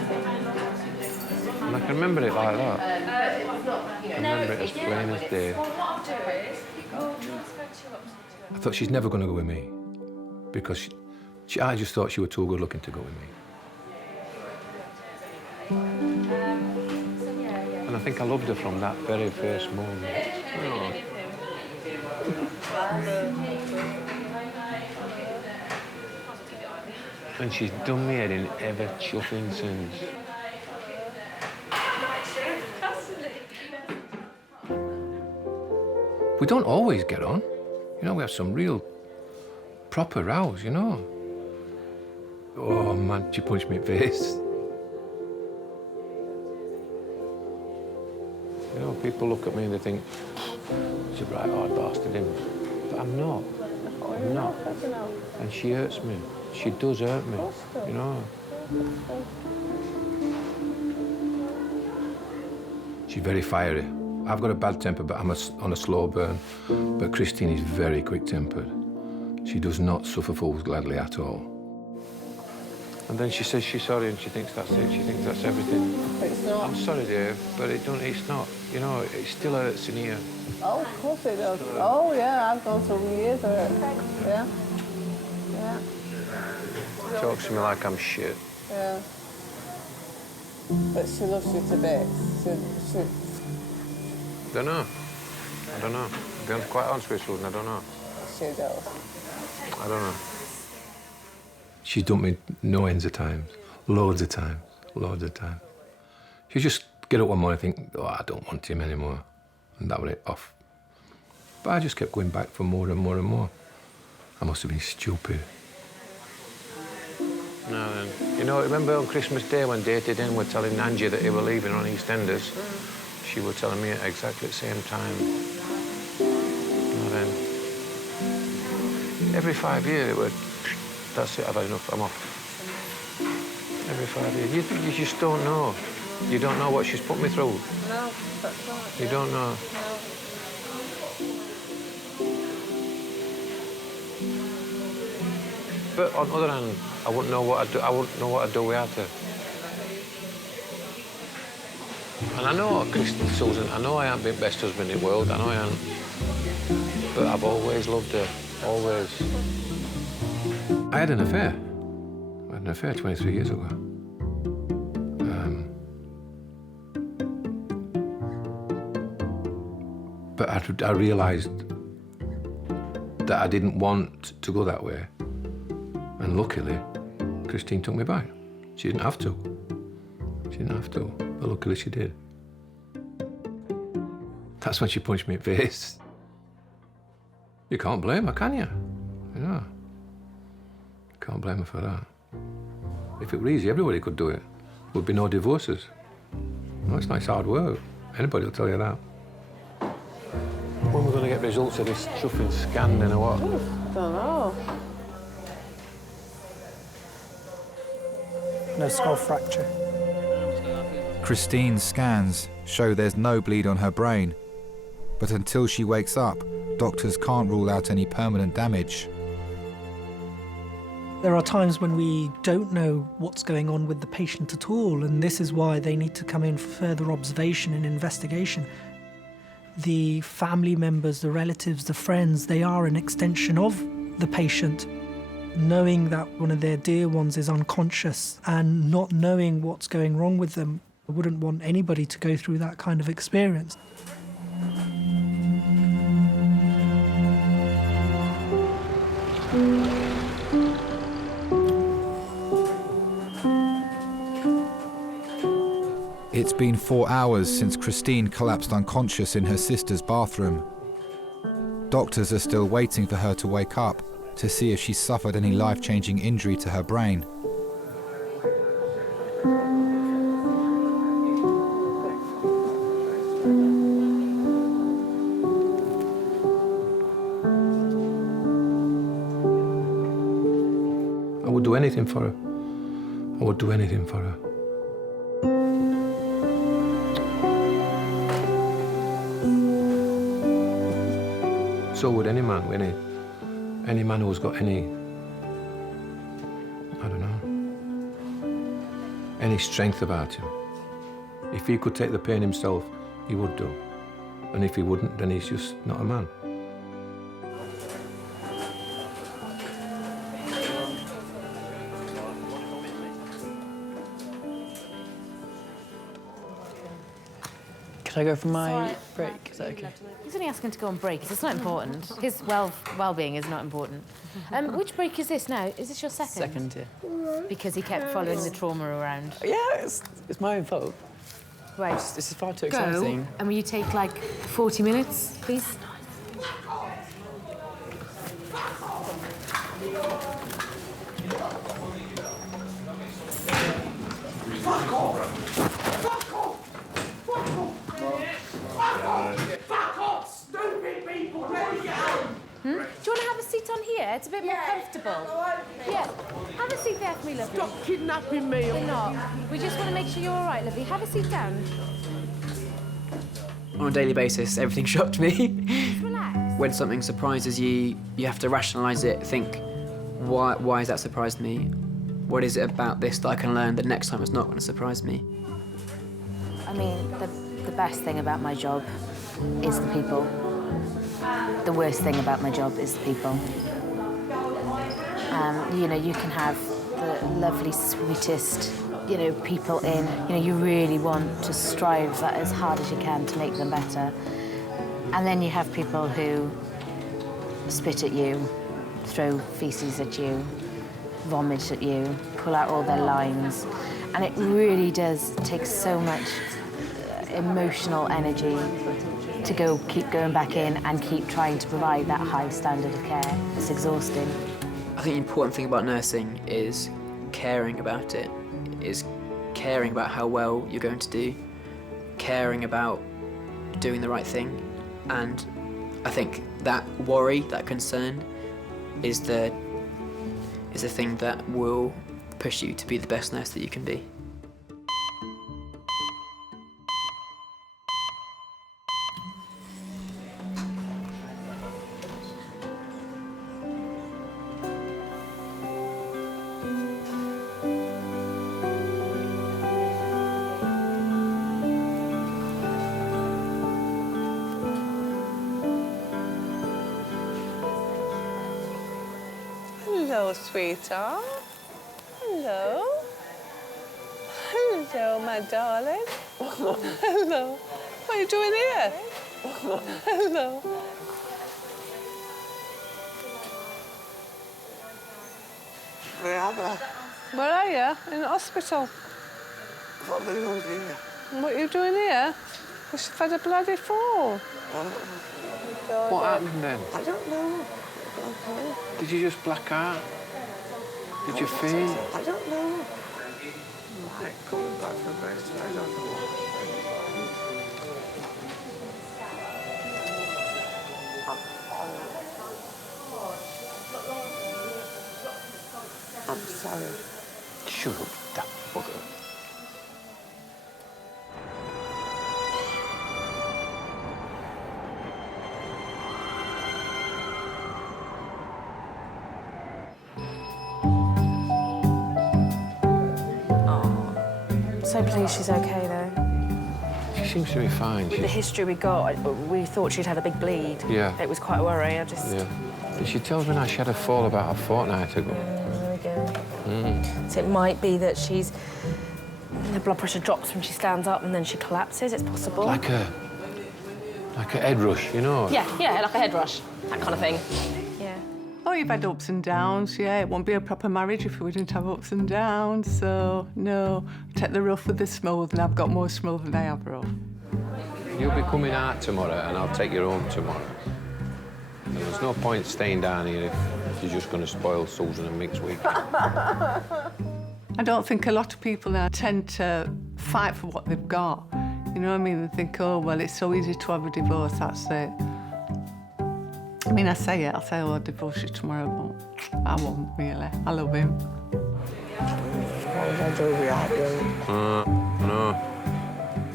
And I can remember it like that. I remember it as plain as day. I thought she's never going to go with me because I just thought she was too good looking to go with me. And I think I loved her from that very first moment. Oh. And she's done me head in ever chuffing since. We don't always get on. You know, we have some real proper rows, you know. Oh, man, she punched me in the face. You know, people look at me and they think, she's a right hard bastard, him. But I'm not. I'm not. And she hurts me. She does hurt me, you know. She's very fiery. I've got a bad temper, but I'm on a slow burn. But Christine is very quick-tempered. She does not suffer fools gladly at all. And then she says she's sorry and she thinks that's it. She thinks that's everything. It's not. I'm sorry, dear, but it's not. You know, it still hurts in here. Oh, of course it does. Oh, yeah, I've gone through years of it. Yeah. Yeah. Talks to me like I'm shit. Yeah. But she loves you to bits. She... Don't know. I don't know. To be quite honest with you, I don't know. She does. I don't know. She's dumped me no ends of times. Loads of times. Loads of times. She just get up one morning and think, oh, I don't want him anymore. And that was it, off. But I just kept going back for more and more and more. I must have been stupid. No, then. You know, remember on Christmas Day when Dated In were telling Angie that they were leaving on EastEnders? She was telling me at exactly the same time. No, then. Every 5 years it would, that's it, I've had enough, I'm off. Every 5 years. You just don't know. You don't know what she's put me through. No, that's right. You don't know. No. But on the other hand, I wouldn't know what I'd do. I wouldn't know what I'd do without her. And I know, Susan, I know I haven't been best husband in the world. I know I haven't. But I've always loved her. Always. I had an affair. I had an affair 23 years ago. But I realised that I didn't want to go that way. And luckily, Christine took me back. She didn't have to. She didn't have to, but luckily she did. That's when she punched me in the face. You can't blame her, can you? You know. You can't blame her for that. If it were easy, everybody could do it. There would be no divorces. No, it's nice hard work. Anybody will tell you that. When we're going to get results of this chuffing scan then or what? I don't know. No skull fracture. Christine's scans show there's no bleed on her brain, but until she wakes up, doctors can't rule out any permanent damage. There are times when we don't know what's going on with the patient at all, and this is why they need to come in for further observation and investigation. The family members, the relatives, the friends, they are an extension of the patient. Knowing that one of their dear ones is unconscious and not knowing what's going wrong with them, I wouldn't want anybody to go through that kind of experience. It's been 4 hours since Christine collapsed unconscious in her sister's bathroom. Doctors are still waiting for her to wake up to see if she's suffered any life-changing injury to her brain. I would do anything for her. I would do anything for her. So would any man, wouldn't he? Any man who's got any, I don't know, any strength about him. If he could take the pain himself, he would do. And if he wouldn't, then he's just not a man. Can I go for my break? Is that okay? He's only asking to go on break. It's not important. His well-being is not important. Which break is this now? Is this your second? Second, yeah. Because he kept following the trauma around. Yeah, it's my own fault. Right. This is far too Go. exciting. And will you take like 40 minutes, please? Fuck off! Fuck off! Fuck off, stupid people! Let me get home! Do you want to have a seat on here? It's a bit more comfortable. Yeah. Have a seat there for me, lovely. Stop kidnapping me. We're not. We just want to make sure you're all right, lovely. Have a seat down. On a daily basis, everything shocked me. Relax. When something surprises you, you have to rationalise it, think, why has that surprised me? What is it about this that I can learn that next time it's not going to surprise me? I mean, the best thing about my job is the people. The worst thing about my job is the people. You know, you can have the lovely, sweetest, you know, people in. You know, you really want to strive that as hard as you can to make them better. And then you have people who spit at you, throw feces at you, vomit at you, pull out all their lines. And it really does take so much emotional energy to keep going back in and keep trying to provide that high standard of care. It's exhausting. I think the important thing about nursing is caring about it, is caring about how well you're going to do, caring about doing the right thing. And I think that worry, that concern, is the thing that will push you to be the best nurse that you can be. Hello, sweetheart. Hello. Hello, my darling. Hello. What are you doing here? Hello. Where are you? In the hospital. What are you doing here? What are you doing here? Because you've had a bloody fall. What happened then? I don't know. Did you just black out? Did you faint? I don't know. I'm coming back from rest. I don't know. I'm sorry. Shut up, that bugger. So pleased she's okay, though. She seems to be fine. With the history we got, we thought she'd had a big bleed. Yeah. It was quite a worry, Yeah. And she tells me now she had a fall about a fortnight ago. There we go. Mm. So it might be that the blood pressure drops when she stands up and then she collapses. It's possible. Like a head rush, you know? Yeah, like a head rush, that kind of thing. Yeah. Oh, you've had ups and downs, yeah. It won't be a proper marriage if we didn't have ups and downs. So, no, take the rough with the smooth, and I've got more smooth than I have rough. You'll be coming out tomorrow, and I'll take you home tomorrow. And there's no point staying down here if you're just going to spoil Susan and Mick's week. I don't think a lot of people now tend to fight for what they've got. You know what I mean? They think, oh, well, it's so easy to have a divorce, that's it. I mean, I say it, I'll say, oh, I'll divorce you tomorrow, but I won't, really. I love him. No.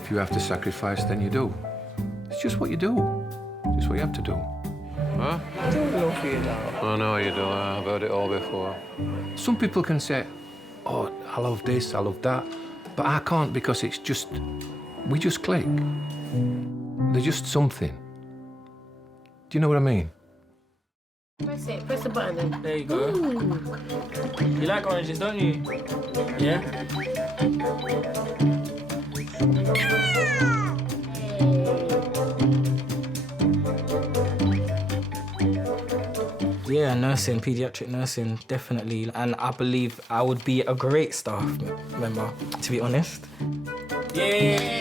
If you have to sacrifice, then you do. It's just what you do. Just what you have to do. Huh? I don't love you, though. I know you do. I've heard it all before. Some people can say, oh, I love this, I love that. But I can't because it's just... We just click. They're just something. Do you know what I mean? Press it. Press the button then. There you go. You like oranges, don't you? Yeah? Yeah, nursing, pediatric nursing, definitely. And I believe I would be a great staff member, to be honest. Yay!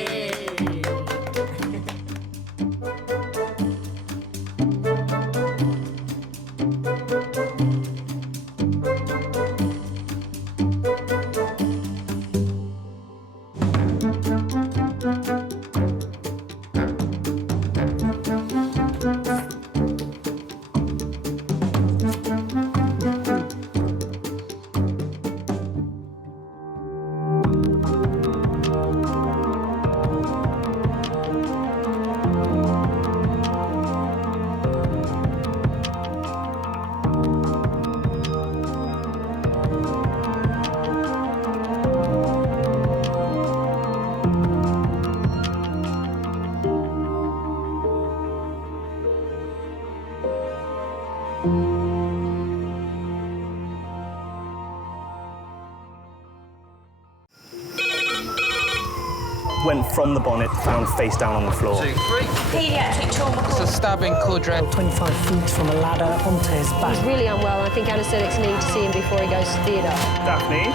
Went from the bonnet, found face down on the floor. Pediatric trauma. It's a stabbing quadra. 25 feet from a ladder onto his back. He's really unwell. I think anaesthetics need to see him before he goes to theatre. Daphne?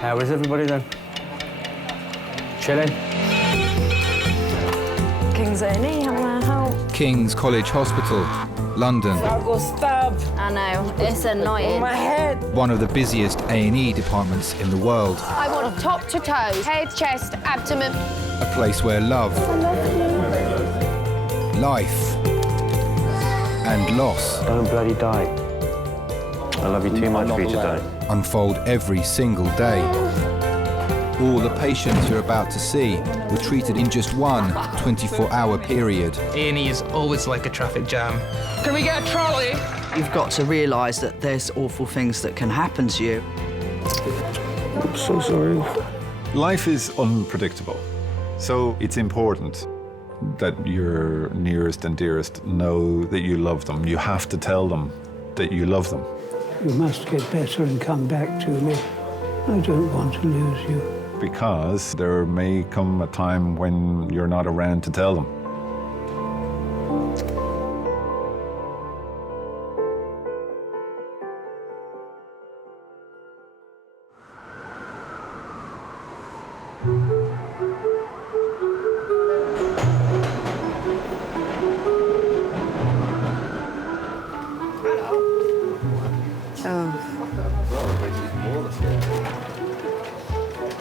How is everybody then? Chilling? Kings A&E, how may I help? King's College Hospital, London. I got stabbed. I know, it's annoying. My head. One of the busiest A&E departments in the world. I want top to toes, head, chest, abdomen. A place where love, life, and loss. Don't bloody die. I love you too much for you to die. Unfold every single day. All the patients you're about to see were treated in just one 24-hour period. A&E is always like a traffic jam. Can we get a trolley? You've got to realise that there's awful things that can happen to you. I'm so sorry. Life is unpredictable, so it's important that your nearest and dearest know that you love them. You have to tell them that you love them. You must get better and come back to me. I don't want to lose you. Because there may come a time when you're not around to tell them.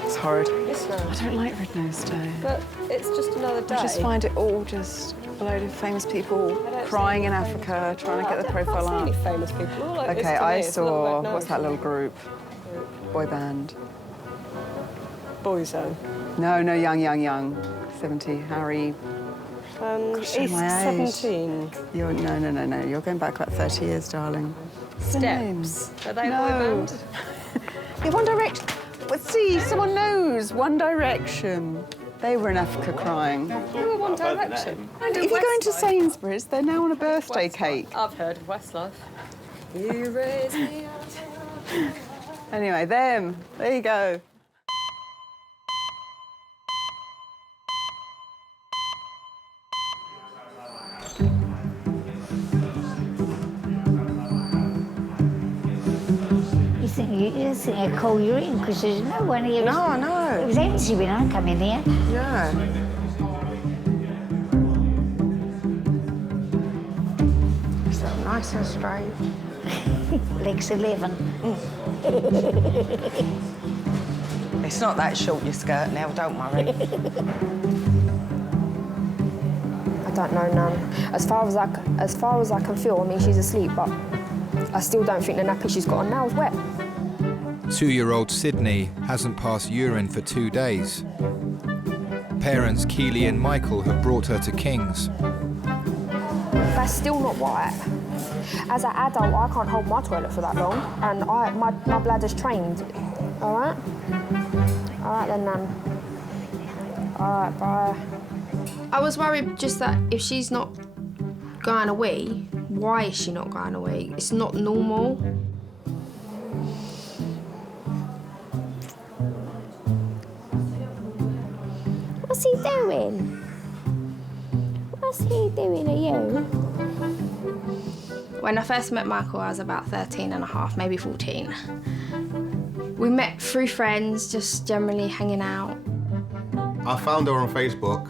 It's horrid. I don't like Red Nose Day. But it's just another day. I just find it all just a load of famous people crying in Africa, trying to get the profile up. Any famous people. All like this Okay, to I me. It's not saw, Red what's Nose. that little group? Boy band. Boyzone. No, young. 70, Harry. Gosh, East my age. 17. You're, no. You're going back about 30 years, darling. What's their names? Steps. Are they a boy No. band? Yeah, One Direction. But see, someone knows. One Direction. They were in Africa crying. Who were One Direction? And if you go into Sainsbury's, they're now on a birthday cake. I've heard of Westlife. You raise me up. Anyway, them. There you go. You think I call you in because there's no one here. No, I know. It was empty when I come in here. Yeah. It's nice and straight. Legs 11. It's not that short, your skirt now, don't worry. I don't know, Nan. As far as I can feel, I mean, she's asleep, but I still don't think the nappy she's got on now is wet. 2-year-old Sydney hasn't passed urine for 2 days. Parents Keely and Michael have brought her to King's. That's still not right. As an adult, I can't hold my toilet for that long, and my bladder's trained. All right? All right then, Nan. All right, bye. I was worried just that if she's not going away, why is she not going away? It's not normal. What's he doing? What's he doing to you? When I first met Michael, I was about 13 and a half, maybe 14. We met through friends, just generally hanging out. I found her on Facebook.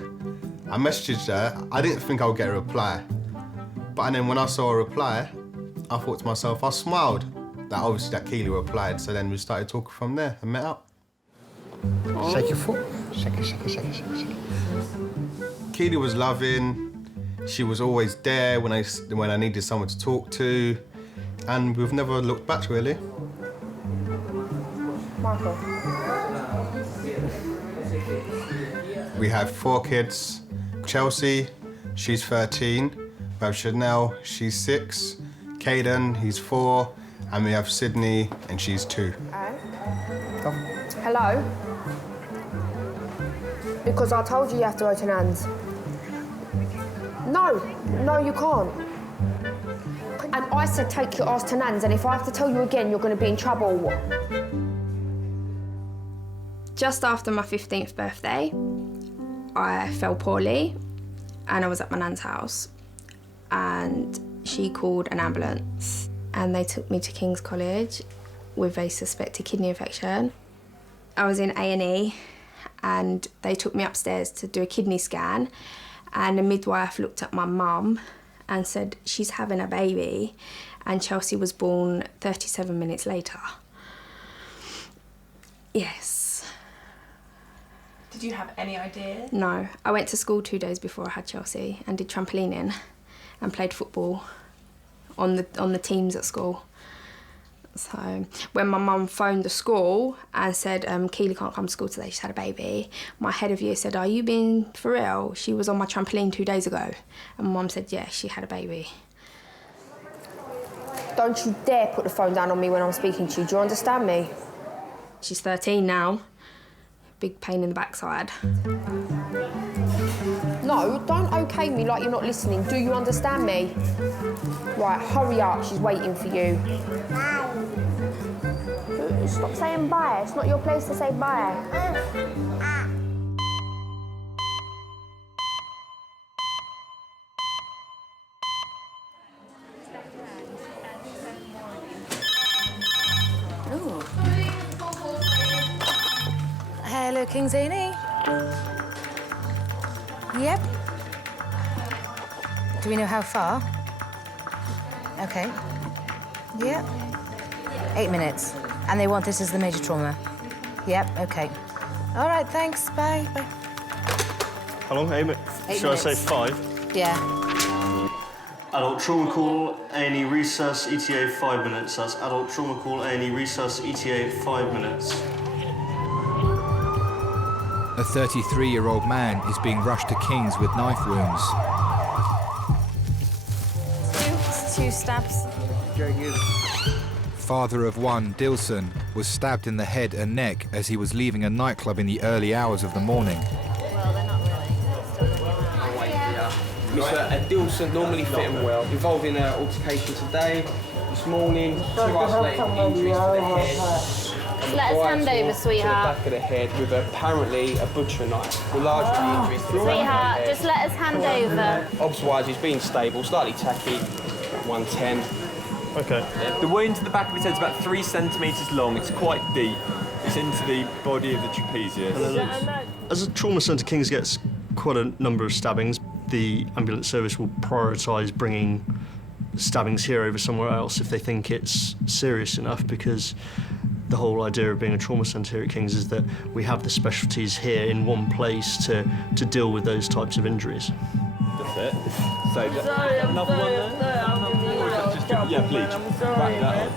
I messaged her. I didn't think I would get a reply. But then when I saw a reply, I thought to myself, I smiled that obviously that Keely replied. So then we started talking from there and met up. Shake your foot. Shake it, shake it, shake it, shake it, shake it. Keely was loving. She was always there when I needed someone to talk to. And we've never looked back, really. Michael. We have 4 kids. Chelsea, she's 13. We have Chanel, she's 6. Caden, he's 4. And we have Sydney, and she's 2. Hello? Because I told you you have to go to Nan's. No, you can't. And I said take your ass to Nan's, and if I have to tell you again, you're going to be in trouble. Just after my 15th birthday, I fell poorly, and I was at my nan's house, and she called an ambulance, and they took me to King's College with a suspected kidney infection. I was in A&E, and they took me upstairs to do a kidney scan, and the midwife looked at my mum and said, she's having a baby, and Chelsea was born 37 minutes later. Yes. Did you have any idea? No. I went to school 2 days before I had Chelsea and did trampolining and played football on the teams at school. So when my mum phoned the school and said, Keely can't come to school today, she's had a baby, my head of year said, are you being for real? She was on my trampoline 2 days ago. And Mum said, yeah, she had a baby. Don't you dare put the phone down on me when I'm speaking to you. Do you understand me? She's 13 now. Big pain in the backside. No, don't okay me like you're not listening. Do you understand me? Right, hurry up. She's waiting for you. Stop saying bye. It's not your place to say bye. Hello, Kings A&E. Yep. Do we know how far? Okay. Yep. 8 minutes. And they want this as the major trauma. Yep, okay. All right, thanks. Bye. Bye. How long? 8 minutes? Should I say 5? Yeah. Adult trauma call, A&E resus, ETA 5 minutes. That's adult trauma call, A&E resus, ETA 5 minutes. A 33-year-old man is being rushed to King's with knife wounds. 2 stabs. Father of 1, Dilson, was stabbed in the head and neck as he was leaving a nightclub in the early hours of the morning. Mr. Dilson normally fit him well, involved in an altercation today, this morning, 2 isolated injuries to the head. Let us hand over, sweetheart. To the back of the head with apparently a butcher knife. With large injuries to the Sweetheart, just let us hand over. Obs-wise, he's been stable, slightly tacky, 110. Okay. The wound to the back of his head is about 3 centimetres long. It's quite deep. It's into the body of the trapezius. As a trauma centre, Kings gets quite a number of stabbings. The ambulance service will prioritise bringing stabbings here over somewhere else if they think it's serious enough, because the whole idea of being a trauma centre here at Kings is that we have the specialties here in one place to deal with those types of injuries. That's it. So another one there? Yeah, please. Back that up.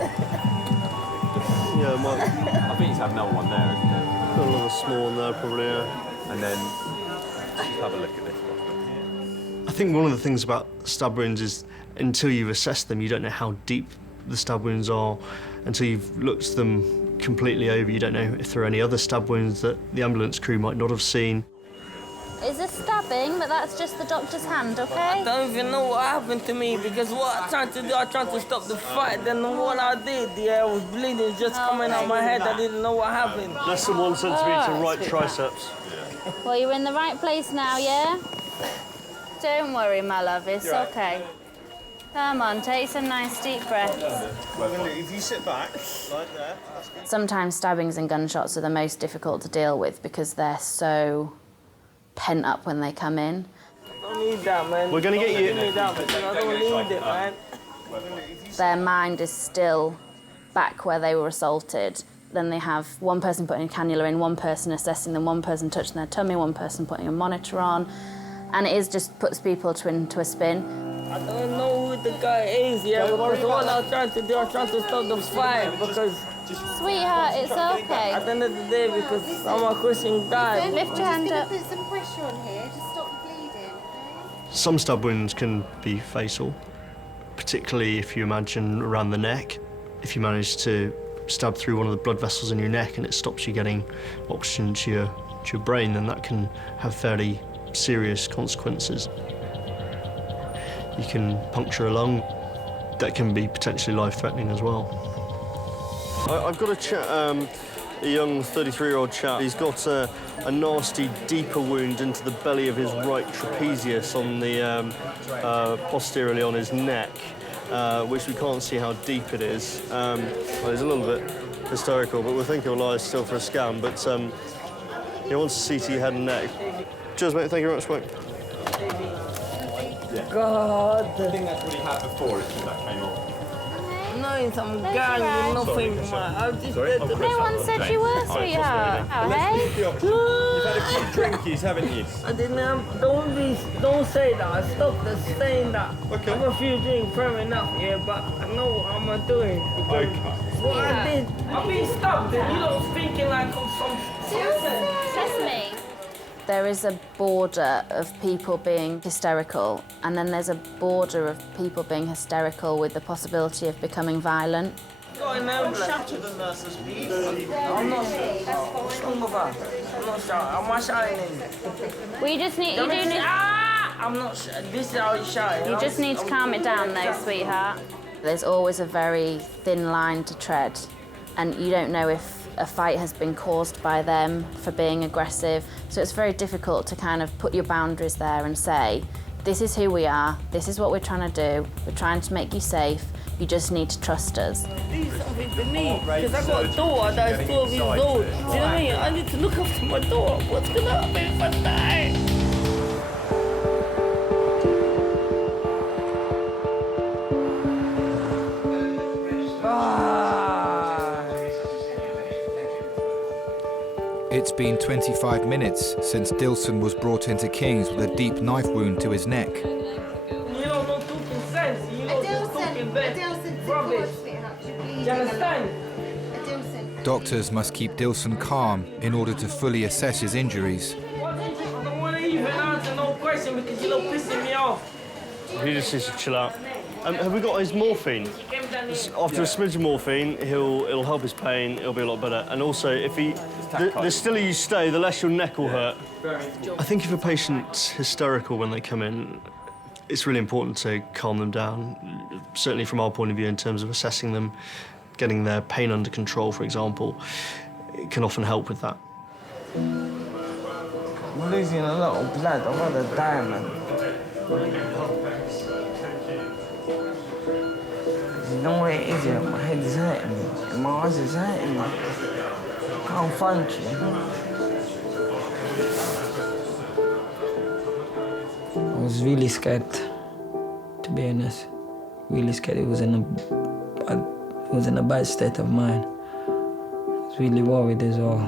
Yeah, I think he's had another one there, isn't there? Got another small one there, probably, yeah. And then just have a look at this one. I think one of the things about stab wounds is until you've assessed them, you don't know how deep the stab wounds are. Until you've looked them completely over, you don't know if there are any other stab wounds that the ambulance crew might not have seen. It's a stabbing, but that's just the doctor's hand, okay? I don't even know what happened to me, because what I tried to do, I tried to stop the fight, then what I did, I was bleeding just coming out my head, I didn't know what happened. Less than 1 centimetre right triceps. Well, you're in the right place now, yeah? Don't worry, my love, it's okay. Come on, take some nice deep breaths. If you sit back, like there. Sometimes stabbings and gunshots are the most difficult to deal with because they're so pent up when they come in. I don't need that, man. We're going to get you. I don't need it, man. Their mind is still back where they were assaulted. Then they have one person putting a cannula in, one person assessing them, one person touching their tummy, one person putting a monitor on. And it just puts people into a spin. I don't know who the guy is, because what I was trying to do, I was trying to stop the fight, because... Sweetheart, it's okay. At the end of the day, because I'm a Christian guy. Lift your hand up. Put some pressure on here to stop the bleeding, okay? Some stab wounds can be fatal, particularly if you imagine around the neck. If you manage to stab through one of the blood vessels in your neck and it stops you getting oxygen to your brain, then that can have fairly serious consequences. You can puncture a lung. That can be potentially life-threatening as well. I've got a young 33-year-old chap. He's got a nasty, deeper wound into the belly of his right trapezius on the posteriorly on his neck, which we can't see how deep it is. Well, he's a little bit hysterical, but we're thinking he'll lie still for a scan. But he wants to CT head and neck. Cheers, mate. Thank you very much, mate. Yeah. God. I think that's what he had before, it's just that came off. No, it's some guy with nothing, man. I just did the... No one said you were, sweetheart. Oh, hey? You've had a few drinkies, haven't you? I didn't have... Don't say that. I stopped saying that. Okay. I have a few drinks, fair enough, yeah, but I know what I'm doing. Okay. What I did, I've been stopped, and you don't thinking like I'm some... Sesame. There is a border of people being hysterical, and then there's a border of people being hysterical with the possibility of becoming violent. Don't shout at the nurses, please. I'm not... What's wrong with her? I'm not shouting. Am I shouting? We just need... You do need... I'm not... This is how you shout. You just need to calm it down, though, sweetheart. There's always a very thin line to tread, and you don't know if a fight has been caused by them for being aggressive. So it's very difficult to kind of put your boundaries there and say, this is who we are, this is what we're trying to do, we're trying to make you safe, you just need to trust us. Need something for me, because I've got a daughter that's 12 years old. Do you know what I mean? I need to look after my daughter. What's gonna happen if I die? It's been 25 minutes since Dilson was brought into Kings with a deep knife wound to his neck. You don't know talking sense. You know just talking rubbish. Do you understand? Doctors must keep Dilson calm in order to fully assess his injuries. I don't want to even answer no question because you're pissing me off. He just needs to chill out. Have we got his morphine? After a smidge of morphine, it'll help his pain, it'll be a lot better. And also, if the stiller you stay, the less your neck will hurt. I think if a patient's hysterical when they come in, it's really important to calm them down, certainly from our point of view in terms of assessing them, getting their pain under control, for example. It can often help with that. I'm losing a lot of blood. I'd rather die, man. You know what it is, yeah? My head is hurting me. And my eyes is hurting me. I can't function. I was really scared, to be honest. Really scared. It was in a bad state of mind. I was really worried as well.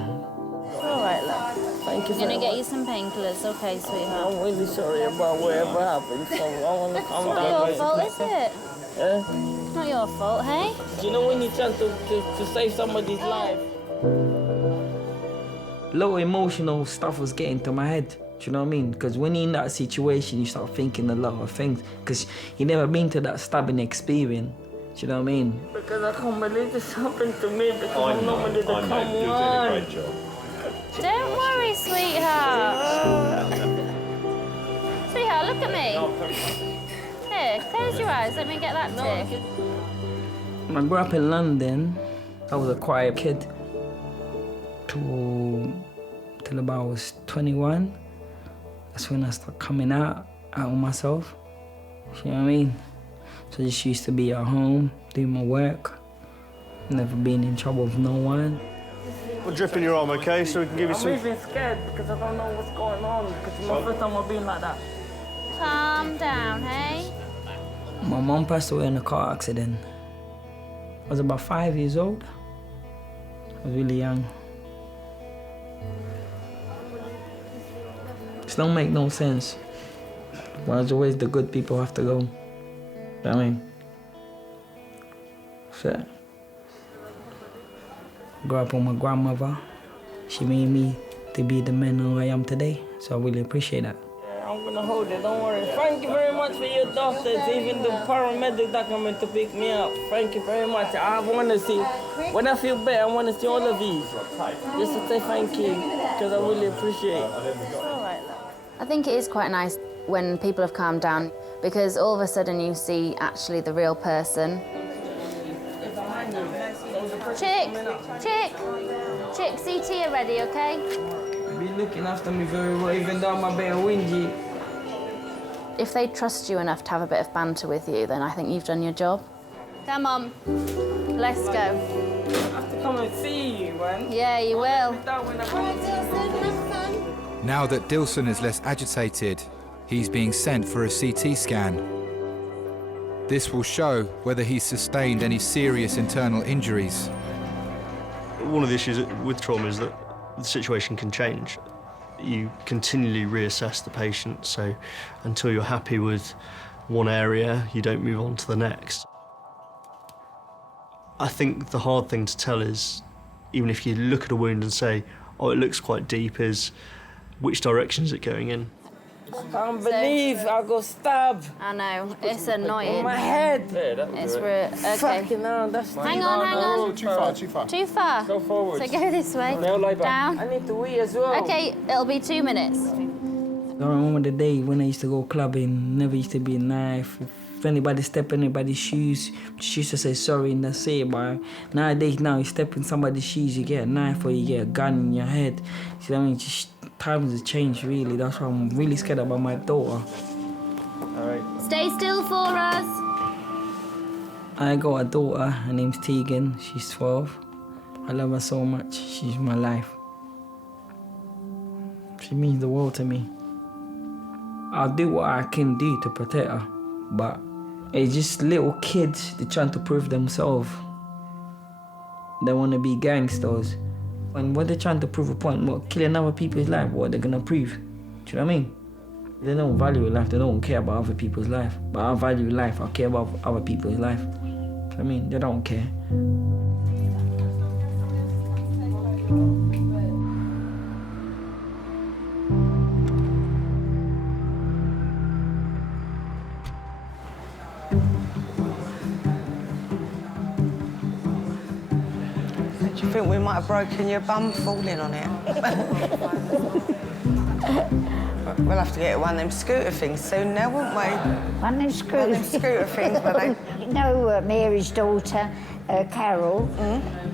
All right, love. Thank you I'm gonna very get much. you some painkillers, okay, sweetheart? I'm really sorry about whatever happened, so I want to calm down. It's not your fault, is it? Yeah? It's not your fault, hey? You know when you're trying to save somebody's life? A lot of emotional stuff was getting to my head. Do you know what I mean? Because when you're in that situation, you start thinking a lot of things. Because you never been to that stabbing experience. Do you know what I mean? Because I can't believe this happened to me. Because I'm normally the calm one. You're doing a great job. Don't worry, sweetheart. Sweetheart, look at me. Here, close your eyes. Let me get that too. I grew up in London. I was a quiet kid till about I was 21. That's when I started coming out on myself. You know what I mean? So I just used to be at home, doing my work, never been in trouble with no one. We'll drip in your arm, OK? So we can give you some... I'm even scared because I don't know what's going on, because it's my first time I've been like that. Calm down, hey? My mom passed away in a car accident. I was about 5 years old. I was really young. It don't make no sense. Well, it's always the good people have to go. You know what I mean? So, I grew up with my grandmother. She made me to be the man who I am today, so I really appreciate that. I'm gonna hold it, don't worry. Thank you very much for your doctors, even the paramedic that came to pick me up. Thank you very much. I want to see, when I feel better, I want to see all of these. Just to say thank you, because I really appreciate it. I think it is quite nice when people have calmed down, because all of a sudden you see actually the real person. Chick, CT are ready, okay? Be looking after me very well, even though I'm a bit whingy. If they trust you enough to have a bit of banter with you, then I think you've done your job. Come on, let's go. I have to come and see you, man. Yeah, you will. Now that Dilson is less agitated, he's being sent for a CT scan. This will show whether he's sustained any serious internal injuries. One of the issues with trauma is that the situation can change. You continually reassess the patient, so until you're happy with one area, you don't move on to the next. I think the hard thing to tell is, even if you look at a wound and say, oh, it looks quite deep, is which direction is it going in? I can't believe I got stabbed. I know, it's annoying. On my head. It's okay. Fucking hell, that's hang on. Too far, too far. Too far? Go forward. So go this way. Now lie back. Down. I need to wee as well. Okay, it'll be 2 minutes. I remember the day when I used to go clubbing, never used to be a knife. If anybody step in anybody's shoes, just used to say sorry and that's it, but nowadays now you step in somebody's shoes, you get a knife or you get a gun in your head. See what I mean? Just times have changed really. That's why I'm really scared about my daughter. All right. Stay still for us. I got a daughter, her name's Tegan, she's 12. I love her so much, she's my life. She means the world to me. I'll do what I can do to protect her, but it's just little kids, they're trying to prove themselves. They want to be gangsters. And what they're trying to prove a point, what, killing other people's life, what they're gonna prove. Do you know what I mean? They don't value life, they don't care about other people's life. But I value life, I care about other people's life. Do you know what I mean? They don't care. have broken your bum falling on it. We'll have to get one of them scooter things soon now, won't we? One of them scooter things, but they... You know, Mary's daughter, Carol,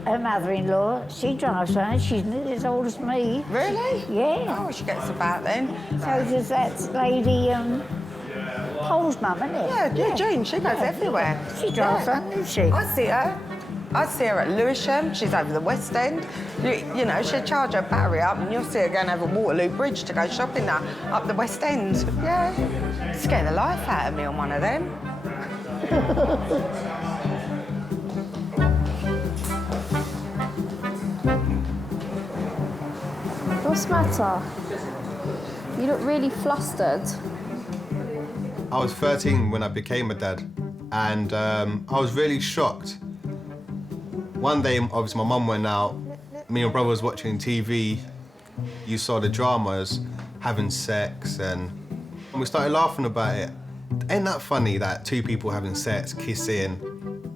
her mother-in-law, she drives one. She's nearly as old as me. Really? Yeah. Oh, she gets about then. So does that lady, Paul's mum, isn't it? Yeah, Jane, she goes everywhere. She drives one, doesn't she? I see her. I see her at Lewisham. She's over the West End. You know, she'll charge her battery up and you'll see her going over Waterloo Bridge to go shopping now, up the West End. Yeah. Scare the life out of me on one of them. What's the matter? You look really flustered. I was 13 when I became a dad, and I was really shocked. One day, obviously, my mum went out. Me and my brother was watching TV. You saw the dramas, having sex, and we started laughing about it. Ain't that funny that two people having sex, kissing?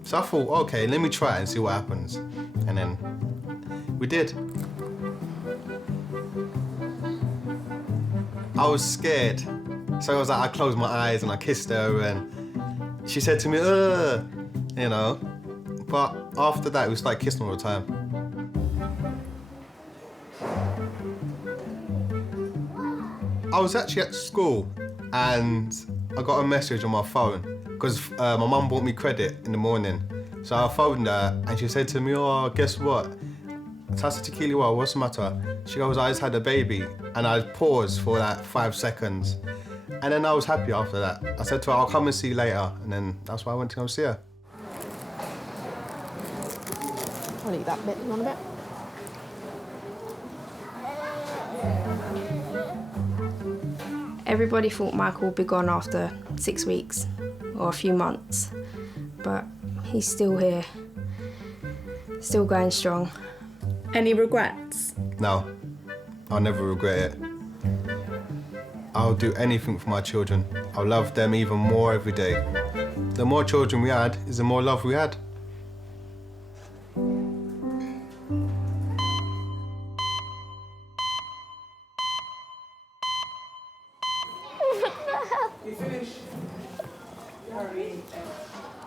So I thought, okay, let me try it and see what happens. And then we did. I was scared. So I was like, I closed my eyes and I kissed her and she said to me, ugh, you know. But after that, we started kissing all the time. I was actually at school and I got a message on my phone because my mum bought me credit in the morning. So I phoned her and she said to me, oh, guess what? So I said to Keely, well, what's the matter? She goes, I just had a baby. And I paused for like 5 seconds. And then I was happy after that. I said to her, I'll come and see you later. And then that's why I went to come see her. I'll eat that bit. You want a bit? Everybody thought Michael would be gone after 6 weeks or a few months, but he's still here, still going strong. Any regrets? No, I'll never regret it. I'll do anything for my children. I'll love them even more every day. The more children we had, is the more love we had.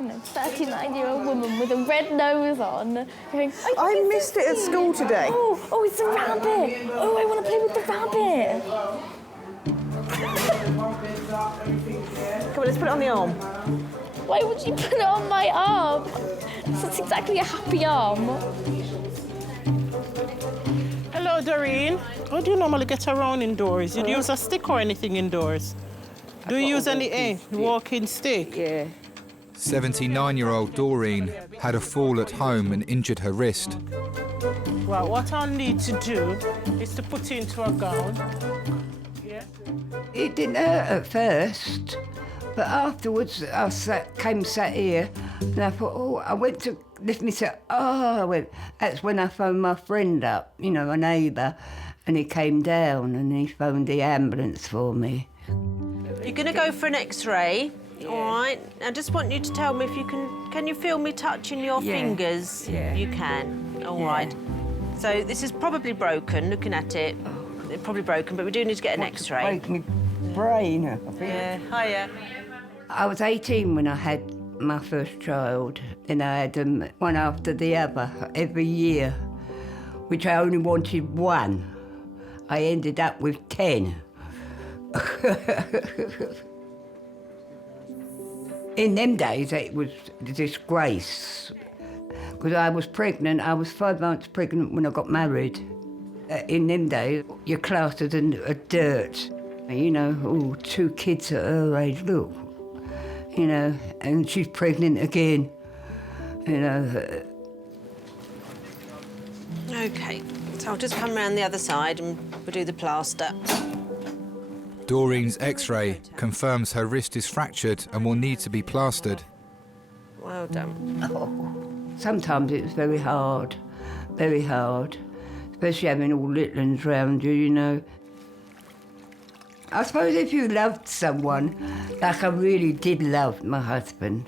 A 39-year-old woman with a red nose on going, I missed it at school today. Oh, it's a rabbit. Oh, I want to play with the rabbit. Come on, let's put it on the arm. Why would you put it on my arm? That's exactly a happy arm. Hello, Doreen. How do you normally get around indoors? You use a stick or anything indoors? Do you use any walking stick? Yeah. 79-year-old Doreen had a fall at home and injured her wrist. Well, what I'll need to do is to put it into a gown. Yeah. It didn't hurt at first, but afterwards I came sat here and I thought, oh, I went to lift myself. That's when I phoned my friend up, you know, a neighbour, and he came down and he phoned the ambulance for me. You're going to go for an X-ray. All right. I just want you to tell me if you can you feel me touching your fingers? Yeah. You can. All right. So this is probably broken, looking at it. It's probably broken, but we do need to get an X-ray. Break my brain up. Yeah, hiya. I was 18 when I had my first child, and I had them one after the other every year, which I only wanted one. I ended up with 10. In them days, it was a disgrace. Because I was pregnant, I was 5 months pregnant when I got married. In them days, you're classed as a dirt. You know, 2 kids at her age, look. You know, and she's pregnant again. You know. OK, so I'll just come round the other side and we'll do the plaster. Doreen's X-ray confirms her wrist is fractured and will need to be plastered. Well done. Oh, sometimes it's very hard, especially having all little ones round you, you know. I suppose if you loved someone, like I really did love my husband,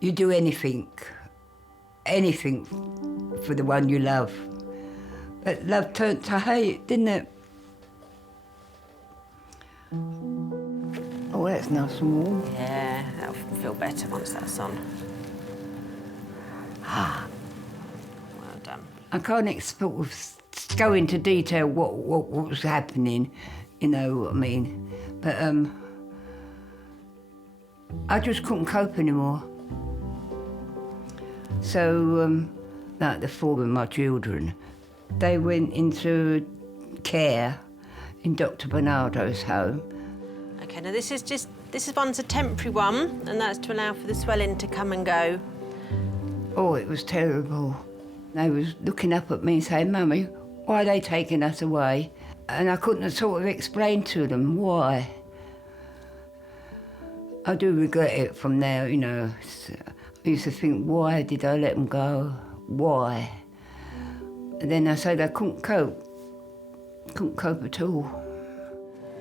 you'd do anything anything for the one you love. But love turned to hate, didn't it? Oh, that's nice and warm. Yeah, that'll feel better once that's on. Well done. I can't sort of go into detail what was happening, you know what I mean? But I just couldn't cope anymore. So, like the 4 of my children, they went into care in Dr. Bernardo's home. Okay, now this one's a temporary one, and that's to allow for the swelling to come and go. Oh, it was terrible. They was looking up at me saying, Mummy, why are they taking us away? And I couldn't sort of explain to them why. I do regret it from now, you know. I used to think, why did I let them go? Why? And then I said I couldn't cope. Couldn't cope at all.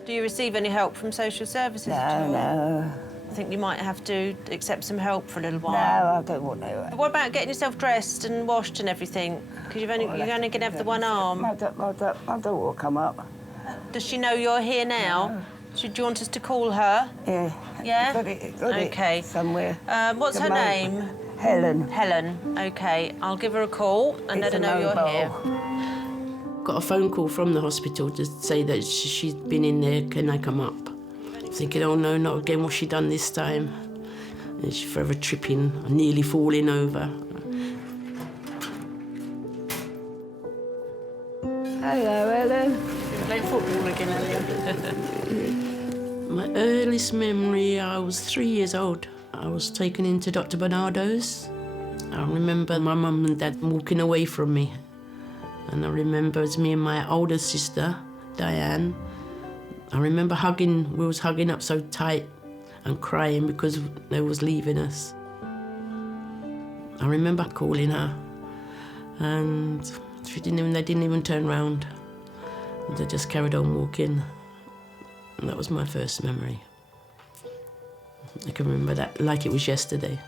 Do you receive any help from social services at all? No. I think you might have to accept some help for a little while. No, I don't want to. But what about getting yourself dressed and washed and everything? Because you're only going to have the one arm. My daughter will come up. Does she know you're here now? Should you want us to call her? Yeah. Yeah? Got it okay. Somewhere. What's her name? Helen. Helen. Okay. I'll give her a call and let her know you're here. Got a phone call from the hospital to say that she's been in there, can I come up? Thinking, oh no, not again, what's she done this time? And she's forever tripping, nearly falling over. Hello, Helen. You're playing football again, Elliot. My earliest memory, I was 3 years old. I was taken into Dr. Bernardo's. I remember my mum and dad walking away from me. And I remember it was me and my older sister, Diane. I remember we was hugging up so tight and crying because they was leaving us. I remember calling her and they didn't even turn round. They just carried on walking. And that was my first memory. I can remember that like it was yesterday.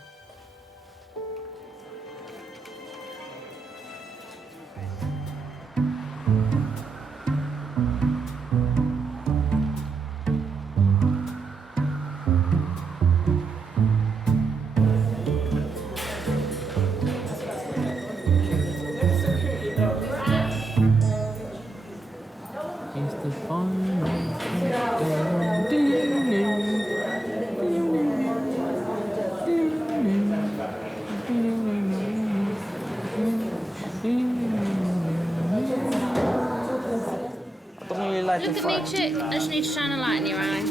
Look at me, chick. I just need to shine a light in your eye.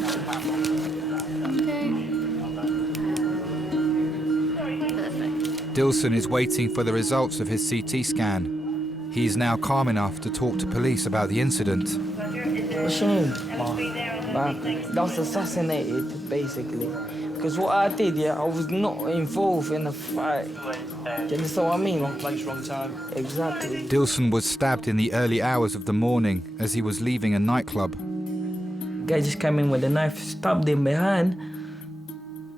Okay. Dilson is waiting for the results of his CT scan. He is now calm enough to talk to police about the incident. What's your name? I was assassinated, basically. Because what I did, I was not involved in a fight. Do you understand what I mean? Wrong place, wrong time. Exactly. Dilson was stabbed in the early hours of the morning as he was leaving a nightclub. Guy just came in with a knife, stabbed him behind.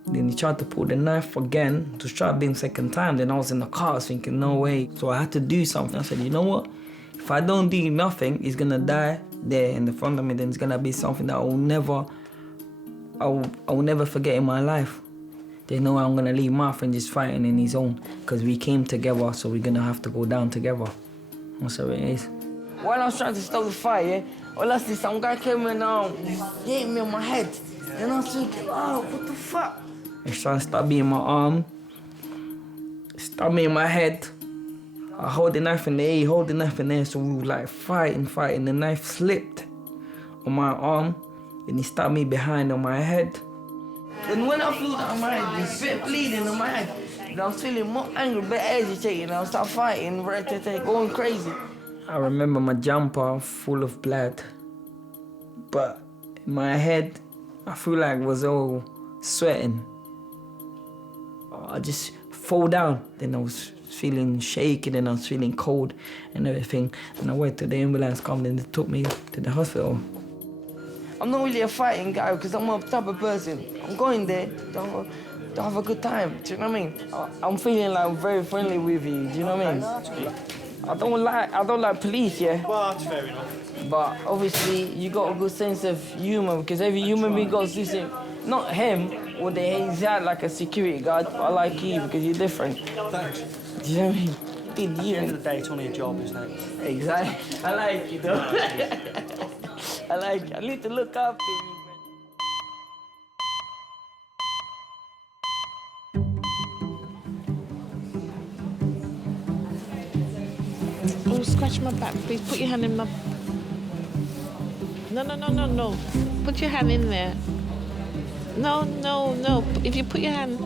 Then he tried to pull the knife again to stab him second time. Then I was in the car thinking, no way. So I had to do something. I said, you know what? If I don't do nothing, he's gonna die there in the front of me. Then it's gonna be something that I will never forget in my life. There's no way I'm gonna leave my friend just fighting in his own, because we came together, so we're gonna have to go down together. That's how it is. While I was trying to stop the fight, all I see some guy came in hit me on my head. And I was thinking, oh, what the fuck? He's trying to stab me in my arm, stab me in my head. I hold the knife in the air, he hold the knife in the air, so we were like fighting. The knife slipped on my arm, and he stabbed me behind on my head. And when I feel that on my head, there's a bit bleeding on my head, and I was feeling more angry, a bit agitated, and I started fighting, going crazy. I remember my jumper full of blood, but in my head, I feel like I was all sweating. I just fall down, then I was feeling shaky, and I was feeling cold and everything. And I went to the ambulance, and they took me to the hospital. I'm not really a fighting guy because I'm a type of person. I'm going there, have a good time. Do you know what I mean? I'm feeling like I'm very friendly with you. Do you know what I mean? I don't like police, yeah. Well, that's fair enough. But obviously, you got a good sense of humour because every human being got a sense. Not him, or he's out like a security guard. But I like you because you're different. Thanks. Do you know what I mean? At the end of the day, it's only a job, isn't it? Exactly. I like you, though. I need to look up. Oh, scratch my back, please. Put your hand in my... No. Put your hand in there. No. If you put your hand...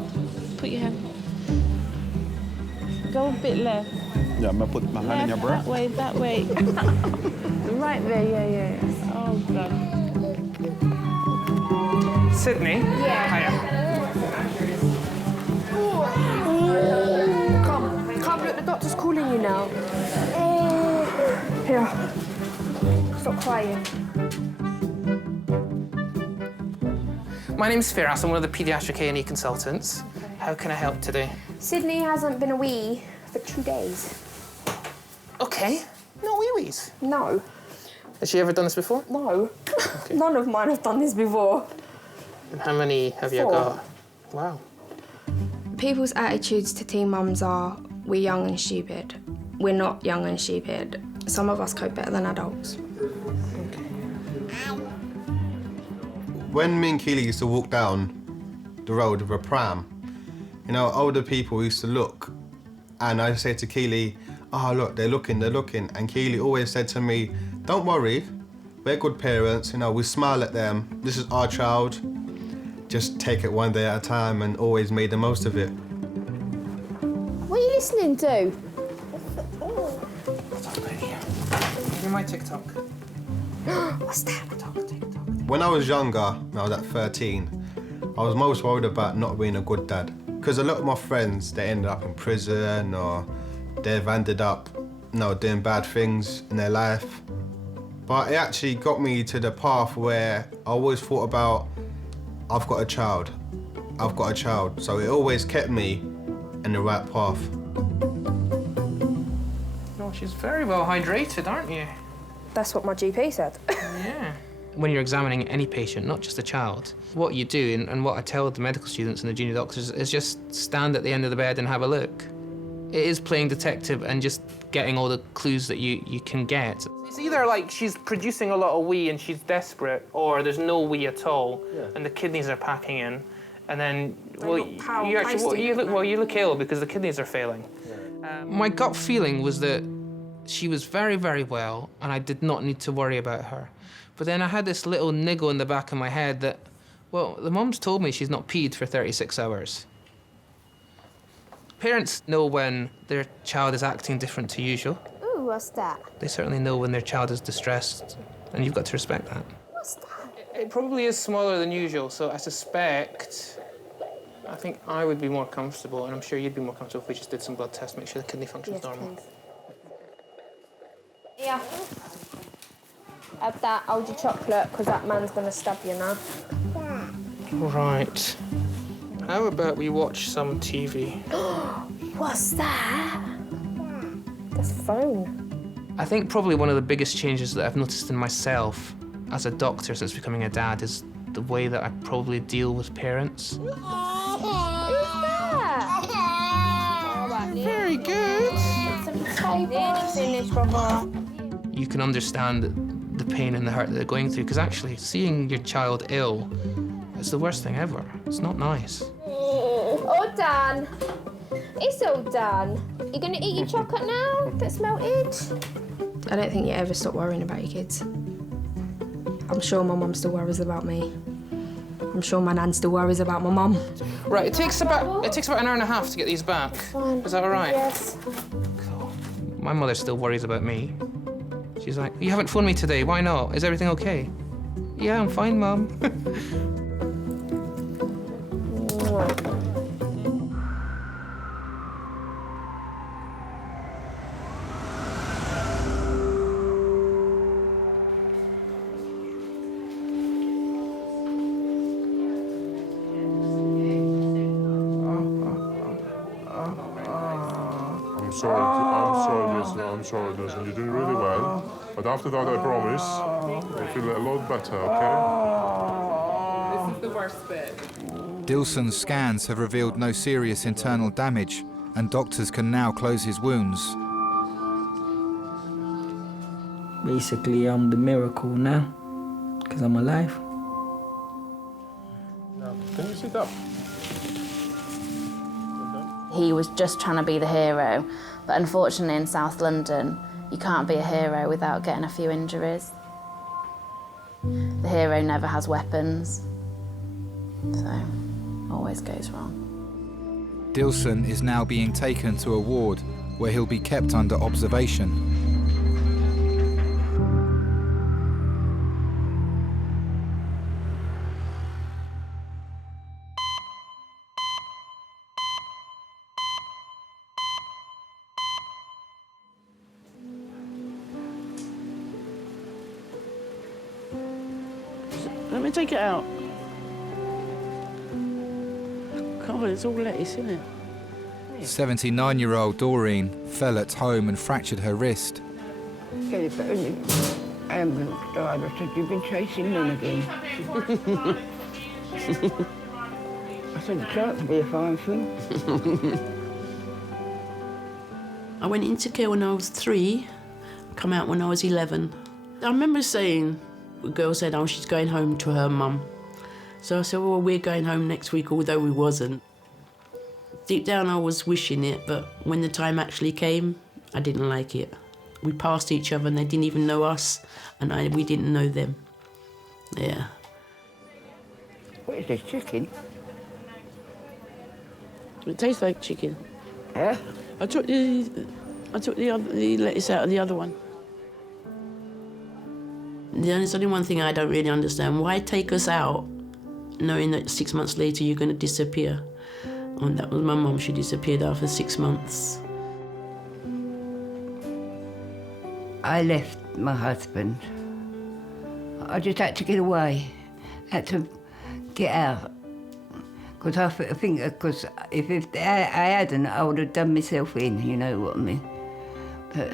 Go a bit left. Yeah, I'm gonna put my hand in your bra. That way. Right there, yeah. Oh, God. Sydney? Yeah. Hiya. Come, look, the doctor's calling you now. Here. Stop crying. My name's Firas. I'm one of the Pediatric A&E consultants. How can I help today? Sydney hasn't been a wee for 2 days. Okay. No wee-wees? No. Has she ever done this before? No. None of mine have done this before. And how many have you 4. got? Wow. People's attitudes to teen mums are, we're young and stupid. We're not young and stupid. Some of us cope better than adults. When me and Keely used to walk down the road with a pram, you know, older people used to look, and I'd say to Keely, oh, look, they're looking. And Keely always said to me, don't worry, we're good parents, you know, we smile at them. This is our child. Just take it one day at a time and always made the most of it. What are you listening to? Give me my TikTok. What's that? When I was younger, when I was at 13, I was most worried about not being a good dad. Because a lot of my friends, they ended up in prison or they've ended up, you know, doing bad things in their life. But it actually got me to the path where I always thought about, I've got a child. So it always kept me in the right path. No, she's very well hydrated, aren't you? That's what my GP said. Yeah. When you're examining any patient, not just a child, what you do, and what I tell the medical students and the junior doctors, is just stand at the end of the bed and have a look. It is playing detective and just getting all the clues that you can get. It's either like she's producing a lot of wee and she's desperate, or there's no wee at all, and the kidneys are packing in, and then you look ill because the kidneys are failing. My gut feeling was that she was very, very well, and I did not need to worry about her. But then I had this little niggle in the back of my head that, well, the mum's told me she's not peed for 36 hours. Parents know when their child is acting different to usual. Ooh, what's that? They certainly know when their child is distressed, and you've got to respect that. What's that? It probably is smaller than usual, so I think I would be more comfortable, and I'm sure you'd be more comfortable if we just did some blood tests, make sure the kidney function's normal. Please. Yeah. Have that, hold your chocolate, because that man's going to stab you now. Right. How about we watch some TV? What's that? That's a phone. I think probably one of the biggest changes that I've noticed in myself as a doctor since becoming a dad is the way that I probably deal with parents. Who's that? Very good. Finish, brother. You can understand the pain and the hurt that they're going through, because actually seeing your child ill is the worst thing ever. It's not nice. All done. It's all done. You gonna eat your chocolate now that's melted? I don't think you ever stop worrying about your kids. I'm sure my mum still worries about me. I'm sure my nan still worries about my mum. Right, it takes about an hour and a half to get these back. Is that all right? Yes. Cool. My mother still worries about me. She's like, you haven't phoned me today, why not? Is everything okay? Yeah, I'm fine, Mum. I'm sorry, listen, you're doing really well. But after that, I promise, you'll feel a lot better, okay? This is the worst bit. Dilson's scans have revealed no serious internal damage, and doctors can now close his wounds. Basically, I'm the miracle now, because I'm alive. Can you sit up? He was just trying to be the hero, but unfortunately in South London, you can't be a hero without getting a few injuries. The hero never has weapons, so always goes wrong. Dilson is now being taken to a ward where he'll be kept under observation. Let me take it out. God, it's all lettuce, isn't it? 79-year-old Doreen fell at home and fractured her wrist. Ambulance driver said, you've been chasing men again. I said, it can't be a fine thing. I went into care when I was 3, come out when I was 11. I remember saying, the girl said, oh, she's going home to her mum. So I said, well, we're going home next week, although we wasn't. Deep down, I was wishing it, but when the time actually came, I didn't like it. We passed each other and they didn't even know us, and we didn't know them. Yeah. What is this, chicken? It tastes like chicken. Yeah? I took the lettuce out of the other one. There's only one thing I don't really understand. Why take us out knowing that 6 months later you're going to disappear? And that was my mum. She disappeared after 6 months. I left my husband. I just had to get away. Had to get out. Because I think, because if I hadn't, I would have done myself in, you know what I mean? But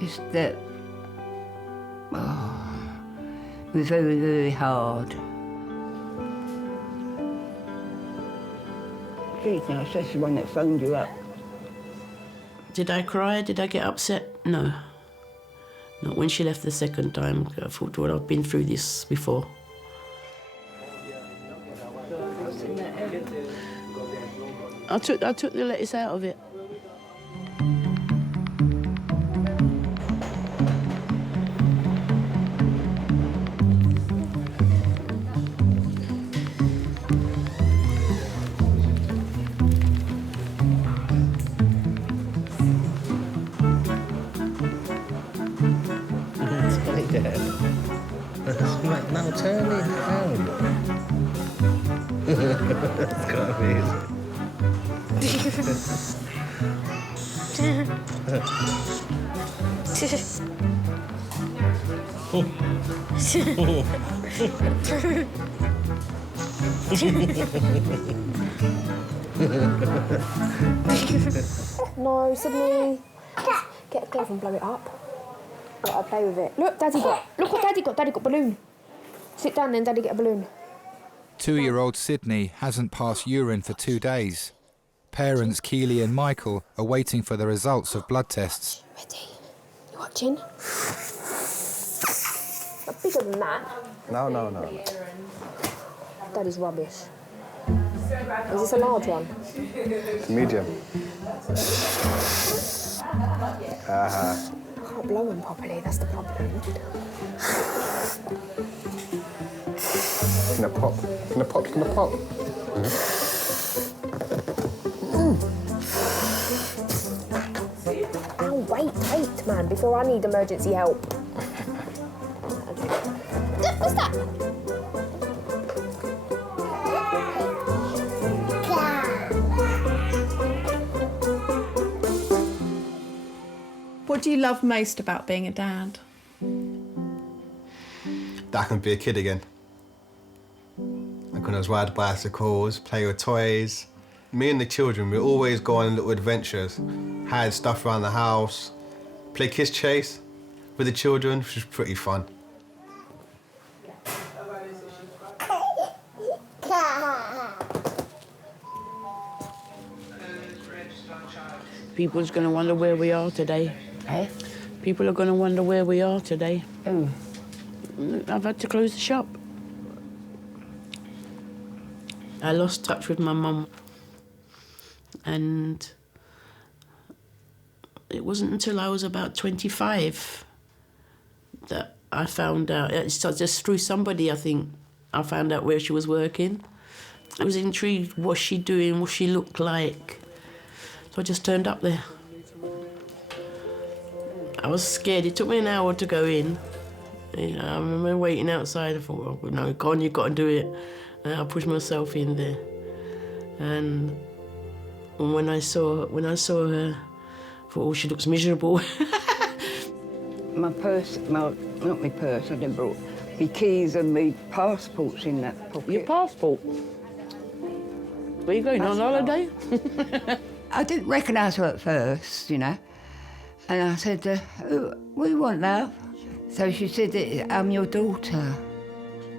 it's that, it was very, very hard. Geez, now, that's the one that phoned you up. Did I cry? Did I get upset? No. Not when she left the second time. I thought, well, I've been through this before. I took the lettuce out of it. Now turn it down. It's got amazing. No, Sydney. Get a glove and blow it up. Let her play with it. Look, Daddy got. Look what Daddy got. Daddy got a balloon. Sit down then, Daddy get a balloon. 2-year-old Sydney hasn't passed urine for 2 days. Parents Keely and Michael are waiting for the results of blood tests. Ready? You watching? Not bigger than that. No. Daddy's rubbish. Is this a large one? It's medium. I can't blow them properly, that's the problem. Can it pop? Can it pop? Can it pop? Oh, wait, man, before I need emergency help. What's that? What do you love most about being a dad? That I can be a kid again. I can just ride bicycles, play with toys, Me and the children, we always go on little adventures, hide stuff around the house, play kiss chase with the children, which was pretty fun. People's going to wonder where we are today. Eh? People are going to wonder where we are today. Who? I've had to close the shop. I lost touch with my mum. And it wasn't until I was about 25 that I found out, it's just through somebody, I think, I found out where she was working. I was intrigued, what's she doing, what she looked like. So I just turned up there. I was scared. It took me an hour to go in. You know, I remember waiting outside. I thought, well, no, go on, you've got to do it. And I pushed myself in there. And when I saw her, I thought, oh, she looks miserable. My purse, not my purse, I didn't brought my keys and my passports in that pocket. Your passport? Where you going, on holiday? I didn't recognise her at first, you know. And I said, what do you want, love? So she said, I'm your daughter.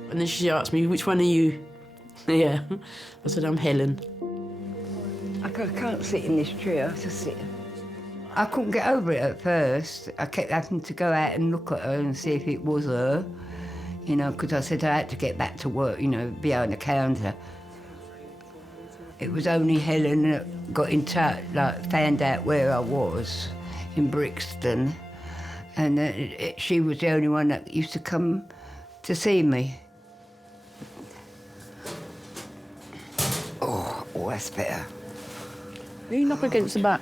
And then she asked me, which one are you? Yeah. I said, I'm Helen. I can't sit in this chair, I just sit. I couldn't get over it at first. I kept having to go out and look at her and see if it was her, you know, because I said I had to get back to work, you know, behind the counter. It was only Helen that got in touch, like, found out where I was in Brixton, and she was the only one that used to come to see me. Oh, that's better. Lean up against the back.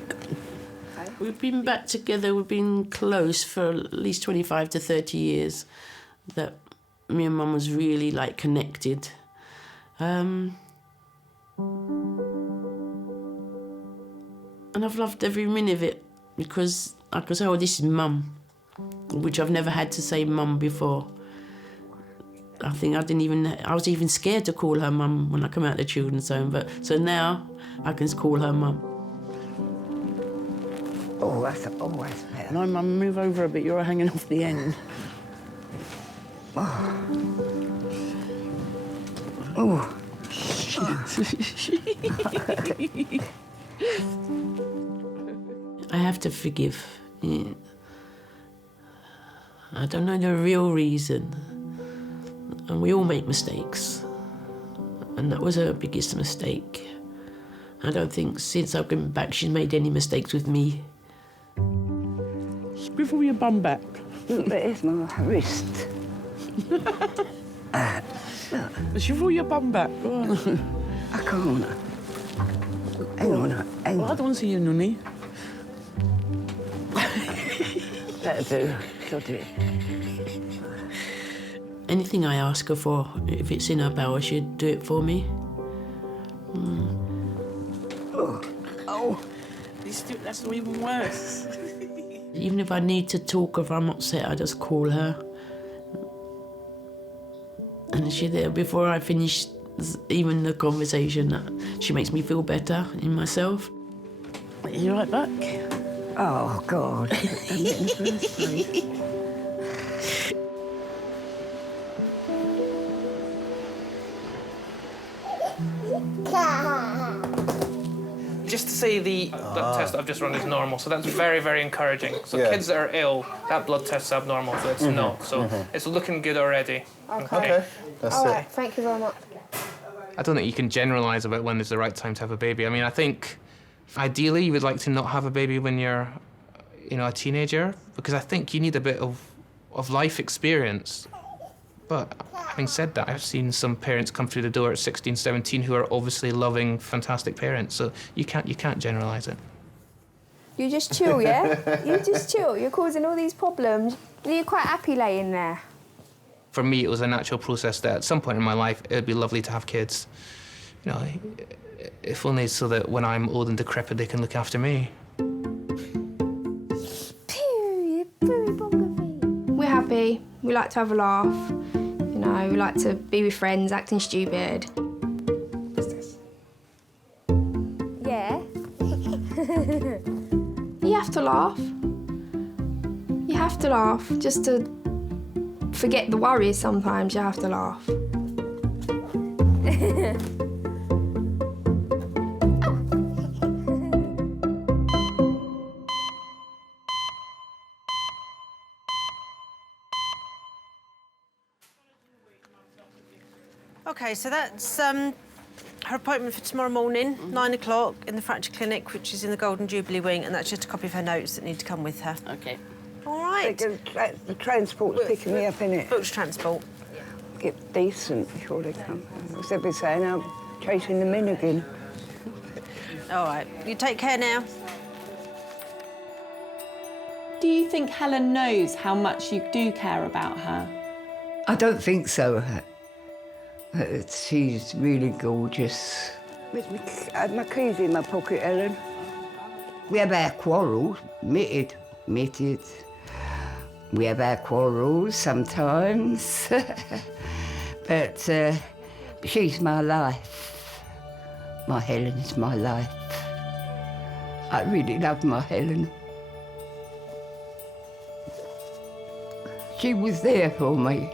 We've been back together, we've been close for at least 25 to 30 years, that me and Mum was really, like, connected. And I've loved every minute of it because I could say, oh, this is Mum, which I've never had to say Mum before. I think I was even scared to call her Mum when I come out of the children's home, so now I can call her Mum. Oh, that's better. No, Mum, move over a bit, you're hanging off the end. Oh. Oh. I have to forgive. Yeah. I don't know the real reason. And we all make mistakes. And that was her biggest mistake. I don't think since I've been back she's made any mistakes with me. Swivel your bum back. Look, there's my wrist. Swivel your bum back. I can't. Hang on. I don't want to see you, Nunny. That'll do. She'll do it. Anything I ask her for, if it's in her power, she'd do it for me. Oh. That's even worse. Even if I need to talk, if I'm upset, I just call her. And she's there before I finish even the conversation. She makes me feel better in myself. You right back? Oh, God. I'm getting the first place. Just to say the blood test I've just run is normal, so that's very, very encouraging. So kids that are ill, that blood test's abnormal, so it's not. So it's looking good already. Okay. That's All it. right, thank you very much. I don't think you can generalise about when is the right time to have a baby. I mean, I think ideally you would like to not have a baby when you're, you know, a teenager, because I think you need a bit of life experience. But having said that, I've seen some parents come through the door at 16, 17 who are obviously loving, fantastic parents. So you can't generalise it. You just chill, yeah? You just chill. You're causing all these problems. You're quite happy laying there. For me, it was a natural process that at some point in my life, it would be lovely to have kids. You know, if only so that when I'm old and decrepit, they can look after me. We're happy. We like to have a laugh. You know, we like to be with friends, acting stupid. What's this? to laugh. You have to laugh just to forget the worries sometimes. You have to laugh. Okay, so that's her appointment for tomorrow morning, 9 o'clock in the fracture clinic, which is in the Golden Jubilee wing, and that's just a copy of her notes that need to come with her. Okay. All right. The transport's picking me up, innit? Booked transport. Get decent before they come. As they'll be saying, I'm chasing them in again. All right. You take care now. Do you think Helen knows how much you do care about her? I don't think so. She's really gorgeous. I had my keys in my pocket, Ellen. We have our quarrels, admitted. We have our quarrels sometimes. But she's my life. My Helen is my life. I really love my Helen. She was there for me.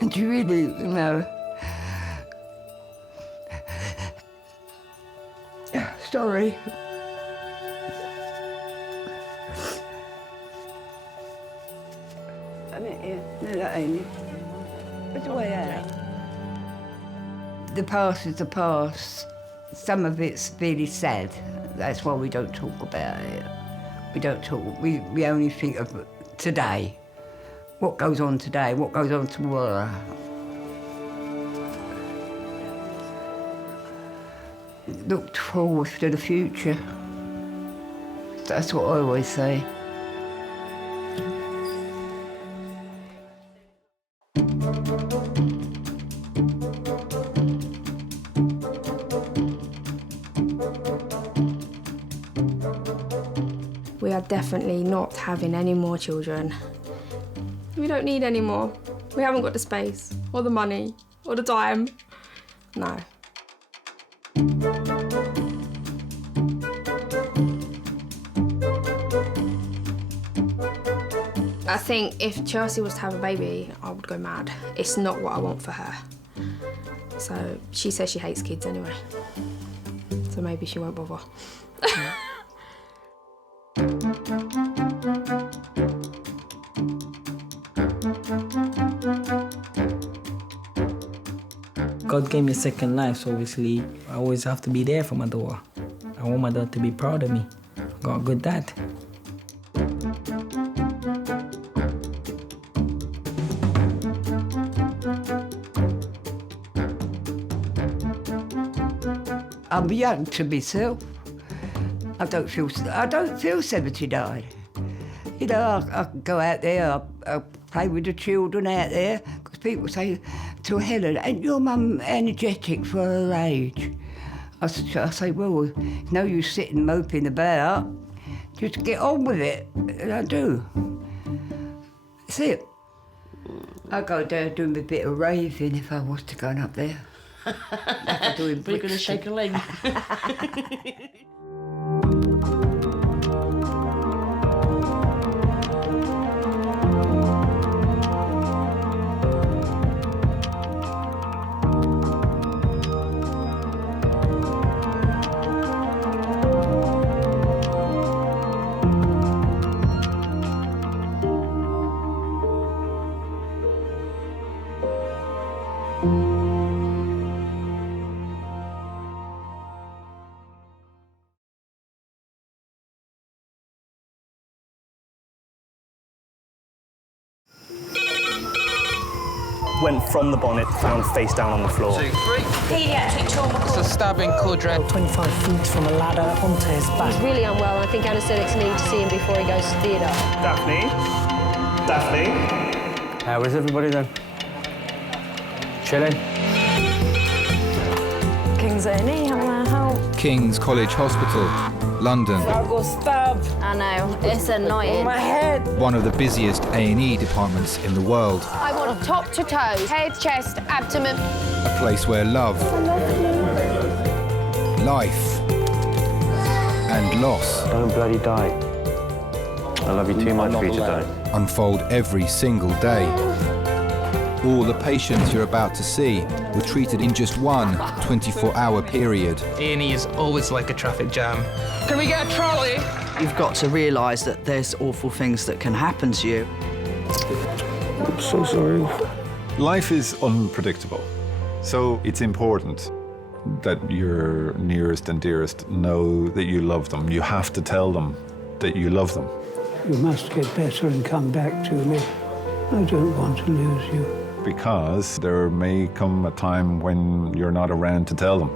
And she really, you know... Sorry. No, that ain't it. It's the way out. The past is the past. Some of it's really sad. That's why we don't talk about it. We don't talk. We only think of today. What goes on today? What goes on tomorrow? Look forward to the future. That's what I always say. We are definitely not having any more children. We don't need any more. We haven't got the space, or the money, or the time. No. I think if Chelsea was to have a baby, I would go mad. It's not what I want for her. So she says she hates kids anyway. So maybe she won't bother. God gave me a second life, so obviously I always have to be there for my daughter. I want my daughter to be proud of me. I got a good dad. I'm young to myself. I don't feel 79. You know, I can go out there, I play with the children out there, because people say to Helen, ain't your mum energetic for her age? I say, well, no use sitting moping about, just get on with it, and I do. That's it. I go down doing a bit of raving if I was to go up there. Like We're going to shake a leg. Went from the bonnet, found face down on the floor. Pediatric trauma. It's a stabbing quadrant. 25 feet from a ladder onto his back. He's really unwell, and I think anaesthetics need to see him before he goes to theatre. Daphne? How is everybody then? Chilling? Kings A&E, how may I help? King's College Hospital, London. I got stabbed. I know, it's annoying. On my head. One of the busiest A&E departments in the world. I want top to toe, head, chest, abdomen. A place where love, life, and loss don't bloody die. I love you too much for you today. unfold every single day. All the patients you're about to see were treated in just one 24-hour period. A&E is always like a traffic jam. Can we get a trolley? You've got to realise that there's awful things that can happen to you. I'm so sorry. Life is unpredictable, so it's important that your nearest and dearest know that you love them. You have to tell them that you love them. You must get better and come back to me. I don't want to lose you. Because there may come a time when you're not around to tell them.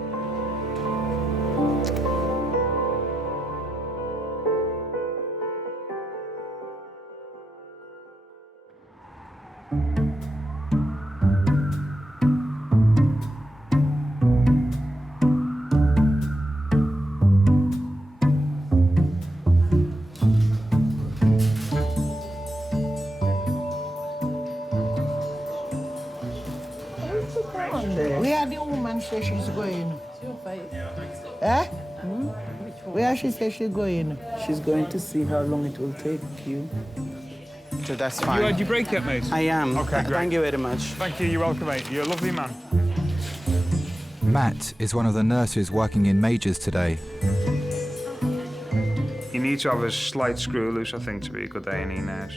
Where the woman say she's going? Eh? Where she say she's going? She's going to see how long it will take you. So that's Have fine. you had your break yet, mate? I am. Okay, great. Thank you very much. Thank you, you're welcome, mate. You're a lovely man. Matt is one of the nurses working in Majors today. You need to have a slight screw loose, I think, to be a good A&E nurse.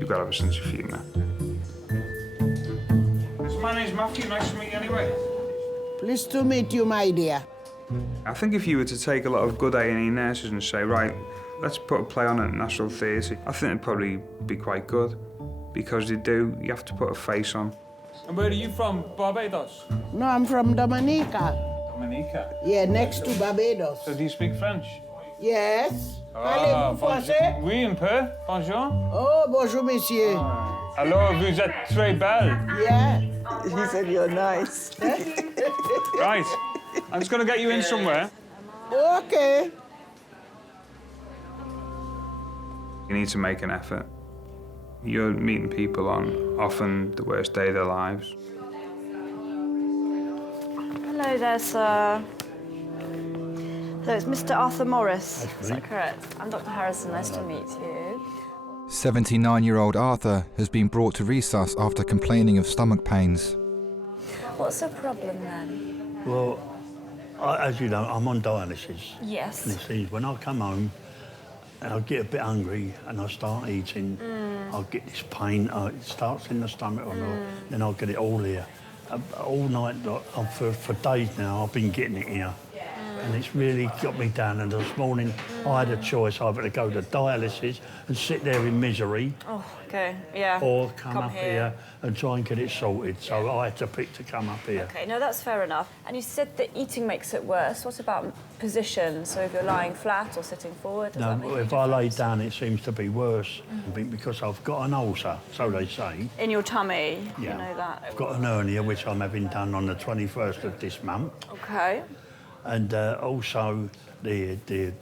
You've got to have a sense of humour. So my name's Matthew. Nice to meet you anyway. Pleased to meet you, my dear. I think if you were to take a lot of good A&E nurses and say, right, let's put a play on at National Theatre, I think it'd probably be quite good. Because you have to put a face on. And where are you from? Barbados? No, I'm from Dominica. Dominica? Yeah, next to Barbados. So do you speak French? Yes. Ah, Parlez-vous français? Oui, un peu. Bonjour. Oh, bonjour, monsieur. Alors, vous êtes très belle. Yeah. He said you're nice. Right. I'm just going to get you in somewhere. Okay. You need to make an effort. You're meeting people on often the worst day of their lives. Hello there, sir. So it's Mr. Arthur Morris. Is that correct? I'm Dr. Harrison. Nice to meet you. 79-year-old Arthur has been brought to resus after complaining of stomach pains. What's the problem then? Well, as you know, I'm on dialysis. Yes. And it seems when I come home, and I get a bit hungry and I start eating, I'll get this pain. It starts in the stomach or not, then I'll get it all here. All night, for days now, I've been getting it here. And it's really got me down. And this morning, I had a choice either to go to dialysis and sit there in misery, Oh, okay. Yeah. or come up here and try and get it sorted. So I had to pick to come up here. Okay, no, that's fair enough. And you said that eating makes it worse. What about position? So if you're lying flat or sitting forward? Does that make No, any if I lay down, it seems to be worse because I've got an ulcer, so they say. In your tummy, Yeah. you know that. I've got an hernia, which I'm having done on the 21st of this month. Okay. And also the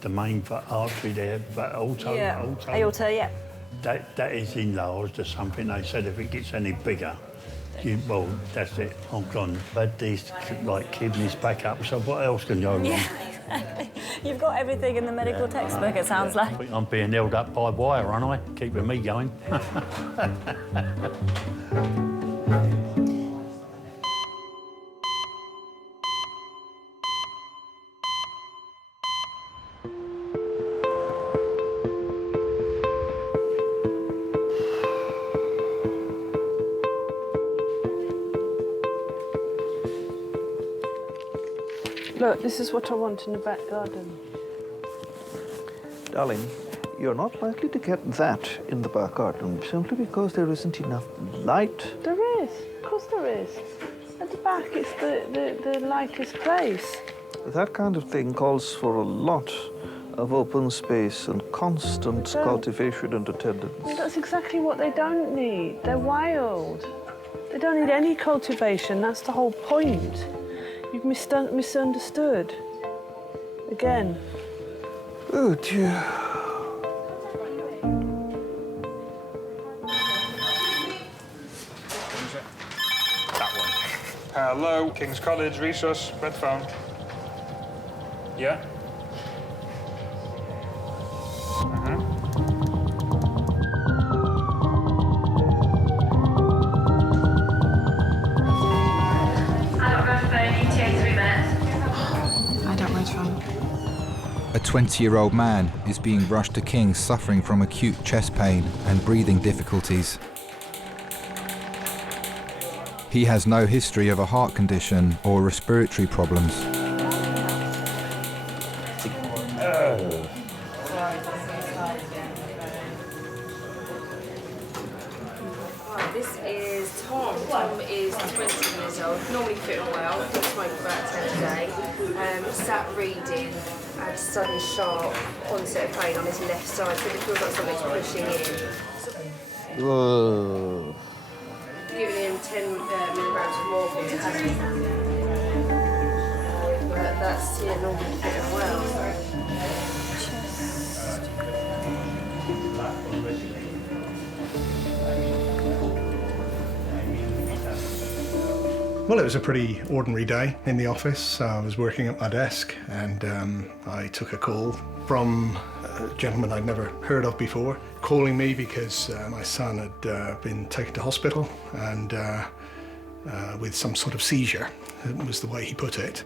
main artery there, but also Yeah. Aorta, yeah. that is enlarged or something. They said if it gets any bigger, well, that's it. I'm gone. But these kidneys back up. So what else can go wrong? Yeah, exactly. You've got everything in the medical textbook, it sounds like. I'm being held up by wire, aren't I? Keeping me going. Look, this is what I want in the back garden. Darling, you're not likely to get that in the back garden simply because there isn't enough light. There is, of course there is. At the back, it's the lightest place. That kind of thing calls for a lot of open space and constant cultivation and attendance. Well, that's exactly what they don't need. They're wild. They don't need any cultivation. That's the whole point. You've misunderstood. Again. Oh, dear. That one. Hello, King's College, resource, red phone. Yeah? 20-year-old man is being rushed to King's suffering from acute chest pain and breathing difficulties. He has no history of a heart condition or respiratory problems. This is Tom. Tom is 20 years old, normally fitting well, does smoke about 10 a day. Sat reading, had sudden sharp onset of pain on his left side, so it feels like something's pushing in. Whoa. Giving him 10 milligrams of morphine, but that's normally fitting well. Well, it was a pretty ordinary day in the office. I was working at my desk and I took a call from a gentleman I'd never heard of before, calling me because my son had been taken to hospital and with some sort of seizure, was the way he put it.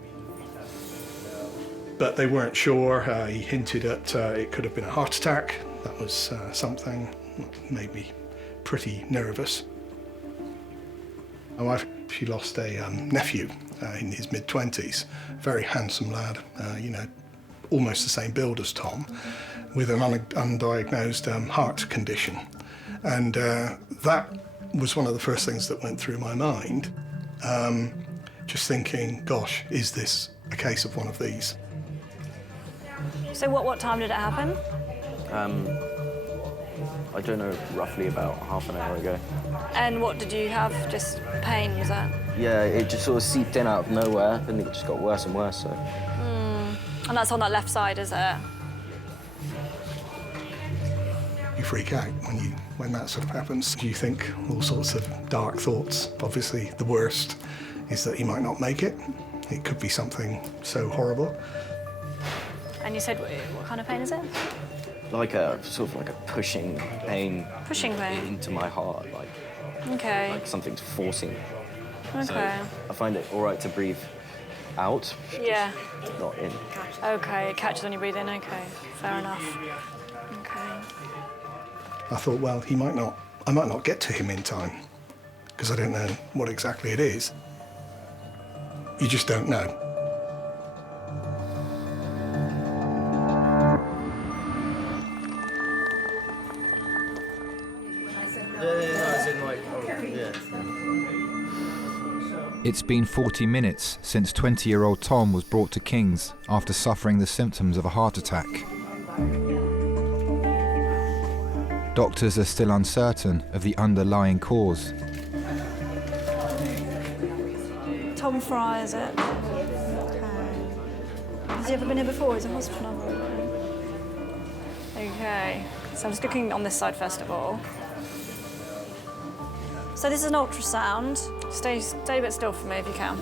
But they weren't sure. He hinted at it could have been a heart attack. That was something that made me pretty nervous. My wife, she lost a nephew in his mid-20s, very handsome lad, you know, almost the same build as Tom, with an undiagnosed heart condition. And that was one of the first things that went through my mind, just thinking, gosh, is this a case of one of these? So what time did it happen? I don't know, roughly about half an hour ago. And what did you have? Just pain, was that? Yeah, it just sort of seeped in out of nowhere, and it just got worse and worse, so. And that's on that left side, is it? You freak out when that sort of happens. You think all sorts of dark thoughts. Obviously, the worst is that he might not make it. It could be something so horrible. And you said, what kind of pain is it? Like a sort of like a pushing pain. Pushing pain? Into my heart, like. Okay. Like something's forcing. Okay. So I find it all right to breathe out. Yeah. Not in. Okay, it catches when you breathe in. Okay, fair enough. Okay. I thought, well, I might not get to him in time, because I don't know what exactly it is. You just don't know. It's been 40 minutes since 20-year-old Tom was brought to King's after suffering the symptoms of a heart attack. Doctors are still uncertain of the underlying cause. Tom Fry, is it? Okay. Has he ever been here before? Is it a hospital number? Okay. So I'm just looking on this side first of all. So this is an ultrasound. Stay a bit still for me if you can.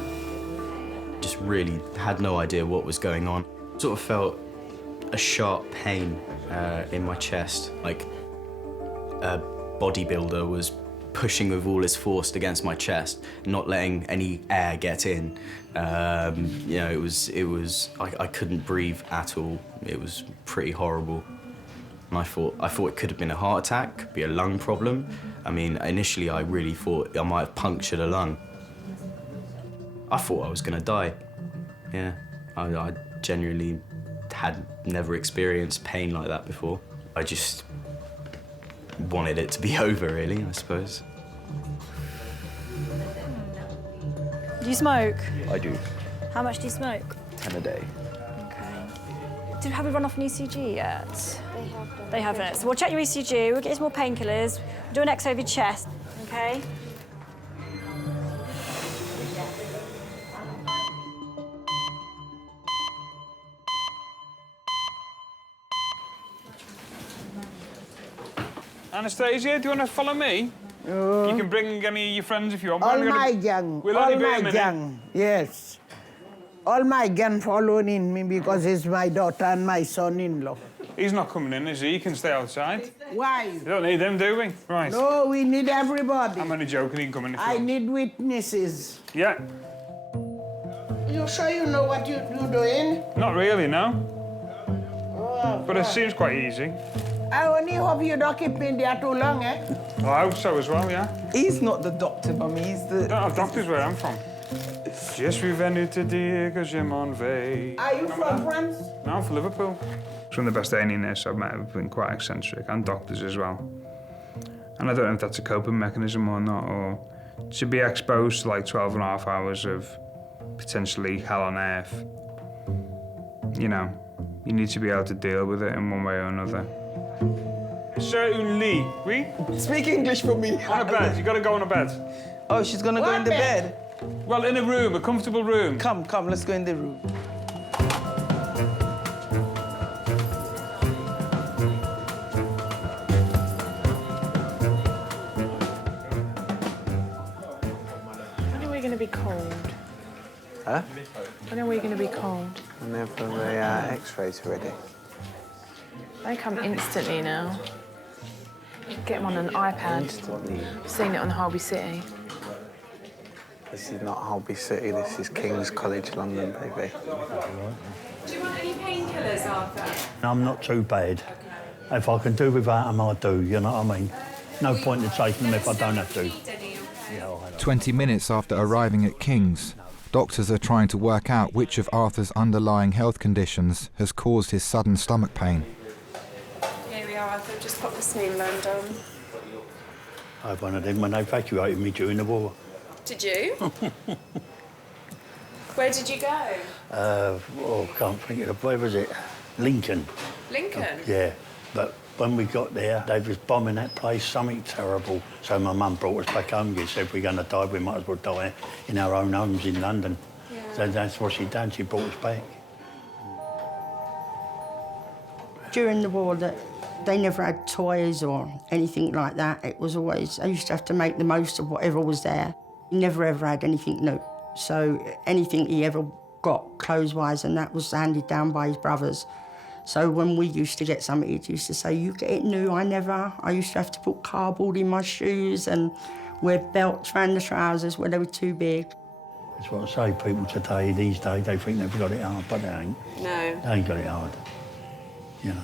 Just really had no idea what was going on. Sort of felt a sharp pain in my chest, like a bodybuilder was pushing with all his force against my chest, not letting any air get in. You know, I couldn't breathe at all. It was pretty horrible. And I thought it could have been a heart attack, could be a lung problem. I mean, initially I really thought I might have punctured a lung. I thought I was gonna die. Yeah, I genuinely had never experienced pain like that before. I just wanted it to be over, really, I suppose. Do you smoke? I do. How much do you smoke? 10 a day. Okay. Have we run off an ECG yet? They haven't. So we'll check your ECG, we'll get you some more painkillers, do an X-ray of your chest, okay? Anastasia, do you want to follow me? You can bring any of your friends if you want. All my gang, We'll all only be a my minute. gang, yes. All my gang following me because it's my daughter and my son-in-law. He's not coming in, is he? He can stay outside. Why? You don't need him, do we? Right. No, we need everybody. I'm only joking, he can come in if you I want. need witnesses. Yeah. You sure you know what you're doing? Not really, no. But it seems quite easy. I only hope you don't keep me there too long, eh? Well, I hope so as well, yeah. He's not the doctor, Mummy, he's the... No, doctor's where I'm from. Je suis venu te dire que je m'en vais. Are you from France? No, I'm from Liverpool. Some of the best A&E nurses I've met have been quite eccentric, and doctors as well. And I don't know if that's a coping mechanism or not, or to be exposed to like 12 and a half hours of potentially hell on earth. You know, you need to be able to deal with it in one way or another. Sir, un lit, oui? Speak English for me. On a bed, you gotta go on a bed. Oh, she's gonna go in the bed? Well, in a room, a comfortable room. Come, let's go in the room. When are we going to be cold? Huh? When are we going to be cold? Whenever the X-rays are ready. They come instantly now. Get them on an iPad. I've seen it on Holby City. This is not Holby City, this is Kings College London, baby. Do you want any painkillers, Arthur? I'm not too bad. If I can do without them, I do, you know what I mean? No point in taking them if I don't have to. 20 minutes after arriving at King's, doctors are trying to work out which of Arthur's underlying health conditions has caused his sudden stomach pain. Here we are, Arthur. Just pop the smear loan down. I had one of them when they evacuated me during the war. Did you? Where did you go? Can't think of it. Where was it? Lincoln. Lincoln? Yeah, but when we got there, they was bombing that place, something terrible. So my mum brought us back home. She said, if we're going to die, we might as well die in our own homes in London. Yeah. So that's what she done. She brought us back. During the war, they never had toys or anything like that. It was always, I used to have to make the most of whatever was there. He never ever had anything new. So anything he ever got clothes-wise, and that was handed down by his brothers. So when we used to get something, he used to say, you get it new, I never. I used to have to put cardboard in my shoes and wear belts around the trousers when they were too big. That's what I say, people today, these days, they think they've got it hard, but they ain't. No. They ain't got it hard. You know,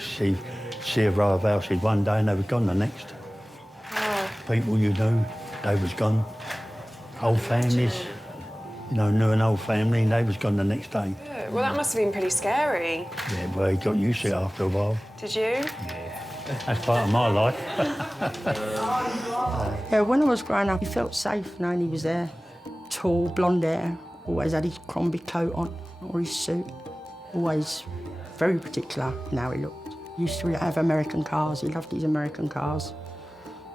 see a row of houses one day and they were gone the next. Oh. People you knew, they was gone. Old families, you know, knew an old family and they was gone the next day. Yeah, well, that must have been pretty scary. Yeah, well, he got used to it after a while. Did you? That's part of my life. Yeah, when I was growing up, he felt safe knowing he was there. Tall, blonde hair, always had his Crombie coat on, or his suit. Always very particular in how he looked. He used to have American cars, he loved his American cars.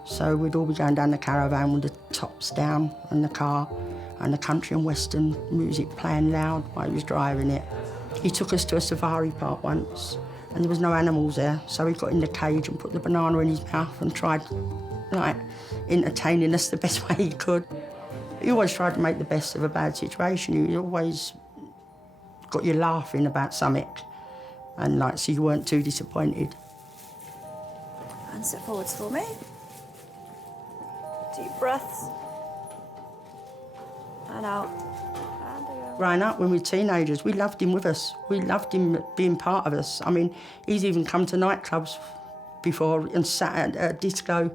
So we'd all be going down the caravan with the tops down in the car and the country and western music playing loud while he was driving it. He took us to a safari park once and there was no animals there, so he got in the cage and put the banana in his mouth and tried, like, entertaining us the best way he could. He always tried to make the best of a bad situation. He always got you laughing about something and, like, so you weren't too disappointed. And sit forwards for me. Deep breaths. And out. And again. Growing up, when we were teenagers, we loved him with us. We loved him being part of us. I mean, he's even come to nightclubs before and sat at a disco,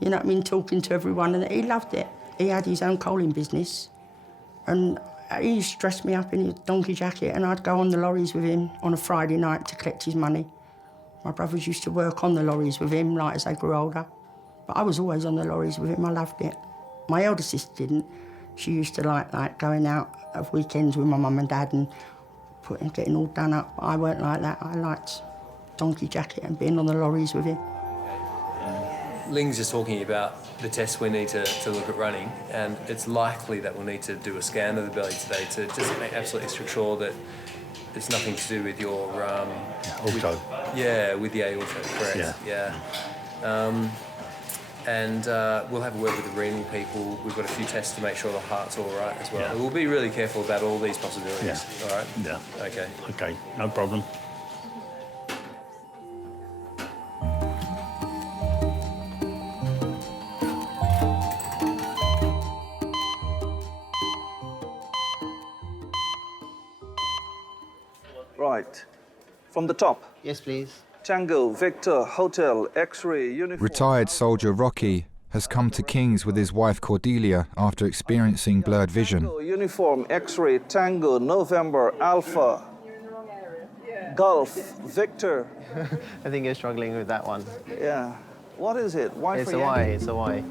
you know what I mean, talking to everyone, and he loved it. He had his own coaling business, and he used to dress me up in his donkey jacket, and I'd go on the lorries with him on a Friday night to collect his money. My brothers used to work on the lorries with him, like, as they grew older. But I was always on the lorries with him, I loved it. My elder sister didn't. She used to like going out of weekends with my mum and dad and getting all done up. I weren't like that. I liked donkey jacket and being on the lorries with him. Ling's just talking about the tests we need to look at running, and it's likely that we'll need to do a scan of the belly today to just make absolutely sure that it's nothing to do with your... with the aorta, correct. Yeah. And we'll have a word with the renal people. We've got a few tests to make sure the heart's all right as well. Yeah. We'll be really careful about all these possibilities. Yeah. All right? Yeah. Okay. Okay, no problem. Right, From the top. Yes, please. Tango, Victor, Hotel, X-ray, uniform. Retired soldier Rocky has come to Kings with his wife Cordelia after experiencing blurred vision. Tango, uniform, X-ray, Tango, November, Alpha, Golf, Victor. I think you're struggling with that one. Yeah. What is it? Y It's for a Y, Yankee? it's a Y.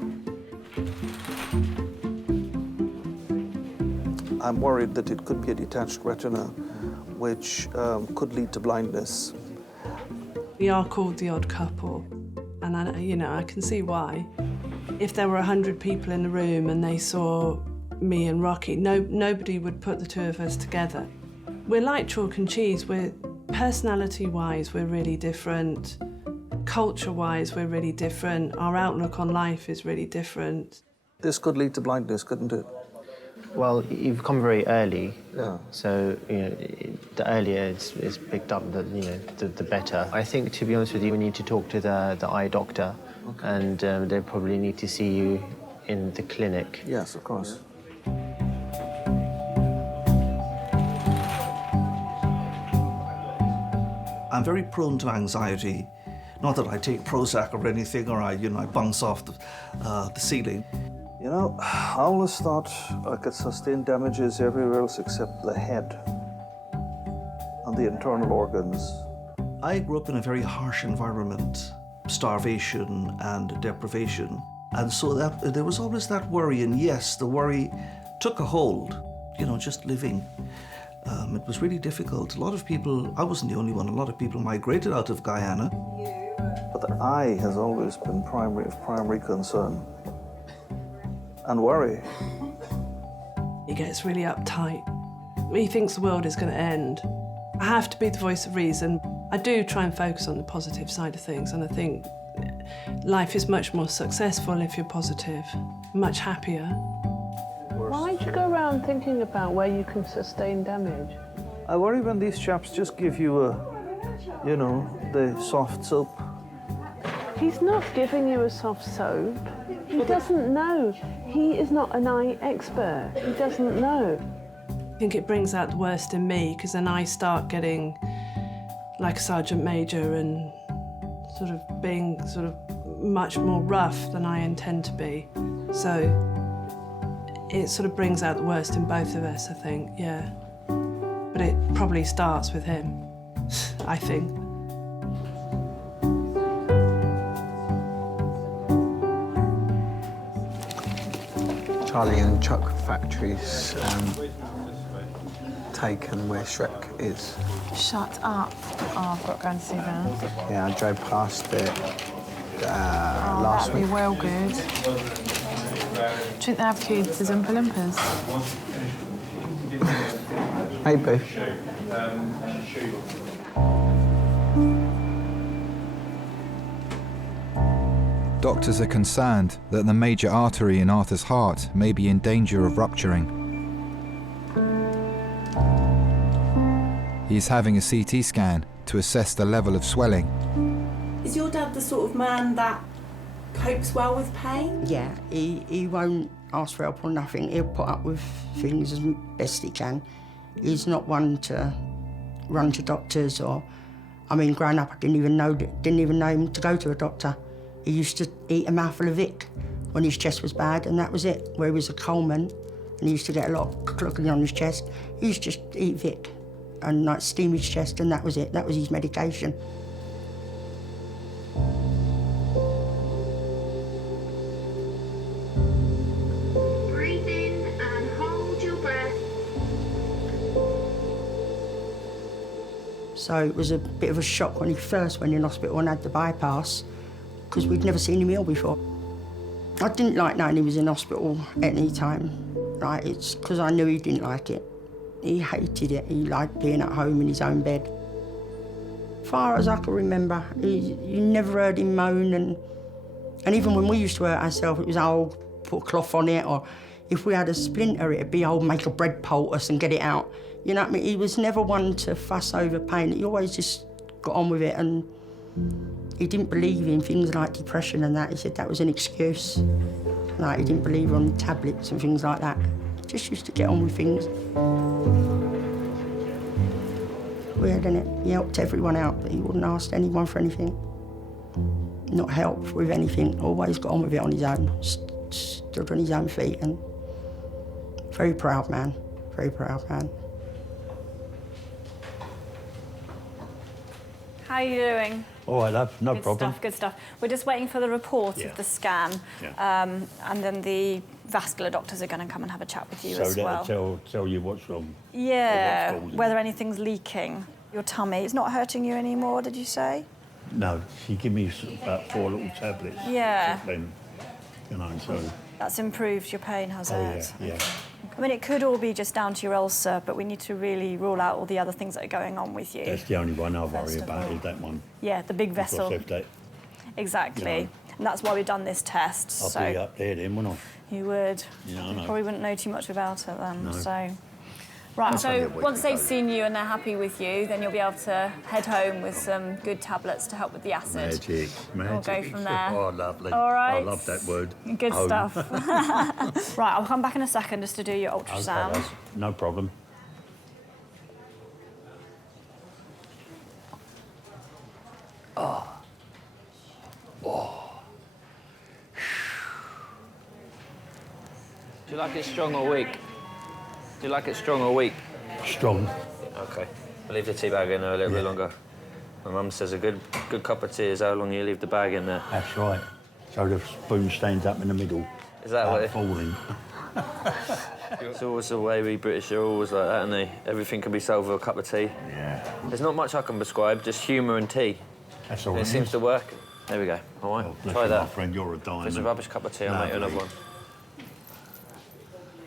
I'm worried that it could be a detached retina, which could lead to blindness. We are called the odd couple, and I can see why. If there were 100 people in the room and they saw me and Rocky, nobody would put the two of us together. We're like chalk and cheese. We're personality-wise, we're really different. Culture-wise, we're really different. Our outlook on life is really different. This could lead to blindness, couldn't it? Well, you've come very early. Yeah. So, the earlier it's picked up, the better. I think, to be honest with you, we need to talk to the eye doctor. Okay. And they probably need to see you in the clinic. Yes, of course. I'm very prone to anxiety. Not that I take Prozac or anything, or I bounce off the ceiling. I always thought I could sustain damages everywhere else except the head and the internal organs. I grew up in a very harsh environment, starvation and deprivation. And so there was always that worry, and yes, the worry took a hold, just living. It was really difficult. A lot of people, I wasn't the only one, a lot of people migrated out of Guyana. But the eye has always been primary concern. And worry. He gets really uptight. He thinks the world is going to end. I have to be the voice of reason. I do try and focus on the positive side of things, and I think life is much more successful if you're positive, much happier. Why do you go around thinking about where you can sustain damage? I worry when these chaps just give you the soft soap. He's not giving you a soft soap. He doesn't know. He is not an eye expert. He doesn't know. I think it brings out the worst in me, because then I start getting like a sergeant major and sort of being much more rough than I intend to be. So it sort of brings out the worst in both of us, I think, yeah. But it probably starts with him, I think. Charlie and Chuck factories taken where Shrek is. Shut up. Oh, I've got to go and see that. Yeah, I drove past it last that'd week. be well good. Do you think they have kids as Oompa Loompas? Maybe. Doctors are concerned that the major artery in Arthur's heart may be in danger of rupturing. He is having a CT scan to assess the level of swelling. Is your dad the sort of man that copes well with pain? Yeah, he won't ask for help or nothing. He'll put up with things as best he can. He's not one to run to doctors or... growing up, I didn't even know him to go to a doctor. He used to eat a mouthful of Vic when his chest was bad, and that was it. Where he was a coalman, and he used to get a lot of clocking on his chest. He used to just eat Vic and steam his chest, and that was it. That was his medication. Breathe in and hold your breath. So it was a bit of a shock when he first went in hospital and had the bypass, because we'd never seen him ill before. I didn't like knowing he was in hospital at any time. It's because I knew he didn't like it. He hated it. He liked being at home in his own bed. Far as I can remember, you never heard him moan, and even when we used to hurt ourselves, it was, put a cloth on it, or if we had a splinter, it'd be, make a bread poultice and get it out. You know what I mean? He was never one to fuss over pain. He always just got on with it, and he didn't believe in things like depression and that. He said that was an excuse. He didn't believe on tablets and things like that. Just used to get on with things. weird, isn't it? He helped everyone out, but he wouldn't ask anyone for anything. Not help with anything, always got on with it on his own. Stood on his own feet, and very proud man, very proud man. How are you doing? All right, love, no Good problem. stuff, good stuff. We're just waiting for the report of the scan, and then the vascular doctors are going to come and have a chat with you as well. So tell you what's wrong. Yeah, whether anything's leaking. Your tummy, it's not hurting you anymore, did you say? No, she gave me about 4 little tablets. Yeah. Then, you know, so... That's improved your pain, has it? Yeah. I mean, it could all be just down to your ulcer, but we need to really rule out all the other things that are going on with you. That's the only one I worry First of about, all. is that one. Yeah, the big vessel. Because if that, Exactly. you know, And that's why we've done this test. I'll be up there then, wouldn't I? You would. Yeah, I You know. probably wouldn't know too much about it then. No. So. Right, That's only so a week once they've ago. seen you and they're happy with you, then you'll be able to head home with some good tablets to help with the acid. Magic. We'll go from there. Oh, lovely. All right. I love that word. Good Home. stuff. Right, I'll come back in a second just to do your Okay, ultrasound. that's no problem. Do you like it strong or weak? Do you like it strong or weak? Strong. Okay. I'll leave the tea bag in there a little bit longer. My mum says a good cup of tea is how long you leave the bag in there. That's right. So the spoon stands up in the middle. Is that what it- falling. It's always the way we British are always like that, aren't they? Everything can be solved with a cup of tea. Yeah. There's not much I can prescribe, just humour and tea. That's all And right. it seems to work. There we go. All right, Bless try you, that. my friend, you're a If it's a diamond. rubbish cup of tea, I'll make you another one.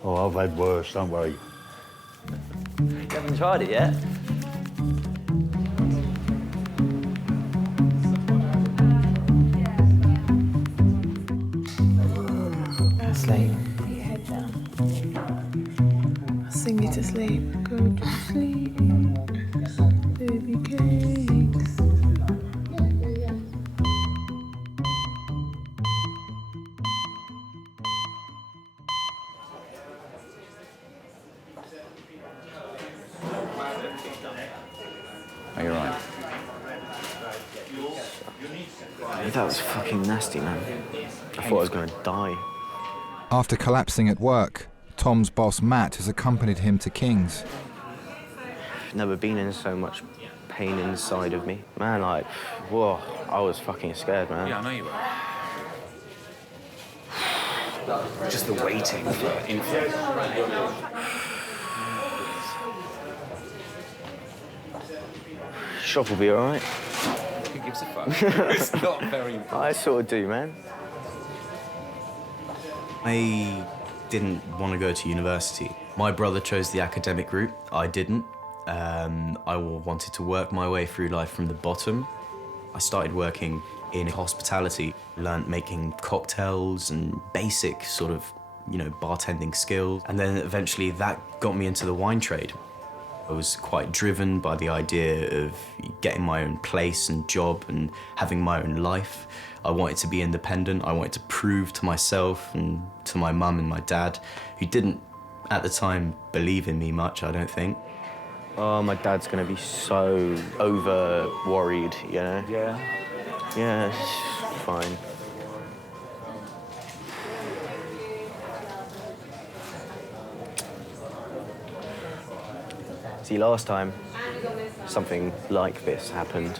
Oh, I've had worse, don't worry. You haven't tried it yet? Sleep. Put your head down. I'll sing you to sleep. Go to sleep. Baby cakes. Are you right? That was fucking nasty, man. I thought I was going to die. After collapsing at work, Tom's boss Matt has accompanied him to King's. I've never been in so much pain inside of me. Man, like, whoa, I was fucking scared, man. Yeah, I know you were. Just the waiting for info. Shop will be all right. Who gives a fuck? It's not very important. I sort of do, man. I didn't want to go to university. My brother chose the academic route. I didn't. I wanted to work my way through life from the bottom. I started working in hospitality, learned making cocktails and basic sort of, bartending skills. And then eventually that got me into the wine trade. I was quite driven by the idea of getting my own place and job and having my own life. I wanted to be independent. I wanted to prove to myself and to my mum and my dad, who didn't, at the time, believe in me much, I don't think. Oh, my dad's going to be so over-worried, you know? Yeah. Yeah, it's fine. See, last time something like this happened,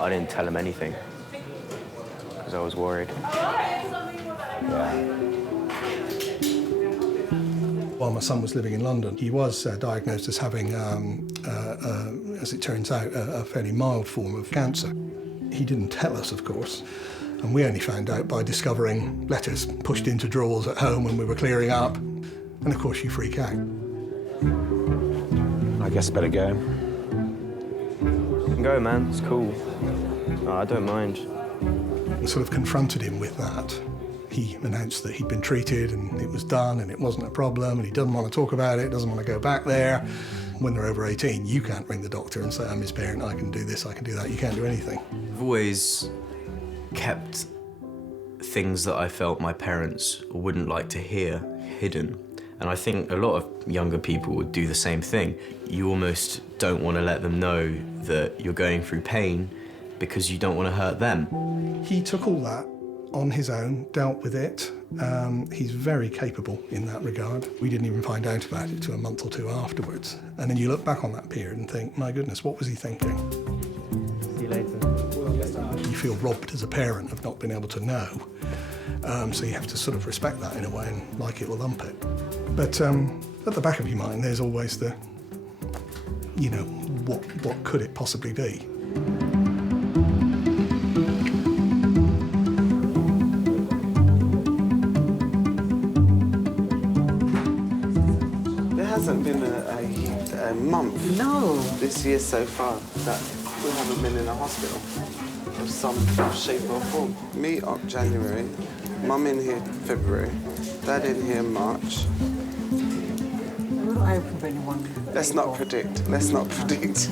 I didn't tell him anything because I was worried. While my son was living in London, he was diagnosed as having, as it turns out, a fairly mild form of cancer. He didn't tell us, of course, and we only found out by discovering letters pushed into drawers at home when we were clearing up. And of course, you freak out. I guess better go. You can go, man. It's cool. No, I don't mind. And sort of confronted him with that. He announced that he'd been treated and it was done and it wasn't a problem and he doesn't want to talk about it, doesn't want to go back there. When they're over 18, you can't ring the doctor and say, I'm his parent, I can do this, I can do that. You can't do anything. I've always kept things that I felt my parents wouldn't like to hear hidden. And I think a lot of younger people would do the same thing. You almost don't want to let them know that you're going through pain because you don't want to hurt them. He took all that on his own, dealt with it. He's very capable in that regard. We didn't even find out about it till a month or two afterwards. And then you look back on that period and think, my goodness, what was he thinking? See you later. You feel robbed as a parent of not being able to know. So you have to sort of respect that in a way and like it or lump it. But at the back of your mind, there's always the, you know, what could it possibly be? There hasn't been a month this year so far that we haven't been in a hospital of some shape or form. Me up January, Mum in here February, Dad in here March. I hope anyone. Let's not predict. Let's not predict.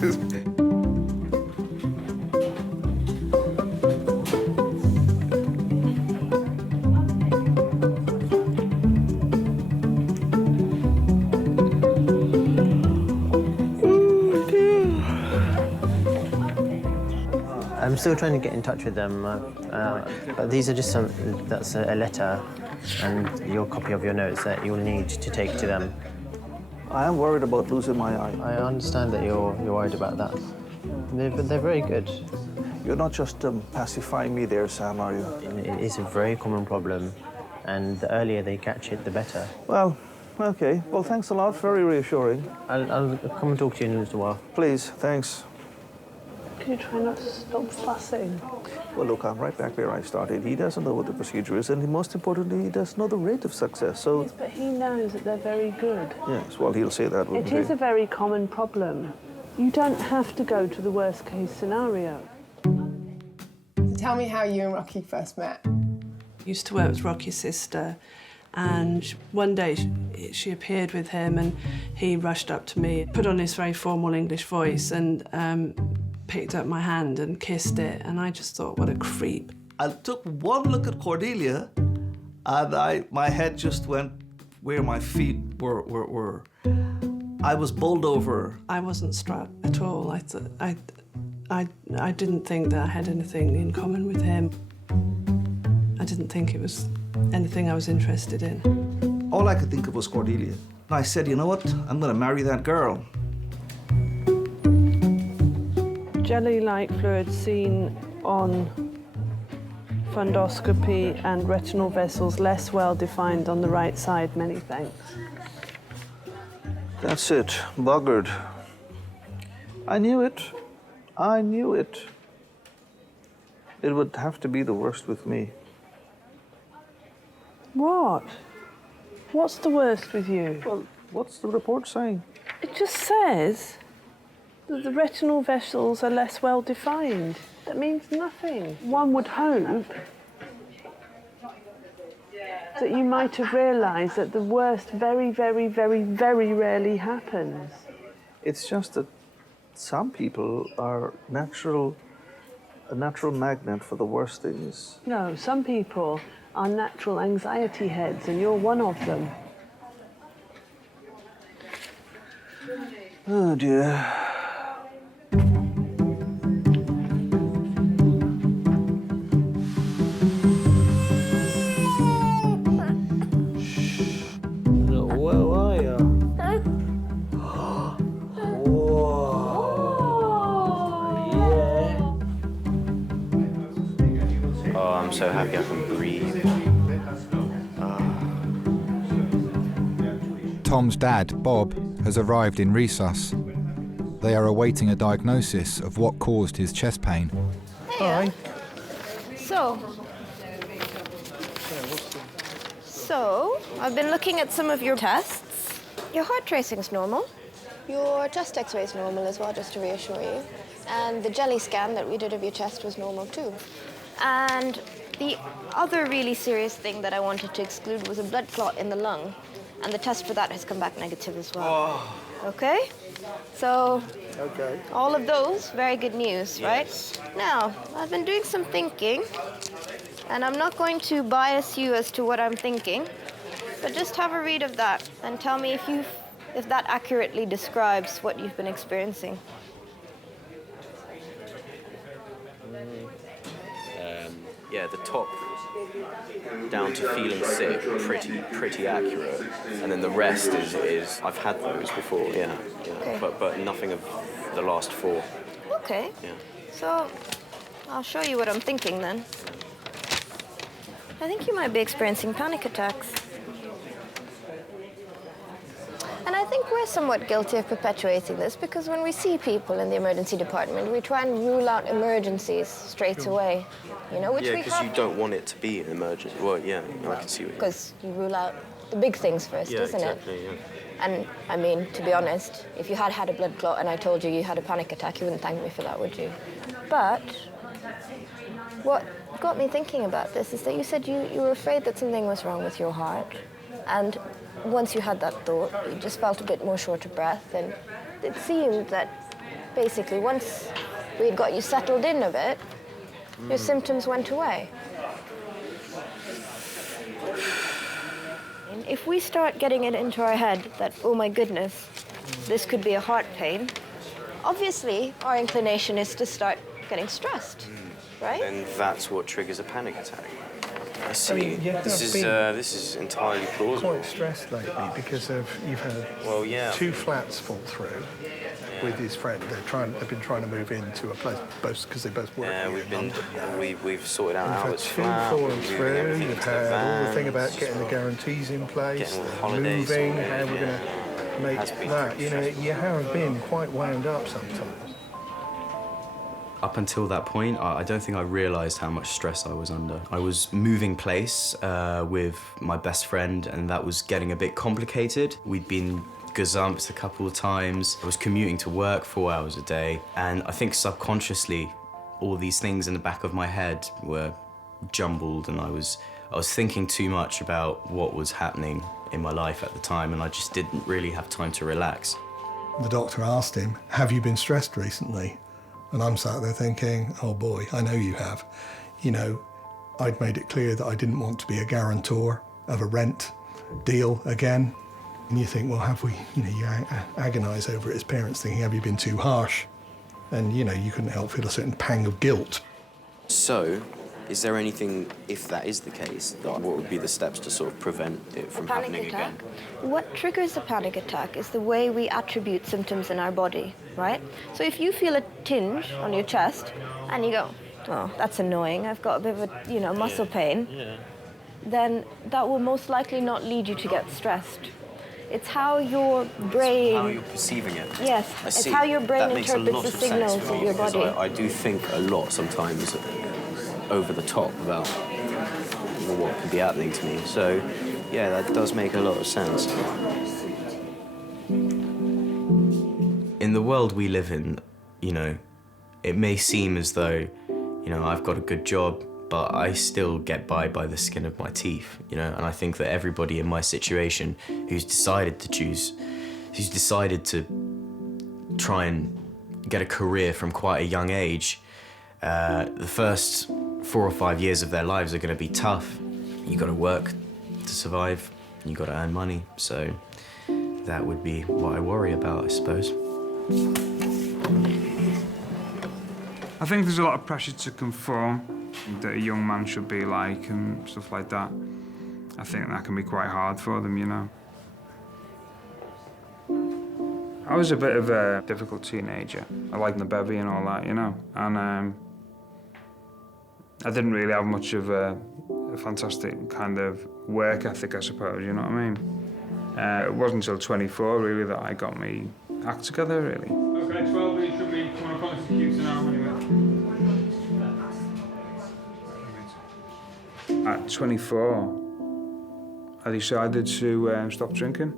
I'm still trying to get in touch with them, but these are just that's a letter and your copy of your notes that you'll need to take to them. I am worried about losing my eye. I understand that you're worried about that. They're very good. You're not just pacifying me there, Sam, are you? It is a very common problem, and the earlier they catch it, the better. Well, okay. Well, thanks a lot. Very reassuring. I'll come and talk to you in a little while. Please, thanks. Can you try not to stop fussing? Well, look, I'm right back where I started. He doesn't know what the procedure is, and most importantly, he doesn't know the rate of success, so... Yes, but he knows that they're very good. Yes, well, he'll say that, wouldn't he? It is a very common problem. You don't have to go to the worst-case scenario. So tell me how you and Rocky first met. I used to work with Rocky's sister, and one day she appeared with him, and he rushed up to me, put on his very formal English voice, and picked up my hand and kissed it, and I just thought, what a creep. I took one look at Cordelia, and my head just went where my feet were. I was bowled over. I wasn't struck at all. I didn't think that I had anything in common with him. I didn't think it was anything I was interested in. All I could think of was Cordelia. And I said, you know what? I'm going to marry that girl. Jelly-like fluid seen on fundoscopy and retinal vessels less well defined on the right side. Many thanks. That's it. Buggered. I knew it. I knew it. It would have to be the worst with me. What? What's the worst with you? Well, what's the report saying? It just says that the retinal vessels are less well defined. That means nothing. One would hope that you might have realised that the worst very, very, very, very rarely happens. It's just that some people are a natural magnet for the worst things. No, some people are natural anxiety heads, and you're one of them. Oh, dear. Where are you? Oh, I'm so happy I can breathe. Tom's dad, Bob, has arrived in resus. They are awaiting a diagnosis of what caused his chest pain. Hi. So, I've been looking at some of your tests. Your heart tracing's normal. Your chest x-ray's normal as well, just to reassure you. And the jelly scan that we did of your chest was normal too. And the other really serious thing that I wanted to exclude was a blood clot in the lung. And the test for that has come back negative as well. Oh. Okay? So, Okay. all of those, very good news, right? Now, I've been doing some thinking, and I'm not going to bias you as to what I'm thinking, But just have a read of that and tell me if that accurately describes what you've been experiencing. Yeah, the top down to feeling sick, pretty accurate, and then the rest is I've had those before, yeah. Okay. But nothing of the last 4. Okay. Yeah. So I'll show you what I'm thinking then. I think you might be experiencing panic attacks. And I think we're somewhat guilty of perpetuating this because when we see people in the emergency department, we try and rule out emergencies straight away. You know, which Yeah, we because have you don't want it to be an emergency. Well, yeah, I can see what you mean. because you rule out the big things first, Yeah, isn't exactly, it? yeah. And I mean, to be honest, if you had a blood clot and I told you you had a panic attack, you wouldn't thank me for that, would you? But what got me thinking about this is that you said you were afraid that something was wrong with your heart. And once you had that thought, you just felt a bit more short of breath. And it seemed that basically once we had got you settled in a bit, your symptoms went away. And if we start getting it into our head that, oh my goodness, this could be a heart pain, obviously our inclination is to start getting stressed, right? And that's what triggers a panic attack. I see. I mean, yeah, this is entirely plausible. Quite stressed lately because you've had 2 flats fall through with his friend. They've been trying to move into a place because they both work here in London. We've sorted out You've had Howard's 2 flat. falling moving through. everything You've into the had all the van, thing about getting the guarantees in place, getting all the the holidays moving, sorted, how we're going to make that. You know, you have been quite wound up sometimes. Up until that point, I don't think I realised how much stress I was under. I was moving place with my best friend, and that was getting a bit complicated. We'd been gazumped a couple of times. I was commuting to work 4 hours a day, and I think subconsciously, all these things in the back of my head were jumbled, and I was thinking too much about what was happening in my life at the time, and I just didn't really have time to relax. The doctor asked him, have you been stressed recently? And I'm sat there thinking, oh boy, I know you have. You know, I'd made it clear that I didn't want to be a guarantor of a rent deal again. And you think, well, have we, you know, you agonise over it as parents thinking, have you been too harsh? And, you know, you couldn't help feel a certain pang of guilt. So, is there anything, if that is the case, what would be the steps to sort of prevent it from happening again? What triggers a panic attack is the way we attribute symptoms in our body, right? So if you feel a tinge on your chest and you go, oh, that's annoying, I've got a bit of a, you know, muscle pain, then that will most likely not lead you to get stressed. It's how your brain... How you're perceiving it. Yes, it's how your brain interprets the signals of your body. I do think a lot sometimes over the top about what could be happening to me. So, yeah, that does make a lot of sense. In the world we live in, you know, it may seem as though, you know, I've got a good job, but I still get by the skin of my teeth, you know, and I think that everybody in my situation who's decided to try and get a career from quite a young age, the first 4 or 5 years of their lives are going to be tough. You got to work to survive, you got to earn money, so that would be what I worry about, I suppose. I think there's a lot of pressure to conform, that a young man should be like and stuff like that. I think that can be quite hard for them, you know. I was a bit of a difficult teenager. I liked the bevy and all that, you know, and I didn't really have much of a fantastic kind of work ethic, I suppose, you know what I mean? It wasn't until 24, really, that I got me act together, really. Okay, 12, it should be one o'clock to keep now, anyway. At 24, I decided to stop drinking.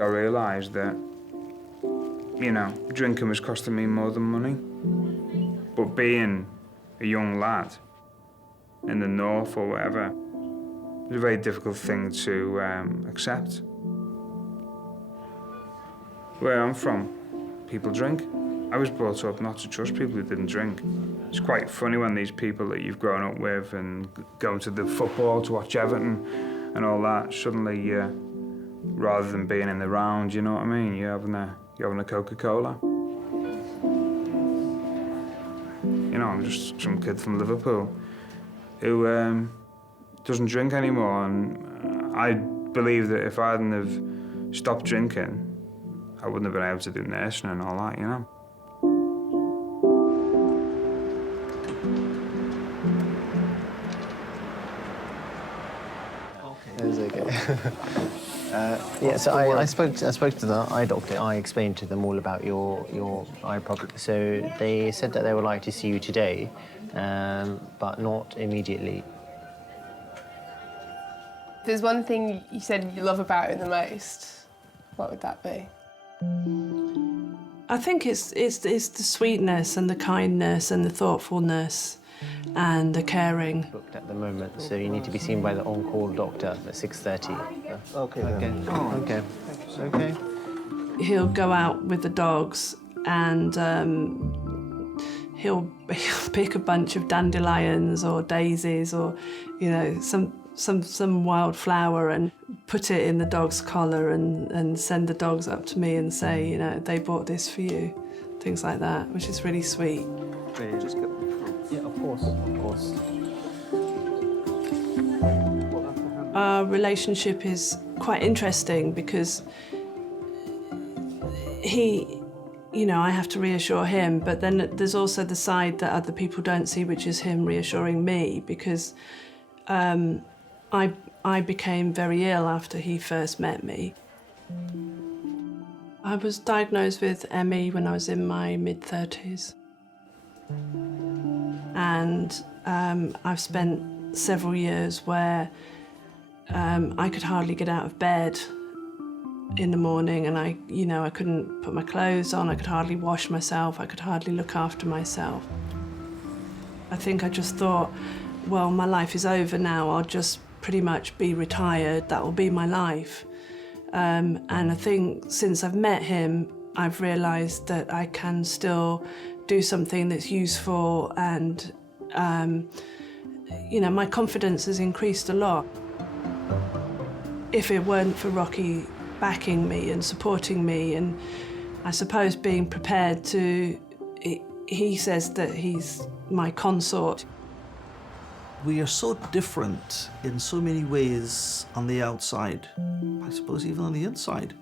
I realised that, you know, drinking was costing me more than money. But being a young lad in the north or whatever, it was a very difficult thing to accept. Where I'm from, people drink. I was brought up not to trust people who didn't drink. It's quite funny when these people that you've grown up with and going to the football to watch Everton and all that, suddenly, rather than being in the round, you know what I mean? You're having a Coca-Cola. You know, I'm just some kid from Liverpool who doesn't drink anymore, and I believe that if I hadn't have stopped drinking, I wouldn't have been able to do nursing and all that, you know? It's okay. Yeah, so I spoke to the eye doctor. I explained to them all about your eye problem. So they said that they would like to see you today, but not immediately. There's one thing you said you love about it the most. What would that be? I think it's the sweetness and the kindness and the thoughtfulness and the caring. Booked at the moment, so you need to be seen by the on-call doctor at 6:30. Okay. Okay. Okay. He'll go out with the dogs and he'll pick a bunch of dandelions or daisies or, you know, some wild flower and put it in the dog's collar and send the dogs up to me and say, you know, they bought this for you, things like that, which is really sweet. Just get them through. Yeah, of course. Our relationship is quite interesting because he, you know, I have to reassure him, but then there's also the side that other people don't see, which is him reassuring me, because I became very ill after he first met me. I was diagnosed with ME when I was in my mid-30s. And I've spent several years where I could hardly get out of bed in the morning, and I couldn't put my clothes on, I could hardly wash myself, I could hardly look after myself. I think I just thought, well, my life is over now, I'll just pretty much be retired, that will be my life. And I think since I've met him, I've realised that I can still do something that's useful, and you know, my confidence has increased a lot. If it weren't for Rocky backing me and supporting me, and I suppose being prepared to, he says that he's my consort. We are so different in so many ways on the outside, I suppose even on the inside.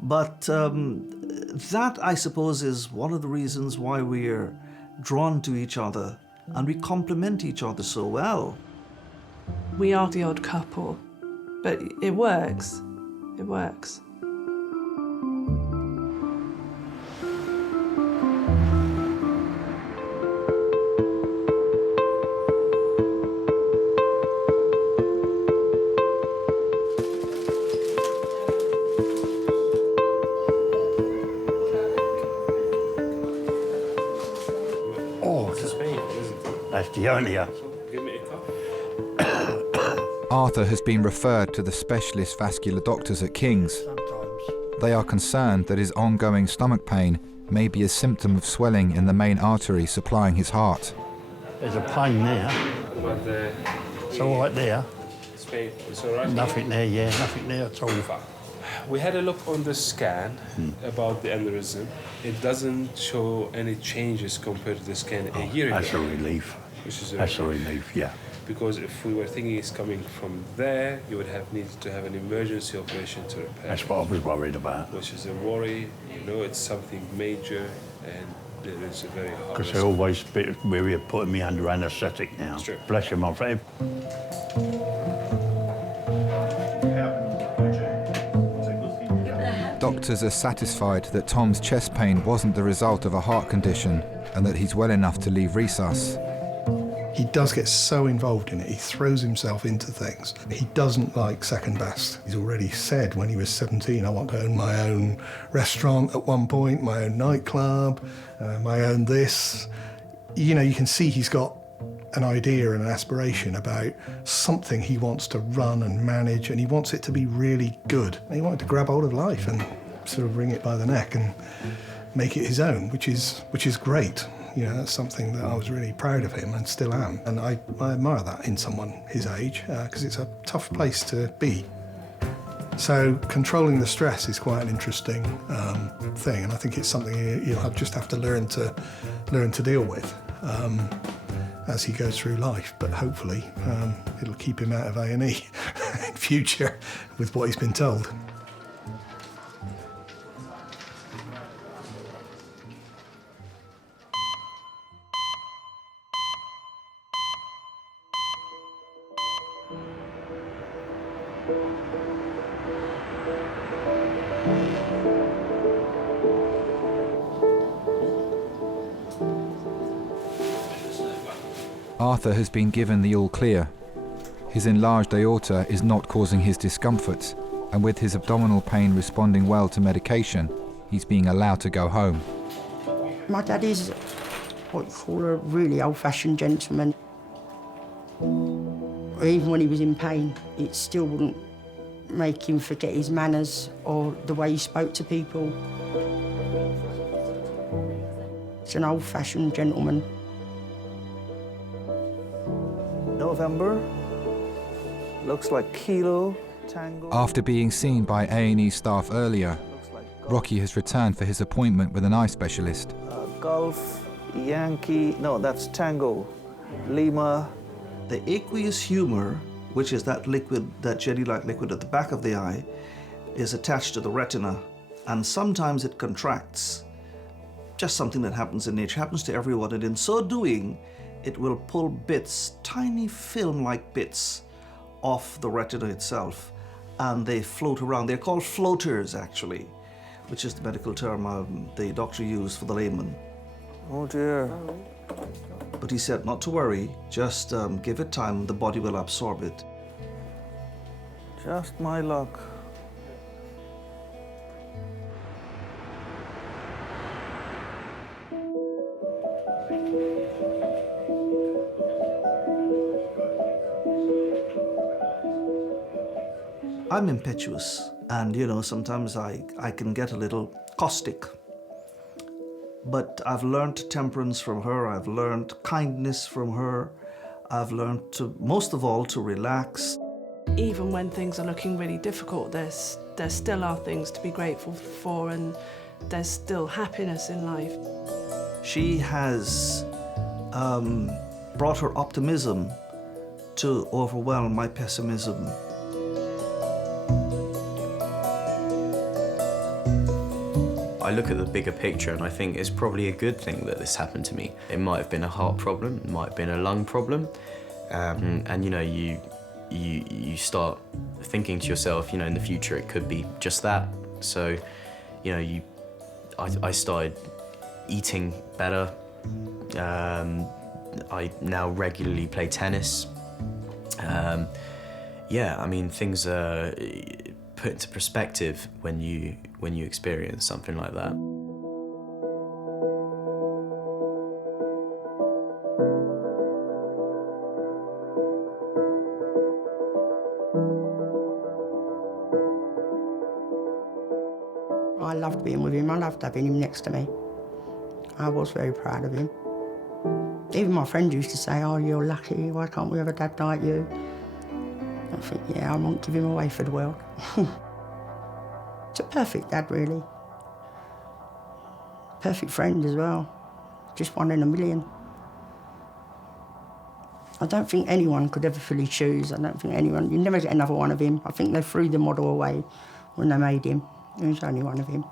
But that, I suppose, is one of the reasons why we're drawn to each other and we complement each other so well. We are the odd couple, but it works. It works. That's the only. Arthur has been referred to the specialist vascular doctors at King's. They are concerned that his ongoing stomach pain may be a symptom of swelling in the main artery supplying his heart. There's a pain there. It's all right there. It's all right? Nothing there, yeah, nothing there at all. We had a look on the scan about the aneurysm. It doesn't show any changes compared to the scan a year ago. That's a relief. Which is That's a relief, yeah. Because if we were thinking it's coming from there, you would have needed to have an emergency operation to repair. That's what I was worried about. Which is a worry. You know, it's something major, and there is a very hard. Because they're always a bit weary of putting me under anaesthetic now. True. Bless him, my friend. Doctors are satisfied that Tom's chest pain wasn't the result of a heart condition and that he's well enough to leave resus. He does get so involved in it, he throws himself into things. He doesn't like second best. He's already said when he was 17, I want to own my own restaurant at one point, my own nightclub, my own this. You know, you can see he's got an idea and an aspiration about something he wants to run and manage, and he wants it to be really good. He wanted to grab hold of life and sort of wring it by the neck, and make it his own, which is great. You know, that's something that I was really proud of him and still am. And I admire that in someone his age, because it's a tough place to be. So controlling the stress is quite an interesting thing, and I think it's something you'll just have to learn to deal with as he goes through life. But hopefully it'll keep him out of A&E in future with what he's been told. Arthur has been given the all clear. His enlarged aorta is not causing his discomforts, and with his abdominal pain responding well to medication, he's being allowed to go home. My dad is what you call a really old-fashioned gentleman. Even when he was in pain, it still wouldn't make him forget his manners or the way he spoke to people. He's an old-fashioned gentleman. November, looks like Kilo, Tango. After being seen by A&E staff earlier, Rocky has returned for his appointment with an eye specialist. Golf, Yankee, no, that's Tango, Lima. The aqueous humor, which is that liquid, that jelly-like liquid at the back of the eye, is attached to the retina, and sometimes it contracts. Just something that happens in nature, happens to everyone, and in so doing, it will pull bits, tiny film-like bits, off the retina itself, and they float around. They're called floaters, actually, which is the medical term the doctor used for the layman. Oh dear. But he said not to worry, just give it time, the body will absorb it. Just my luck. I'm impetuous, and you know, sometimes I can get a little caustic. But I've learned temperance from her, I've learned kindness from her, I've learned to, most of all, to relax. Even when things are looking really difficult, there still are things to be grateful for, and there's still happiness in life. She has brought her optimism to overwhelm my pessimism. I look at the bigger picture and I think it's probably a good thing that this happened to me. It might have been a heart problem, it might have been a lung problem, and you know, you start thinking to yourself, you know, in the future it could be just that. So, you know, I started eating better. I now regularly play tennis. Yeah, I mean, things are put into perspective when you experience something like that. I loved being with him. I loved having him next to me. I was very proud of him. Even my friends used to say, "Oh, you're lucky. Why can't we have a dad like you?" I think, yeah, I won't give him away for the world. It's a perfect dad, really. Perfect friend as well. Just one in a million. I don't think anyone could ever fill his shoes. I don't think anyone, you never get another one of him. I think they threw the model away when they made him. There was only one of him.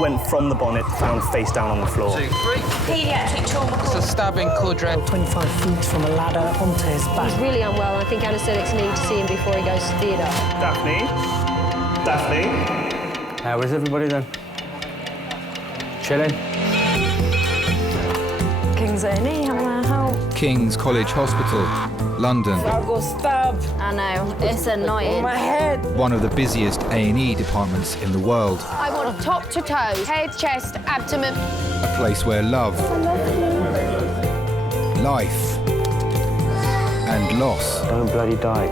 went from the bonnet, found face down on the floor. 2, 3. Pediatric trauma It's a stabbing, Cordray. 25 feet from a ladder onto his back. He's really unwell. I think anaesthetics need to see him before he goes to theatre. Daphne? Daphne? How is everybody then? Chilling? Kings A&E, how may I help? King's College Hospital, London. I got stabbed. I know, it's annoying. My head. One of the busiest A&E departments in the world. I want top to toe, head, chest, abdomen. A place where love, life, and loss. Don't bloody die.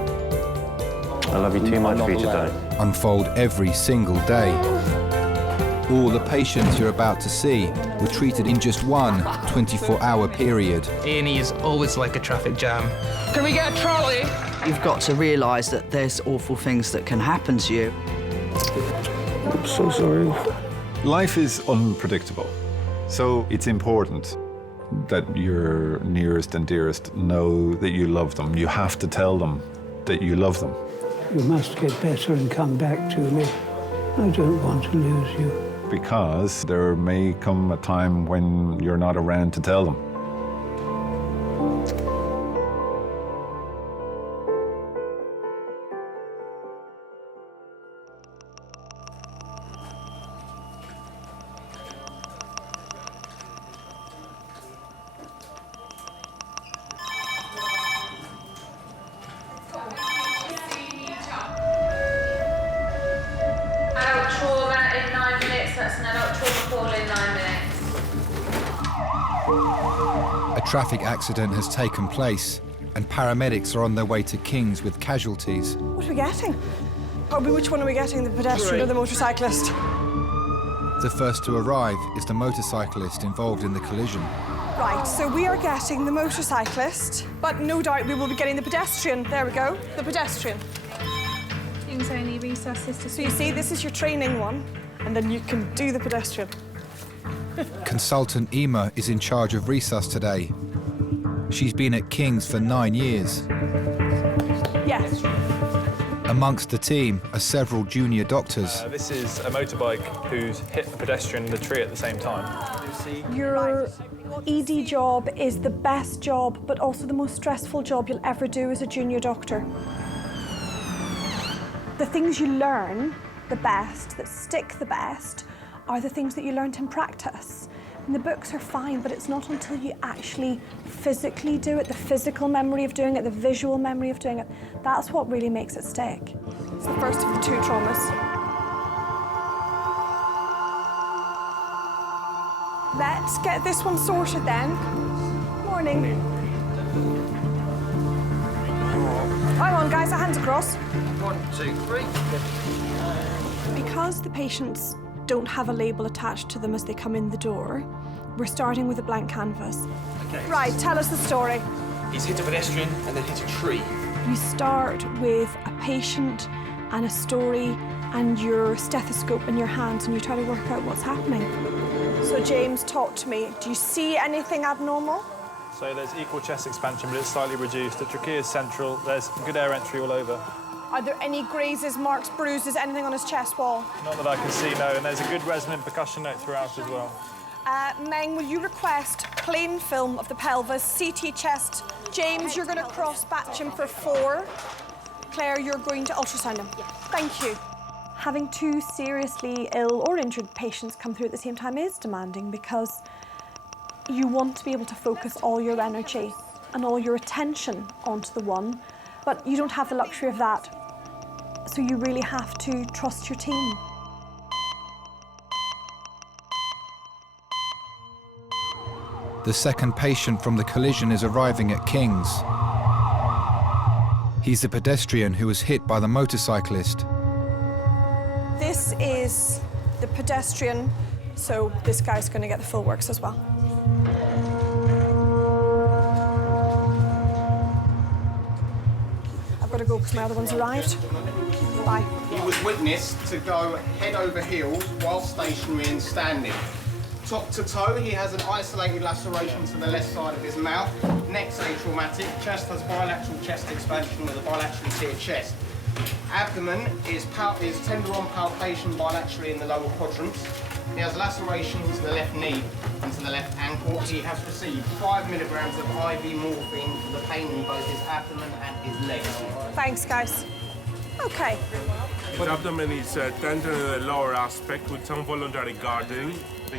I love you too much for you to die. Unfold every single day. All the patients you're about to see were treated in just one 24-hour period. A&E is always like a traffic jam. Can we get a trolley? You've got to realise that there's awful things that can happen to you. I'm so sorry. Life is unpredictable, so it's important that your nearest and dearest know that you love them. You have to tell them that you love them. You must get better and come back to me. I don't want to lose you. Because there may come a time when you're not around to tell them. Adult trauma in 9 minutes. That's an adult trauma call in 9 minutes. A traffic accident has taken place, and paramedics are on their way to King's with casualties. What are we getting? Probably which one are we getting, the pedestrian or the motorcyclist? The first to arrive is the motorcyclist involved in the collision. Right, so we are getting the motorcyclist, but no doubt we will be getting the pedestrian. There we go, the pedestrian. Kings A&E resus sister. So you see, this is your training one, and then you can do the pedestrian. Consultant Ema is in charge of resus today. She's been at King's for 9 years. Yes. Amongst the team are several junior doctors. This is a motorbike who's hit a pedestrian in the tree at the same time. Your ED job is the best job, but also the most stressful job you'll ever do as a junior doctor. The things you learn the best, that stick the best, are the things that you learned in practice. And the books are fine, but it's not until you actually physically do it, the physical memory of doing it, the visual memory of doing it, that's what really makes it stick. It's the first of the 2 traumas. Let's get this one sorted then. Morning. Hang on, guys, our hands across. 1, 2, 3. Because the patients don't have a label attached to them as they come in the door, we're starting with a blank canvas. Okay. Right, tell us the story. He's hit a pedestrian and then hit a tree. You start with a patient and a story and your stethoscope in your hands, and you try to work out what's happening. So James, talk to me. Do you see anything abnormal? So there's equal chest expansion, but it's slightly reduced. The trachea is central. There's good air entry all over. Are there any grazes, marks, bruises, anything on his chest wall? Not that I can see, no. And there's a good resonant percussion note throughout as well. Meng, will you request plain film of the pelvis, CT chest? James, you're going to cross-batch him for 4. Claire, you're going to ultrasound him. Yes. Thank you. Having 2 seriously ill or injured patients come through at the same time is demanding, because you want to be able to focus all your energy and all your attention onto the one, but you don't have the luxury of that. So you really have to trust your team. The second patient from the collision is arriving at King's. He's the pedestrian who was hit by the motorcyclist. This is the pedestrian, so this guy's going to get the full works as well. I've got to go because my other one's arrived. Bye. He was witnessed to go head over heels while stationary and standing. Top to toe, he has an isolated laceration to the left side of his mouth. Neck's atraumatic. Chest has bilateral chest expansion with a bilaterally tiered chest. Abdomen is tender on palpation bilaterally in the lower quadrants. He has laceration to the left knee and to the left ankle. He has received 5 milligrams of IV morphine for the pain in both his abdomen and his legs. Thanks, guys. Okay. His abdomen is tender in the lower aspect with some voluntary guarding.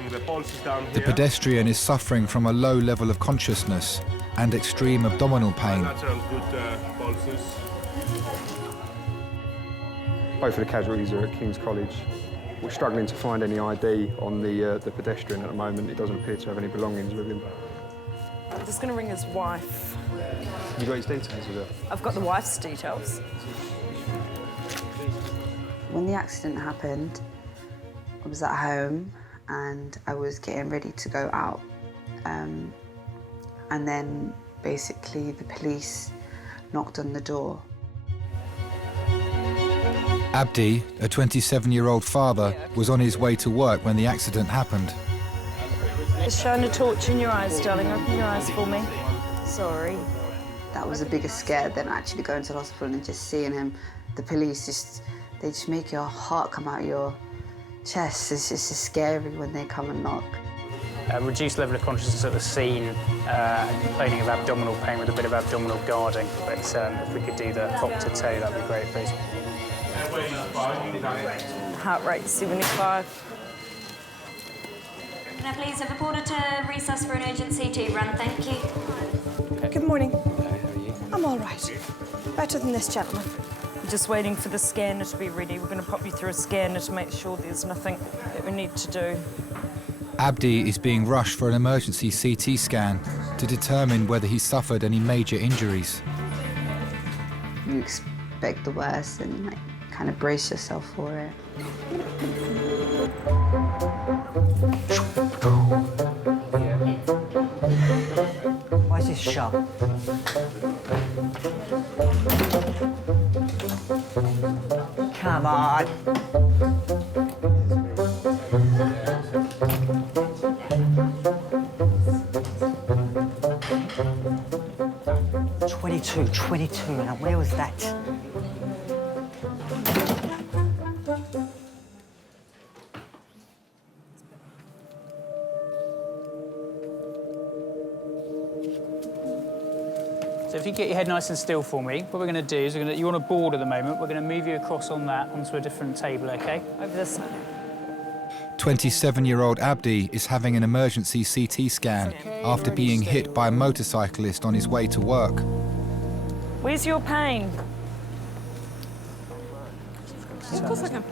The pulse is down The here. pedestrian is suffering from a low level of consciousness and extreme abdominal pain. Natural good pulses. Both of the casualties are at King's College. We're struggling to find any ID on the pedestrian at the moment. It doesn't appear to have any belongings with him. I'm just going to ring his wife. Have you got his details with her? I've got the wife's details. When the accident happened, I was at home and I was getting ready to go out. And then basically the police knocked on the door. Abdi, a 27-year-old father, was on his way to work when the accident happened. It's showing a torch in your eyes, darling. Open your eyes for me. Sorry. That was a bigger scare than actually going to the hospital and just seeing him. The police they just make your heart come out of your chest. It's just scary when they come and knock. Reduced level of consciousness at the scene, complaining of abdominal pain with a bit of abdominal guarding. But if we could do the top to toe, that'd be great, please. Heart rate 75. Can I please have a porter to recess for an urgent CT run? Thank you. Good morning. I'm all right. Better than this gentleman. We're just waiting for the scanner to be ready. We're going to pop you through a scanner to make sure there's nothing that we need to do. Abdi is being rushed for an emergency CT scan to determine whether he suffered any major injuries. You expect the worst and kind of brace yourself for it. Why is this shut? Come on. $22. Now, where was that? So if you get your head nice and still for me, what we're going to do is you're on a board at the moment. We're going to move you across on that onto a different table, OK? Over this side. 27-year-old Abdi is having an emergency CT scan after being hit by a motorcyclist on his way to work. Where's your pain? Of course I can.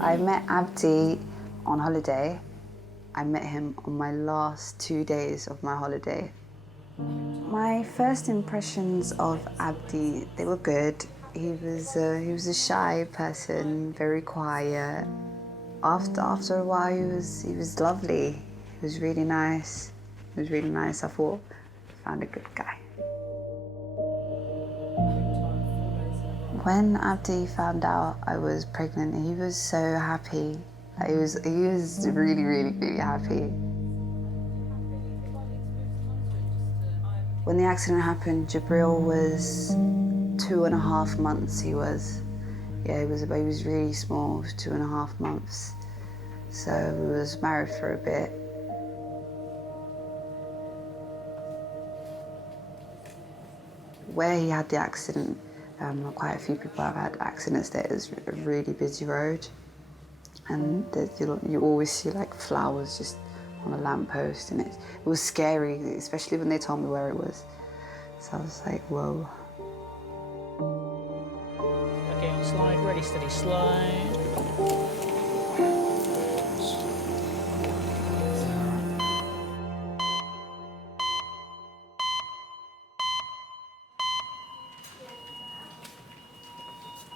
I met Abdi on holiday. I met him on my last 2 days of my holiday. My first impressions of Abdi, they were good. He was a shy person, very quiet. After a while, he was lovely. He was really nice. I thought, I found a good guy. When Abdi found out I was pregnant, he was so happy. He was really, really, really happy. When the accident happened, Jabril was 2.5 months. He was really small. He was 2.5 months. So we was married for a bit. Where he had the accident, quite a few people have had accidents there. It's a really busy road, and you always see like flowers just on a lamppost, and it was scary, especially when they told me where it was. So I was like, whoa. OK, on slide, ready, steady, slide.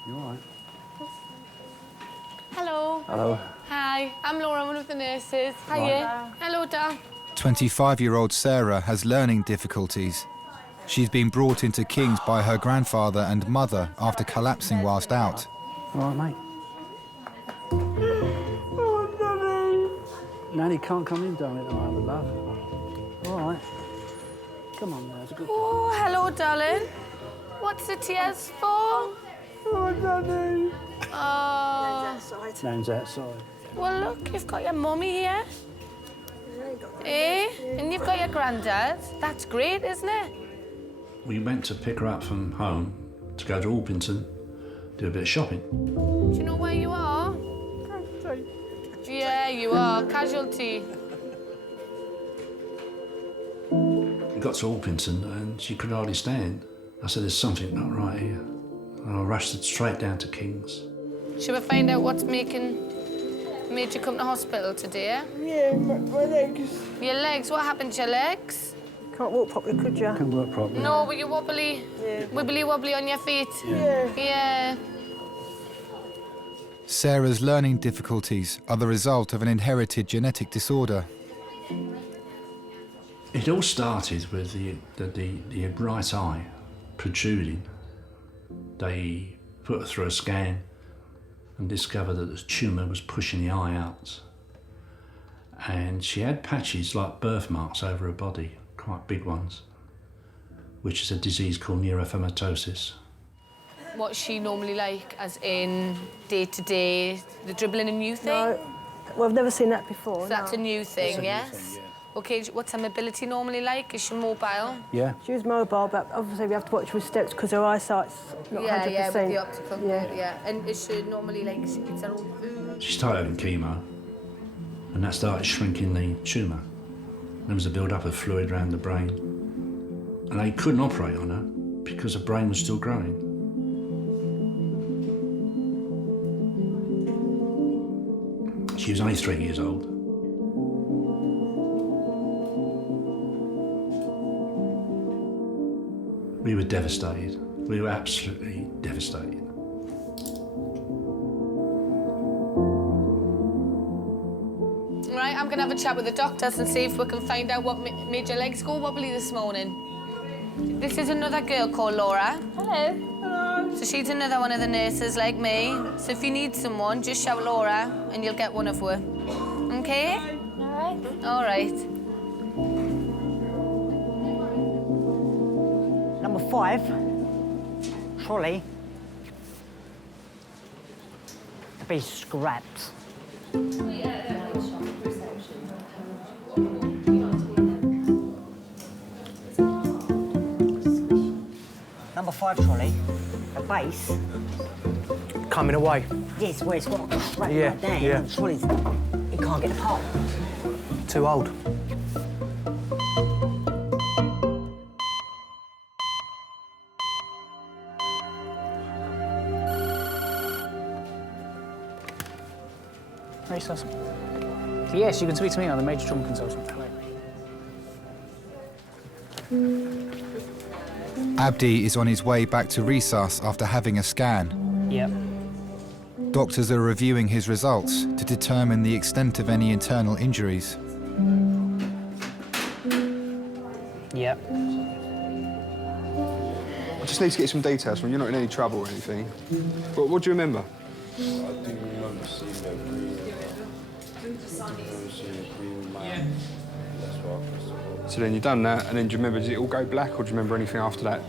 You all right? Hello. Hello. Hi, I'm Laura, one of the nurses. Hiya. Hello, Dad. 25-year-old Sarah has learning difficulties. She's been brought into King's by her grandfather and mother after collapsing whilst out. All right, mate. Oh, Daddy. Nanny can't come in, darling, at the moment, love. All right. Come on, now, it's a good Oh, hello, darling. What's the tears for? Oh, Daddy. Oh. Nan's outside. Well, look, you've got your mummy here. Eh? And you've got your granddad. That's great, isn't it? We went to pick her up from home to go to Orpington, do a bit of shopping. Do you know where you are? Yeah, you are. Casualty. We got to Orpington and she could hardly stand. I said, there's something not right here. And I rushed it straight down to King's. Should we find out what's made you come to hospital today? Yeah, my legs. Your legs? What happened to your legs? Can't walk properly, could you? Can't walk properly. No, but you're wobbly. Yeah. Wibbly wobbly on your feet. Yeah. Yeah. Sarah's learning difficulties are the result of an inherited genetic disorder. It all started with the right eye protruding. They put her through a scan and discovered that the tumour was pushing the eye out. And she had patches like birthmarks over her body, quite big ones, which is a disease called neurofibromatosis. What's she normally like, as in day-to-day, the dribbling a new thing? No, well, I've never seen that before. So that's a new thing, yes? New thing, yeah. OK, what's her mobility normally like? Is she mobile? Yeah. She was mobile, but obviously we have to watch with steps because her eyesight's not 100%. Yeah, with the optical. Yeah. And is she normally like, she eats her own food? She started having chemo, and that started shrinking the tumour. There was a build-up of fluid around the brain, and they couldn't operate on her because her brain was still growing. She was only 3 years old. We were devastated. We were absolutely devastated. Right, I'm going to have a chat with the doctors and see if we can find out what made your legs go wobbly this morning. This is another girl called Laura. Hello. Hello. So she's another one of the nurses like me. So if you need someone, just shout Laura and you'll get one of her. OK? All right. All right. Number 5, trolley. To be scrapped. Number 5 trolley, the base. Coming away. Yes, where it's got a crack Yeah, right there. yeah. The trolley's, it can't get apart. Too old. Very sus. Yes, you can speak to me. I'm the major trauma consultant. Hello. Abdi is on his way back to resus after having a scan. Yep. Doctors are reviewing his results to determine the extent of any internal injuries. Yep. I just need to get some details from you. You're not in any trouble or anything. What do you remember? I do remember seeing that green. So then you've done that, and then do you remember, did it all go black, or do you remember anything after that?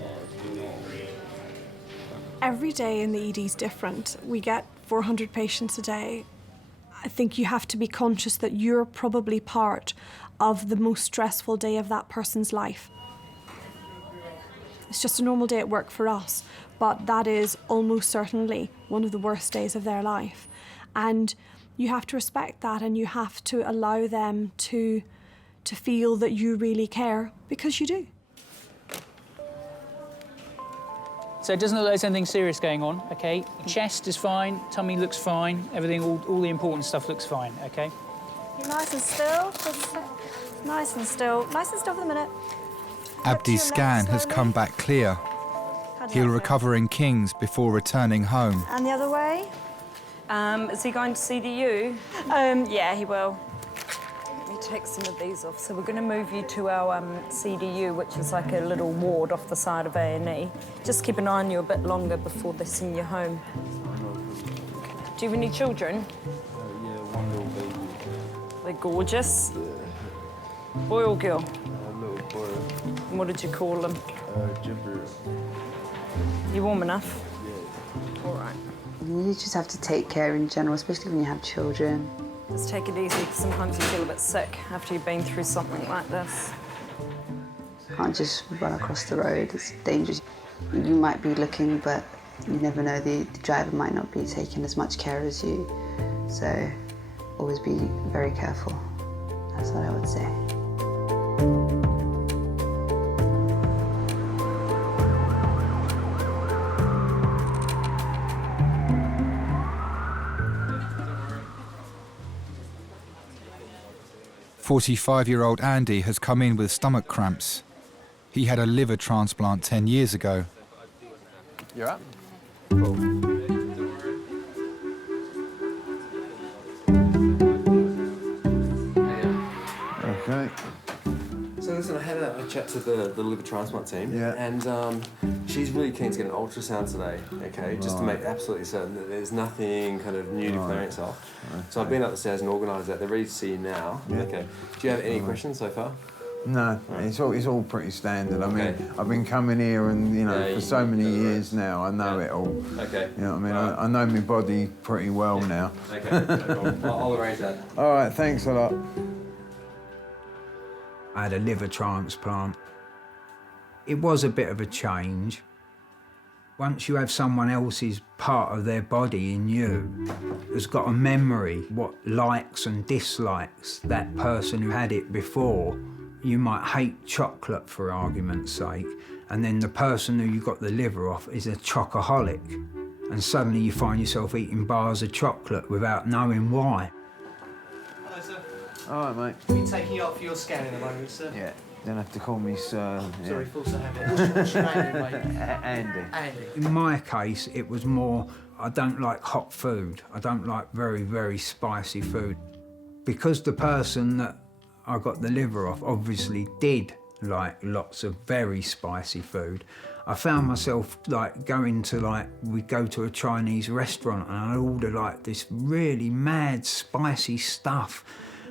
Every day in the ED is different. We get 400 patients a day. I think you have to be conscious that you're probably part of the most stressful day of that person's life. It's just a normal day at work for us, but that is almost certainly one of the worst days of their life. And you have to respect that, and you have to allow them to feel that you really care, because you do. So it doesn't look like there's anything serious going on, OK? Chest is fine, tummy looks fine, everything, all the important stuff looks fine, OK? You're nice and still. Nice and still. Nice and still for the minute. Abdi's scan has come back clear. He'll recover in Kings before returning home. And the other way? Is he going to CDU? Yeah, he will. Let me take some of these off. So we're going to move you to our CDU, which is like a little ward off the side of A&E. Just keep an eye on you a bit longer before they send you home. Do you have any children? Yeah, one little baby. They're gorgeous. Boy or girl? A little boy. And what did you call them? Jibber. You warm enough? Yeah. All right. You just have to take care in general, especially when you have children. Just take it easy, because sometimes you feel a bit sick after you've been through something like this. Can't just run across the road, it's dangerous. You might be looking, but you never know, the driver might not be taking as much care as you. So always be very careful. That's what I would say. "45-year-old Andy has come in with stomach cramps. He had a liver transplant 10 years ago. You're up. Okay. So listen, I had a chat to the liver transplant team, Yeah. and she's really keen to get an ultrasound today, okay, just to make absolutely certain that there's nothing kind of new declaring itself. So I've been up the stairs and organised that. They're ready to see you now. Yeah. Okay. Do you have any questions so far? No, it's all pretty standard. I mean, I've been coming here and, you know, for so many years now, I know it all. Okay. You know what I mean? I know my body pretty well now. Okay, no problem. I'll arrange that. All right, thanks a lot. I had a liver transplant. It was a bit of a change. Once you have someone else's part of their body in you, has got a memory, what likes and dislikes that person who had it before. You might hate chocolate, for argument's sake, and then the person who you got the liver off is a chocoholic, and suddenly you find yourself eating bars of chocolate without knowing why. Hello, sir. All right, mate. We're taking you up for your scan in a moment, sir. Yeah, don't have to call me sir. Yeah. Sorry, false I have it. What's your name, mate? Andy. Andy. In my case, it was more, I don't like hot food. I don't like very, very spicy food. Because the person that I got the liver off obviously did like lots of very spicy food, I found myself like going to we'd go to a Chinese restaurant and I'd order like this really mad spicy stuff.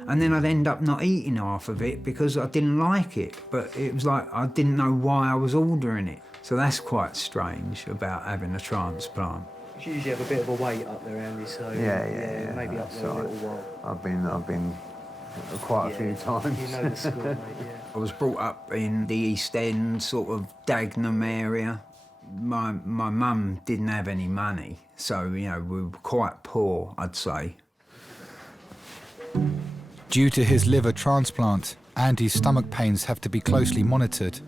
And then I'd end up not eating half of it because I didn't like it. But it was like I didn't know why I was ordering it. So that's quite strange about having a transplant. You usually have a bit of a wait up there, Andy, so Yeah. maybe up there a little while. I've been quite a few times. You know the score, mate, yeah. I was brought up in the East End, sort of Dagenham area. My mum didn't have any money, so, you know, we were quite poor, I'd say. Due to his liver transplant, Andy's stomach pains have to be closely monitored.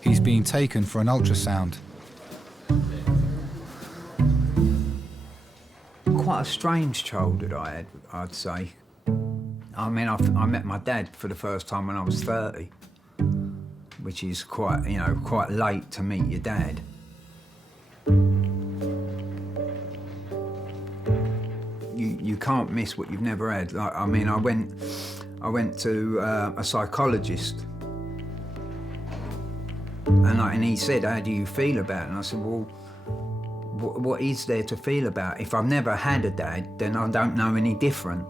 He's being taken for an ultrasound. Quite a strange childhood I had, I'd say. I mean, I met my dad for the first time when I was 30, which is quite, you know, quite late to meet your dad. You can't miss what you've never had. Like, I mean, I went to a psychologist, and he said, "How do you feel about it?" And I said, "Well, what is there to feel about? If I've never had a dad, then I don't know any different."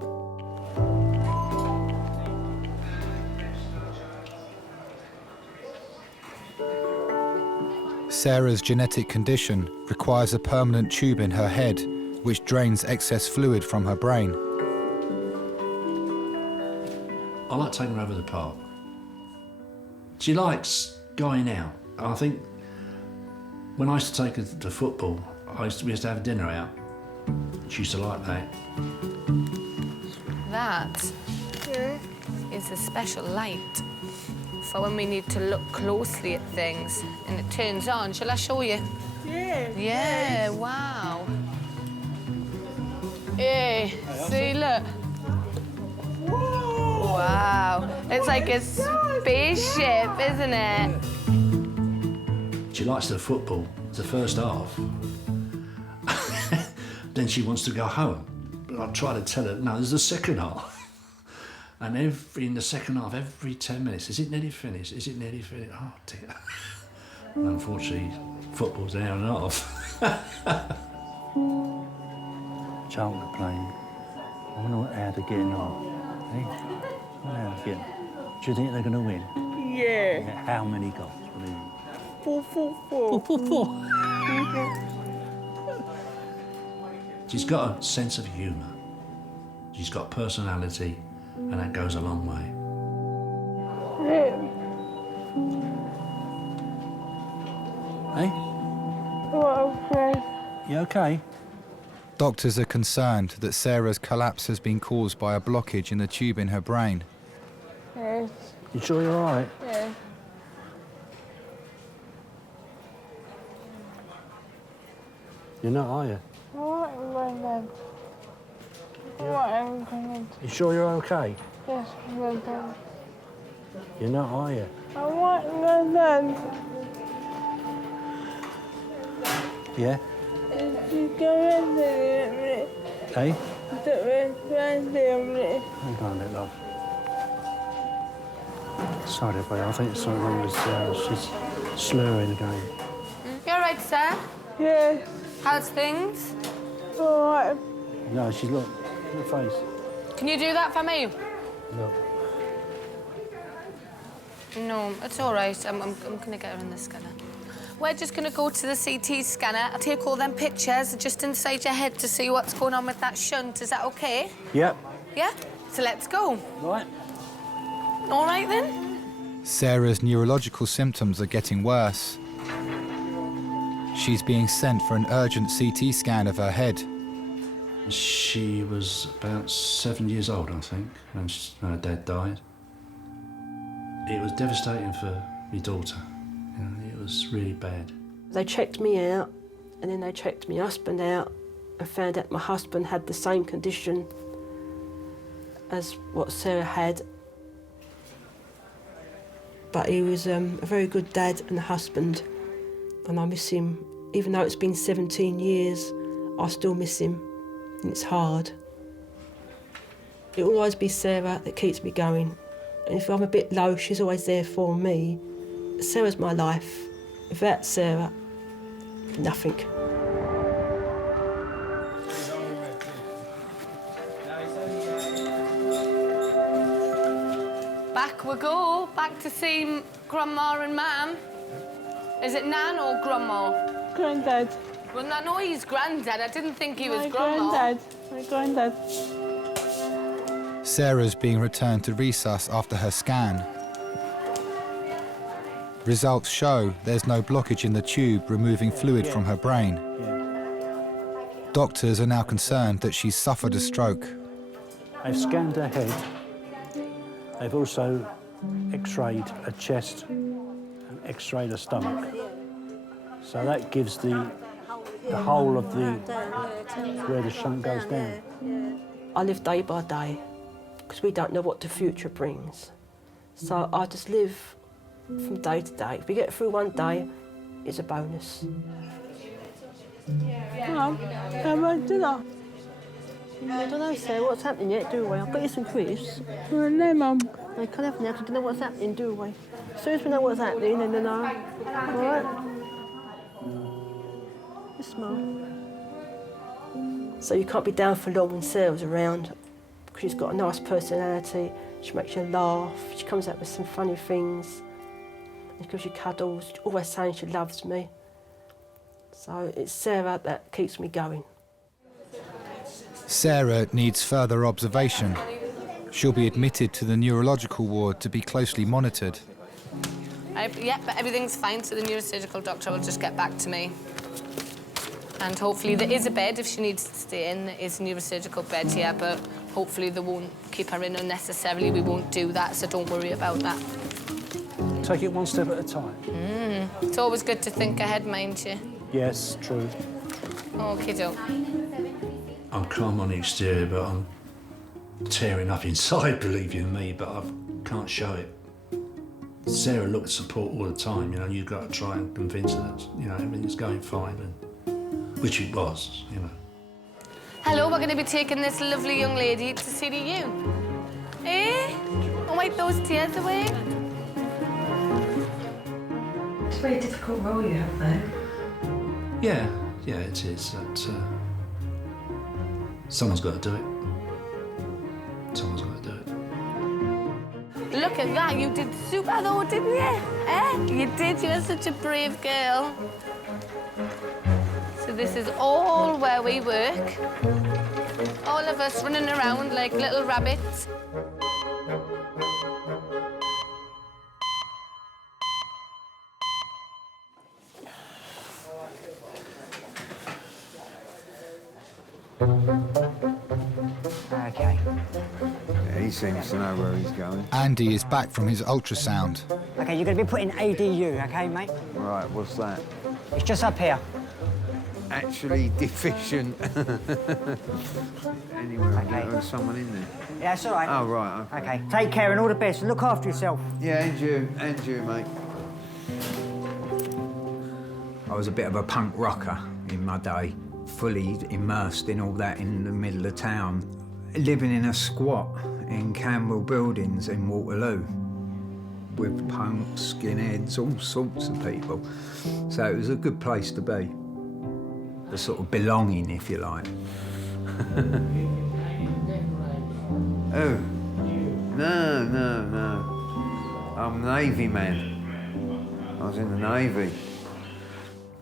Sarah's genetic condition requires a permanent tube in her head, which drains excess fluid from her brain. I like taking her over the park. She likes going out. I think when I used to take her to football, we used to have dinner out. She used to like that. That is a special light for when we need to look closely at things and it turns on. Shall I show you? Yeah. Yeah, wow. Hey, see, look. Whoa. Wow. It's like a spaceship, isn't it? She likes the football, the first half. Then she wants to go home. But I try to tell her, no, there's the second half. And in the second half, every 10 minutes, is it nearly finished? Is it nearly finished? Oh, dear. And unfortunately, football's an hour and a half. Child playing. I wonder how they're getting on. Hey? I wonder how they're getting on. Do you think they're going to win? Yeah. How many goals? 4-4-4. 4-4-4. She's got a sense of humour. She's got personality, and that goes a long way. Hey? You okay? Doctors are concerned that Sarah's collapse has been caused by a blockage in the tube in her brain. Yes. You sure you're all right? Yeah. You're not, are you? You sure you're okay? Yes, You're not, are you? I want my dad. Yeah? You go in there. Hey? Hang Hang on a minute, love. Sorry, but I think something wrong with she's slurring again. You all right, sir? Yes. How's things? All right. No, she's look at her face. Can you do that for me? Look. No, it's all right. I'm going to get her in the scanner. We're just going to go to the CT scanner. I'll take all them pictures just inside your head to see what's going on with that shunt. Is that OK? Yep. Yeah? So let's go. Right. All right, then. Sarah's neurological symptoms are getting worse. She's being sent for an urgent CT scan of her head. She was about 7 years old, I think, when her dad died. It was devastating for my daughter. You know, it was really bad. They checked me out, and then they checked my husband out and found out my husband had the same condition as what Sarah had. But he was a very good dad and husband, and I miss him. Even though it's been 17 years, I still miss him, and it's hard. It will always be Sarah that keeps me going, and if I'm a bit low, she's always there for me. Sarah's my life. Without Sarah, nothing. Back we go. Back to see Grandma and Mam. Is it Nan or Grandma? Granddad. Well, I know he's Granddad. I didn't think he was My Grandma. granddad. My granddad. Sarah's being returned to resus after her scan. Results show there's no blockage in the tube removing fluid from her brain. Doctors are now concerned that she's suffered a stroke. They've scanned her head. They've also x-rayed her chest and x-rayed her stomach. So that gives the whole of where the shunt goes down. I live day by day because we don't know what the future brings. So I just live from day to day. If we get through one day, it's a bonus. Mum, have I dinner? I don't know, Sarah, what's happening yet, do we? I've got you some crisps. No, Mum. I can't have now because I don't know what's happening, do we? As soon as we know what's happening, then I know. All right? Yes, Mum. So you can't be down for long when Sarah's around because she's got a nice personality. She makes you laugh. She comes out with some funny things. She gives you cuddles. She's always saying she loves me. So it's Sarah that keeps me going. Sarah needs further observation. She'll be admitted to the neurological ward to be closely monitored. Yeah, but everything's fine, so the neurosurgical doctor will just get back to me. And hopefully there is a bed if she needs to stay in. There is a neurosurgical bed here, but hopefully they won't keep her in unnecessarily. We won't do that, so don't worry about that. Take it one step at a time. It's always good to think ahead, mind you. Yes, true. Okay, doke. I'm calm on the exterior, but I'm tearing up inside, believe you me, but I can't show it. Sarah looked at support all the time, you know, you've got to try and convince her that, you know, everything's going fine, and, which it was, you know. Hello, we're going to be taking this lovely young lady to CDU. Eh? I'll wipe those tears away. It's a very difficult role you have, though. Yeah, it is. That, someone's got to do it. Someone's got to do it. Look at that, you did super though, didn't you? Eh? You did, you're such a brave girl. So this is all where we work. All of us running around like little rabbits. Okay. Yeah, he seems to know where he's going. Andy is back from his ultrasound. Okay, you're going to be put in ADU, okay, mate? Right, what's that? It's just up here. Actually deficient. Anyway, Okay. there's someone in there. Yeah, it's all right. Oh, right, okay. Okay, take care and all the best. Look after yourself. Yeah, and you, mate. I was a bit of a punk rocker in my day, fully immersed in all that in the middle of town. Living in a squat in Camberwell Buildings in Waterloo with punks, skinheads, all sorts of people. So it was a good place to be. The sort of belonging, if you like. Oh, no. I'm a Navy man. I was in the Navy.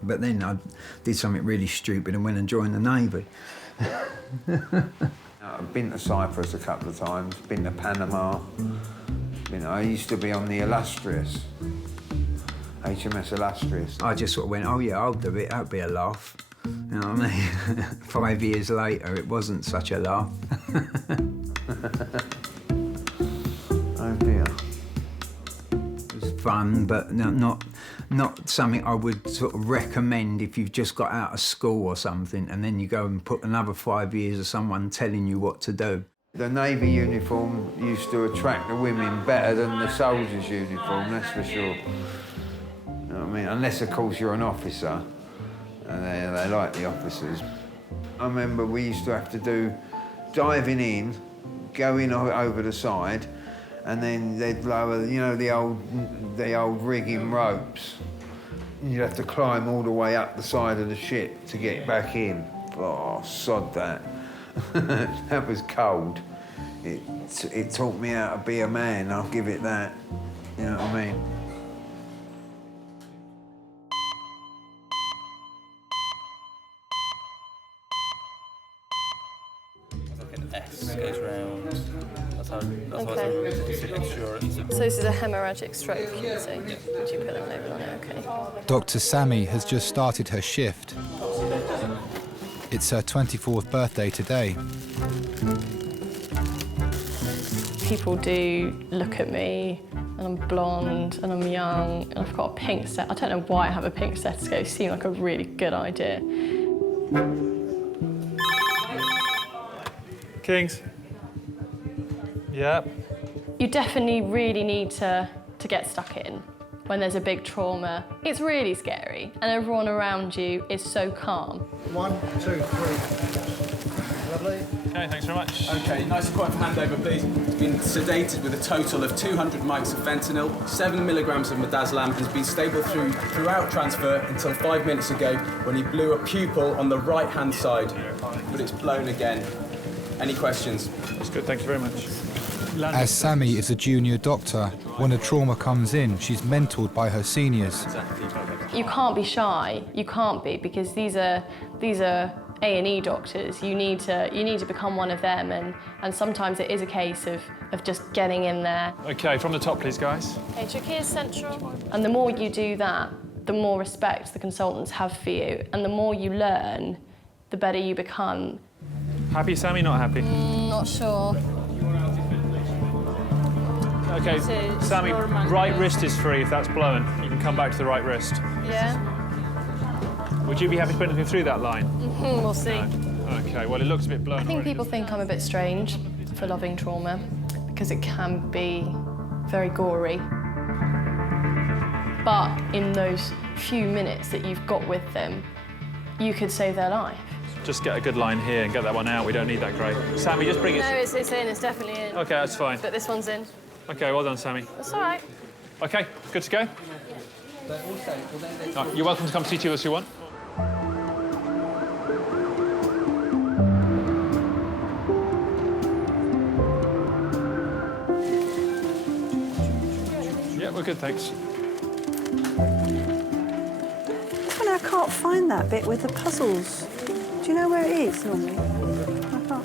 But then I did something really stupid and went and joined the Navy. I've been to Cyprus a couple of times, been to Panama. I used to be on the Illustrious, HMS Illustrious. I just sort of went, oh yeah, I'll do it, that'll be a laugh. You know what I mean? 5 years later, it wasn't such a laugh. Oh dear. It was fun, but not something I would sort of recommend if you've just got out of school or something, and then you go and put another 5 years of someone telling you what to do. The Navy uniform used to attract the women better than the soldiers' uniform, that's for sure. You know what I mean? Unless, of course, you're an officer, and they like the officers. I remember we used to have to do diving in, go in over the side, and then they'd lower, you know, the old rigging ropes. You'd have to climb all the way up the side of the ship to get back in. Oh, sod that. That was cold. It taught me how to be a man, I'll give it that. You know what I mean? S goes round. That's how Okay. it's your. So this is a hemorrhagic stroke, you say? Would you put a label on it? Okay. Dr. Sammy has just started her shift. It's her 24th birthday today. People do look at me, and I'm blonde, and I'm young, and I've got a pink set. I don't know why I have a pink stethoscope. It seemed like a really good idea. Kings. Yep. You definitely really need to get stuck in when there's a big trauma. It's really scary, and everyone around you is so calm. 1, 2, 3. Lovely. Okay, thanks very much. Okay, nice and quiet for handover, please. He's been sedated with a total of 200 mics of fentanyl, 7 milligrams of midazolam, and has been stable throughout transfer until 5 minutes ago when he blew a pupil on the right-hand side, but it's blown again. Any questions? That's good, thank you very much. As Sammy is a junior doctor, when a trauma comes in, she's mentored by her seniors. You can't be shy. You can't be, because these are A&E doctors. You need to become one of them, and sometimes it is a case of just getting in there. Okay, from the top, please, guys. Okay, trachea central. And the more you do that, the more respect the consultants have for you, and the more you learn, the better you become. Happy, Sammy? Not happy? Not sure. Okay, Sammy, right wrist is free if that's blown. You can come back to the right wrist. Yeah. Would you be happy to put anything through that line? We'll see. No. Okay, well, it looks a bit blown. I think already, people think I'm a bit strange for loving trauma because it can be very gory. But in those few minutes that you've got with them, you could save their life. Just get a good line here and get that one out. We don't need that grey. Sammy, just bring it. No, it's in. It's definitely in. Okay, that's fine. But this one's in. Okay, well done, Sammy. That's all right. Okay, good to go? Right, you're welcome to come see to us if you want. Yeah, we're good, thanks. Funny, I can't find that bit with the puzzles. Do you know where it is normally? I can't.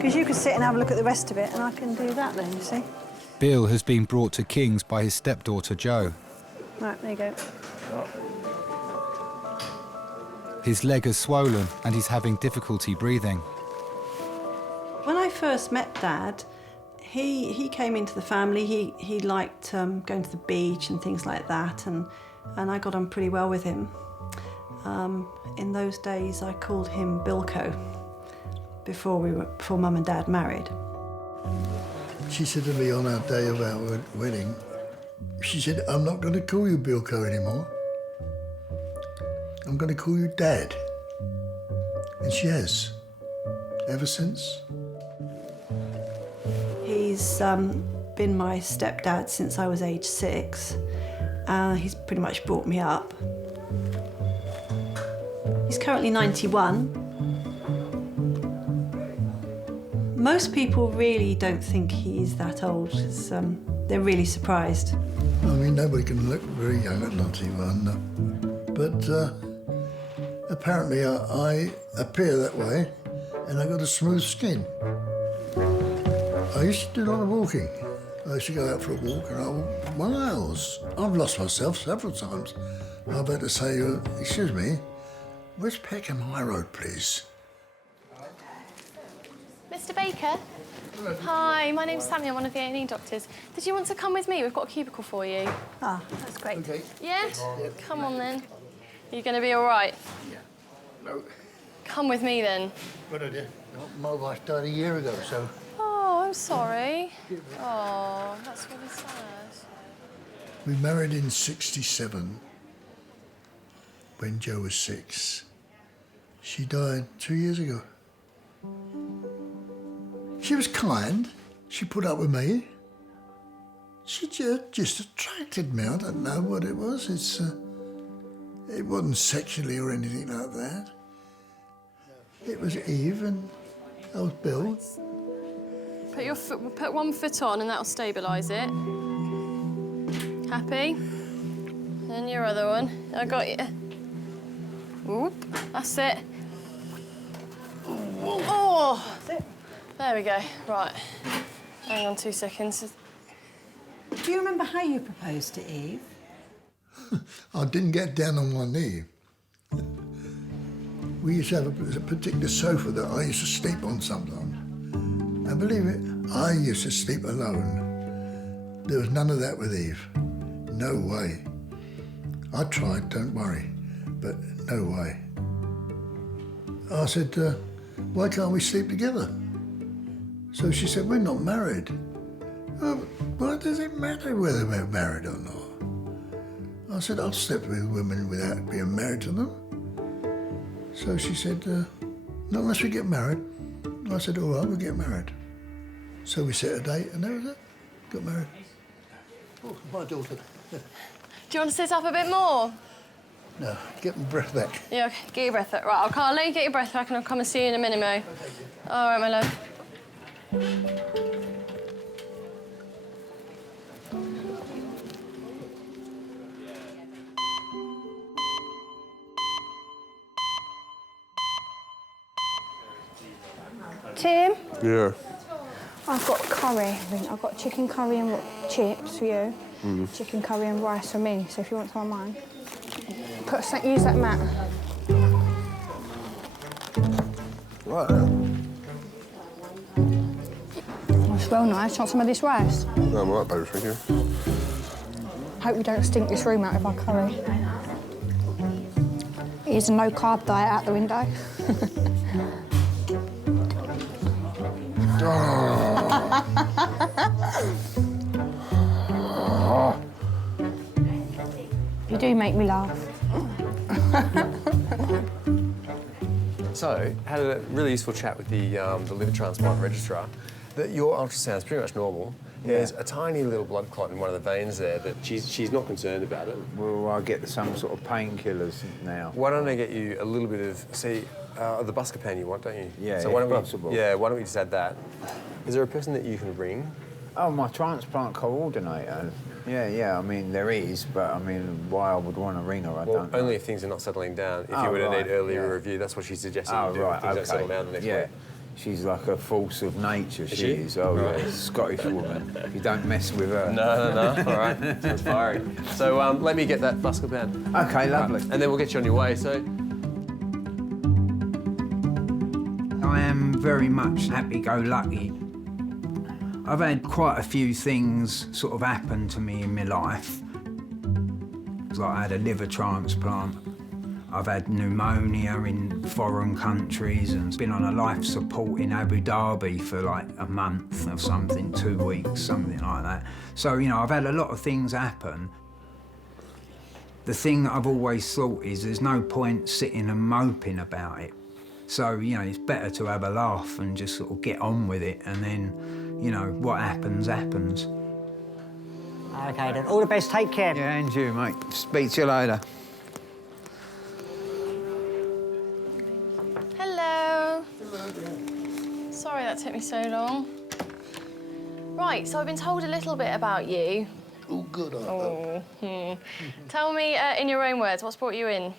Because you could sit and have a look at the rest of it, and I can do that then, you see. Bill has been brought to King's by his stepdaughter Jo. Right, there you go. His leg is swollen and he's having difficulty breathing. When I first met Dad, he came into the family. He liked going to the beach and things like that, and I got on pretty well with him. In those days, I called him Bilko before Mum and Dad married. She said to me on our day of our wedding, she said, "I'm not going to call you Bilko anymore. I'm going to call you Dad." And she has, ever since. He's been my stepdad since I was age 6. He's pretty much brought me up. He's currently 91. Most people really don't think he's that old. They're really surprised. I mean, nobody can look very young at 91, but apparently I appear that way, and I got a smooth skin. I used to do a lot of walking. I used to go out for a walk, and I walked miles. I've lost myself several times. I've had to say, excuse me, where's Peckham High Road, please? Mr. Baker? Hello. Hi, my name's Sammy. I'm one of the A&E doctors. Did you want to come with me? We've got a cubicle for you. Ah, that's great. Okay. Yeah? Come on, then. Are you going to be all right? Yeah. No. Come with me, then. Good idea. My wife died a year ago, so... Oh, I'm sorry. Oh, that's really sad. We married in '67, when Jo was 6. She died 2 years ago. She was kind. She put up with me. She just attracted me. I don't know what it was. It wasn't sexually or anything like that. It was Eve and I was Bill. Put one foot on and that'll stabilise it. Happy? And your other one. I got you. Whoop. That's it. Oh! That's it. There we go. Right. Hang on 2 seconds. Do you remember how you proposed to Eve? I didn't get down on one knee. We used to have a particular sofa that I used to sleep on sometimes. And believe it, I used to sleep alone. There was none of that with Eve. No way. I tried, don't worry, but no way. I said, why can't we sleep together? So she said, we're not married. Why does it matter whether we're married or not? I said, I'll sleep with women without being married to them. So she said, not unless we get married. I said, all right, we'll get married. So we set a date and that was it. Got married. Oh, my daughter. Do you want to sit up a bit more? No, get my breath back. Yeah, okay. Get your breath back. Right, I'll let you get your breath back and I'll come and see you in a minute, Mo. All right, my love. Tim? Yeah. I've got curry. I've got chicken curry and chips for you. Chicken curry and rice for me. So if you want some of mine, use that mat. Right. That's well nice. Want some of this rice? No, I'm all right, baby, thank you. Hope you don't stink this room out with our curry. Here's a no-carb diet out the window. You do make me laugh. So, had a really useful chat with the liver transplant registrar. That your ultrasound's pretty much normal. There's a tiny little blood clot in one of the veins there, but she's not concerned about it. Well, I get some sort of painkillers now. Why don't I get you a little bit of, the buscopan you want, don't you? Yeah, so why don't possible. why don't we just add that? Is there a person that you can ring? Oh, my transplant coordinator. Yeah, I mean, there is, but I mean, why I would want to ring her, I don't know. Only if things are not settling down. If you were to need earlier review, that's what she's suggesting you do. Right, if things don't settle down the next week. She's like a force of nature, she is. Oh, Right. yeah, Scottish woman. You don't mess with her. No. All right. Sounds fiery. So let me get that Buscopan. OK, lovely. And then we'll get you on your way. So. I am very much happy-go-lucky. I've had quite a few things sort of happen to me in my life. Like I had a liver transplant. I've had pneumonia in foreign countries and been on a life support in Abu Dhabi for like a month or something, 2 weeks, something like that. So, you know, I've had a lot of things happen. The thing that I've always thought is there's no point sitting and moping about it. So, you know, it's better to have a laugh and just sort of get on with it, and then, you know, what happens, happens. OK, then. All the best. Take care. Yeah, and you, mate. Speak to you later. Hello. Sorry that took me so long. Right, so I've been told a little bit about you. Oh, good. Tell me, in your own words, what's brought you in?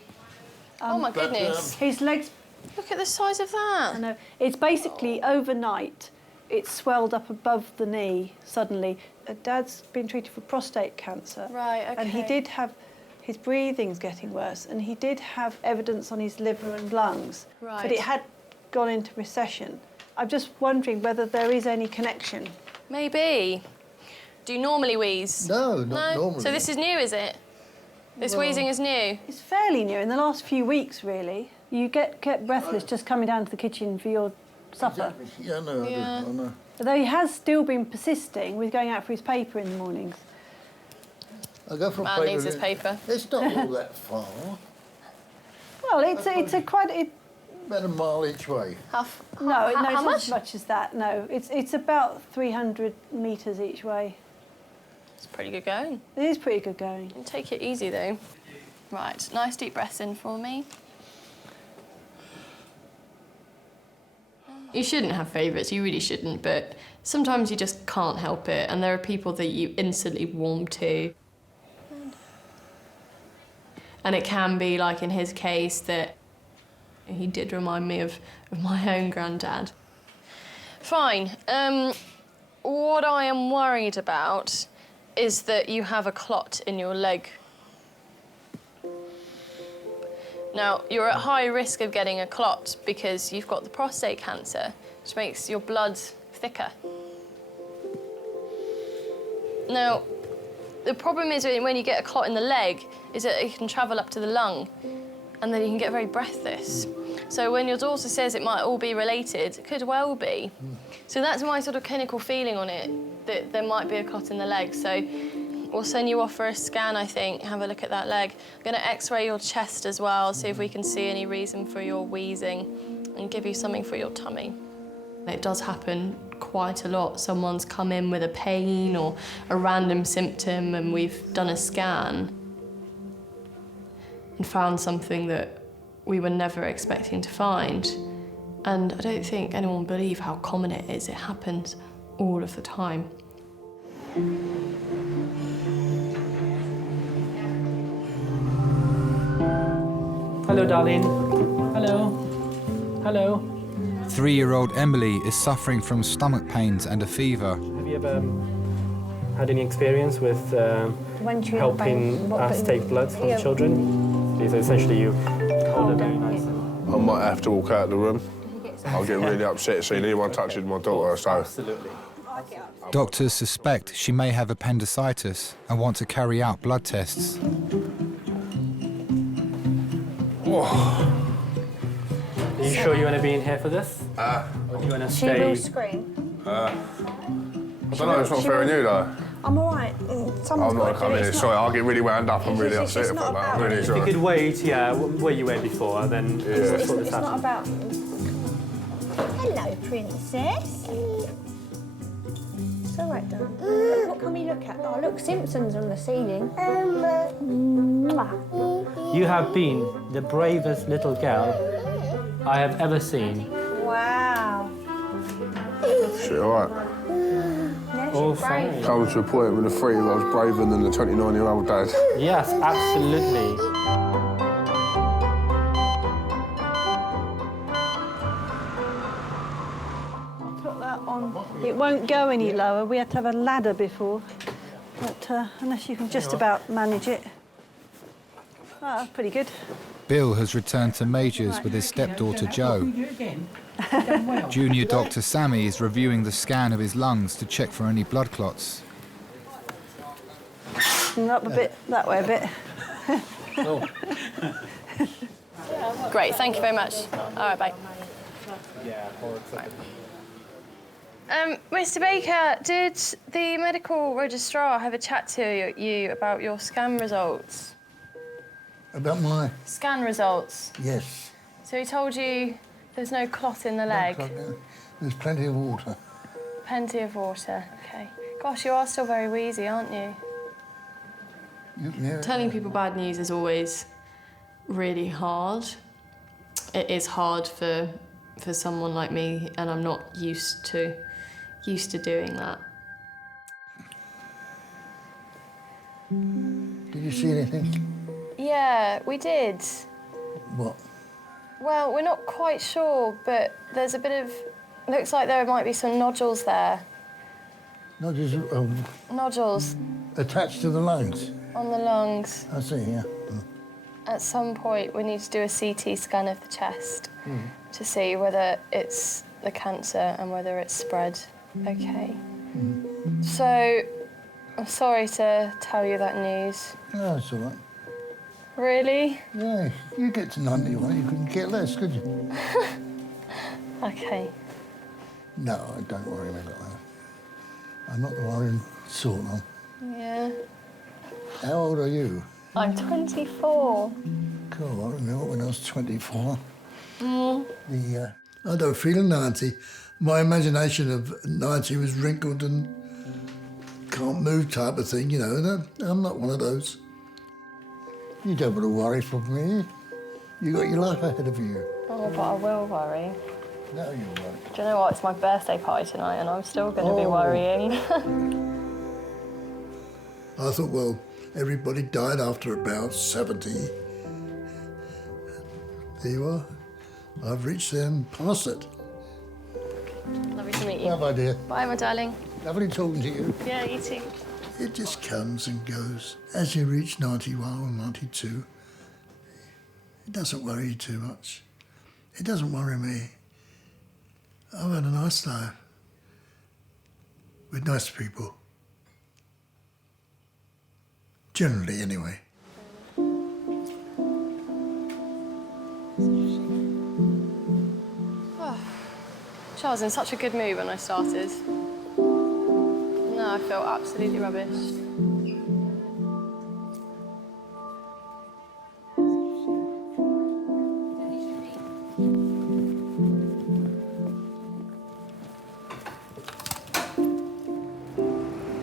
Oh, my goodness. His legs... Look at the size of that. I know. It's basically overnight. It swelled up above the knee suddenly. Dad's been treated for prostate cancer. Right, OK. And he did have... His breathing's getting worse, and he did have evidence on his liver and lungs. Right. But it had gone into recession. I'm just wondering whether there is any connection. Maybe. Do you normally wheeze? No, not normally. So this is new, is it? This wheezing is new? It's fairly new, in the last few weeks, really. You get breathless just coming down to the kitchen for your supper. Exactly. Yeah, no, I know. Although he has still been persisting with going out for his paper in the mornings. I go from Man needs his paper. It's not all that far. Well, it's a quite... About a mile each way. No, how no, it's not much? as much as that, no. It's about 300 metres each way. It's pretty good going. It is pretty good going. Take it easy, though. Right, nice deep breaths in for me. You shouldn't have favourites, you really shouldn't, but sometimes you just can't help it, and there are people that you instantly warm to. And it can be, like in his case, that he did remind me of my own granddad. Fine. What I am worried about is that you have a clot in your leg. Now, you're at high risk of getting a clot because you've got the prostate cancer, which makes your blood thicker. Now, the problem is when you get a clot in the leg is that it can travel up to the lung, and then you can get very breathless. So when your daughter says it might all be related, it could well be. So that's my sort of clinical feeling on it, that there might be a clot in the leg. So we'll send you off for a scan, I think, have a look at that leg. I'm going to x-ray your chest as well, see if we can see any reason for your wheezing and give you something for your tummy. It does happen quite a lot. Someone's come in with a pain or a random symptom and we've done a scan and found something that we were never expecting to find. And I don't think anyone will believe how common it is. It happens all of the time. Hello, darling. Hello. Hello. 3-year-old Emily is suffering from stomach pains and a fever. Have you ever had any experience with helping us take blood from children? So essentially you hold her very nice. I might have to walk out of the room. I'll get really upset seeing anyone touching my daughter, so... Absolutely. Doctors suspect she may have appendicitis and want to carry out blood tests. Are you sure you want to be in here for this? Or do you want to stay? She will scream. I don't know, it's not fair on you, though. I'm all right. I'm not going to come here. Sorry, I'll get really wound up. I'm really upset about that. I'm really If sorry. you could wait, yeah, where you were before, then we'll sort this out. It's not about... Hello, princess. It's all right, darling. What can we look at? Oh, look, Simpsons on the ceiling. You have been the bravest little girl I have ever seen. Wow. Shit, all right. All fine. Comes to a point when the 3-year-old's braver than the 29-year-old dad. Yes, absolutely. that on. It won't go any lower. We had to have a ladder before, but unless you can just about manage it. Oh, that's pretty good. Bill has returned to Majors with his stepdaughter Jo. Junior Dr. Sammy is reviewing the scan of his lungs to check for any blood clots. Up a bit, that way a bit. Great, thank you very much. All right, bye. Mr. Baker, did the medical registrar have a chat to you about your scan results? About my... Scan results? Yes. So he told you there's no clot in the leg? There's plenty of water. Plenty of water, OK. Gosh, you are still very wheezy, aren't you? Telling people bad news is always really hard. It is hard for someone like me, and I'm not used to doing that. Did you see anything? Yeah, we did. What? Well, we're not quite sure, but there's a bit of... Looks like there might be some nodules there. Nodules? Nodules. Attached to the lungs? On the lungs. I see, yeah. At some point, we need to do a CT scan of the chest to see whether it's the cancer and whether it's spread. OK. So, I'm sorry to tell you that news. No, it's all right. Really? Yeah, you get to 91, you couldn't get less, could you? OK. No, don't worry about that. I'm not the worrying sort of. Yeah. How old are you? I'm 24. Cool, I remember when I was 24. Mm. I don't feel 90. My imagination of 90 was wrinkled and can't move type of thing, you know, and I'm not one of those. You don't want to worry for me. You got your life ahead of you. Oh, but I will worry. No, you won't. Do you know what? It's my birthday party tonight, and I'm still going to be worrying. I thought, well, everybody died after about 70. There you are. I've reached there and past it. Lovely to meet you. Bye-bye, dear. Bye, my darling. Lovely talking to you. Yeah, you too. It just comes and goes. As you reach 91 or 92, it doesn't worry you too much. It doesn't worry me. I've had a nice life with nice people. Generally, anyway. I was in such a good mood when I started. Now I feel absolutely rubbish.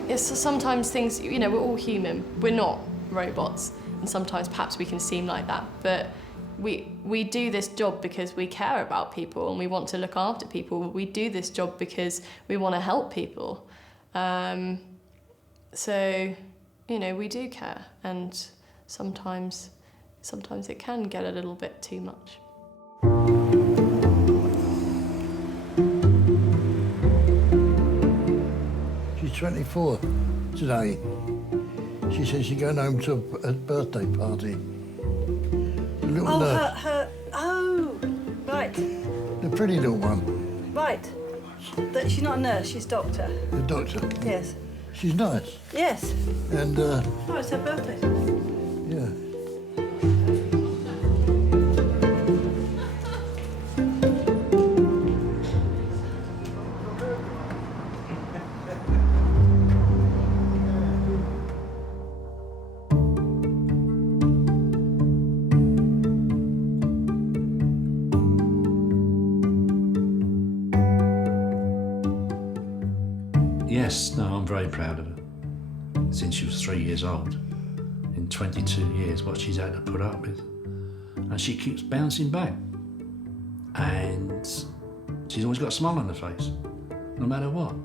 Yes, so sometimes things, you know, we're all human. We're not robots. And sometimes perhaps we can seem like that. But we do this job because we care about people and we want to look after people. We do this job because we want to help people. So, you know, we do care, and sometimes it can get a little bit too much. She's 24 today. She says she's going home to a birthday party. The little nurse. Right. The pretty little one. Right. She's not a nurse, she's doctor. The doctor. Yes. She's nice. Yes. And, Oh, it's her birthday. yeah. Yes, no, I'm very proud of her. Since she was 3 years old, in 22 years, what she's had to put up with. And she keeps bouncing back. And she's always got a smile on her face, no matter what.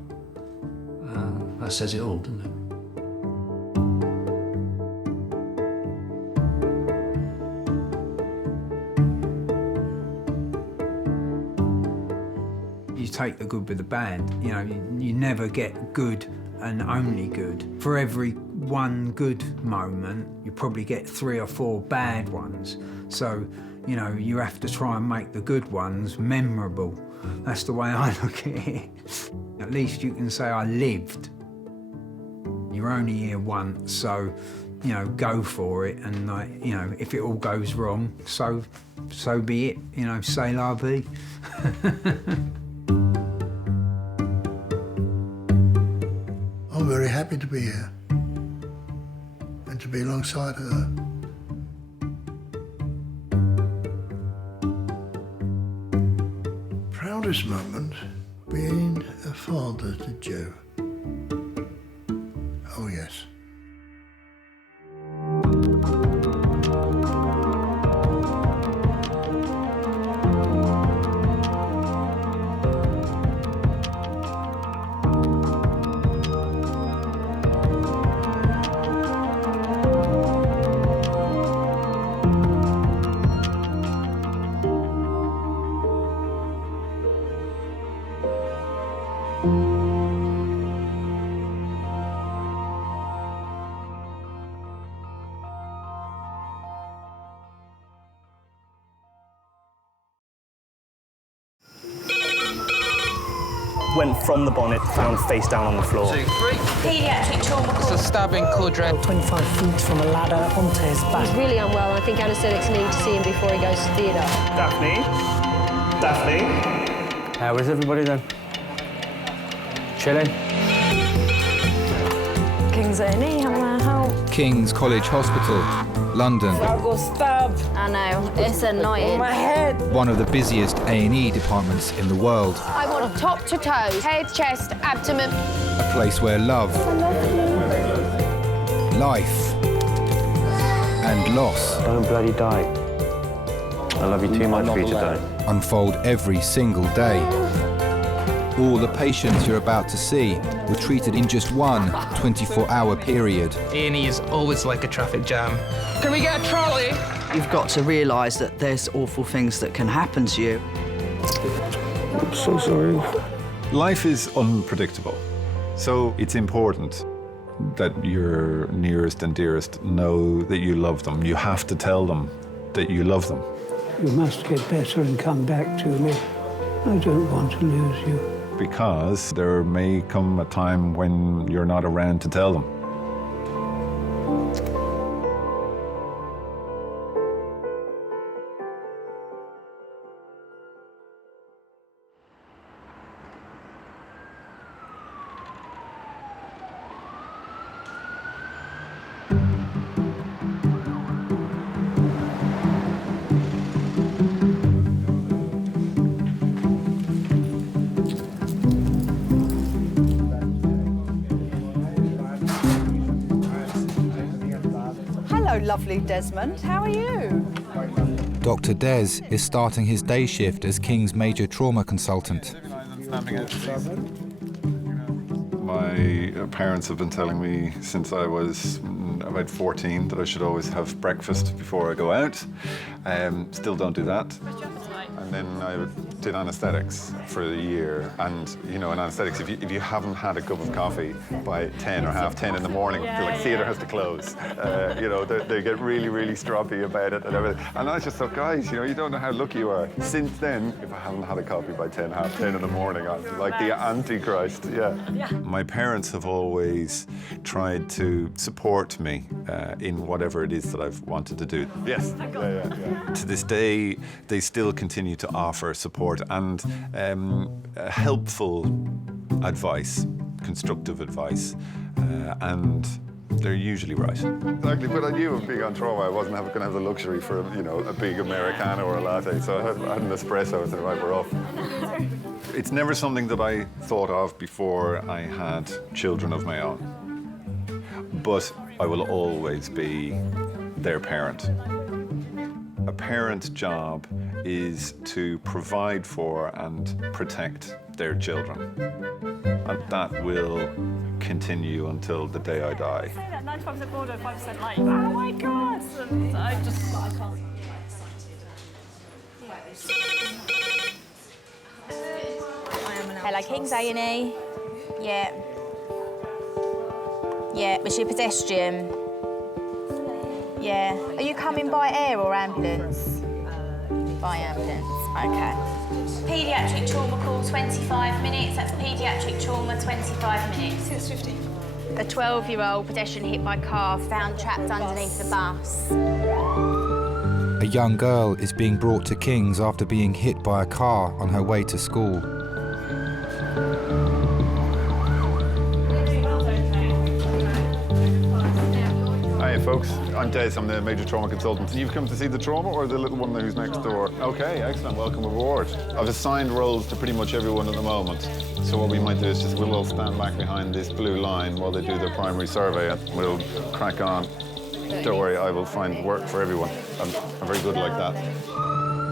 That says it all, doesn't it? you take the good with the bad. You know, you never get good and only good. For every one good moment, you probably get 3 or 4 bad ones. So, you know, you have to try and make the good ones memorable. That's the way I look at it. At least you can say, I lived. You're only here once, so, you know, go for it. And, like, you know, if it all goes wrong, so be it. You know, c'est la vie. I'm very happy to be here and to be alongside her. Proudest moment being a father to Joe. Oh yes. Went from the bonnet, found face down on the floor. 2, 3. Pediatric trauma. It's a stabbing quadra. 25 feet from a ladder onto his back. He's really unwell. I think anaesthetics need to see him before he goes to theatre. Daphne? Daphne? How is everybody then? Chilling? Kings A&E, how may I help? King's College Hospital, London. I got stabbed. I know, it's annoying. My head. One of the busiest A&E departments in the world. I want top to toes, head, chest, abdomen. A place where love, life, and loss Don't bloody die. I love you too much for you to die. unfold every single day. All the patients you're about to see were treated in just one 24-hour period. A&E is always like a traffic jam. Can we get a trolley? You've got to realise that there's awful things that can happen to you. I'm so sorry. Life is unpredictable, so it's important that your nearest and dearest know that you love them. You have to tell them that you love them. You must get better and come back to me. I don't want to lose you. Because there may come a time when you're not around to tell them. Lovely Desmond, how are you? Dr. Des is starting his day shift as King's major trauma consultant. My parents have been telling me since I was about 14 that I should always have breakfast before I go out. Still don't do that. And then I did anaesthetics for a year. And, you know, in anaesthetics, if you haven't had a cup of coffee by 10 or half 10 in the morning, like theatre has to close. You know, they get really, really stroppy about it and everything. And I just thought, guys, you know, you don't know how lucky you are. Since then, if I haven't had a coffee by 10, half 10 in the morning, I'm like the Antichrist, yeah. My parents have always tried to support me in whatever it is that I've wanted to do. Yes, yeah. To this day, they still continue to offer support and helpful advice, constructive advice, and they're usually right. Exactly, but I knew being on trauma, I wasn't going to have the luxury for, you know, a big Americano or a latte, so I had an espresso and said, right, we're off. It's never something that I thought of before I had children of my own, but I will always be their parent. A parent's job is to provide for and protect their children. And that will continue until the day I die. I say that 95% border, 5% like, oh my God! And I can't. I am Hello, Kings A&E. Yeah. Yeah, was she a pedestrian? Yeah. Are you coming by air or ambulance? By ambulance, okay. Pediatric trauma call, 25 minutes. That's pediatric trauma, 25 minutes. 6:50. A 12-year-old pedestrian hit by car found trapped underneath the bus. A young girl is being brought to King's after being hit by a car on her way to school. Hi folks, I'm Des, I'm the major trauma consultant. You've come to see the trauma or the little one who's next door? Okay, excellent, welcome aboard. I've assigned roles to pretty much everyone at the moment. So what we might do is just we'll all stand back behind this blue line while they do their primary survey and we'll crack on. Don't worry, I will find work for everyone. I'm very good like that.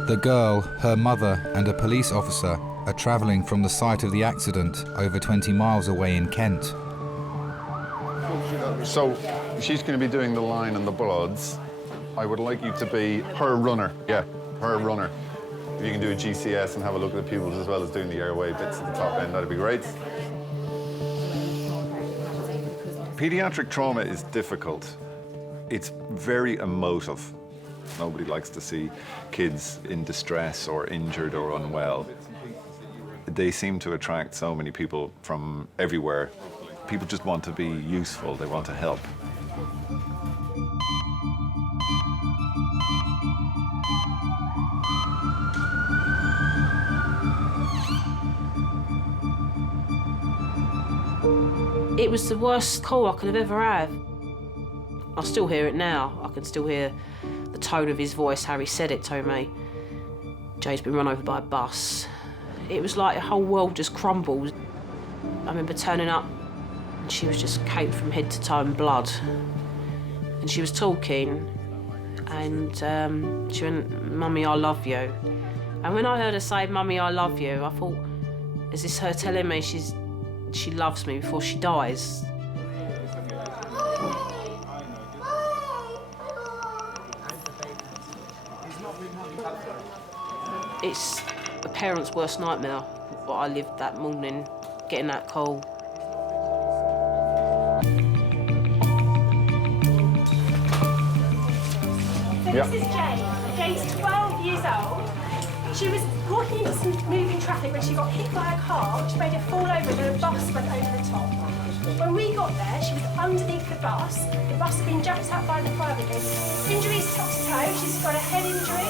The girl, her mother and a police officer are travelling from the site of the accident over 20 miles away in Kent. So she's going to be doing the line and the bloods. I would like you to be her runner. Yeah, her runner. If you can do a GCS and have a look at the pupils as well as doing the airway bits at the top end, that'd be great. Pediatric trauma is difficult. It's very emotive. Nobody likes to see kids in distress or injured or unwell. They seem to attract so many people from everywhere. People just want to be useful, they want to help. It was the worst call I could have ever had. I still hear it now. I can still hear the tone of his voice, how he said it to me. Jay's been run over by a bus. It was like the whole world just crumbled. I remember turning up and she was just caked from head to toe in blood. And she was talking and she went, "Mummy, I love you." And when I heard her say, "Mummy, I love you," I thought, is this her telling me she loves me before she dies? It's a parent's worst nightmare, what I lived that morning, getting that call. So this is Jane. Jane's 12 years old. She was walking into some moving traffic when she got hit by a car, which made her fall over and a bus went over the top. When we got there, she was underneath the bus. The bus had been jumped out by the fire brigade. Injuries top to toe. She's got a head injury.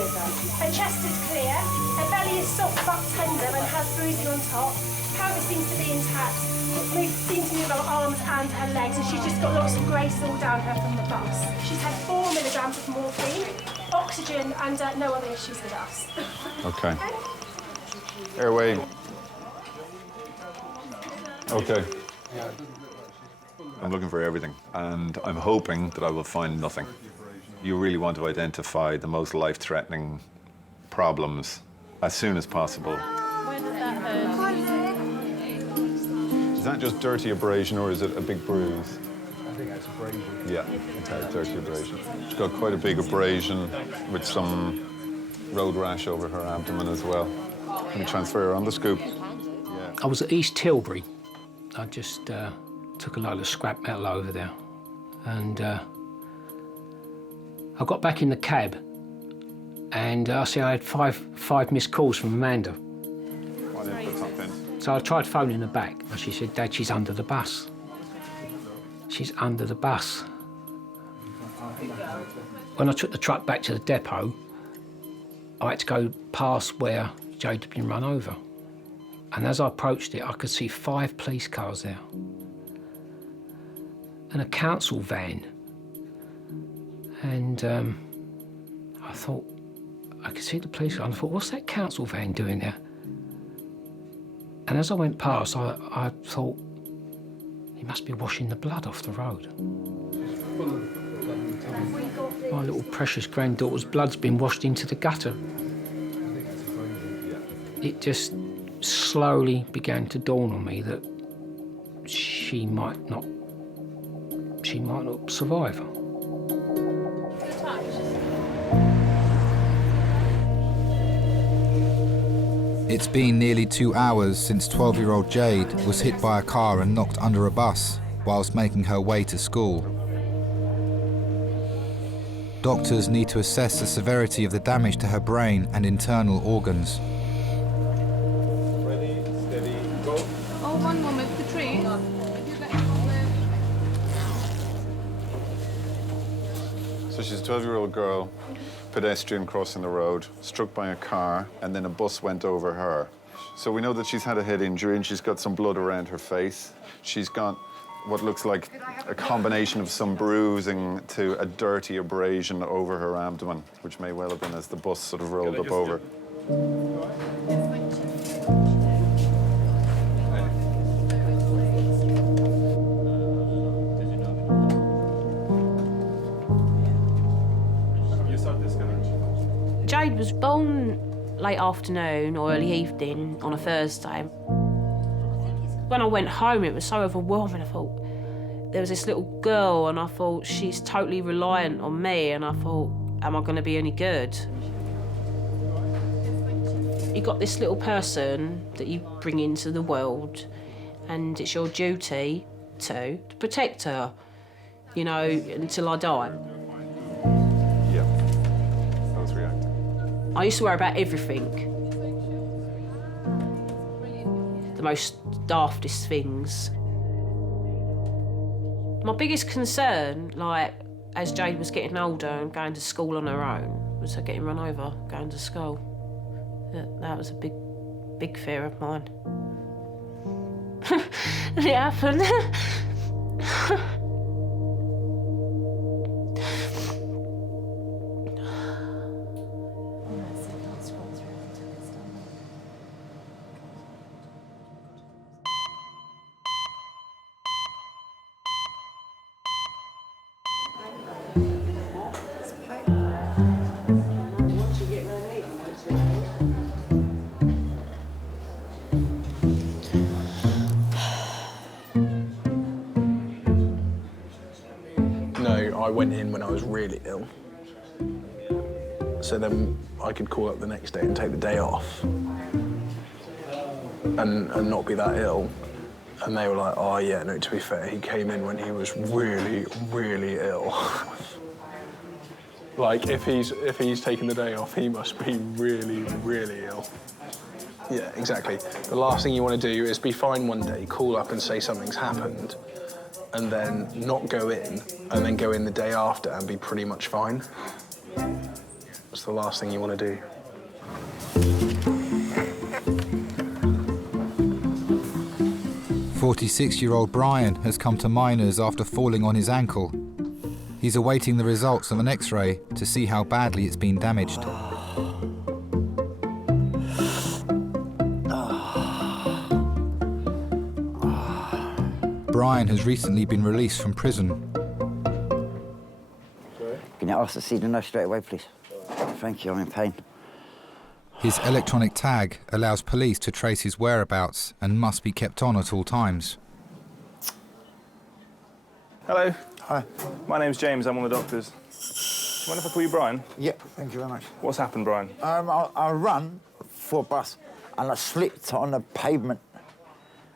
Her chest is clear. Her belly is soft but tender and has bruising on top. Pelvis seems to be intact. Seems to move her arms and her legs, and she's just got lots of grace all down her from the bus. She's had 4 milligrams of morphine, oxygen, and no other issues with us. Okay. Airway. Okay. I'm looking for everything, and I'm hoping that I will find nothing. You really want to identify the most life-threatening problems as soon as possible. Is that just dirty abrasion, or is it a big bruise? I think that's abrasion. Yeah, okay, dirty abrasion. She's got quite a big abrasion with some road rash over her abdomen as well. Let me transfer her on the scoop. I was at East Tilbury. I just took a load of scrap metal over there. And I got back in the cab and I see I had five missed calls from Amanda. So I tried phoning her back and she said, "Dad, she's under the bus. She's under the bus." When I took the truck back to the depot, I had to go past where Jade had been run over. And as I approached it, I could see 5 police cars there. And a council van. And I thought, I could see the police car, and I thought, what's that council van doing there? And as I went past, I thought, he must be washing the blood off the road. My little precious granddaughter's blood's been washed into the gutter. It just slowly began to dawn on me that she might not survive. It's been nearly 2 hours since 12-year-old Jade was hit by a car and knocked under a bus whilst making her way to school. Doctors need to assess the severity of the damage to her brain and internal organs. Ready, steady, go. Oh, one moment, the tree. So she's a 12-year-old girl, pedestrian crossing the road, struck by a car, and then a bus went over her. So we know that she's had a head injury and she's got some blood around her face. She's got what looks like a combination of some bruising to a dirty abrasion over her abdomen, which may well have been as the bus sort of rolled up over. Jade was born late afternoon or early evening on a Thursday. When I went home, it was so overwhelming. I thought, there was this little girl, and I thought, she's totally reliant on me, and I thought, am I going to be any good? You got this little person that you bring into the world, and it's your duty to protect her, you know, until I die. Yeah, I was reacting. I used to worry about everything. The most daftest things. My biggest concern, like, as Jade was getting older and going to school on her own, was her getting run over going to school. That was a big fear of mine. And it happened. I went in when I was really ill. So then I could call up the next day and take the day off and not be that ill. And they were like, oh yeah, no, to be fair, he came in when he was really, really ill. Like, if he's taking the day off, he must be really, really ill. Yeah, exactly. The last thing you want to do is be fine one day, call up and say something's happened, and then not go in, and then go in the day after and be pretty much fine. That's the last thing you want to do. "46-year-old Brian has come to Miners after falling on his ankle. He's awaiting the results of an X-ray to see how badly it's been damaged. Brian has recently been released from prison. Can you ask to see the nurse straight away, please? Thank you, I'm in pain. His electronic tag allows police to trace his whereabouts and must be kept on at all times. Hello. Hi. My name's James, I'm one of the doctors. Do you mind if I call you Brian? Yeah, thank you very much. What's happened, Brian? I run for a bus and I slipped on the pavement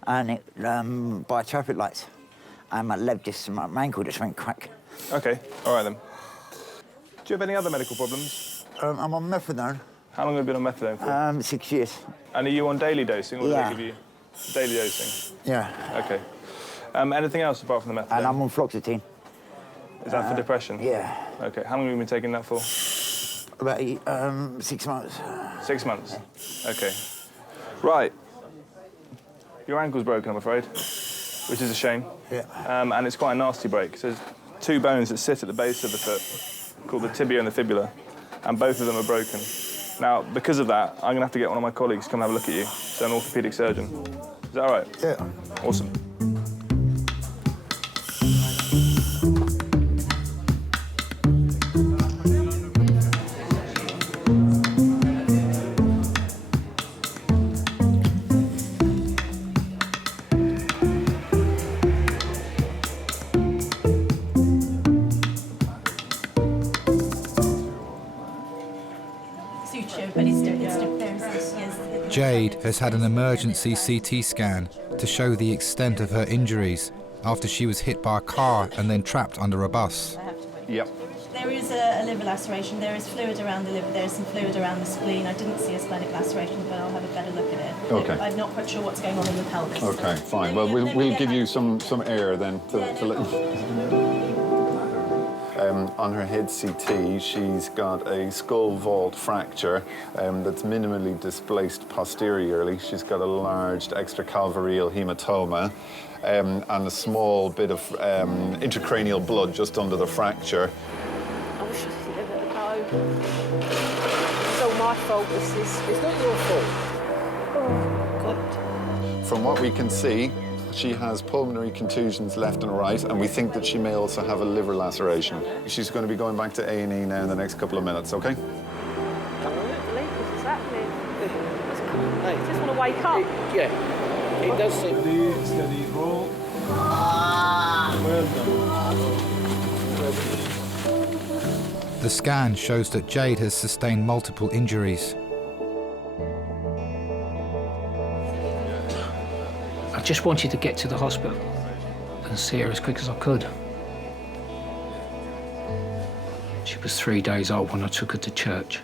and it, by traffic lights. And my ankle just went crack. OK, all right then. Do you have any other medical problems? I'm on methadone. How long have you been on methadone for? 6 years. And are you on daily dosing, or do Yeah. they give you daily dosing? Yeah. OK. Anything else apart from the methadone? And I'm on fluoxetine. Is that for depression? Yeah. OK, how long have you been taking that for? About 6 months. 6 months? OK. Right. Your ankle's broken, I'm afraid, which is a shame. Yeah. And it's quite a nasty break. So there's two bones that sit at the base of the foot, called the tibia and the fibula, and both of them are broken. Now, because of that, I'm going to have to get one of my colleagues to come have a look at you, so an orthopaedic surgeon. Is that all right? Yeah. Awesome. Jade has had an emergency CT scan to show the extent of her injuries after she was hit by a car and then trapped under a bus. Yep. There is a liver laceration, there is fluid around the liver, there is some fluid around the spleen. I didn't see a splenic laceration, but I'll have a better look at it. Okay. I'm not quite sure what's going on in the pelvis. Okay, fine. Well, we'll give you some air then to let on her head CT, she's got a skull vault fracture that's minimally displaced posteriorly. She's got a large extracalvareal hematoma and a small bit of intracranial blood just under the fracture. I wish I could give it a go. It's all my fault, this is. It's not your fault. Oh, God. From what we can see, she has pulmonary contusions left and right, and we think that she may also have a liver laceration. She's going to be going back to A&E now in the next couple of minutes, OK? I can't believe this is happening. I just want to wake up. Yeah, it does seem. Steady, roll. Well done. The scan shows that Jade has sustained multiple injuries. I just wanted to get to the hospital and see her as quick as I could. She was 3 days old when I took her to church.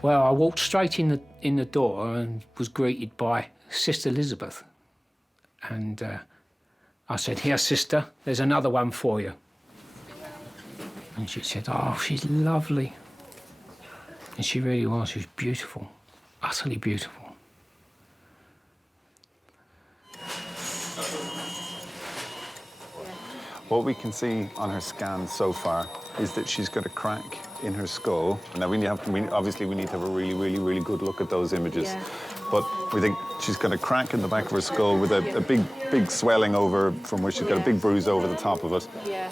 Well, I walked straight in the door and was greeted by Sister Elizabeth. And I said, "Here, sister, there's another one for you." And she said, "Oh, she's lovely." And she really was. She was beautiful, utterly beautiful. What we can see on her scan so far is that she's got a crack in her skull. Now, obviously we need to have a really, really, really good look at those images. Yeah. But we think she's got a crack in the back of her skull with a big swelling over, from where she's got a big bruise over the top of it. Yeah.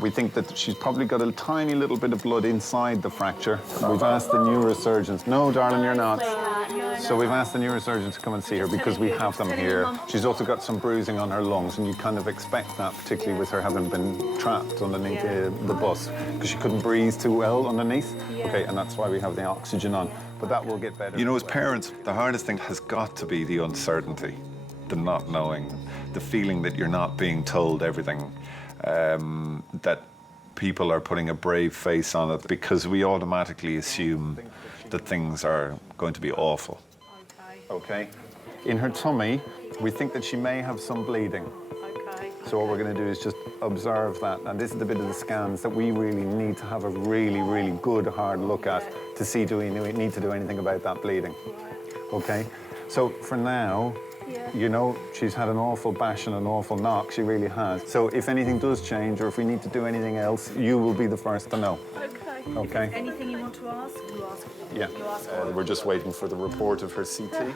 We think that she's probably got a tiny little bit of blood inside the fracture. We've asked the neurosurgeons. No, darling, you're not. So we've asked the neurosurgeons to come and see her because we have them here. She's also got some bruising on her lungs, and you kind of expect that, particularly with her having been trapped underneath the bus, because she couldn't breathe too well underneath. Okay, and that's why we have the oxygen on. But that will get better. You know, as parents, the hardest thing has got to be the uncertainty, the not knowing, the feeling that you're not being told everything. That people are putting a brave face on it because we automatically assume that things are going to be awful. Okay. In her tummy, we think that she may have some bleeding. Okay. So what we're going to do is just observe that. And this is the bit of the scans that we really need to have a really, really good, hard look at to see, do we need to do anything about that bleeding? Okay. So for now, you know, she's had an awful bash and an awful knock, she really has. So if anything does change, or if we need to do anything else, you will be the first to know. Okay. Okay? Anything you want to ask, you ask. Yeah. We're just waiting for the report of her CT.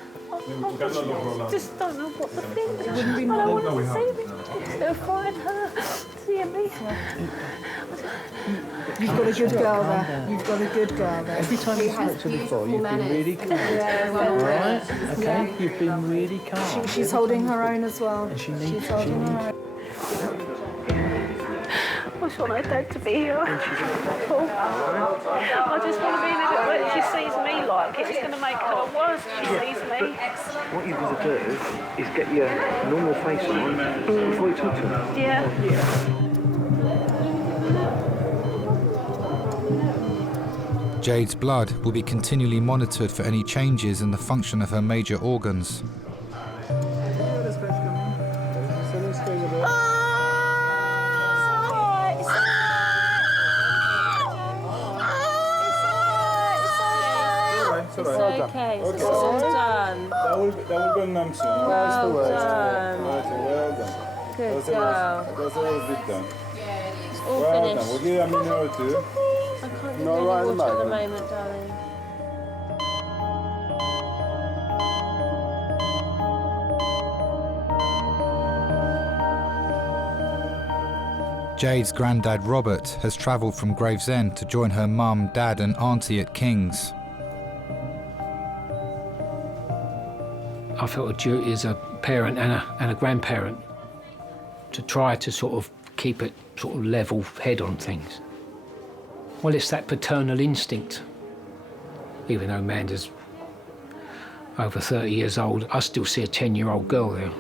Just don't know what to think. I don't want to see me. They'll frighten her, seeing me. You've got a good girl there. You've got a good girl there. Every time you spoke to her before, you've been really calm. Right? Okay, you've been really calm. She's holding her own as well. And She's holding her own. I just want her dad to be here. I just want to be in a bit when she sees me like it. It's going to make her worse if she sees me. What you've got to do is get your normal face on before you talk to her. Yeah. Jade's blood will be continually monitored for any changes in the function of her major organs. It's okay. It's all done. That will go numb soon. Well done. Well done. Good girl. That's all bit done. It's all well finished. Done. We'll give you a minute or two. I can't give you any water at the moment, darling. Jade's granddad Robert has travelled from Gravesend to join her mum, dad and auntie at King's. I felt a duty as a parent and a grandparent to try to sort of keep it sort of level head on things. Well, it's that paternal instinct. Even though Amanda's over 30 years old, I still see a 10-year-old girl there.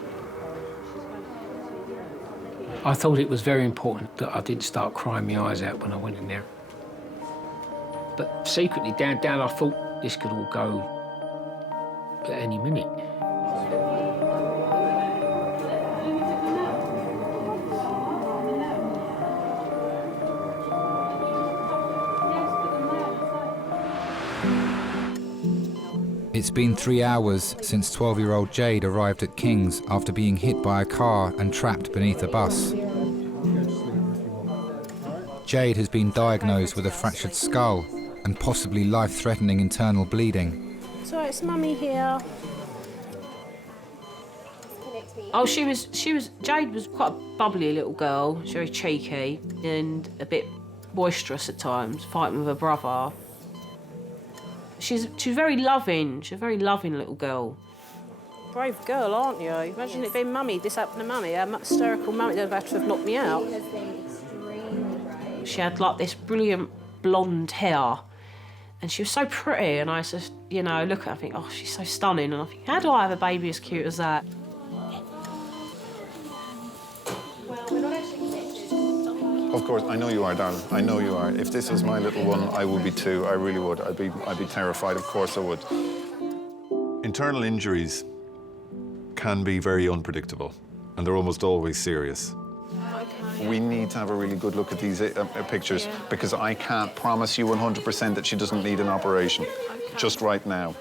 I thought it was very important that I didn't start crying my eyes out when I went in there. But secretly, down, I thought this could all go at any minute. It's been 3 hours since 12-year-old Jade arrived at King's after being hit by a car and trapped beneath a bus. Jade has been diagnosed with a fractured skull and possibly life-threatening internal bleeding. So it's Mummy here. Oh, Jade was quite a bubbly little girl, very cheeky and a bit boisterous at times, fighting with her brother. She's very loving. She's a very loving little girl. Brave girl, aren't you? Imagine it being Mummy. This happened to Mummy. A hysterical Mummy that would have to have knocked me out. She had like this brilliant blonde hair, and she was so pretty. And I just, look at her and think, oh, she's so stunning. And I think, how do I have a baby as cute as that? Of course, I know you are, darling. I know you are. If this was my little one, I would be too. I really would. I'd be terrified. Of course I would. Internal injuries can be very unpredictable, and they're almost always serious. We need to have a really good look at these pictures, because I can't promise you 100% that she doesn't need an operation just right now.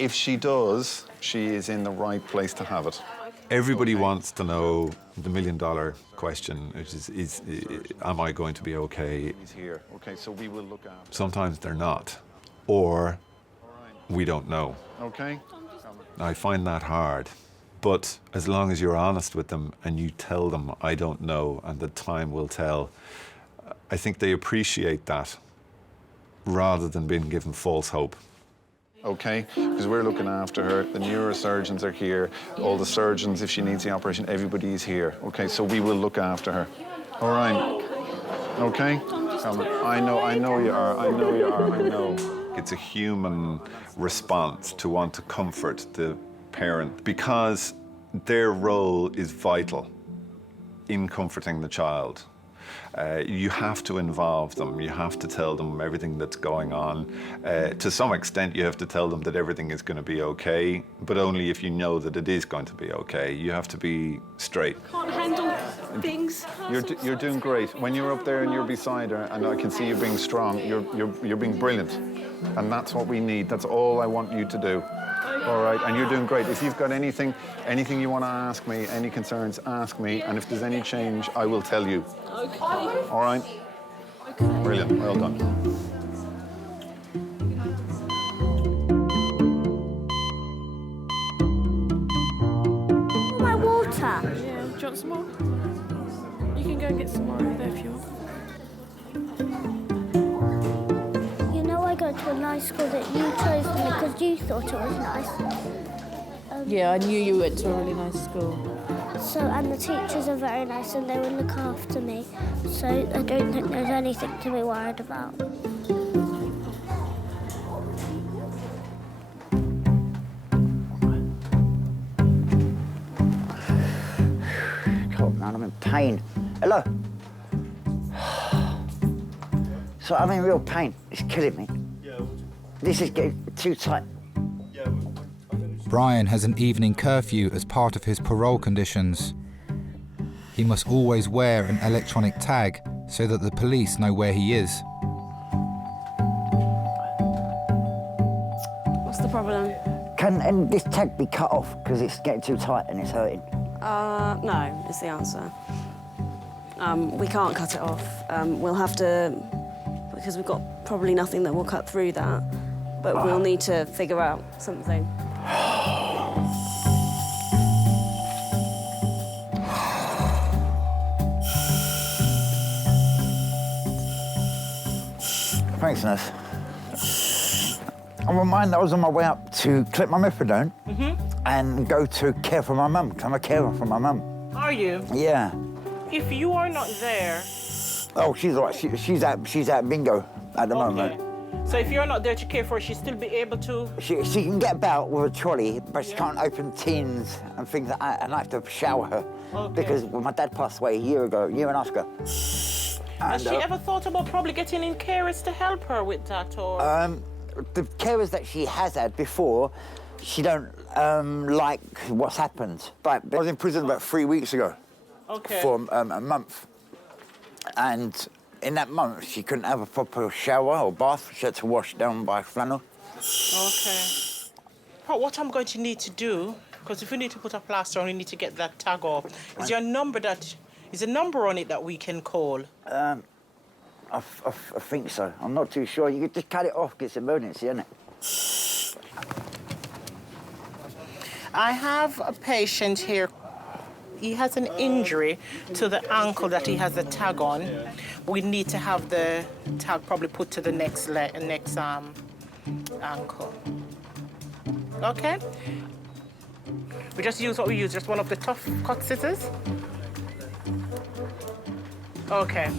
If she does, she is in the right place to have it. Everybody wants to know the million-dollar question, which is am I going to be okay? He's here. Okay, so we will look after. Sometimes they're not, or we don't know. Okay. I find that hard, but as long as you're honest with them and you tell them I don't know and the time will tell, I think they appreciate that rather than being given false hope. Okay, because we're looking after her. The neurosurgeons are here. All the surgeons, if she needs the operation, everybody is here. Okay, so we will look after her. All right. Okay? I know you are. I know. It's a human response to want to comfort the parent because their role is vital in comforting the child. You have to involve them. You have to tell them everything that's going on. To some extent, you have to tell them that everything is going to be okay, but only if you know that it is going to be okay. You have to be straight. Can't handle things. You're doing great. When you're up there and you're beside her, and I can see you being strong, you're being brilliant. And that's what we need. That's all I want you to do. All right, and you're doing great. If you've got anything you want to ask me, any concerns, ask me. And if there's any change, I will tell you. Okay. All right? Okay. Brilliant, well done. My water. Yeah, do you want some more? You can go and get some more over there if you want. I go to a nice school that you chose for me because you thought it was nice. Yeah, I knew you went to a really nice school. So, and the teachers are very nice and they will look after me. So I don't think there's anything to be worried about. God, man, I'm in pain. Hello? So I'm in real pain. It's killing me. This is getting too tight. Brian has an evening curfew as part of his parole conditions. He must always wear an electronic tag so that the police know where he is. What's the problem? Can this tag be cut off because it's getting too tight and it's hurting? No, is the answer. We can't cut it off. We'll have to, because we've got probably nothing that will cut through that, but we'll need to figure out something. Thanks, nurse. I'm reminded I was on my way up to clip my methadone and go to care for my mum, because I'm a carer for my mum. Are you? Yeah. If you are not there... Oh, she's all right. She's at bingo at the moment. So if you're not there to care for her, she'll still be able to... She can get about with a trolley, but she can't open tins and things like that, and I have to shower her. Because my dad passed away a year and a half ago. Has she ever thought about probably getting in carers to help her with that, or...? The carers that she has had before, she don't like what's happened. But I was in prison about 3 weeks ago. Okay. For a month. And in that month, she couldn't have a proper shower or bath. She had to wash down by flannel. Okay. Well, what I'm going to need to do, because if we need to put a plaster on, we need to get that tag off. Is there a number on it that we can call? I think so. I'm not too sure. You could just cut it off, 'cause it's emergency, isn't it? I have a patient here. He has an injury to the ankle that he has a tag on. We need to have the tag probably put to the next ankle. Okay? We just use what we use, just one of the tough cut scissors. Okay.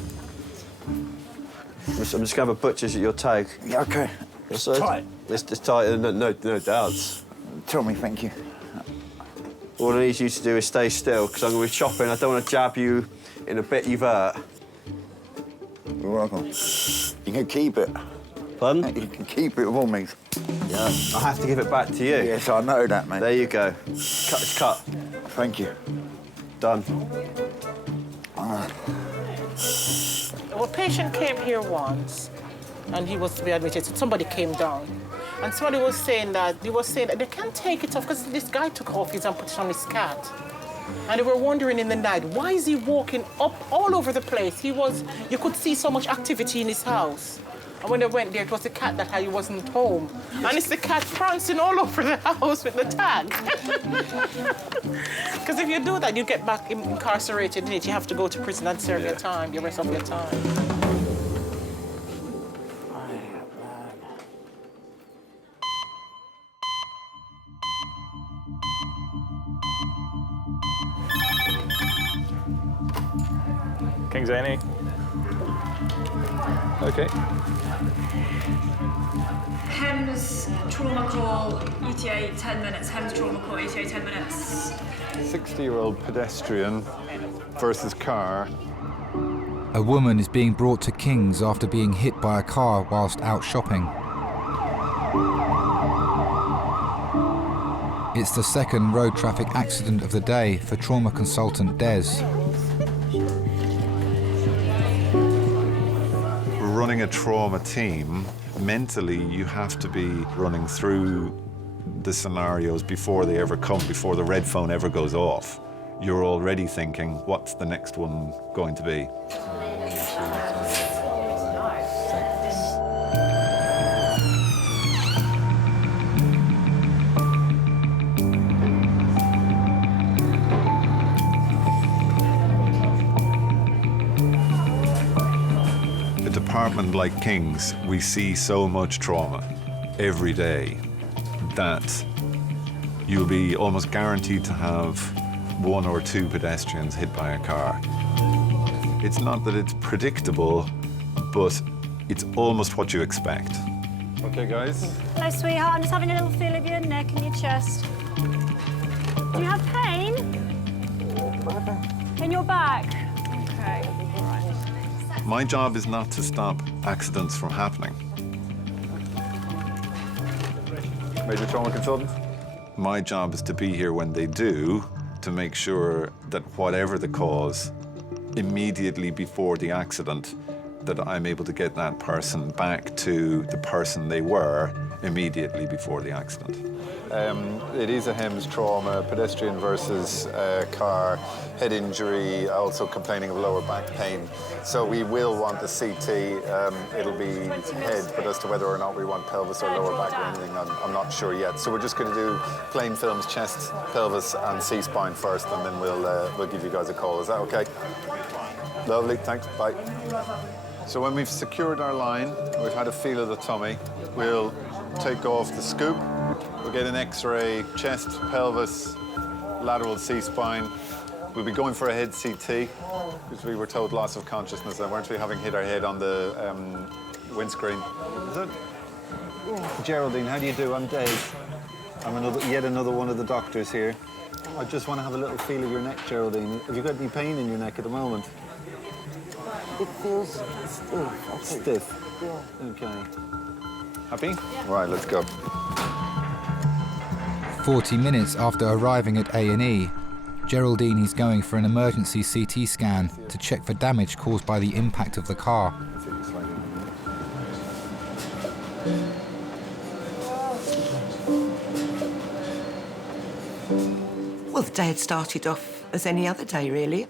I'm just going to have a butcher's at your tag. Yeah, OK. It's tight. It's tight, no doubts. Tell me, thank you. All I need you to do is stay still, because I'm going to be chopping. I don't want to jab you in a bit you've hurt. You're welcome. You can keep it. Pardon? You can keep it with all me. Yeah, I have to give it back to you. Yes, I know that, mate. There you go. Cut is cut. Thank you. Done. Well, a patient came here once, and he was to be admitted. So somebody came down, and somebody was saying that they can't take it off because this guy took off his and put it on his cat. And they were wondering in the night, why is he walking up all over the place? You could see so much activity in his house. And when they went there, it was the cat that he wasn't home. And it's the cat prancing all over the house with the tag. Because if you do that, you get back incarcerated, and you have to go to prison and serve your time, the rest of your time. Kings A&E. Okay. HEMS trauma call, ETA 10 minutes. HEMS trauma call, ETA 10 minutes. 60-year-old pedestrian versus car. A woman is being brought to Kings after being hit by a car whilst out shopping. It's the second road traffic accident of the day for trauma consultant Des. Running a trauma team, mentally you have to be running through the scenarios before they ever come, before the red phone ever goes off. You're already thinking, what's the next one going to be? A department like King's, we see so much trauma every day that you'll be almost guaranteed to have 1 or 2 pedestrians hit by a car. It's not that it's predictable, but it's almost what you expect. Okay, guys? Hello, sweetheart. I'm just having a little feel of your neck and your chest. Do you have pain? In your back? Okay. My job is not to stop accidents from happening. Major trauma consultant? My job is to be here when they do, to make sure that whatever the cause, immediately before the accident, that I'm able to get that person back to the person they were immediately before the accident. It is a HEMS trauma, pedestrian versus car, head injury, also complaining of lower back pain. So we will want the CT, it'll be head, but as to whether or not we want pelvis or lower back or anything, I'm not sure yet. So we're just going to do plain films, chest, pelvis and C-spine first, and then we'll give you guys a call. Is that okay? Lovely, thanks, bye. So when we've secured our line, we've had a feel of the tummy, we'll take off the scoop. We'll get an X-ray, chest, pelvis, lateral C-spine. We'll be going for a head CT, because we were told loss of consciousness, and weren't we having hit our head on the windscreen. Is it? Geraldine, how do you do? I'm Dave. I'm yet another one of the doctors here. I just want to have a little feel of your neck, Geraldine. Have you got any pain in your neck at the moment? It feels stiff. Stiff? Yeah. Okay. Happy? Right, let's go. 40 minutes after arriving at A&E, Geraldine is going for an emergency CT scan to check for damage caused by the impact of the car. Well, the day had started off as any other day, really.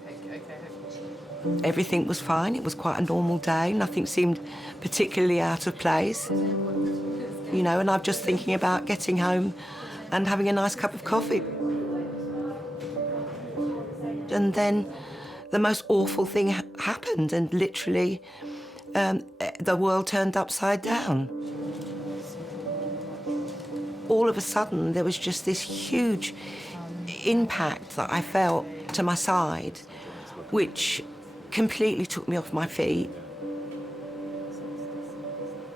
Everything was fine. It was quite a normal day. Nothing seemed particularly out of place. You know, and I'm just thinking about getting home and having a nice cup of coffee. And then the most awful thing happened, and literally the world turned upside down. All of a sudden, there was just this huge impact that I felt to my side, which completely took me off my feet.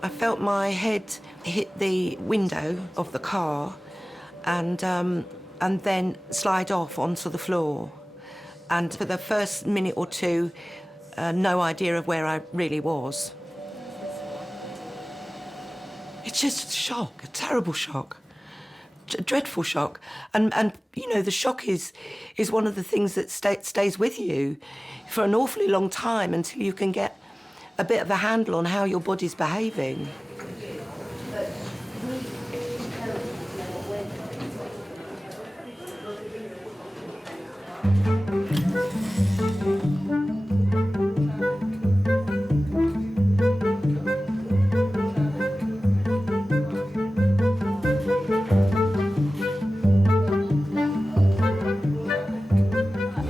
I felt my head hit the window of the car and then slide off onto the floor. And for the first minute or two, no idea of where I really was. It's just a shock, a terrible shock. A dreadful shock, and you know, the shock is one of the things that stays with you for an awfully long time until you can get a bit of a handle on how your body's behaving.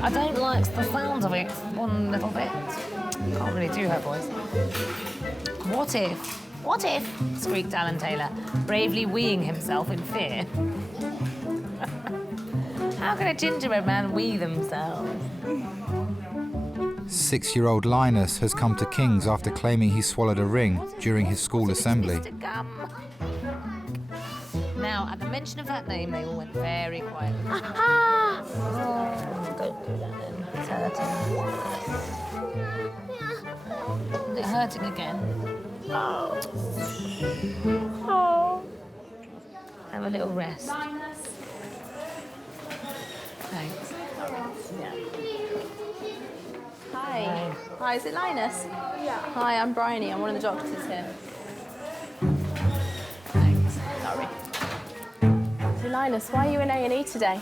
I don't like the sound of it one little bit. Can't really do her voice. What if, squeaked Alan Taylor, bravely weeing himself in fear. How can a gingerbread man wee themselves? 6-year-old Linus has come to King's after claiming he swallowed a ring during his school assembly. Now, at the mention of that name, they all went very quiet. Oh, don't do that then. It's hurting. Is it hurting again? Oh. Have a little rest. Thanks. Yeah. Hi. Hi, is it Linus? Yeah. Hi, I'm Bryony. I'm one of the doctors here. Thanks. Sorry. So, Linus, why are you in A&E today?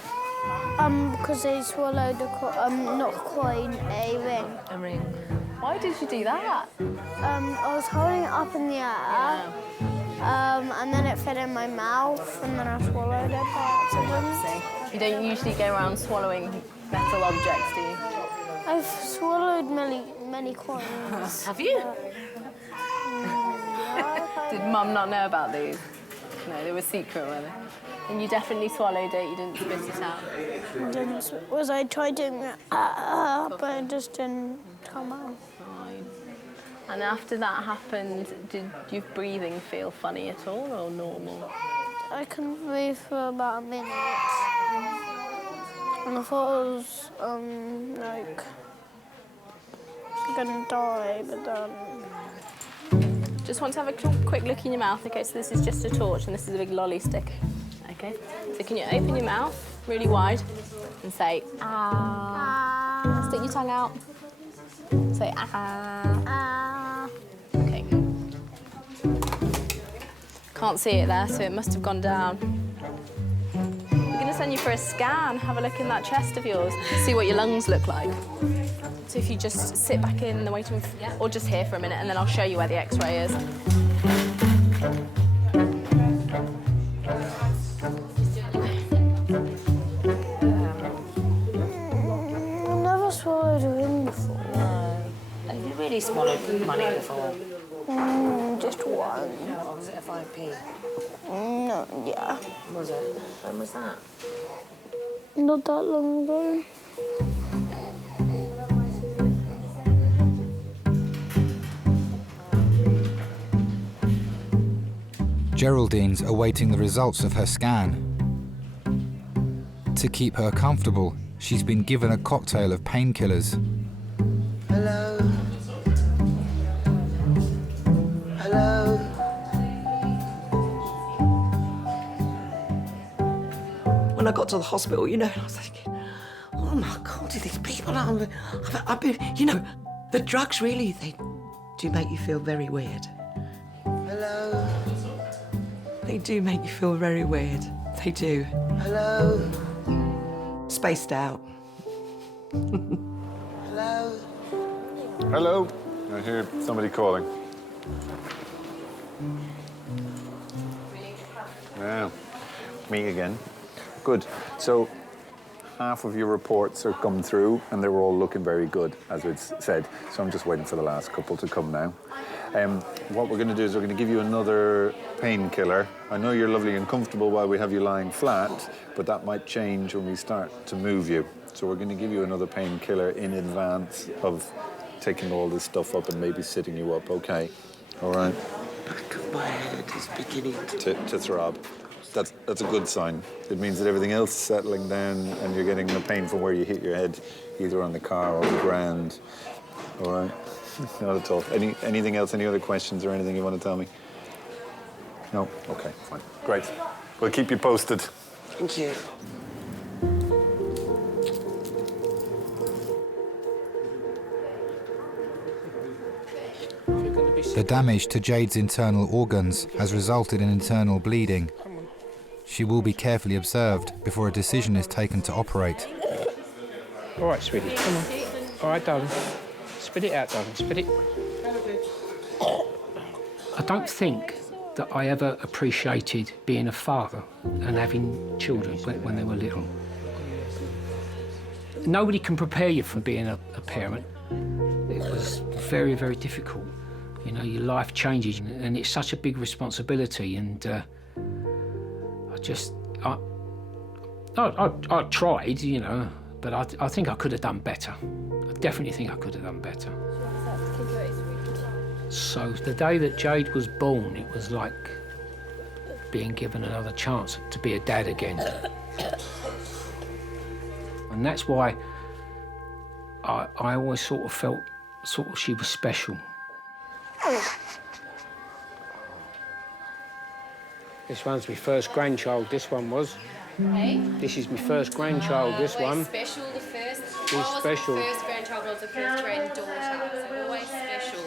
Because they swallowed not quite a ring. A ring. Why did you do that? I was holding it up in the air, and then it fell in my mouth, and then I swallowed it by accident. You don't usually go around swallowing metal objects, do you? I've swallowed many coins. Have you? Did Mum not know about these? No, they were secret, were they? And you definitely swallowed it, you didn't spit it out? I tried doing it, but it just didn't come out. Fine. And after that happened, did your breathing feel funny at all or normal? I couldn't breathe for about a minute. And I thought I was, gonna die, but then... Just want to have a quick look in your mouth. Okay, so this is just a torch and this is a big lolly stick. Okay, so can you open your mouth really wide and say, ah. Stick your tongue out. Say, ah. Okay. Can't see it there, so it must have gone down. We're going to send you for a scan. Have a look in that chest of yours. See what your lungs look like. So if you just sit back in the waiting room, or just here for a minute, and then I'll show you where the X-ray is. I've never swallowed a ring before. No. Have you really swallowed money before? Just one. Was it a 5p? No, yeah. Was it? When was that? Not that long ago. Geraldine's awaiting the results of her scan. To keep her comfortable, she's been given a cocktail of painkillers. Hello. Hello. When I got to the hospital, you know, I was thinking, oh my God, these people I've been, you know, the drugs really, they do make you feel very weird. Hello. They do make you feel very weird. They do. Hello. Spaced out. Hello. Hello. I hear somebody calling. Yeah, me again. Good. So half of your reports are come through and they were all looking very good, as it's said. So I'm just waiting for the last couple to come now. What we're going to do is we're going to give you another painkiller. I know you're lovely and comfortable while we have you lying flat, but that might change when we start to move you. So we're going to give you another painkiller in advance of taking all this stuff up and maybe sitting you up, okay? All right? Back of my head is beginning to throb. That's a good sign. It means that everything else is settling down and you're getting the pain from where you hit your head, either on the car or the ground. All right? Not at all. Anything else? Any other questions or anything you want to tell me? No? Okay, fine. Great. We'll keep you posted. Thank you. The damage to Jade's internal organs has resulted in internal bleeding. She will be carefully observed before a decision is taken to operate. All right, sweetie, come on. All right, darling. Spit it out, darling, spit it. I don't think that I ever appreciated being a father and having children when they were little. Nobody can prepare you for being a parent. It was very, very difficult. You know, your life changes and it's such a big responsibility, and I tried, you know, but I think I could have done better. I definitely think I could have done better. So the day that Jade was born, it was like being given another chance to be a dad again. And that's why I always sort of felt she was special. This one's my first grandchild, this one was. Hey? This is my first grandchild, this one. Special, the first. It's special. The first grandchild was the first granddaughter, so always special.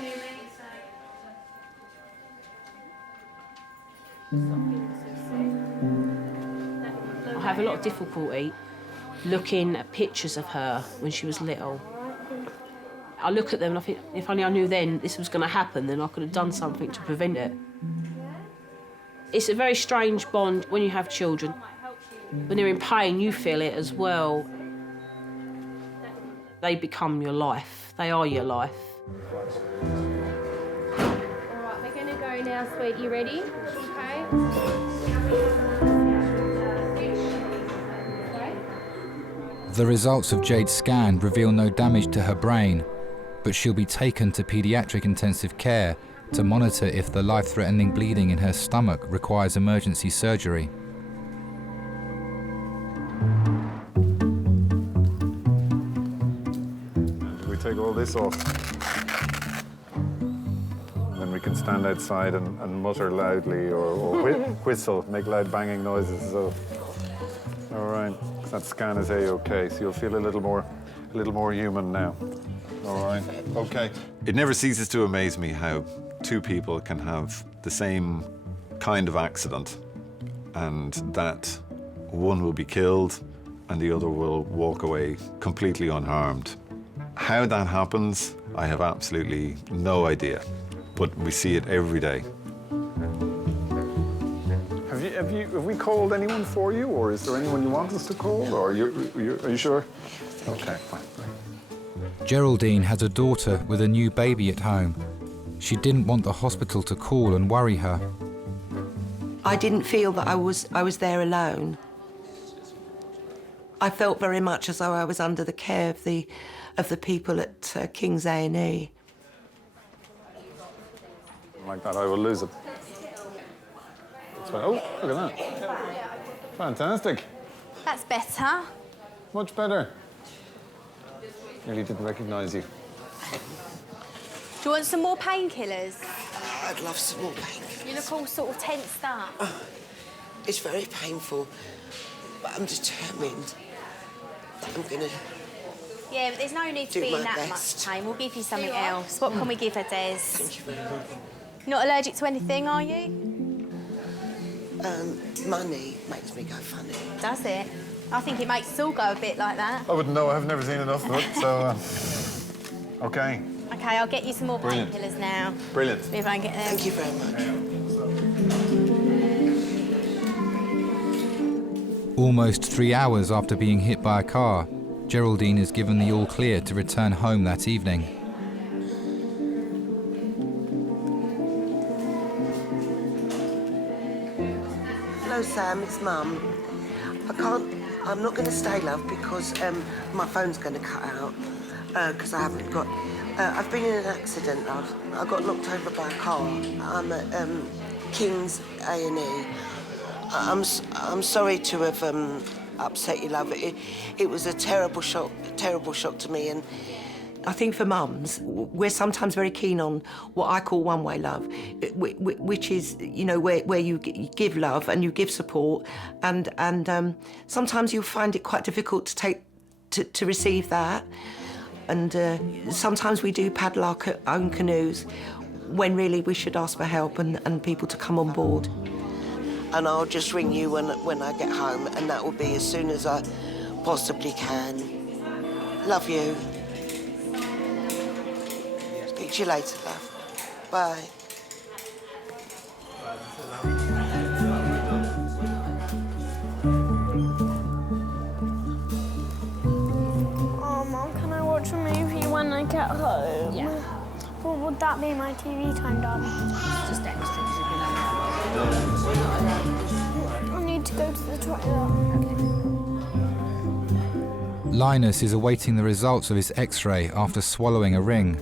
I have a lot of difficulty looking at pictures of her when she was little. I look at them and I think, if only I knew then this was going to happen, then I could have done something to prevent it. It's a very strange bond when you have children. When they're in pain, you feel it as well. They become your life. They are your life. All right, we're going to go now, sweet. You ready? Okay. The results of Jade's scan reveal no damage to her brain, but she'll be taken to pediatric intensive care to monitor if the life-threatening bleeding in her stomach requires emergency surgery. We take all this off. And then we can stand outside and mutter loudly or whistle, make loud banging noises. So, all right, that scan is A-OK, so you'll feel a little more human now. All right, OK. It never ceases to amaze me how two people can have the same kind of accident and that one will be killed and the other will walk away completely unharmed. How that happens, I have absolutely no idea, but we see it every day. Have we called anyone for you, or is there anyone you want us to call, or are you sure? Okay, fine. Geraldine has a daughter with a new baby at home. She didn't want the hospital to call and worry her. I didn't feel that I was there alone. I felt very much as though I was under the care of the people at Kings A&E. Like that, I will lose it. Oh, look at that. Fantastic. That's better. Much better. Nearly didn't recognise you. Do you want some more painkillers? I'd love some more painkillers. You look all sort of tensed up. It's very painful, but I'm determined that I'm gonna. Yeah, but there's no need to Do be in my that best. much pain. We'll give you something else. What can we give her, Des? Thank you very much. Not allergic to anything, are you? Money makes me go funny. Does it? I think it makes us all go a bit like that. I wouldn't know. I've never seen enough of it, so... OK. OK, I'll get you some more Brilliant. painkillers now. Brilliant. See if I can get them. Thank you very much. Almost 3 hours after being hit by a car, Geraldine is given the all clear to return home that evening. Hello, Sam. It's Mum. I'm not going to stay, love, because my phone's going to cut out. Because I haven't got. I've been in an accident, love. I got knocked over by a car. I'm at Kings A&E. I'm sorry to have upset you, love. It was a terrible shock to me. And I think for mums, we're sometimes very keen on what I call one-way love, which is, you know, where you give love and you give support, and sometimes you find it quite difficult to receive that, and sometimes we do paddle our own canoes when really we should ask for help and people to come on board. And I'll just ring you when I get home, and that will be as soon as I possibly can. Love you. Speak to you later, love. Bye. Oh, Mum, can I watch a movie when I get home? Yeah. What would that be my TV turned on? Just extra. I need to go to the toilet. Linus is awaiting the results of his X-ray after swallowing a ring.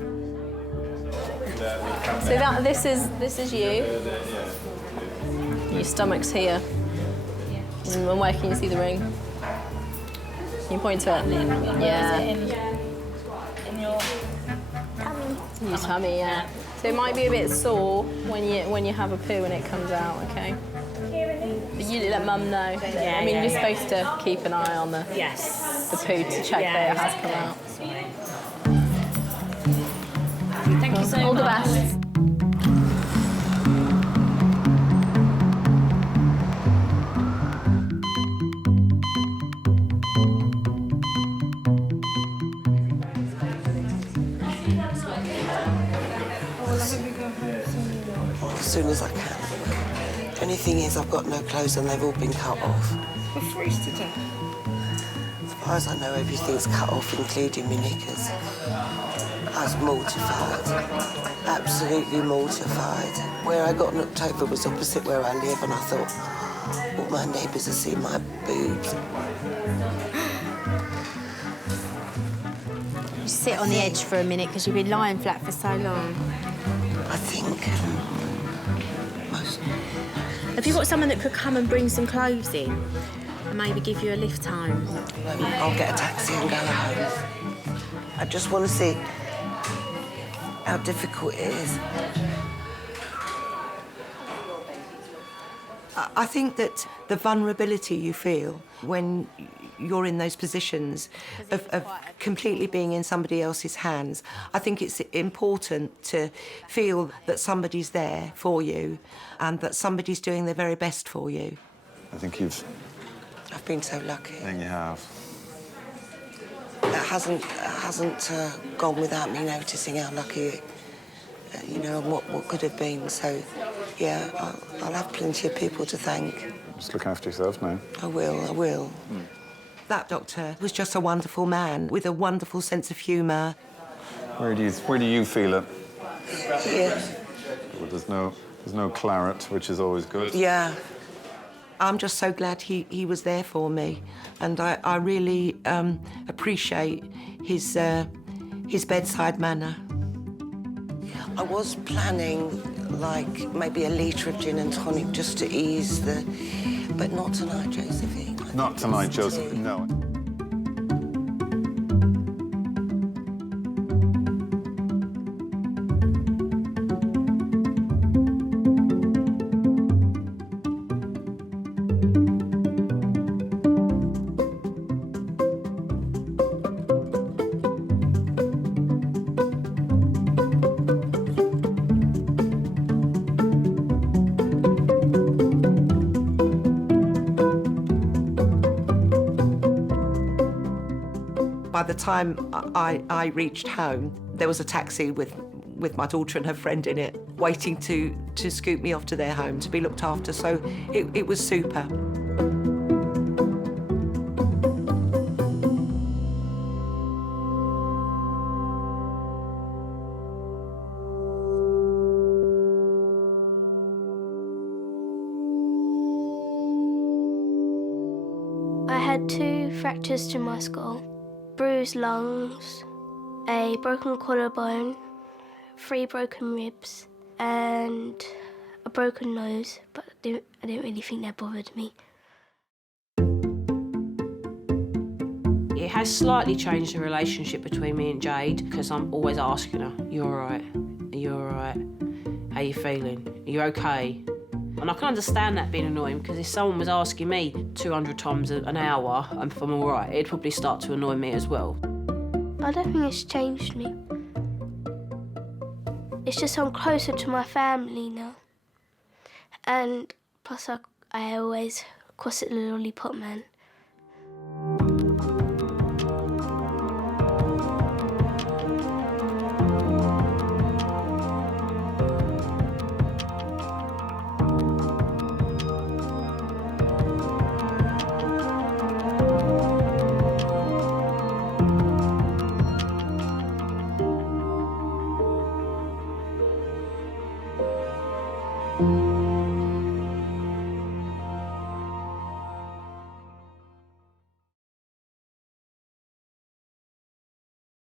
So this is you. Your stomach's here. And where can you see the ring? Can you point to it? Yeah. In your tummy. Your tummy, yeah. So it might be a bit sore when you have a poo and it comes out, okay? But you let Mum know. Yeah, I mean, yeah, you're yeah. supposed to keep an eye on the poo to check that it has come out. Thank you so much. All the best. As soon as I can. The only thing is I've got no clothes and they've all been cut off. We're freezed to death. As far as I know, everything's cut off, including my knickers. I was mortified. Absolutely mortified. Where I got knocked over was opposite where I live, and I thought, all my neighbours have seen my boobs. Just sit on the edge for a minute because you've been lying flat for so long. I think Have you got someone that could come and bring some clothes in and maybe give you a lift home? I'll get a taxi and go home. I just want to see how difficult it is. I think that the vulnerability you feel when you're in those positions of completely being in somebody else's hands, I think it's important to feel that somebody's there for you and that somebody's doing their very best for you. I think I've been so lucky. I think you have. It hasn't gone without me noticing how lucky, you know, and what could have been. So, yeah, I'll have plenty of people to thank. Just look after yourself now. I will. That doctor was just a wonderful man with a wonderful sense of humour. Where do you feel it? Here. Well, there's no claret, which is always good. Yeah. I'm just so glad he was there for me, and I really appreciate his bedside manner. I was planning like maybe a litre of gin and tonic just to ease the... But not tonight, Josephine. Not tonight, Joseph, no. By the time I reached home, there was a taxi with my daughter and her friend in it, waiting to scoot me off to their home to be looked after. So it was super. I had 2 fractures to my skull, bruised lungs, a broken collarbone, 3 broken ribs, and a broken nose, but I didn't really think that bothered me. It has slightly changed the relationship between me and Jade, because I'm always asking her, "You all right? Are you all right? How you feeling? Are you okay?" And I can understand that being annoying, because if someone was asking me 200 times an hour if I'm all right, it'd probably start to annoy me as well. I don't think it's changed me. It's just I'm closer to my family now. And plus I always call it the lollipop man.